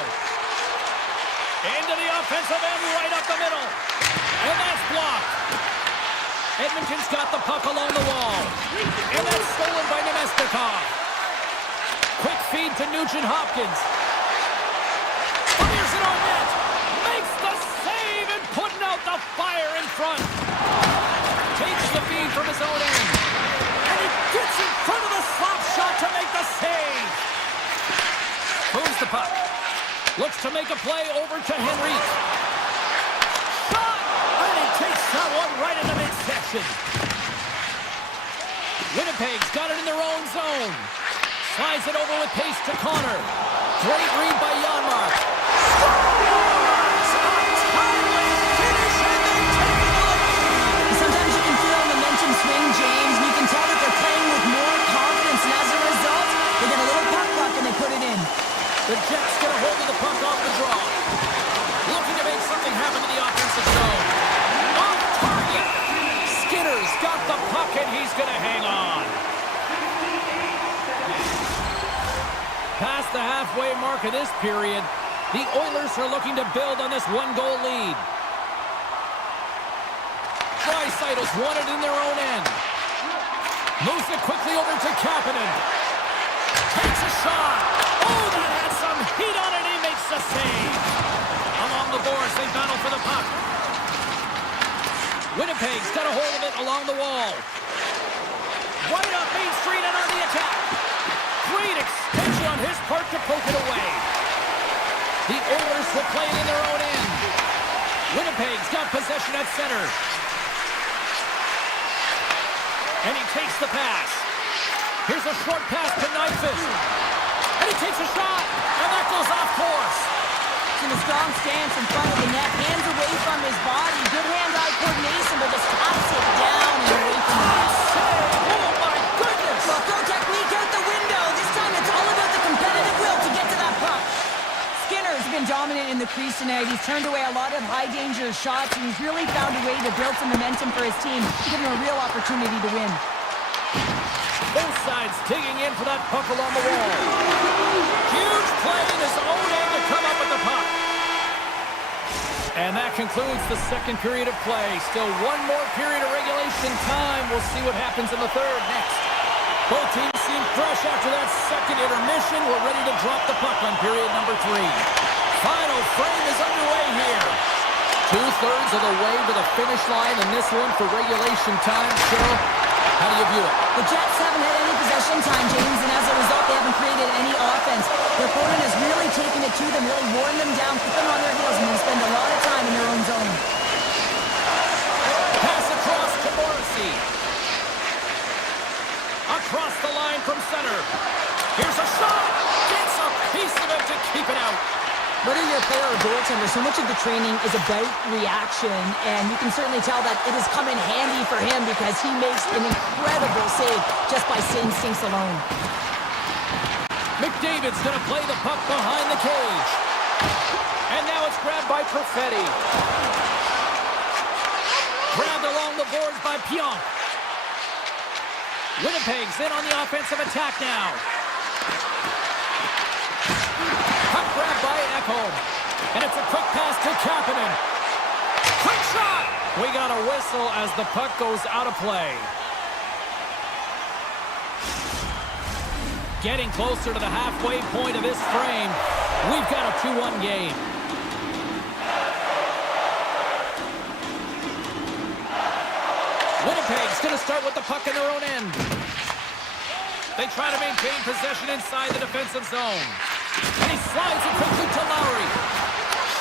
Into the offensive end, right up the middle. And that's blocked. Edmonton's got the puck along the wall. And that's stolen by Nemestikov. Quick feed to Nugent Hopkins. Fires it on net. Makes the save and putting out the fire in front. Takes the feed from his own end. And he gets in front of the slap shot to make the save. Moves the puck. Looks to make a play over to Henrique. Shot! And he takes that one right in the midsection. Winnipeg's got it in their own zone. Slides it over with pace to Connor. Great read by Janmark. Scores! A timely finish, and they take the lead! Sometimes you can feel momentum swing, James, and you can tell that they're playing with more confidence, and as a result, they get a little puck luck and they put it in. The Jets get a hold of the puck off the draw. Looking to make something happen to the offensive zone. Off target. Skinner's got the puck and he's going to hang on. Past the halfway mark of this period, the Oilers are looking to build on this one-goal lead. Draisaitl's won it in their own end. Moves it quickly over to Kapanen. Takes a shot. Oh, that had some heat on it. He makes the save. Along the boards, they battle for the puck. Winnipeg's got a hold of it along the wall. Right up Main Street and on the attack. Great extension on his part to poke it away. The Oilers will play it in their own end. Winnipeg's got possession at center. And he takes the pass. Here's a short pass to Nyquist. And he takes a shot. And that goes off course. He's in a strong stance in front of the net. Hands away from his body. Good hand-eye coordination, but just taps it down and away from the net. Oh, my goodness. Well, throw technique out the window. This time it's all about the competitive will to get to that puck. Skinner's been dominant in the crease tonight. He's turned away a lot of high-danger shots, and he's really found a way to build some momentum for his team, giving him a real opportunity to win. Both sides digging in for that puck along the wall. Huge play in his own end to come up with the puck. And that concludes the second period of play. Still one more period of regulation time. We'll see what happens in the third next. Both teams seem fresh after that second intermission. We're ready to drop the puck on period number 3. Final frame is underway here. 2/3 of the way to the finish line in this one for regulation time. Cheryl, how do you view it? The Jets haven't had any possession time, James, and as a result, they haven't created any offense. Their opponent has really taken it to them, really worn them down, put them on their heels, and they spend a lot of time in their own zone. Pass across to Morrissey. Across the line from center. Here's a shot. Gets a piece of it to keep it out. Whether you're a player or goaltender, so much of the training is about reaction, and you can certainly tell that it has come in handy for him because he makes an incredible save just by instincts alone. McDavid's going to play the puck behind the cage. And now it's grabbed by Perfetti. Grabbed along the boards by Pionk. Winnipeg's in on the offensive attack now. Puck grabbed by Ekholm. And it's a quick pass to Kapanen. Quick shot! We got a whistle as the puck goes out of play. Getting closer to the halfway point of this frame. We've got a 2-1 game. Winnipeg's going to start with the puck in their own end. They try to maintain possession inside the defensive zone. And he slides it quickly to Lowry.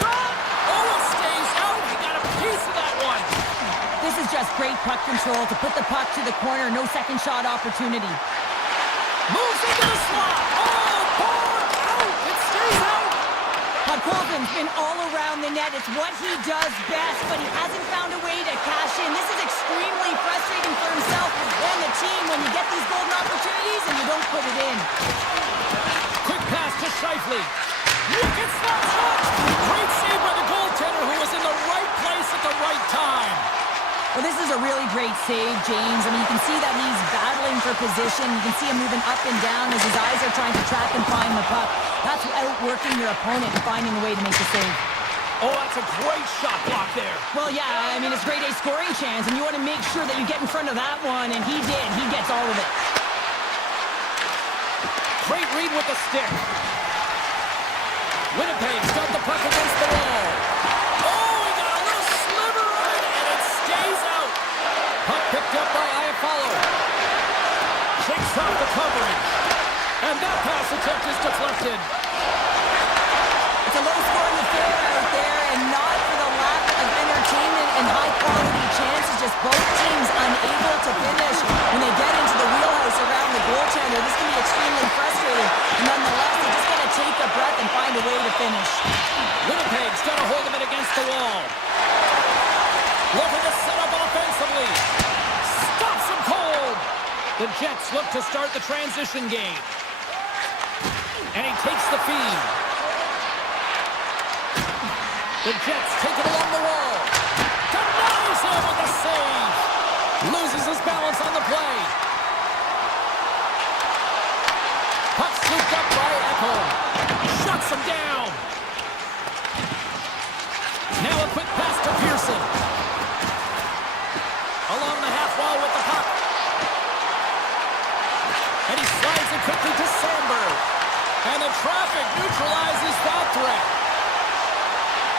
Shot! Oh, it stays out. He got a piece of that one. This is just great puck control to put the puck to the corner. No second shot opportunity. Moves into the slot. Oh, board out. It stays out. Colvin's been all around the net. It's what he does best, but he hasn't found a way to cash in. This is extremely frustrating for himself and the team when you get these golden opportunities and you don't put it in. Quick pass to Scheifele. Look at that shot. Great save by the goaltender who was in the right place at the right time. Well, this is a really great save, James. I mean, you can see that he's battling for position. You can see him moving up and down as his eyes are trying to track and find the puck. That's outworking your opponent and finding a way to make the save. Oh, that's a great shot block there. Well, yeah, I mean, it's grade A scoring chance, and you want to make sure that you get in front of that one, and he did. He gets all of it. Great read with the stick. Winnipeg's got the puck against the wall. Oh, he got a little sliver of it, and it stays out. Puck picked up by Iafallo. Shakes off the coverage. And that pass attempt is deflected. It's a low-scoring affair out there, and not for the lack of entertainment and high-quality chances. Just both teams unable to finish when they get into the wheelhouse around the goaltender. This can be extremely frustrating. And nonetheless, they just got to take a breath and find a way to finish. Winnipeg's got a hold of it against the wall. Looking to set up offensively. Stops him cold. The Jets look to start the transition game. And he takes the feed. The Jets take it along the wall. Denies him with a save. Loses his balance on the play. Puck scooped up by Ekholm. Shuts him down. Now a quick pass to Pearson. Along the half wall with the puck. And he slides it quickly to Sandberg. And the traffic neutralizes that threat.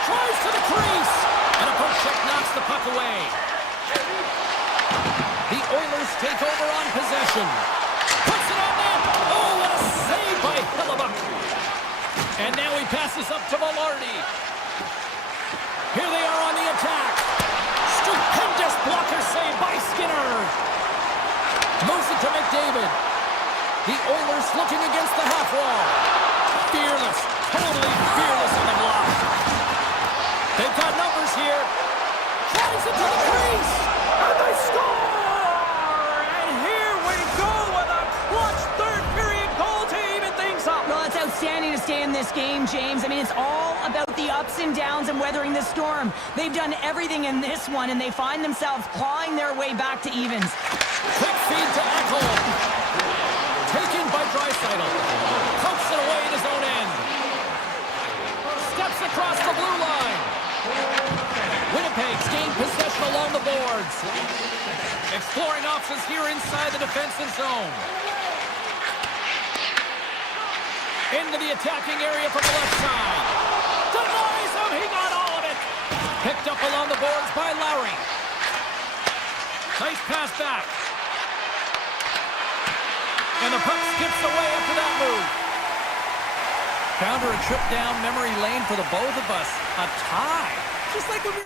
Tries to the crease. And a poke check knocks the puck away. The Oilers take over on possession. Puts it on net. Oh, what a save by Hellebuyck. And now he passes up to Velarde. Here they are on the attack. Stupendous blocker save by Skinner. Moves it to McDavid. The Oilers looking against the half wall. Fearless. Totally fearless on the block. They've got numbers here. Tries it to the crease. And they score! And here we go with a clutch third period goal to even things up. Well, it's outstanding to stay in this game, James. I mean, it's all about the ups and downs and weathering the storm. They've done everything in this one, and they find themselves clawing their way back to evens. Quick feed to Ekholm. Taken by Draisaitl. Pokes it away in his own end. Steps across the blue line. pace. Gain possession along the boards. Exploring options here inside the defensive zone. Into the attacking area from the left side. Denies him. He got all of it. Picked up along the boards by Lowry. Nice pass back. And the puck skips away after that move. Found her a trip down memory lane for the both of us. A tie. Just like when we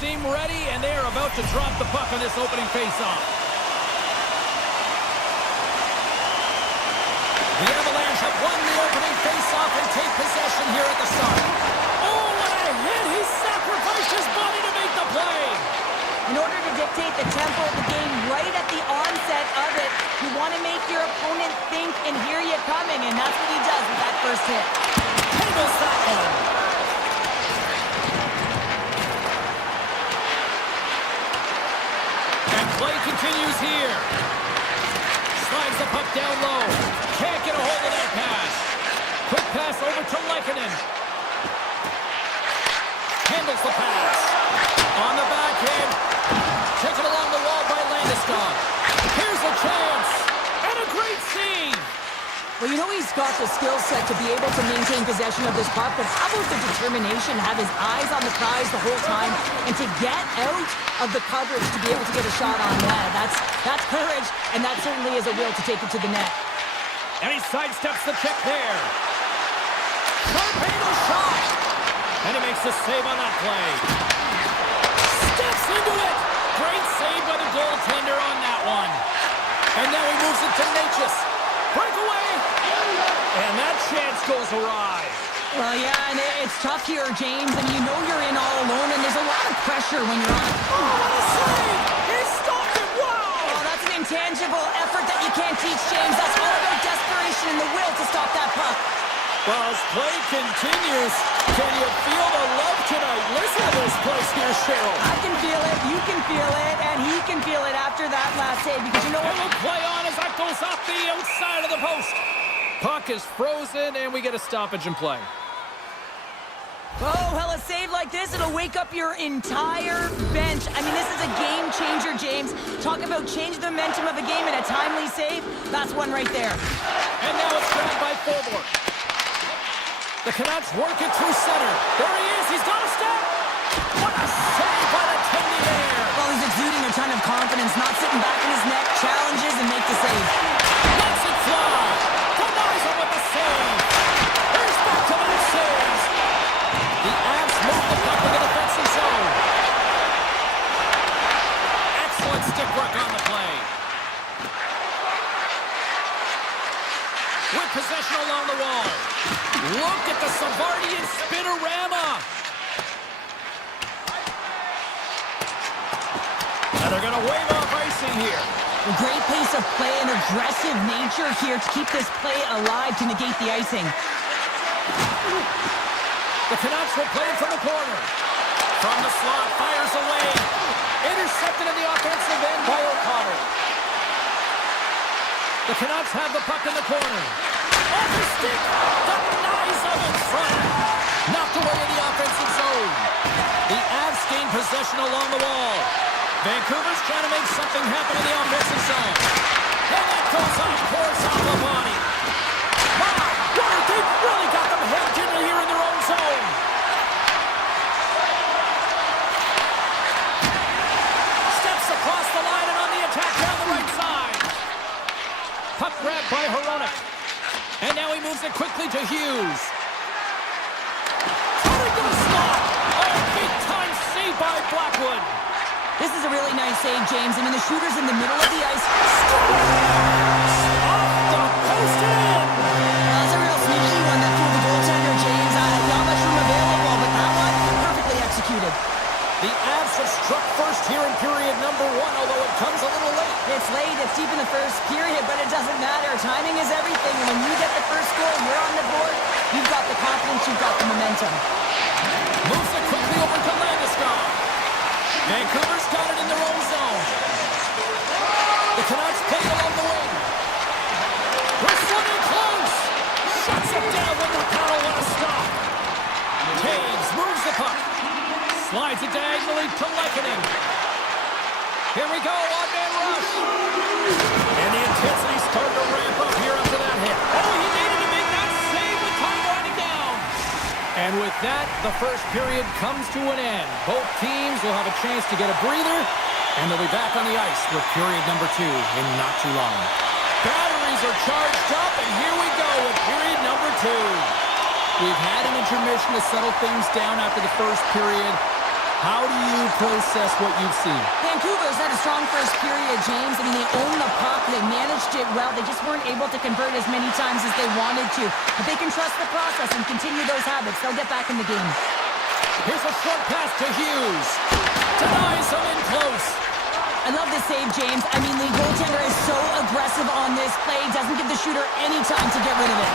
seem ready, and they are about to drop the puck on this opening faceoff. The Avalanche have won the opening faceoff and take possession here at the start. Oh, what a hit! He sacrificed his body to make the play. In order to dictate the tempo of the game right at the onset of it, you want to make your opponent think and hear you coming, and that's what he does with that first hit. Handles that one. And play continues here. Slides the puck down low. Can't get a hold of that pass. Quick pass over to Lehkonen. Handles the pass. On the backhand. Taken along the wall by Landeskog. Here's a chance. And a great save. Well, you know he's got the skill set to be able to maintain possession of this puck, but how about the determination, have his eyes on the prize the whole time, and to get out of the coverage to be able to get a shot on net. That's courage, and that certainly is a will to take it to the net. And he sidesteps the check there. Sharp angle shot. And he makes the save on that play. Steps into it. Great save by the goaltender on that one. And now he moves it to Natchez. Breakaway. And that chance goes awry. Well, yeah, and it's tough here, James, and you know you're in all alone, and there's a lot of pressure when you're on. Oh, what a save! He stopped it! Wow! Oh, that's an intangible effort that you can't teach, James. That's all about desperation and the will to stop that puck. Well, as play continues, can you feel the love tonight? Listen to this place here, Cheryl. I can feel it, you can feel it, and he can feel it after that last save, because you know what? And we'll play on as that goes off the outside of the post. Puck is frozen, and we get a stoppage in play. Oh, well, a save like this, it'll wake up your entire bench. I mean, this is a game changer, James. Talk about change the momentum of a game in a timely save. That's one right there. And now it's grabbed by Forborg. The Canucks work it through center. There he is. He's got a step. What a save by the tending air. Well, he's exuding a ton of confidence, not sitting back in his net, challenges and make the save. Lets it fly. Denies him with the save. Here's back to the saves. The Avs move the puck to the defensive zone. Excellent stick work on the play. With possession along the wall. Look at the Savardian spinorama. And they're going to wave off icing here. A great pace of play and aggressive nature here to keep this play alive to negate the icing. The Canucks will play it from the corner. From the slot, fires away. Intercepted in the offensive end by O'Connor. The Canucks have the puck in the corner. Off the stick. Denies him in front. Knocked away in the offensive zone. The Avs gain possession along the wall. Vancouver's trying to make something happen in the offensive zone. And that goes off course off the body. Wow, they really got them hemmed in here in their own zone. Steps across the line and on the attack down the right side. Puck grabbed by Hronek. And now he moves it quickly to Hughes. Cutting to the slot. Oh, big time save by Blackwood. This is a really nice save, James. I mean, the shooter's in the middle of the ice. Off the post in. That's a real sneaky one that fooled the goaltender, James. Not much room available, but that one, perfectly executed. The Avs have struck first here in period number 1, although it comes a little late. It's late, it's deep in the first period, but it doesn't matter. Timing is everything, and when you get the first goal, you're on the board. You've got the confidence, you've got the momentum. Moves it quickly over to Landeskog. Vancouver's got it in their own zone. The Canucks play it along the wing. Wrestling in close. Shuts it down with the paddle. What a stop. Taves moves the puck. Slides it diagonally to Lehkonen. Here we go, one-man rush. And the intensity started to ramp up here after that hit. Oh, he needed to make that save with time winding down. And with that, the first period comes to an end. Both teams will have a chance to get a breather, and they'll be back on the ice with period number 2 in not too long. Batteries are charged up, and here we go with period number 2. We've had an intermission to settle things down after the first period. How do you process what you've seen? Vancouver's had a strong first period, James. I mean, they owned the puck. They managed it well. They just weren't able to convert as many times as they wanted to. But they can trust the process and continue those habits. They'll get back in the game. Here's a short pass to Hughes. Denies him in close. I love this save, James. I mean, the goaltender is so aggressive on this play. Doesn't give the shooter any time to get rid of it.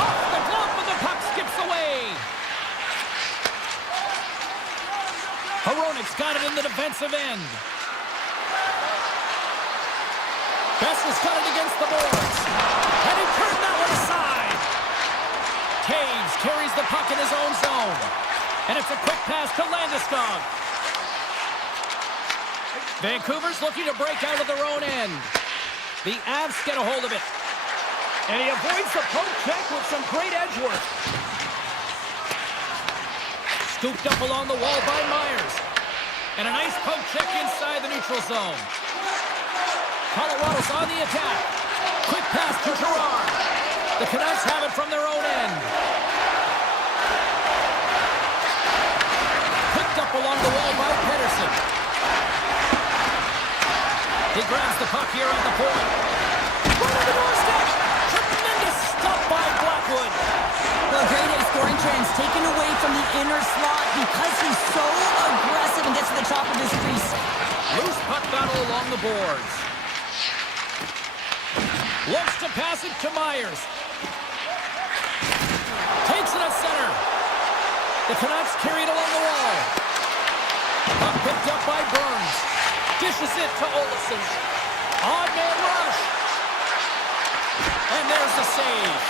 Off the glove, but the puck skips away. Hronik's got it in the defensive end. Best has got it against the boards. And he turned that one aside. Taves carries the puck in his own zone. And it's a quick pass to Landeskog. Vancouver's looking to break out of their own end. The Avs get a hold of it. And he avoids the poke check with some great edge work. Scooped up along the wall by Myers. And a nice poke check inside the neutral zone. Colorado's on the attack. Quick pass to Girard. The Canucks have it from their own end. Picked up along the wall by Pedersen. He grabs the puck here at the point. Right on the doorstep. Tremendous stop by Blackwood. Well, great A scoring trends taken away from the inner slot because he's so aggressive and gets to the top of his crease. Loose puck battle along the boards. Looks to pass it to Myers. Takes it at center. The Canucks carry it along the wall. Puck picked up by Burns. Dishes it to Olsen. Odd man rush. And there's the save.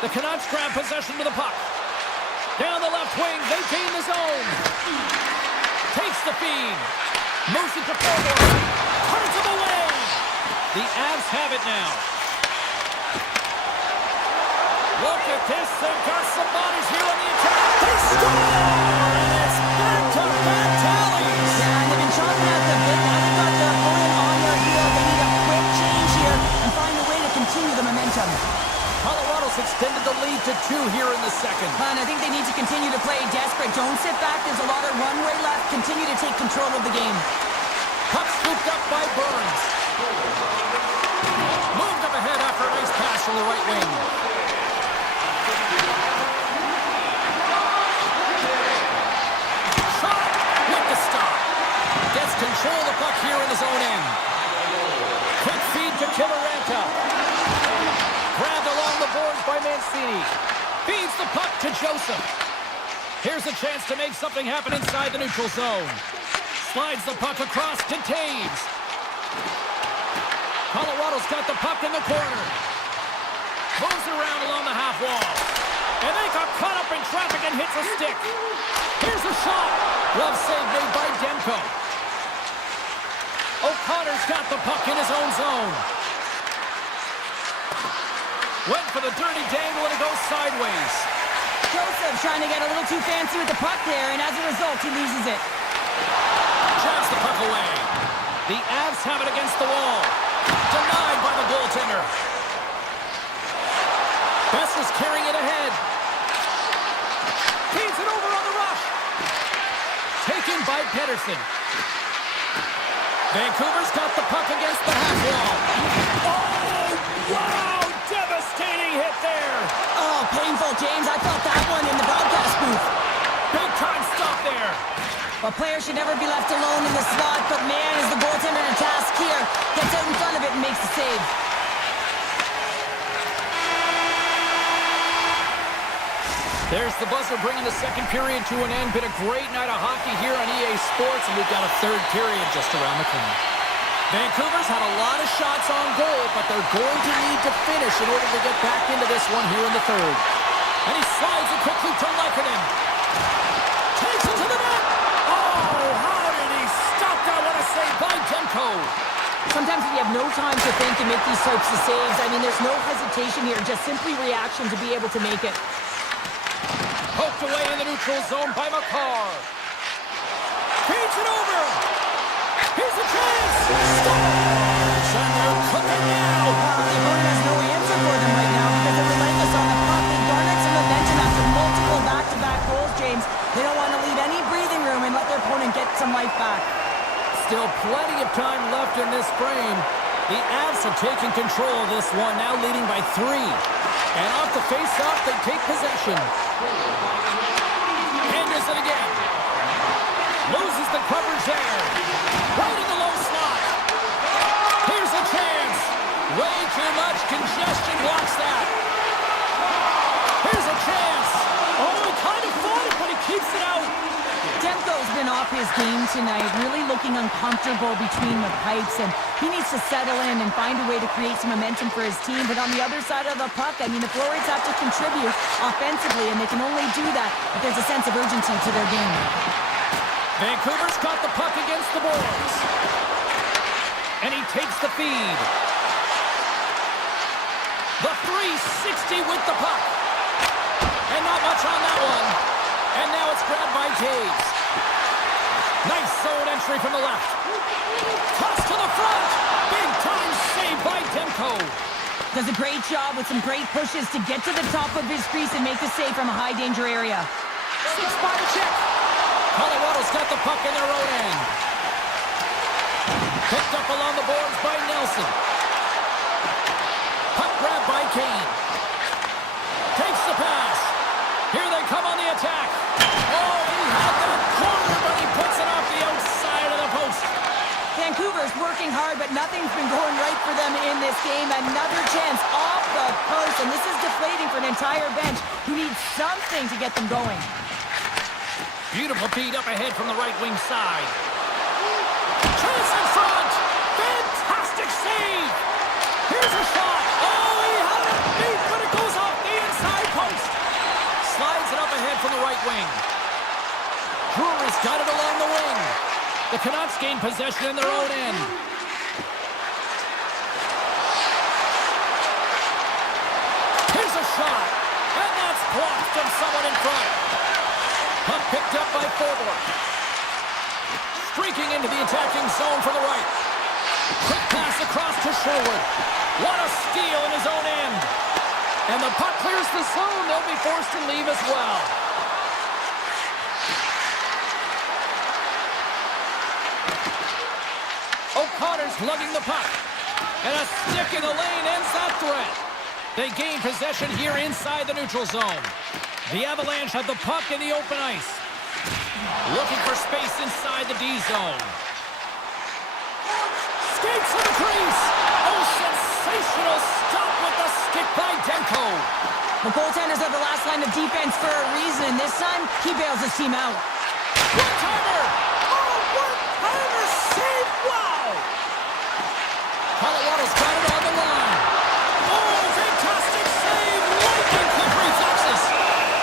The Canucks grab possession to the puck. Down the left wing, they gain the zone. Takes the feed. Moves it to forward. Turns him away. The Avs have it now. Look at this. They've got some bodies here on the attack. They score! And it's back-to-back tallies. Yeah, and they've been chopping out the bit. Now they've got their opponent on their heel. They need a quick change here and find a way to continue the momentum. Colorado's extended the lead to 2 here in the second. And I think they need to continue to play desperate. Don't sit back. There's a lot of runway left. Continue to take control of the game. Puck scooped up by Burns. Moved up ahead after a nice pass from the right wing. Shot with the stop. Gets control of the puck here in his own end. Quick feed to Kivaranta. Grabbed along the boards by Mancini. Feeds the puck to Joseph. Here's a chance to make something happen inside the neutral zone. Slides the puck across to Taves. Colorado's got the puck in the corner. Moves it around along the half wall. And they got caught up in traffic and hits a stick. Here's a shot. Glove save made by Demko. O'Connor's got the puck in his own zone. Went for the dirty dangle and it goes sideways. Joseph trying to get a little too fancy with the puck there, and as a result, he loses it. Jabs the puck away. The Avs have it against the wall. Denied by the goaltender. Best is carrying it ahead. Feeds it over on the rush. Taken by Pedersen. Vancouver's got the puck against the half wall. Oh, wow! Devastating hit there. Oh, painful, James. I felt that one in the broadcast booth. Big time stop there. A player should never be left alone in the slot, but man, is the goaltender to task here. Gets out in front of it and makes the save. There's the buzzer bringing the second period to an end. Been a great night of hockey here on EA Sports, and we've got a third period just around the corner. Vancouver's had a lot of shots on goal, but they're going to need to finish in order to get back into this one here in the third. And he slides it quickly to Lehkonen. Takes it to the net. Oh, how did he stop that? What a save by Demko. Sometimes when you have no time to think and make these types of saves, I mean, there's no hesitation here, just simply reaction to be able to make it. Poked away in the neutral zone by Makar. Feeds it over. Here's a chance. Scores! And they're cooking now. The opponent has no answer for them right now because they're relentless on the puck. They garnered some momentum after multiple back-to-back goals, James. They don't want to leave any breathing room and let their control of this one, now leading by 3. And off the face-off, they take possession. Henderson again. Loses the coverage there. Right in the low slot. Here's a chance. Way too much congestion blocks that. Here's a chance. Oh, he kind of fought it, but he keeps it out. Demko's been off his game tonight, really looking uncomfortable between the pipes, and he needs to settle in and find a way to create some momentum for his team. But on the other side of the puck, I mean, the Florids have to contribute offensively, and they can only do that if there's a sense of urgency to their game. Vancouver's got the puck against the boards. And he takes the feed. The 360 with the puck. And not much on that one. And now it's grabbed by Taves. Nice zone entry from the left. Toss to the front. Big time save by Demko. Does a great job with some great pushes to get to the top of his crease and make the save from a high danger area. 6-by check. Colorado's got the puck in their own end. Picked up along the boards by Nelson. Puck grabbed by Kane. Takes the pass. Here they come on the attack. Oh, he had that corner, but he puts it off the outside of the post. Vancouver's working hard, but nothing's been going right for them in this game. Another chance off the post, and this is deflating for an entire bench who needs something to get them going. Beautiful feed up ahead from the right wing side. Chance in front. Fantastic save. Here's a shot. Oh, he had it beat, but it goes off the inside post. Slides it up ahead from the right wing. Brewer's got it along the wing. The Canucks gain possession in their own end. Here's a shot. And that's blocked from someone in front. Puck picked up by Forward. Streaking into the attacking zone for the right. Quick pass across to Sherwood. What a steal in his own end. And the puck clears the zone. They'll be forced to leave as well. O'Connor's lugging the puck. And a stick in the lane ends that threat. They gain possession here inside the neutral zone. The Avalanche have the puck in the open ice. Looking for space inside the D zone. Skates to the crease. Oh, sensational stop with the stick by Demko. The goaltenders are the last line of defense for a reason. This time, he bails his team out. One-timer. Oh, one-timer save. Wow. Colorado's got it on the line. Oh, fantastic save. Lightning quick reflexes.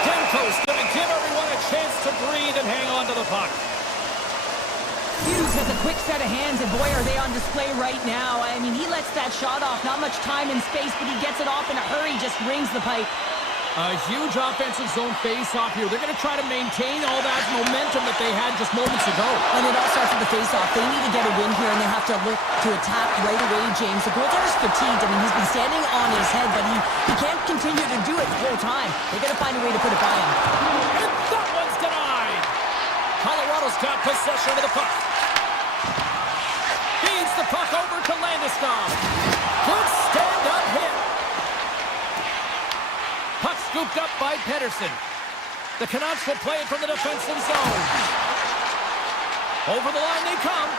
Demko's going to give everyone a chance to breathe and hang on to the puck. Hughes has a quick set of hands, and boy, are they on display right now. I mean, he lets that shot off. Not much time and space, but he gets it off in a hurry, just rings the pipe. A huge offensive zone face-off here. They're going to try to maintain all that momentum that they had just moments ago. And it all starts with the face-off. They need to get a win here, and they have to look to attack right away, James. The goaltender's fatigued. I mean, he's been standing on his head, but he can't continue to do it the whole time. They're going to find a way to put it by him. And that one's denied. Colorado's got possession of the puck. Feeds the puck over to Landeskog. Good stand-up hit. Puck scooped up by Pedersen. The Canucks will play it from the defensive zone. Over the line they come.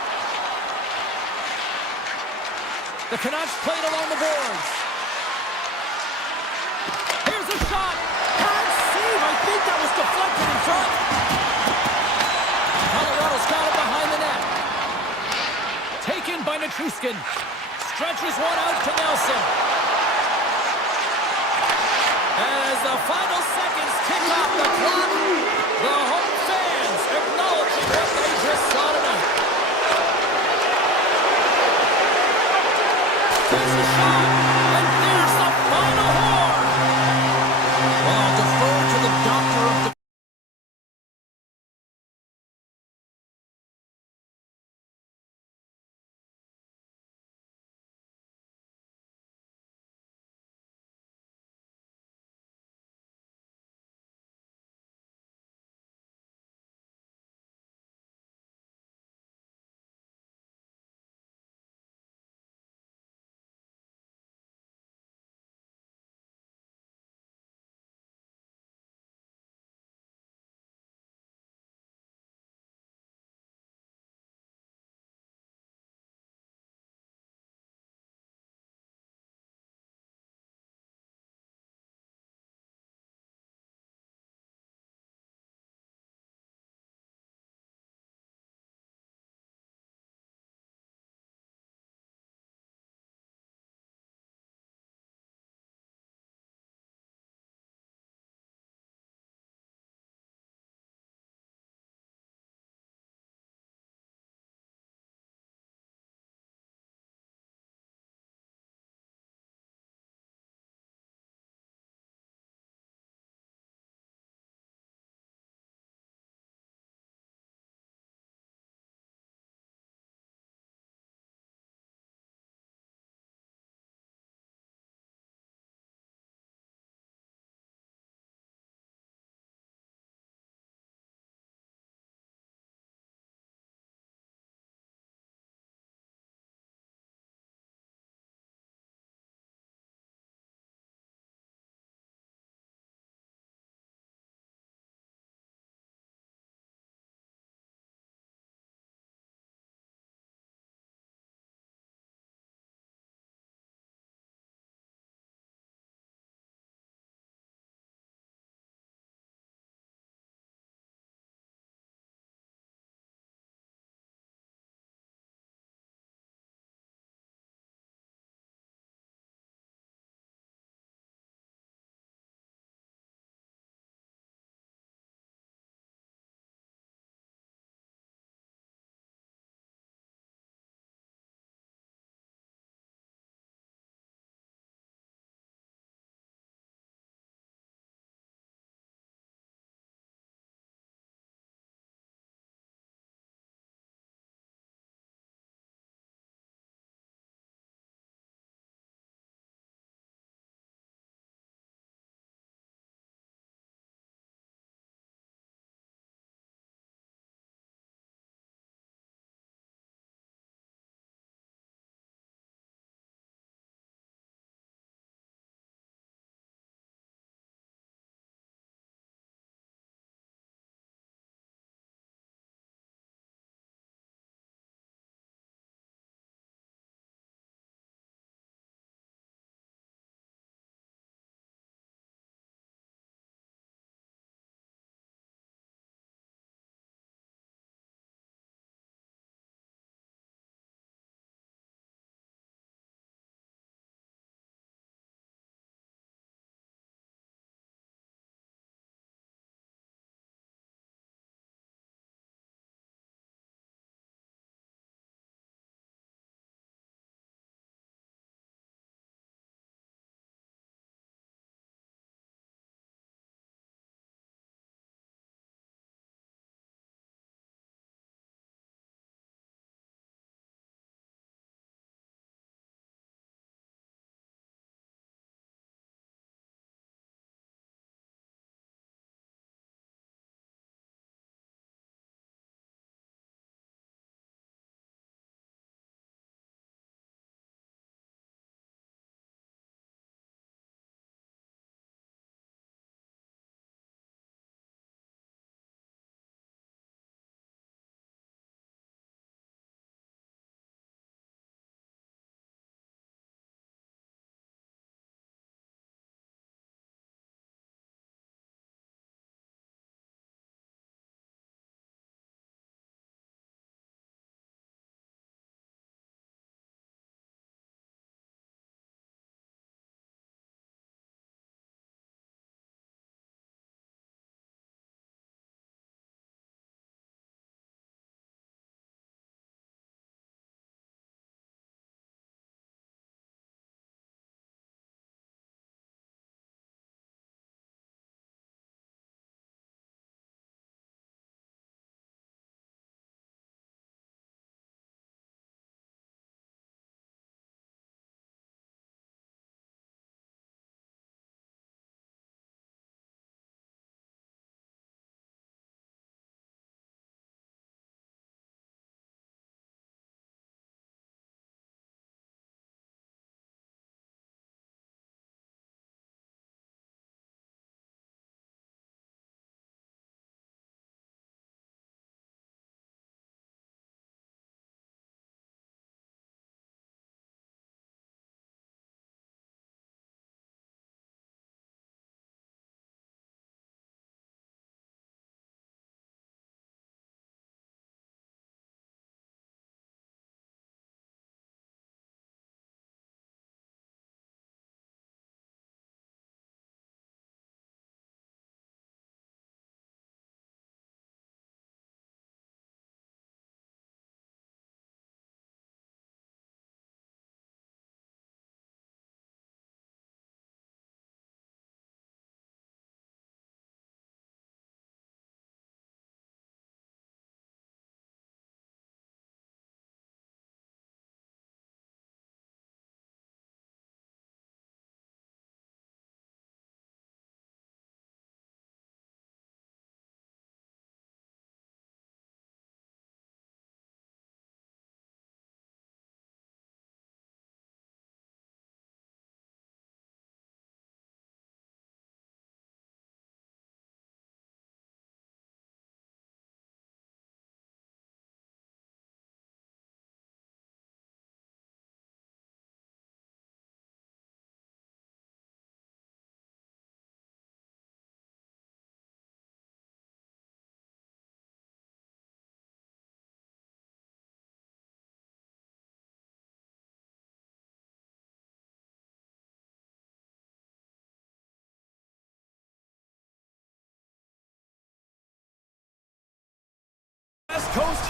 The Canucks play it along the boards. Here's a shot. Hard save. I think that was deflected in front. Colorado's got it behind the net. Taken by Nichushkin. Stretches one out to Nelson. As the final seconds tick off the clock, the home fans acknowledging what they just saw tonight. There's the shot, and there's the final horn. Well, defer to the doctor of the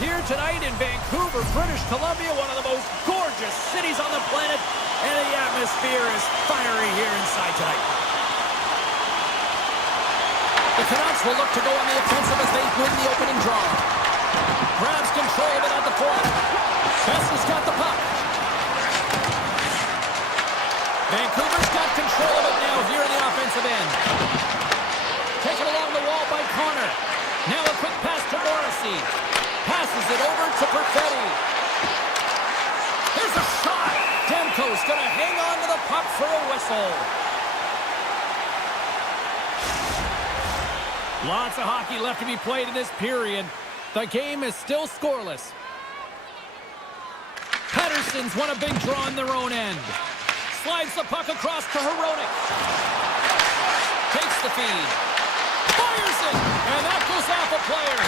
here tonight in Vancouver, British Columbia, one of the most gorgeous cities on the planet, and the atmosphere is fiery here inside tonight. The Canucks will look to go on the offensive as they win the opening draw. Grabs control of it at the point. Besser's got the puck. Vancouver's got control of it now here in the offensive end. Taken along the wall by Connor. Now a quick pass to Morrissey. Passes it over to Perfetti. There's a shot. Demko's going to hang on to the puck for a whistle. Lots of hockey left to be played in this period. The game is still scoreless. Pettersson's won a big draw in their own end. Slides the puck across to Hronek. Takes the feed. Fires it! And that goes off a player.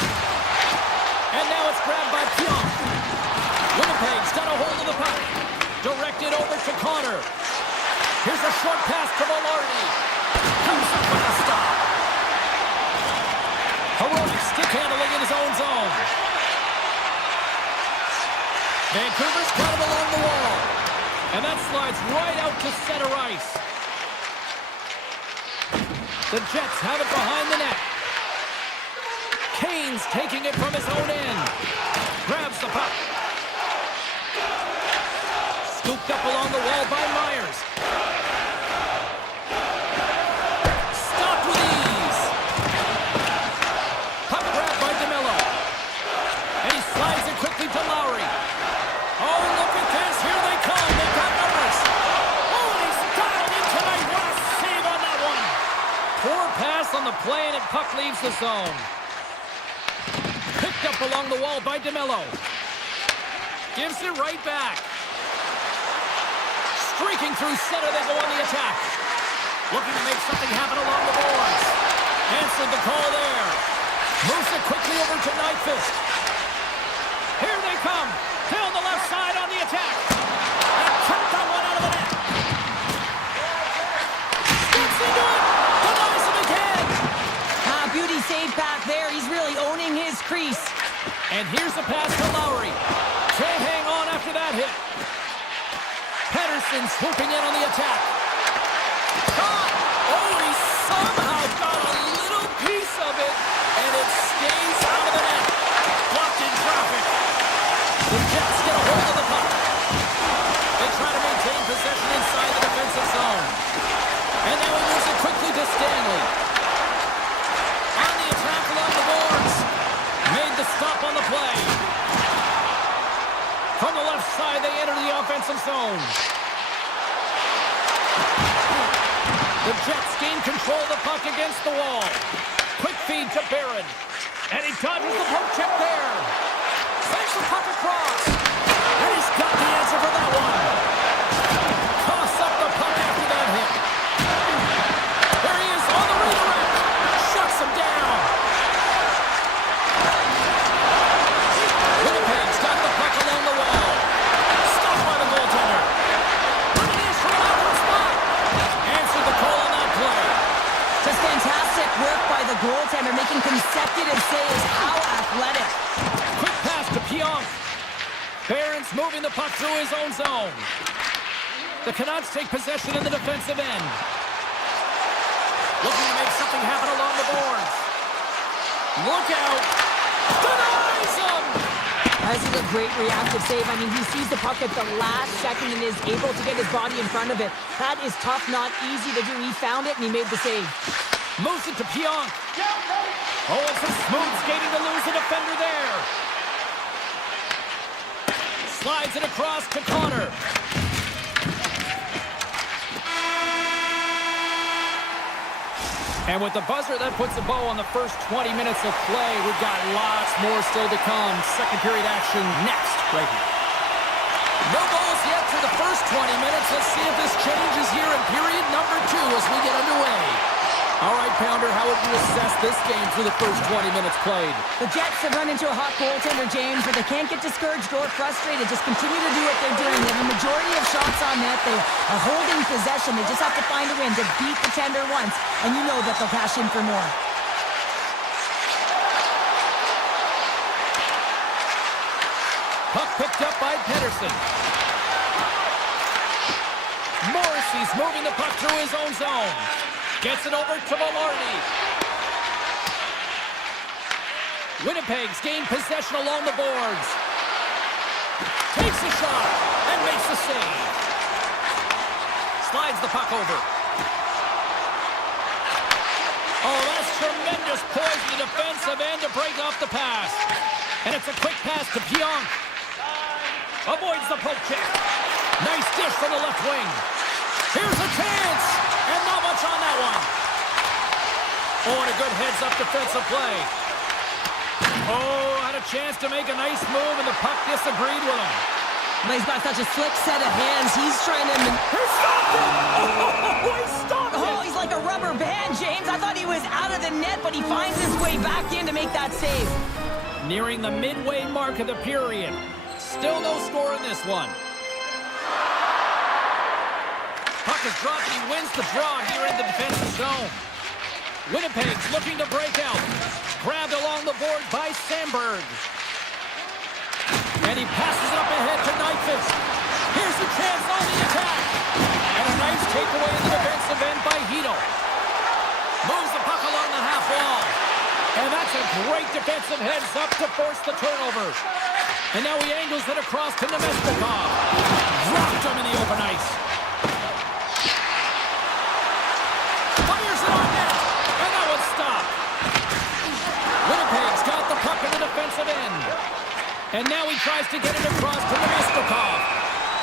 And now it's grabbed by Pionk. Winnipeg's got a hold of the puck. Directed over to Connor. Here's a short pass to Velarde. Comes up with a stop. Hronek stick handling in his own zone. Vancouver's got him along the wall. And that slides right out to center ice. The Jets have it behind the net. Kane's taking it from his own end. Grabs the puck. Scooped up along the wall by Myers. Stopped with ease. Puck grabbed by DeMello. And he slides it quickly to Lowry. Oh, look at this. Here they come. They've got numbers. Oh, and he's dialed in tonight. What a save on that one. Poor pass on the play, and puck leaves the zone. Picked up along the wall by DeMello. Gives it right back. Streaking through center, they go on the attack. Looking to make something happen along the boards. Answered the call there. Moves it quickly over to Nyquist. Here they come. Down the left side on the attack. And kept that one out of the net. Gets into it. Denies him again. Beauty save back there. He's really owning his crease. And here's a pass to Lowry. Can't hang on after that hit. Pettersson swooping in on the attack. Shot! Oh, he somehow got a little piece of it, and it stays out of the net. Blocked in traffic. The Jets get a hold of the puck. They try to maintain possession inside the defensive zone. And now he moves it quickly to Stanley. On the attack along the boards. Made the stop on the play. From the left side, they enter the offensive zone. The Jets gain control of the puck against the wall. Quick feed to Barron. And he dodges the poke check there. Sends the puck across. And he's got the answer for that one. Toss up the puck after that hit. There he is on the redirect. Shuts him down. Winnipeg's got the puck along the wall. Stopped by the goaltender. British from another spot. Answered the call on that play. Just fantastic work by the goaltender, making consecutive saves. How athletic. Quick pass to Pionk. Barron's moving the puck through his own zone. The Canucks take possession in the defensive end. Looking to make something happen along the boards. Look out. Denies him. This is a great reactive save. I mean, he sees the puck at the last second and is able to get his body in front of it. That is tough, not easy to do. He found it and he made the save. Moves it to Pionk. Oh, it's some smooth skating to lose the defender there. Slides it across to Connor. And with the buzzer, that puts a bow on the first 20 minutes of play. We've got lots more still to come. Second period action next, right here. No goals yet for the first 20 minutes. Let's see if this changes here in period number 2 as we get underway. All right, Pounder, how would you assess this game through the first 20 minutes played? The Jets have run into a hot goaltender, James, but they can't get discouraged or frustrated. Just continue to do what they're doing. They have a majority of shots on net. They are holding possession. They just have to find a win to beat the tender once, and you know that they'll cash in for more. picked up by Pedersen. Morrissey's moving the puck through his own zone. Gets it over to Velarde. Winnipeg's gained possession along the boards. Takes a shot and makes the save. Slides the puck over. Oh, that's tremendous poise in the defensive end to break off the pass. And it's a quick pass to Pionk. Avoids the poke check. Nice dish from the left wing. Here's a chance. And not much on that one. Oh, and a good heads-up defensive play. Oh, had a chance to make a nice move, and the puck disagreed with him. But he's got such a slick set of hands. He's trying to... He stopped it! Oh, he stopped it! Oh, he's like a rubber band, James. I thought he was out of the net, but he finds his way back in to make that save. Nearing the midway mark of the period. Still no score in this one. Puck is dropped, and he wins the draw here in the defensive zone. Winnipeg's looking to break out. Grabbed along the board by Sandberg. And he passes it up ahead to Nyquist. Here's the chance on the attack. And a nice takeaway in the defensive end by Hito. Moves the puck along the half wall. And that's a great defensive heads up to force the turnover. And now he angles it across to Nemestikov. Dropped him in the open ice. Fires it on net. And that one's stopped. Winnipeg's got the puck in the defensive end. And now he tries to get it across to Nemestikov.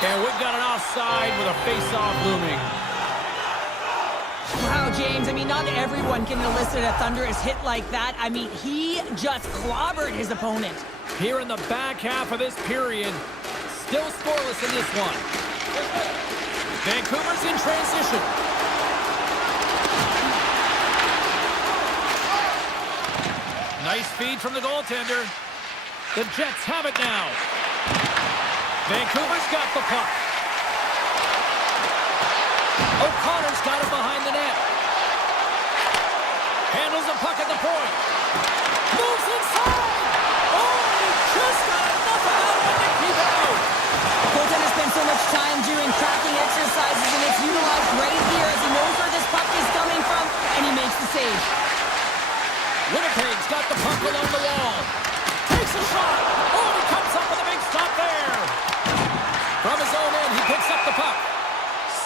And we've got an offside with a face-off looming. Wow, James, I mean, not everyone can elicit a thunderous hit like that. I mean, he just clobbered his opponent. Here in the back half of this period, still scoreless in this one. Vancouver's in transition. Nice feed from the goaltender. The Jets have it now. Vancouver's got the puck. O'Connor's got it behind the net. Handles the puck at the point. Moves inside. Oh, he just got enough of that one to keep it out. Goaltender spends so much time doing tracking exercises, and it's utilized right here as he knows where this puck is coming from, and he makes the save. Winnipeg's got the puck along the wall. Takes a shot. Oh, and he comes up with a big stop there. From his own end, he picks up the puck.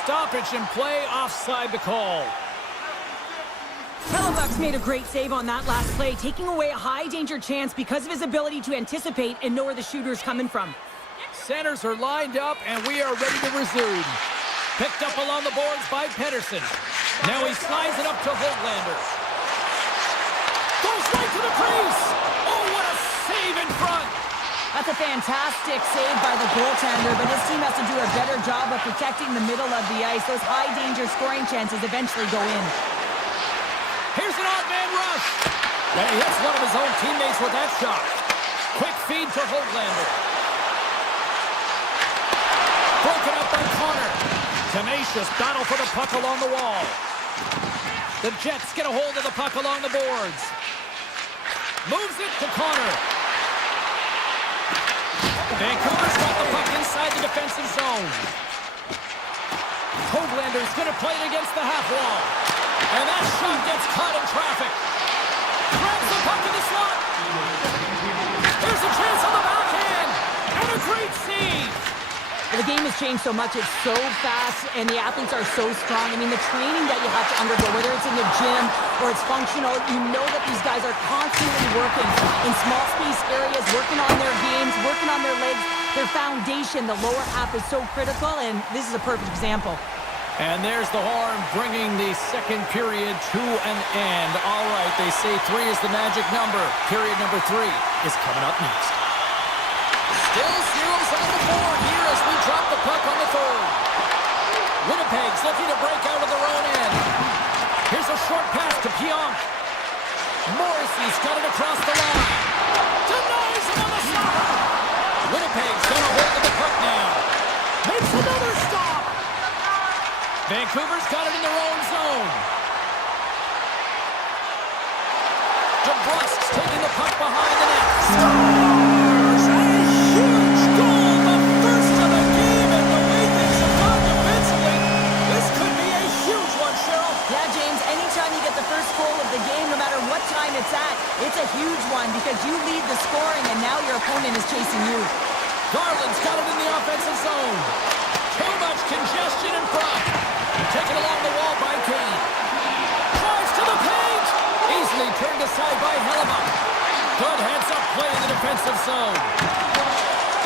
Stoppage and play offside the call. Hellebuyck's made a great save on that last play, taking away a high-danger chance because of his ability to anticipate and know where the shooter's coming from. Centers are lined up, and we are ready to resume. Picked up along the boards by Pedersen. Now he slides it up to Hoglander. Goes right to the crease. Oh, what a save in front. That's a fantastic save by the goaltender, but his team has to do a better job of protecting the middle of the ice. Those high-danger scoring chances eventually go in. Here's an odd man rush. And he hits one of his own teammates with that shot. Quick feed to Hoglander. Broken up by Connor. Tenacious battle for the puck along the wall. The Jets get a hold of the puck along the boards. Moves it to Connor. Vancouver's got the puck inside the defensive zone. Hoglander's going to play it against the half wall. And that shot gets caught in traffic. Grabs the puck in the slot. Here's a chance on the backhand. And a great save. The game has changed so much. It's so fast, and the athletes are so strong. I mean, the training that you have to undergo, whether it's in the gym or it's functional, you know that these guys are constantly working in small space areas, working on their games, working on their legs. Their foundation, the lower half, is so critical, and this is a perfect example. And there's the horn bringing the second period to an end. All right, they say 3 is the magic number. Period number 3 is coming up next. Still zeros on the board here as we drop the puck on the third. Winnipeg's looking to break out of their own end. Here's a short pass to Pionk. Morrissey's got it across the line. Denies him on the stopper. Winnipeg's got a hold of the puck now. Makes another stop. Vancouver's got it in their own zone. DeBrusk's taking the puck behind the net. Scores! A huge goal a huge one because you lead the scoring and now your opponent is chasing you. Garland's got it in the offensive zone. Too much congestion in front. Taken along the wall by Kane. Tries to the paint. Easily turned aside by Hellebuck. Good heads-up play in the defensive zone.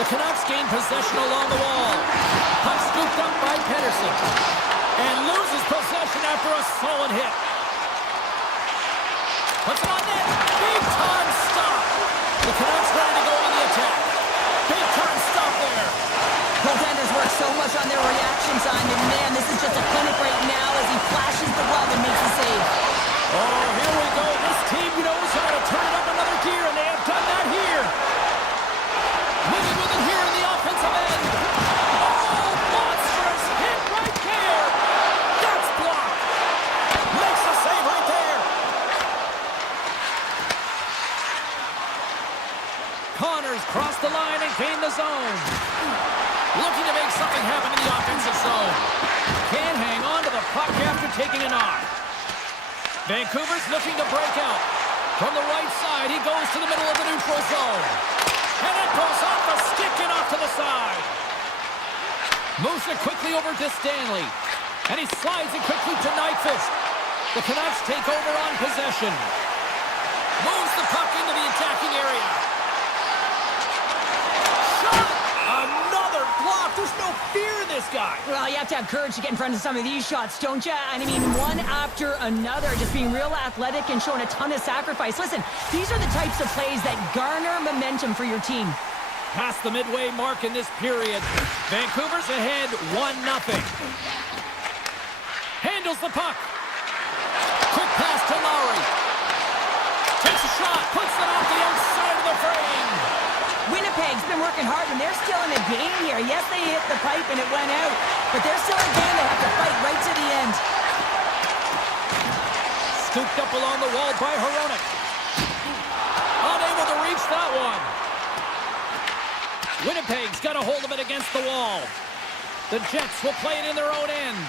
The Canucks gain possession along the wall. Puck scooped up by Pedersen. And loses possession after a solid hit. Puts it on net. Big time stop. The Canucks ready to go on the attack. Big time stop there. Goaltenders work so much on their reaction time, and man, this is just a clinic right now as he flashes the glove and makes the save. Oh, here we go. This team knows how to turn it up another gear, and they have done that here. Moving with it here in the offensive end. Oh, monstrous hit right there. That's blocked. Makes the save right there. Connors crossed the line and gained the zone. Looking to make something happen in the offensive zone. Can't hang on to the puck after taking a knock. Vancouver's looking to break out. From the right side, he goes to the middle of the neutral zone. And it goes off the stick and off to the side. Moves it quickly over to Stanley. And he slides it quickly to Nyquist. The Canucks take over on possession. Moves the puck into the attacking area. Shot! Another block. There's no fear in this guy. Well, you have to have courage to get in front of some of these shots, don't you? And I mean, one after another, just being real athletic and showing a ton of sacrifice. Listen, these are the types of plays that garner momentum for your team. Past the midway mark in this period. Vancouver's ahead 1-0. Handles the puck. Quick pass to Lowry. Takes a shot. Puts it off the outside of the frame. Winnipeg's been working hard, and they're still in a game here. Yes, they hit the pipe and it went out, but they're still in a game. They have to fight right to the end. Scooped up along the wall by Hronek. Unable to reach that one. Winnipeg's got a hold of it against the wall. The Jets will play it in their own end.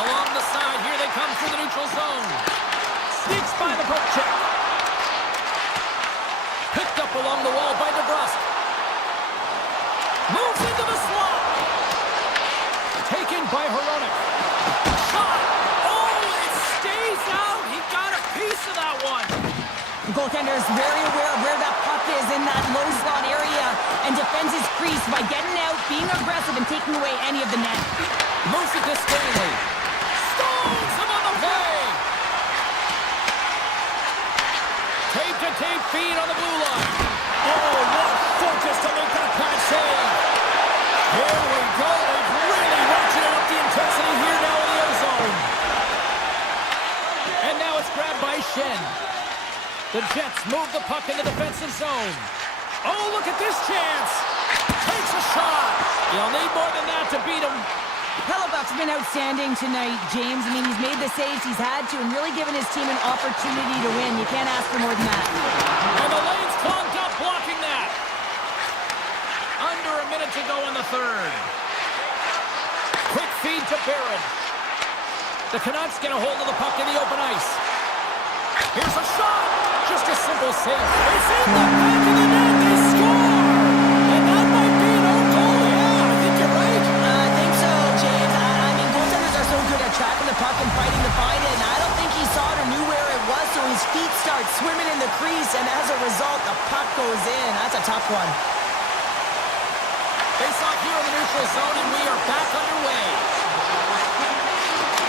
Along the side, here they come through the neutral zone. Sneaks by the poke check. Picked up along the wall by DeBrusque. Moves into the slot. Taken by Hronek. Shot. Oh, and it stays out. He got a piece of that one. The goaltender is very aware of where that puck is in that low slot area and defends his crease by getting out, being aggressive, and taking away any of the net. Moves it to Stanley. Stones him on the play. Tape-to-tape feed on the blue line. Oh, what focus to make that pass save. Here we go. They've really ratcheted up the intensity here now in the ozone. And now it's grabbed by Shen. The Jets move the puck in the defensive zone. Oh, look at this chance. Takes a shot. You'll need more than that to beat him. Hellebuck's been outstanding tonight, James. I mean, he's made the saves he's had to and really given his team an opportunity to win. You can't ask for more than that. And the lane's clogged up, blocking that. Under a minute to go in the third. Quick feed to Barron. The Canucks get a hold of the puck in the open ice. Here's a shot. Just a simple save. It's in the back of the net. They score. And that might be an own goal. Yeah, I think you're right. I think so, James. I mean, goaltenders are so good at tracking the puck and fighting to find it, and I don't think he saw it or knew where it was, so his feet start swimming in the crease, and as a result, the puck goes in. That's a tough one. Face off here in the neutral zone, and we are back underway.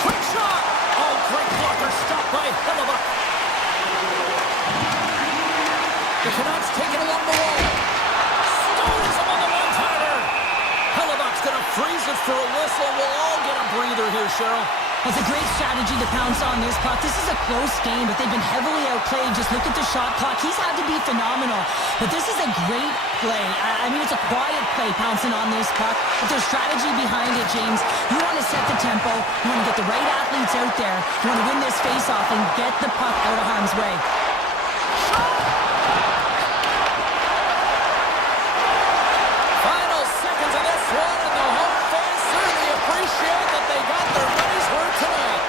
Quick shot. Oh, great blocker stopped by Hellebuck. The Canucks take it along the wall. Stones him on the one-timer. Hellebuck's going to freeze it for a whistle. We'll all get a breather here, Cheryl. It's a great strategy to pounce on this puck. This is a close game, but they've been heavily outplayed. Just look at the shot clock. He's had to be phenomenal. But this is a great play. I mean, it's a quiet play pouncing on this puck. But there's strategy behind it, James. You want to set the tempo. You want to get the right athletes out there. You want to win this face-off and get the puck out of harm's way. Final seconds of this one, and the home fans certainly appreciate that they got their money's worth tonight.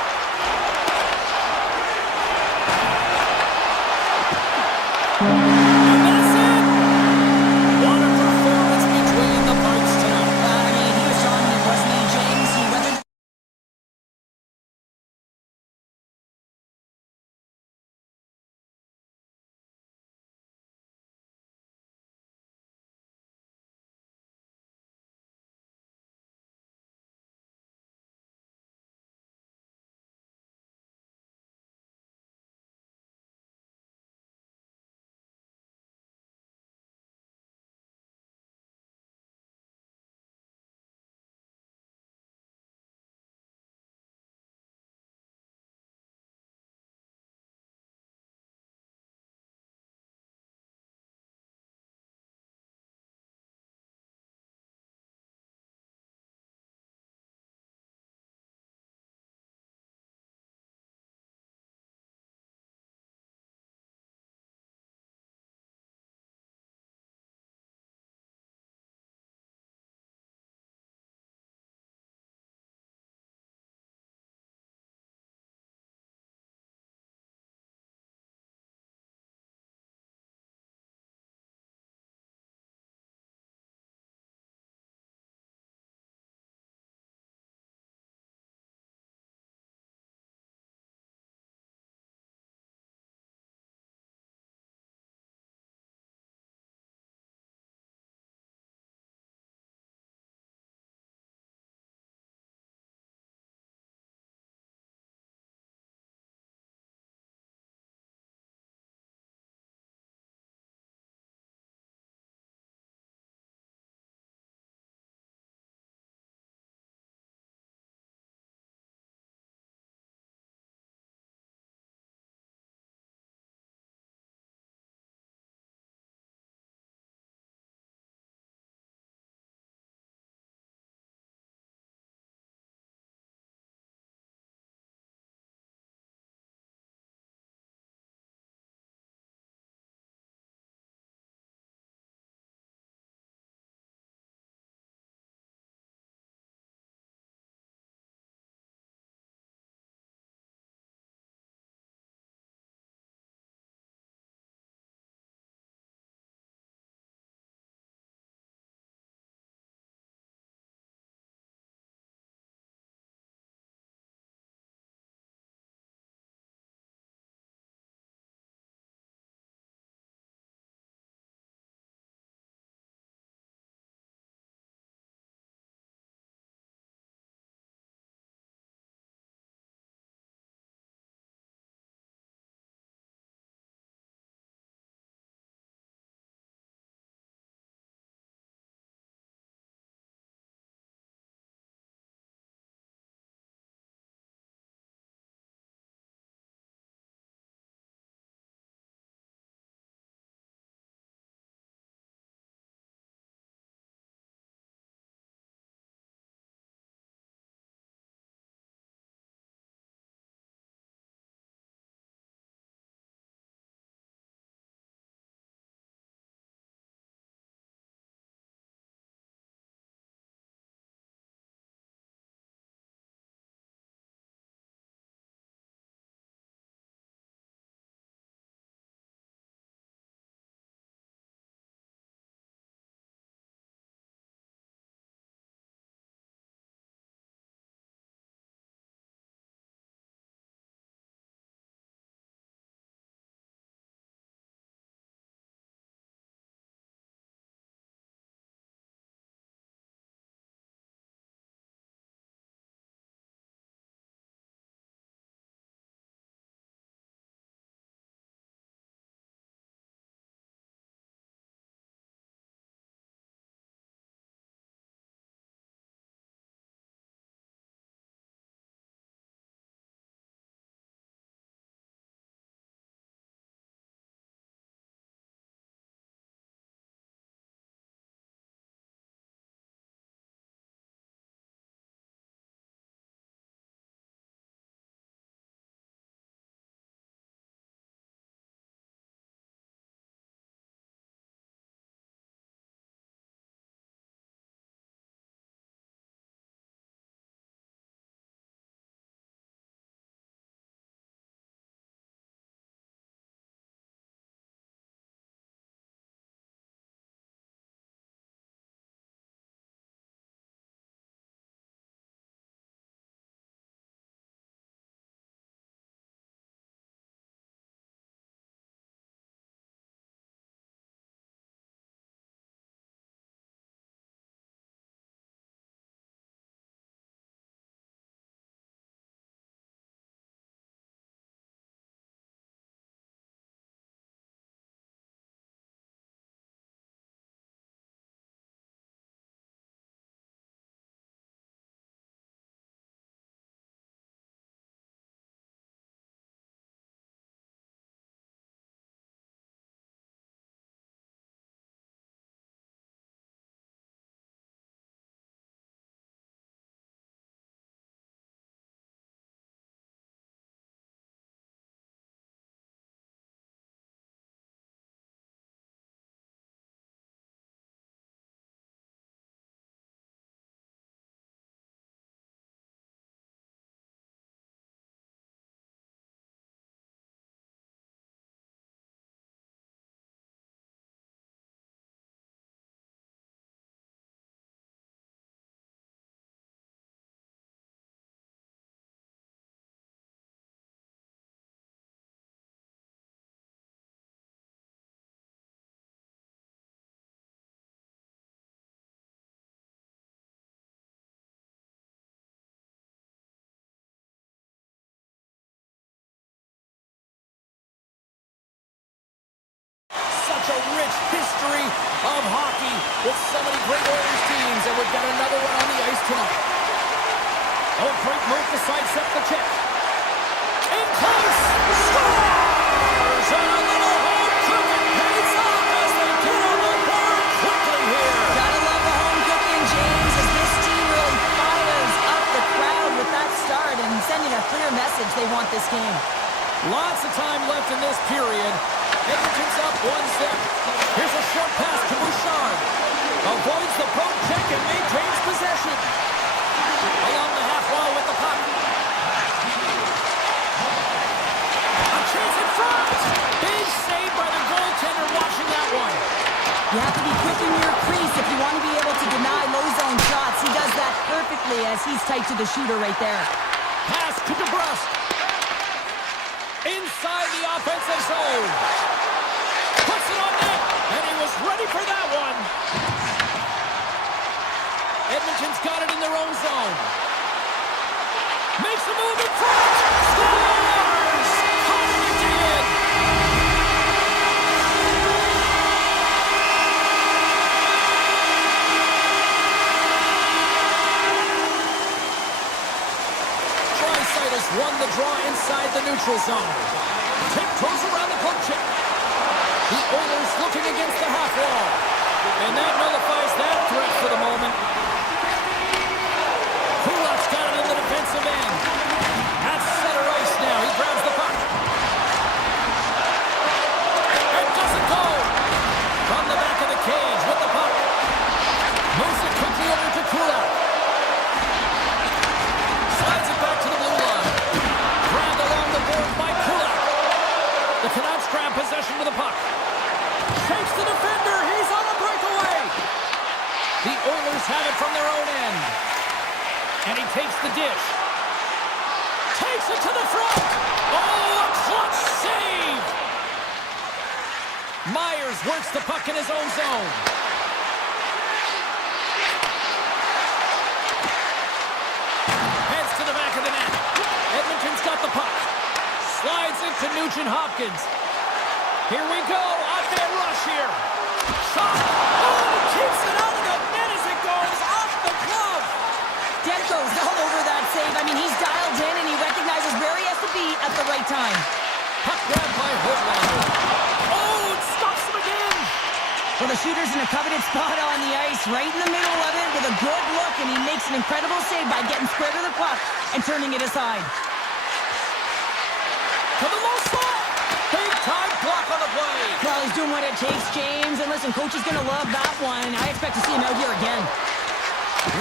history of hockey with so many great Oilers teams, and we've got another one on the ice tonight. Oh, great move to sidestep the check. In close! Scores! And a little home cooking pays off as they get on the board quickly here. Gotta love the home cooking, James, as this team really fires up the crowd with that start and sending a clear message they want this game. Lots of time left in this period. Edmonton's up 1-0. Here's a short pass to Bouchard. Avoids the poke check and maintains possession. Along the half wall with the puck. A chance in front. Big save by the goaltender watching that one. You have to be quick in your crease if you want to be able to deny low zone shots. He does that perfectly as he's tight to the shooter right there. Pass to DeBrusque. Inside the offensive zone. Puts it on net, and he was ready for that one. Edmonton's got it in their own zone. Makes a move in front. Scores! Connor did. Draisaitl won the draw inside the neutral zone. Tiptoes around the poke check. The Oilers looking against the half wall. And that nullifies that threat for the moment. Kulak's got it in the defensive end. At center ice now. He grabs the puck. And doesn't go. From the back of the cage with the puck. Moves it quickly over to Kulak. Slides it back to the blue line. Grabbed along the board by Kulak. The Canucks grab possession with the puck. Shakes the defender. He's on a breakaway. The Oilers have it from their own end. And he takes the dish. Takes it to the front. Oh, a clutch save. Myers works the puck in his own zone. Heads to the back of the net. Edmonton's got the puck. Slides into Nugent-Hopkins. Here we go. On-man rush here. Shot. Oh, he keeps it out of the net as it goes off the glove. Demko's all over that save. I mean, he's dialed in and he recognizes where he has to be at the right time. Puck grab by Hoglander. Oh, it stops him again. Well, the shooter's in a coveted spot on the ice, right in the middle of it with a good look, and he makes an incredible save by getting square to the puck and turning it aside. To the low slot. Big time block on the play. Well, he's doing what it takes, James. And listen, coach is going to love that one. I expect to see him out here again.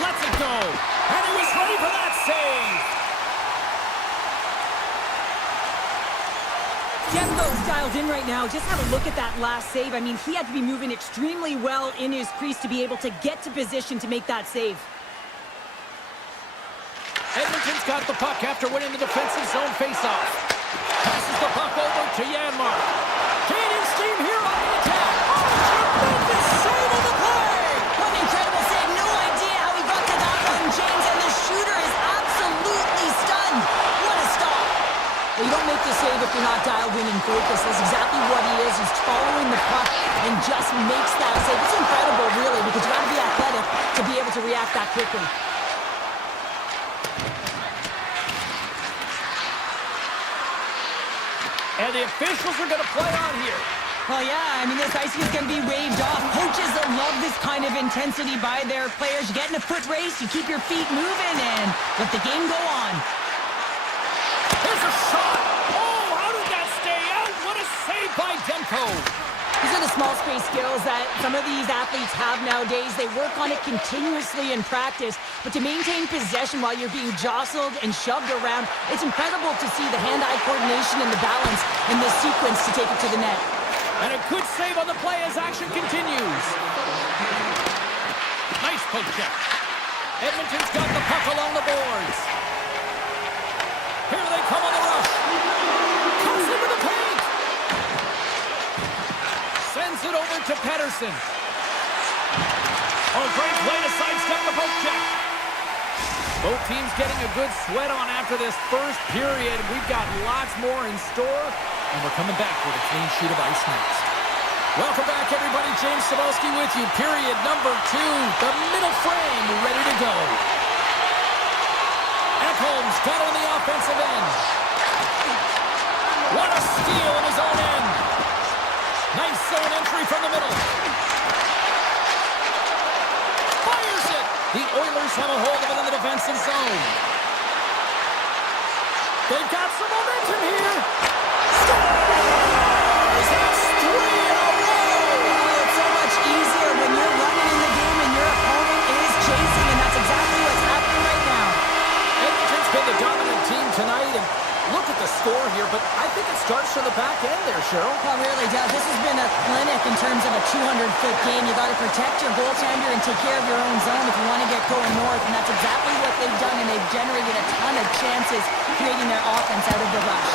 Lets it go. And he was ready for that save. Demko's dialed in right now. Just have a look at that last save. I mean, he had to be moving extremely well in his crease to be able to get to position to make that save. Edmonton's got the puck after winning the defensive zone faceoff. Passes the puck over to Janmark. Gaining steam here on the attack. Oh, tremendous save on the play! What an incredible save. No idea how he got to that one, James. And the shooter is absolutely stunned. What a stop. Well, you don't make the save if you're not dialed in and focused. That's exactly what he is. He's following the puck and just makes that save. It's incredible, really, because you got to be athletic to be able to react that quickly. And the officials are going to play on here. Well, yeah, I mean, this icing is going to be waved off. Coaches that love this kind of intensity by their players. You get in a foot race, you keep your feet moving, and let the game go on. Here's a shot. Oh, how did that stay out? What a save by Demko. These are the small space skills that some of these athletes have nowadays. They work on it continuously in practice, but to maintain possession while you're being jostled and shoved around, it's incredible to see the hand-eye coordination and the balance in this sequence to take it to the net. And a good save on the play as action continues. Nice poke check. Edmonton's got the puck along the boards. Here they come on the rush. Comes into the paint. Sends it over to Pettersson. Oh, great play to sidestep the poke check. Both teams getting a good sweat on after this first period. We've got lots more in store, and we're coming back with a clean sheet of ice next. Welcome back, everybody. James Cebulski with you. Period number 2. The middle frame ready to go. Ekholm's got it on the offensive end. What a steal in his own end. Nice zone entry from the middle. Fires it. The Oilers have a hold of it in the defensive zone. They've got some momentum here. Scores! That's 3 in a row. Oh, it's so much easier when you're running in the game and your opponent is chasing, and that's exactly what's happening right now. Edmonton's been the dominant team tonight, and look at the score here, but I think it starts from the back end there, Cheryl. Well, it really does. This has been a clinic in terms of a 200-foot game. You got to protect your goaltender and take care of your own zone if you want to get going north, and that's exactly what they've done, and they've generated a ton of chances creating their offense out of the rush.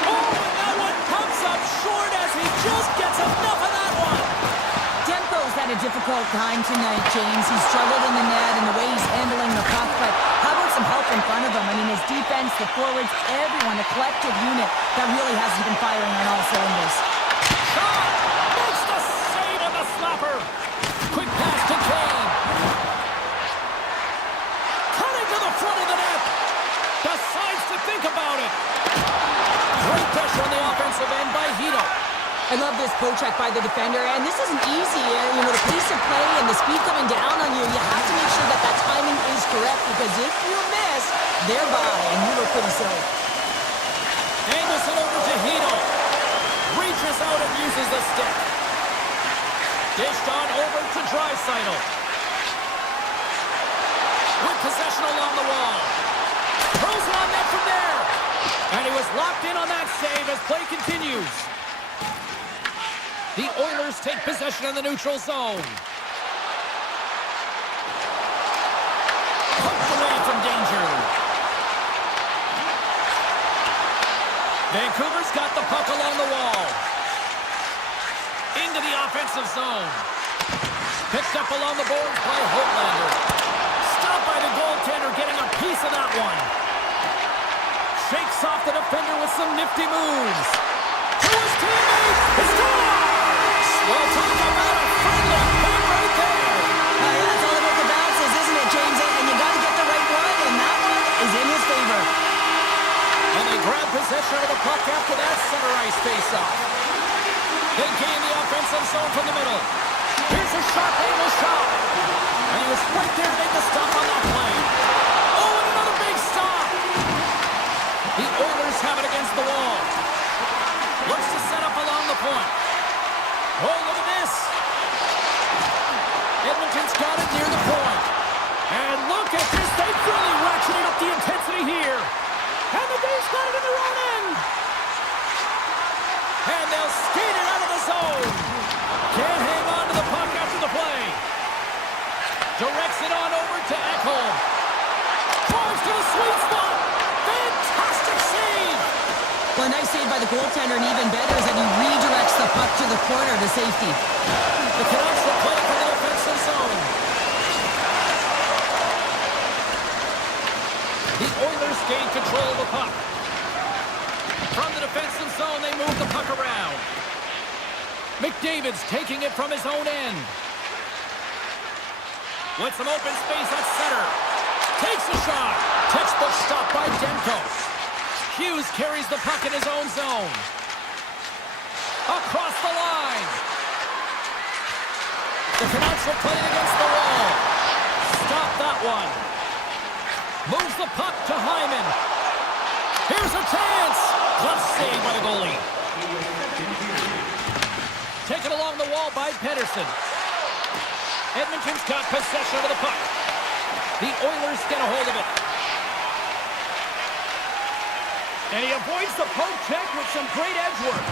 Oh, and that one comes up short as he just gets enough of that one. Demko's had a difficult time tonight, James. He's struggled in the net and the way he's handling the puck, but how about some help in front of him? I mean, his defense, the forwards, everyone, a collective unit that really hasn't been firing on all cylinders. Shot! Makes the save on the slapper. Quick pass to Kane. Cutting to the front of the net. Decides to think about it. Great pressure on the offensive end by Hito. I love this poke check by the defender, and this isn't easy. You know, the pace of play and the speed coming down on you, you have to make sure that that timing is correct, because if you miss, they're by, and you look pretty silly. Angles it over to Hito. Reaches out and uses the stick. Dished on over to Draisaitl. With possession along the wall. Throws it on net from there. And he was locked in on that save as play continues. The Oilers take possession in the neutral zone. Poked away from danger. Vancouver's got the puck along the wall. Into the offensive zone. Picked up along the boards by Holtlander. Stopped by the goaltender, getting a piece of that one. Shakes off the defender with some nifty moves. To his teammate. He scores! Well, talk about a friendly hit right there. That's all about the bounces, isn't it, James? And you got to get the right one, and that one is in his favor. And they grab possession of the puck after that center ice face-off. They gain the offensive zone from the middle. Here's a sharp angle shot. And he was right there to make the stop on that play. Oh, and another big stop. The Oilers have it against the wall. Looks to set up along the point. Oh, look at this. Edmonton's got it near the point. And look at this. They've really ratcheted up the intensity here. And the Dave's got it in their own end. And they'll skate it out of the zone. Can't hang on to the puck after the play. Directs it on over to Ekholm. Drives to the sweet spot. Fantastic save. Well, a nice save by the goaltender, and even better is that he redirects the puck to the corner to safety. The Canucks will play for the defensive zone. The Oilers gain control of the puck. From the defensive zone, they move the puck around. McDavid's taking it from his own end. With some open space at center. Takes a shot. Textbook stop by Demko. Hughes carries the puck in his own zone. Across the line. The Canucks are playing against the wall. Stop that one. Moves the puck to Hyman. Here's a chance. Glove save by the goalie. Taken along the wall by Pedersen. Edmonton's got possession of the puck. The Oilers get a hold of it. And he avoids the poke check with some great edge work.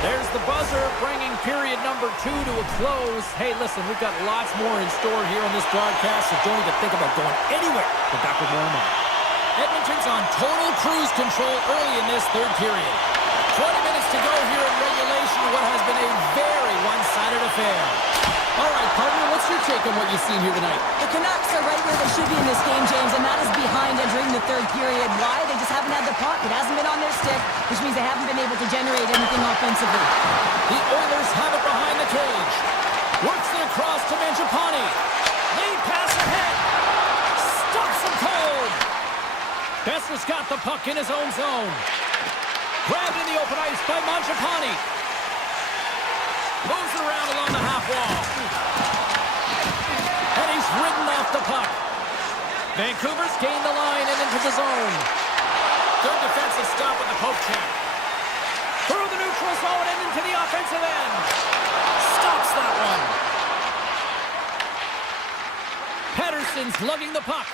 There's the buzzer, bringing period number 2 to a close. Hey, listen, we've got lots more in store here on this broadcast, so don't even think about going anywhere. We're back with more in a moment. Edmonton's on total cruise control early in this third period. 20 minutes to go here in regulation, what has been a very one-sided affair. All right, partner, what's your take on what you've seen here tonight? The Canucks are right where they should be in this game, James, and that is behind entering the third period. Why? They just just haven't had the puck. It hasn't been on their stick, which means they haven't been able to generate anything offensively. The Oilers have it behind the cage. Works it across to Mangiapane. Lead pass ahead. Stops him cold. Besser's got the puck in his own zone. Grabbed in the open ice by Mangiapane. Moves it around along the half wall. And he's ridden off the puck. Vancouver's gained the line and into the zone. Good defensive stop with the poke check. Through the neutral zone and into the offensive end. Stops that one. Pettersson's lugging the puck.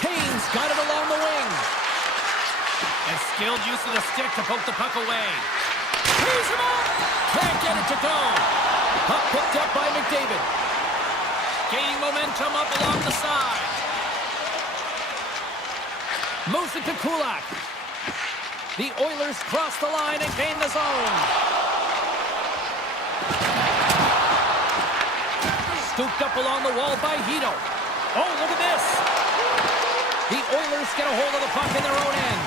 Kane's got it along the wing. And skilled use of the stick to poke the puck away. He's him up! Can't get it to go. Puck picked up by McDavid. Gaining momentum up along the side. Moves it to Kulak. The Oilers cross the line and gain the zone. Scooped up along the wall by Hito. Oh, look at this. The Oilers get a hold of the puck in their own end.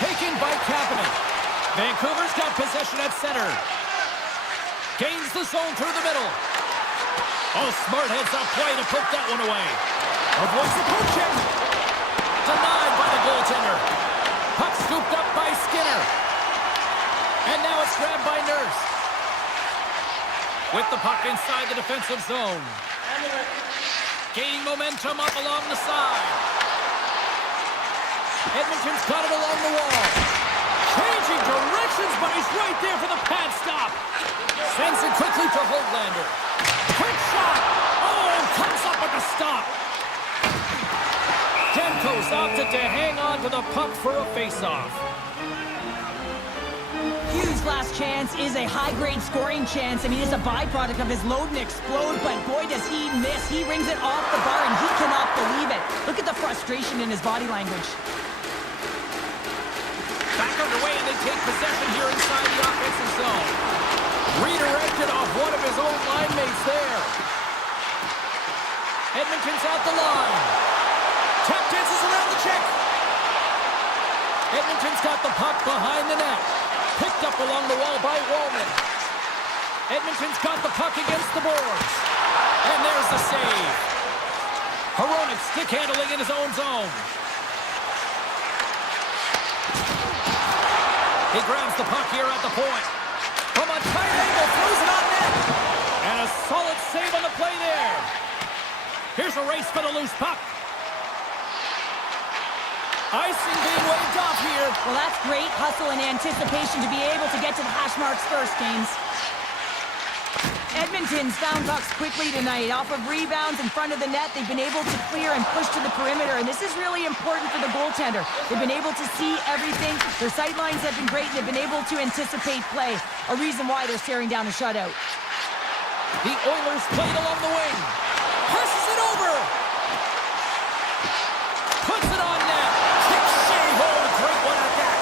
Taken by Kapanen. Vancouver's got possession at center. Gains the zone through the middle. Oh, smart heads up play to poke that one away. Avoids the poke check. Denied by the goaltender. Puck scooped up by Skinner. And now it's grabbed by Nurse. With the puck inside the defensive zone. Gaining momentum up along the side. Edmonton's got it along the wall. Changing directions, but he's right there for the pad stop. Sends it quickly to Hoaglander. Quick shot. Oh, comes up with the stop. Demko's opted to hang on to the puck for a face-off. Hughes' last chance is a high-grade scoring chance. I mean, it's a byproduct of his load and explode, but boy, does he miss. He rings it off the bar, and he cannot believe it. Look at the frustration in his body language. Back underway, and they take possession here inside the offensive zone. Redirected off one of his own line mates there. Edmonton's out the line. Tap dances around the check. Edmonton's got the puck behind the net. Picked up along the wall by Wallman. Edmonton's got the puck against the boards. And there's the save. Hronek stick handling in his own zone. He grabs the puck here at the point. From a tight angle, throws it on net. And a solid save on the play there. Here's a race for the loose puck. Icing being waved off here. Well, that's great hustle and anticipation to be able to get to the hash marks first, James. Edmonton's found pucks quickly tonight. Off of rebounds in front of the net, they've been able to clear and push to the perimeter, and this is really important for the goaltender. They've been able to see everything. Their sight lines have been great, and they've been able to anticipate play. A reason why they're staring down a shutout. The Oilers played along the wing. Passes it over. Puts it on net. Kicks Shea Hole. A great one at that.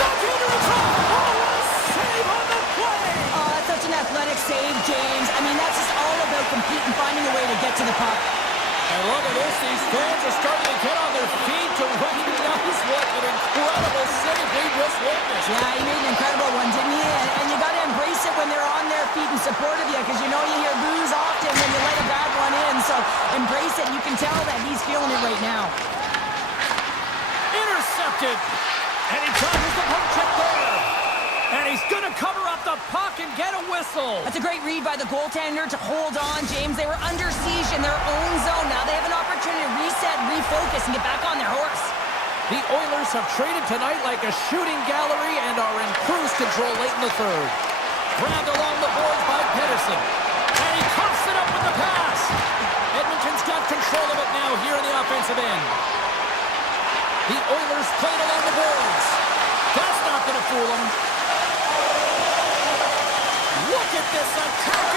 Backhander in front. Oh, what a save on the play. Oh, that's such an athletic save, James. I mean, that's just all about competing, finding a way to get to the puck. And look at this. These fans are starting to get on their feet to recognize what an incredible save we just witnessed. Yeah, he made an incredible one, didn't he? And you got to embrace it when they're on their feet in support of you, because you know you hear boos often when you let a bad one in. So embrace it. You can tell that he's feeling it right now. Intercepted. And he charges the puck check there. And he's going to cover up the puck and get a whistle. That's a great read by the goaltender to hold on, James. They were under siege in their own zone. Now they have an opportunity to reset, refocus, and get back on their horse. The Oilers have traded tonight like a shooting gallery and are in cruise control late in the third. Grabbed along the boards by Pettersson. And he cuffs it up with the pass. Edmonton's got control of it now here in the offensive end. The Oilers played along the boards. That's not going to fool them. Look at this attack